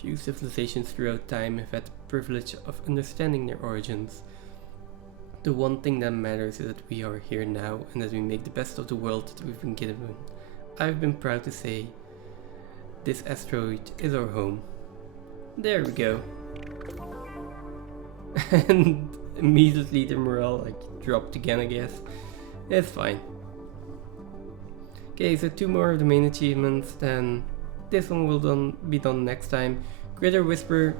Few civilizations throughout time have had the privilege of understanding their origins. The one thing that matters is that we are here now and that we make the best of the world that we've been given. I've been proud to say, this asteroid is our home. There we go. And immediately the morale dropped again, I guess. It's fine. Okay, so 2 more of the main achievements, then this one will be done next time. Critter Whisper,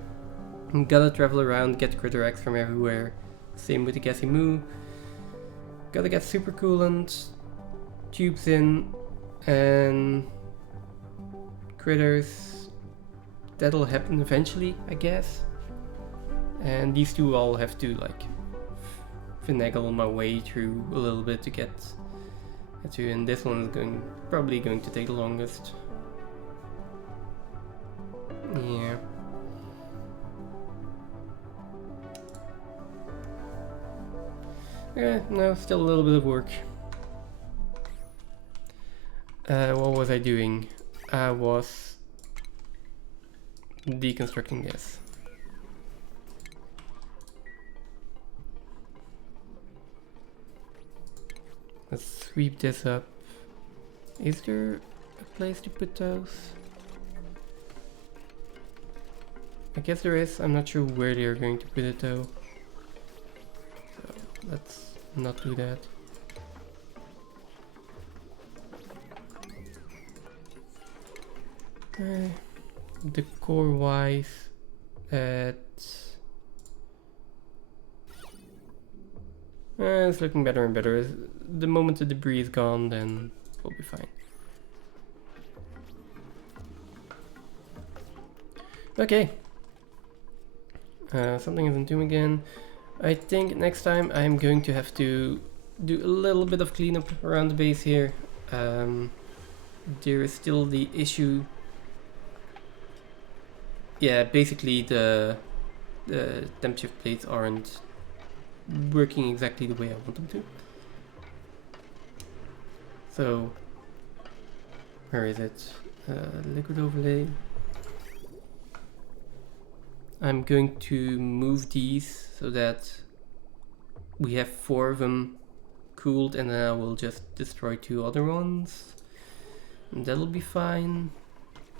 gotta travel around, get Critter X from everywhere. Same with the Gassy Moo. Gotta get super coolant, tubes in, and critters. That'll happen eventually, I guess. And these two I'll have to finagle my way through a little bit to get to, and this one is probably going to take the longest. Yeah. No, still a little bit of work. What was I doing? I was deconstructing this. Let's sweep this up. Is there a place to put those? I guess there is. I'm not sure where they're going to put it though. So let's not do that. Decor wise, it's looking better and better. The moment the debris is gone, then we'll be fine. Okay. Something isn't doing again. I think next time I'm going to have to do a little bit of cleanup around the base here. There is still the issue. Yeah, basically the temp shift plates aren't working exactly the way I want them to. So, where is it? Liquid overlay. I'm going to move these so that we have 4 of them cooled, and then I will just destroy 2 other ones. And that'll be fine.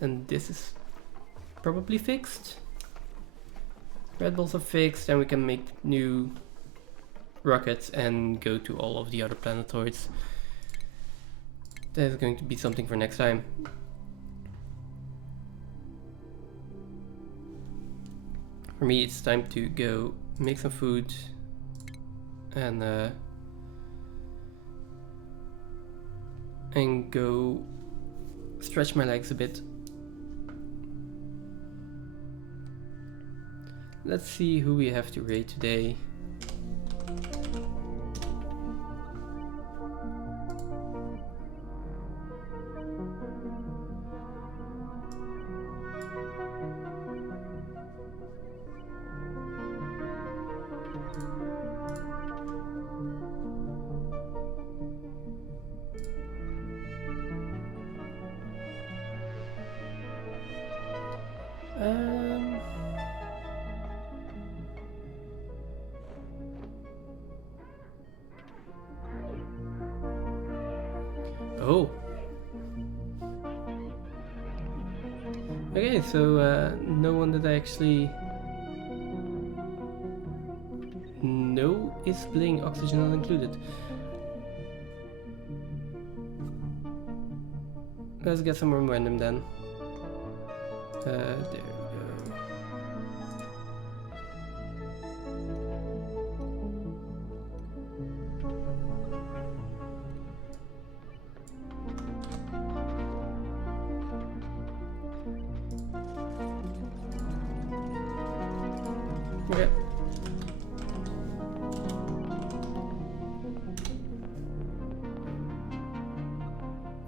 And this is probably fixed. Red balls are fixed, and we can make new rockets and go to all of the other planetoids. That is going to be something for next time. For me, it's time to go make some food and go stretch my legs a bit. Let's see who we have to raid today. Oh. Okay, so no one that I actually know is playing Oxygen Not Included. Let's get some more random then. There we go. Okay.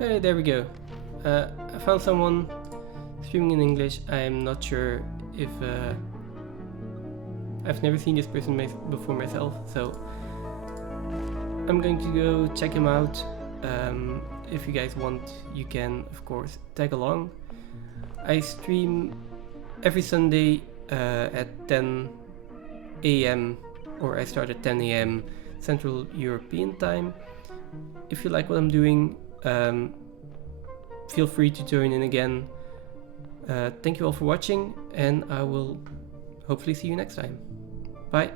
Hey, there we go. I found someone streaming in English. I'm not sure if I've never seen this person before myself, so I'm going to go check him out. If you guys want, you can of course tag along. I stream every Sunday at 10 AM, or I start at 10 AM Central European time. If you like what I'm doing, feel free to join in again. Thank you all for watching, and I will hopefully see you next time. Bye.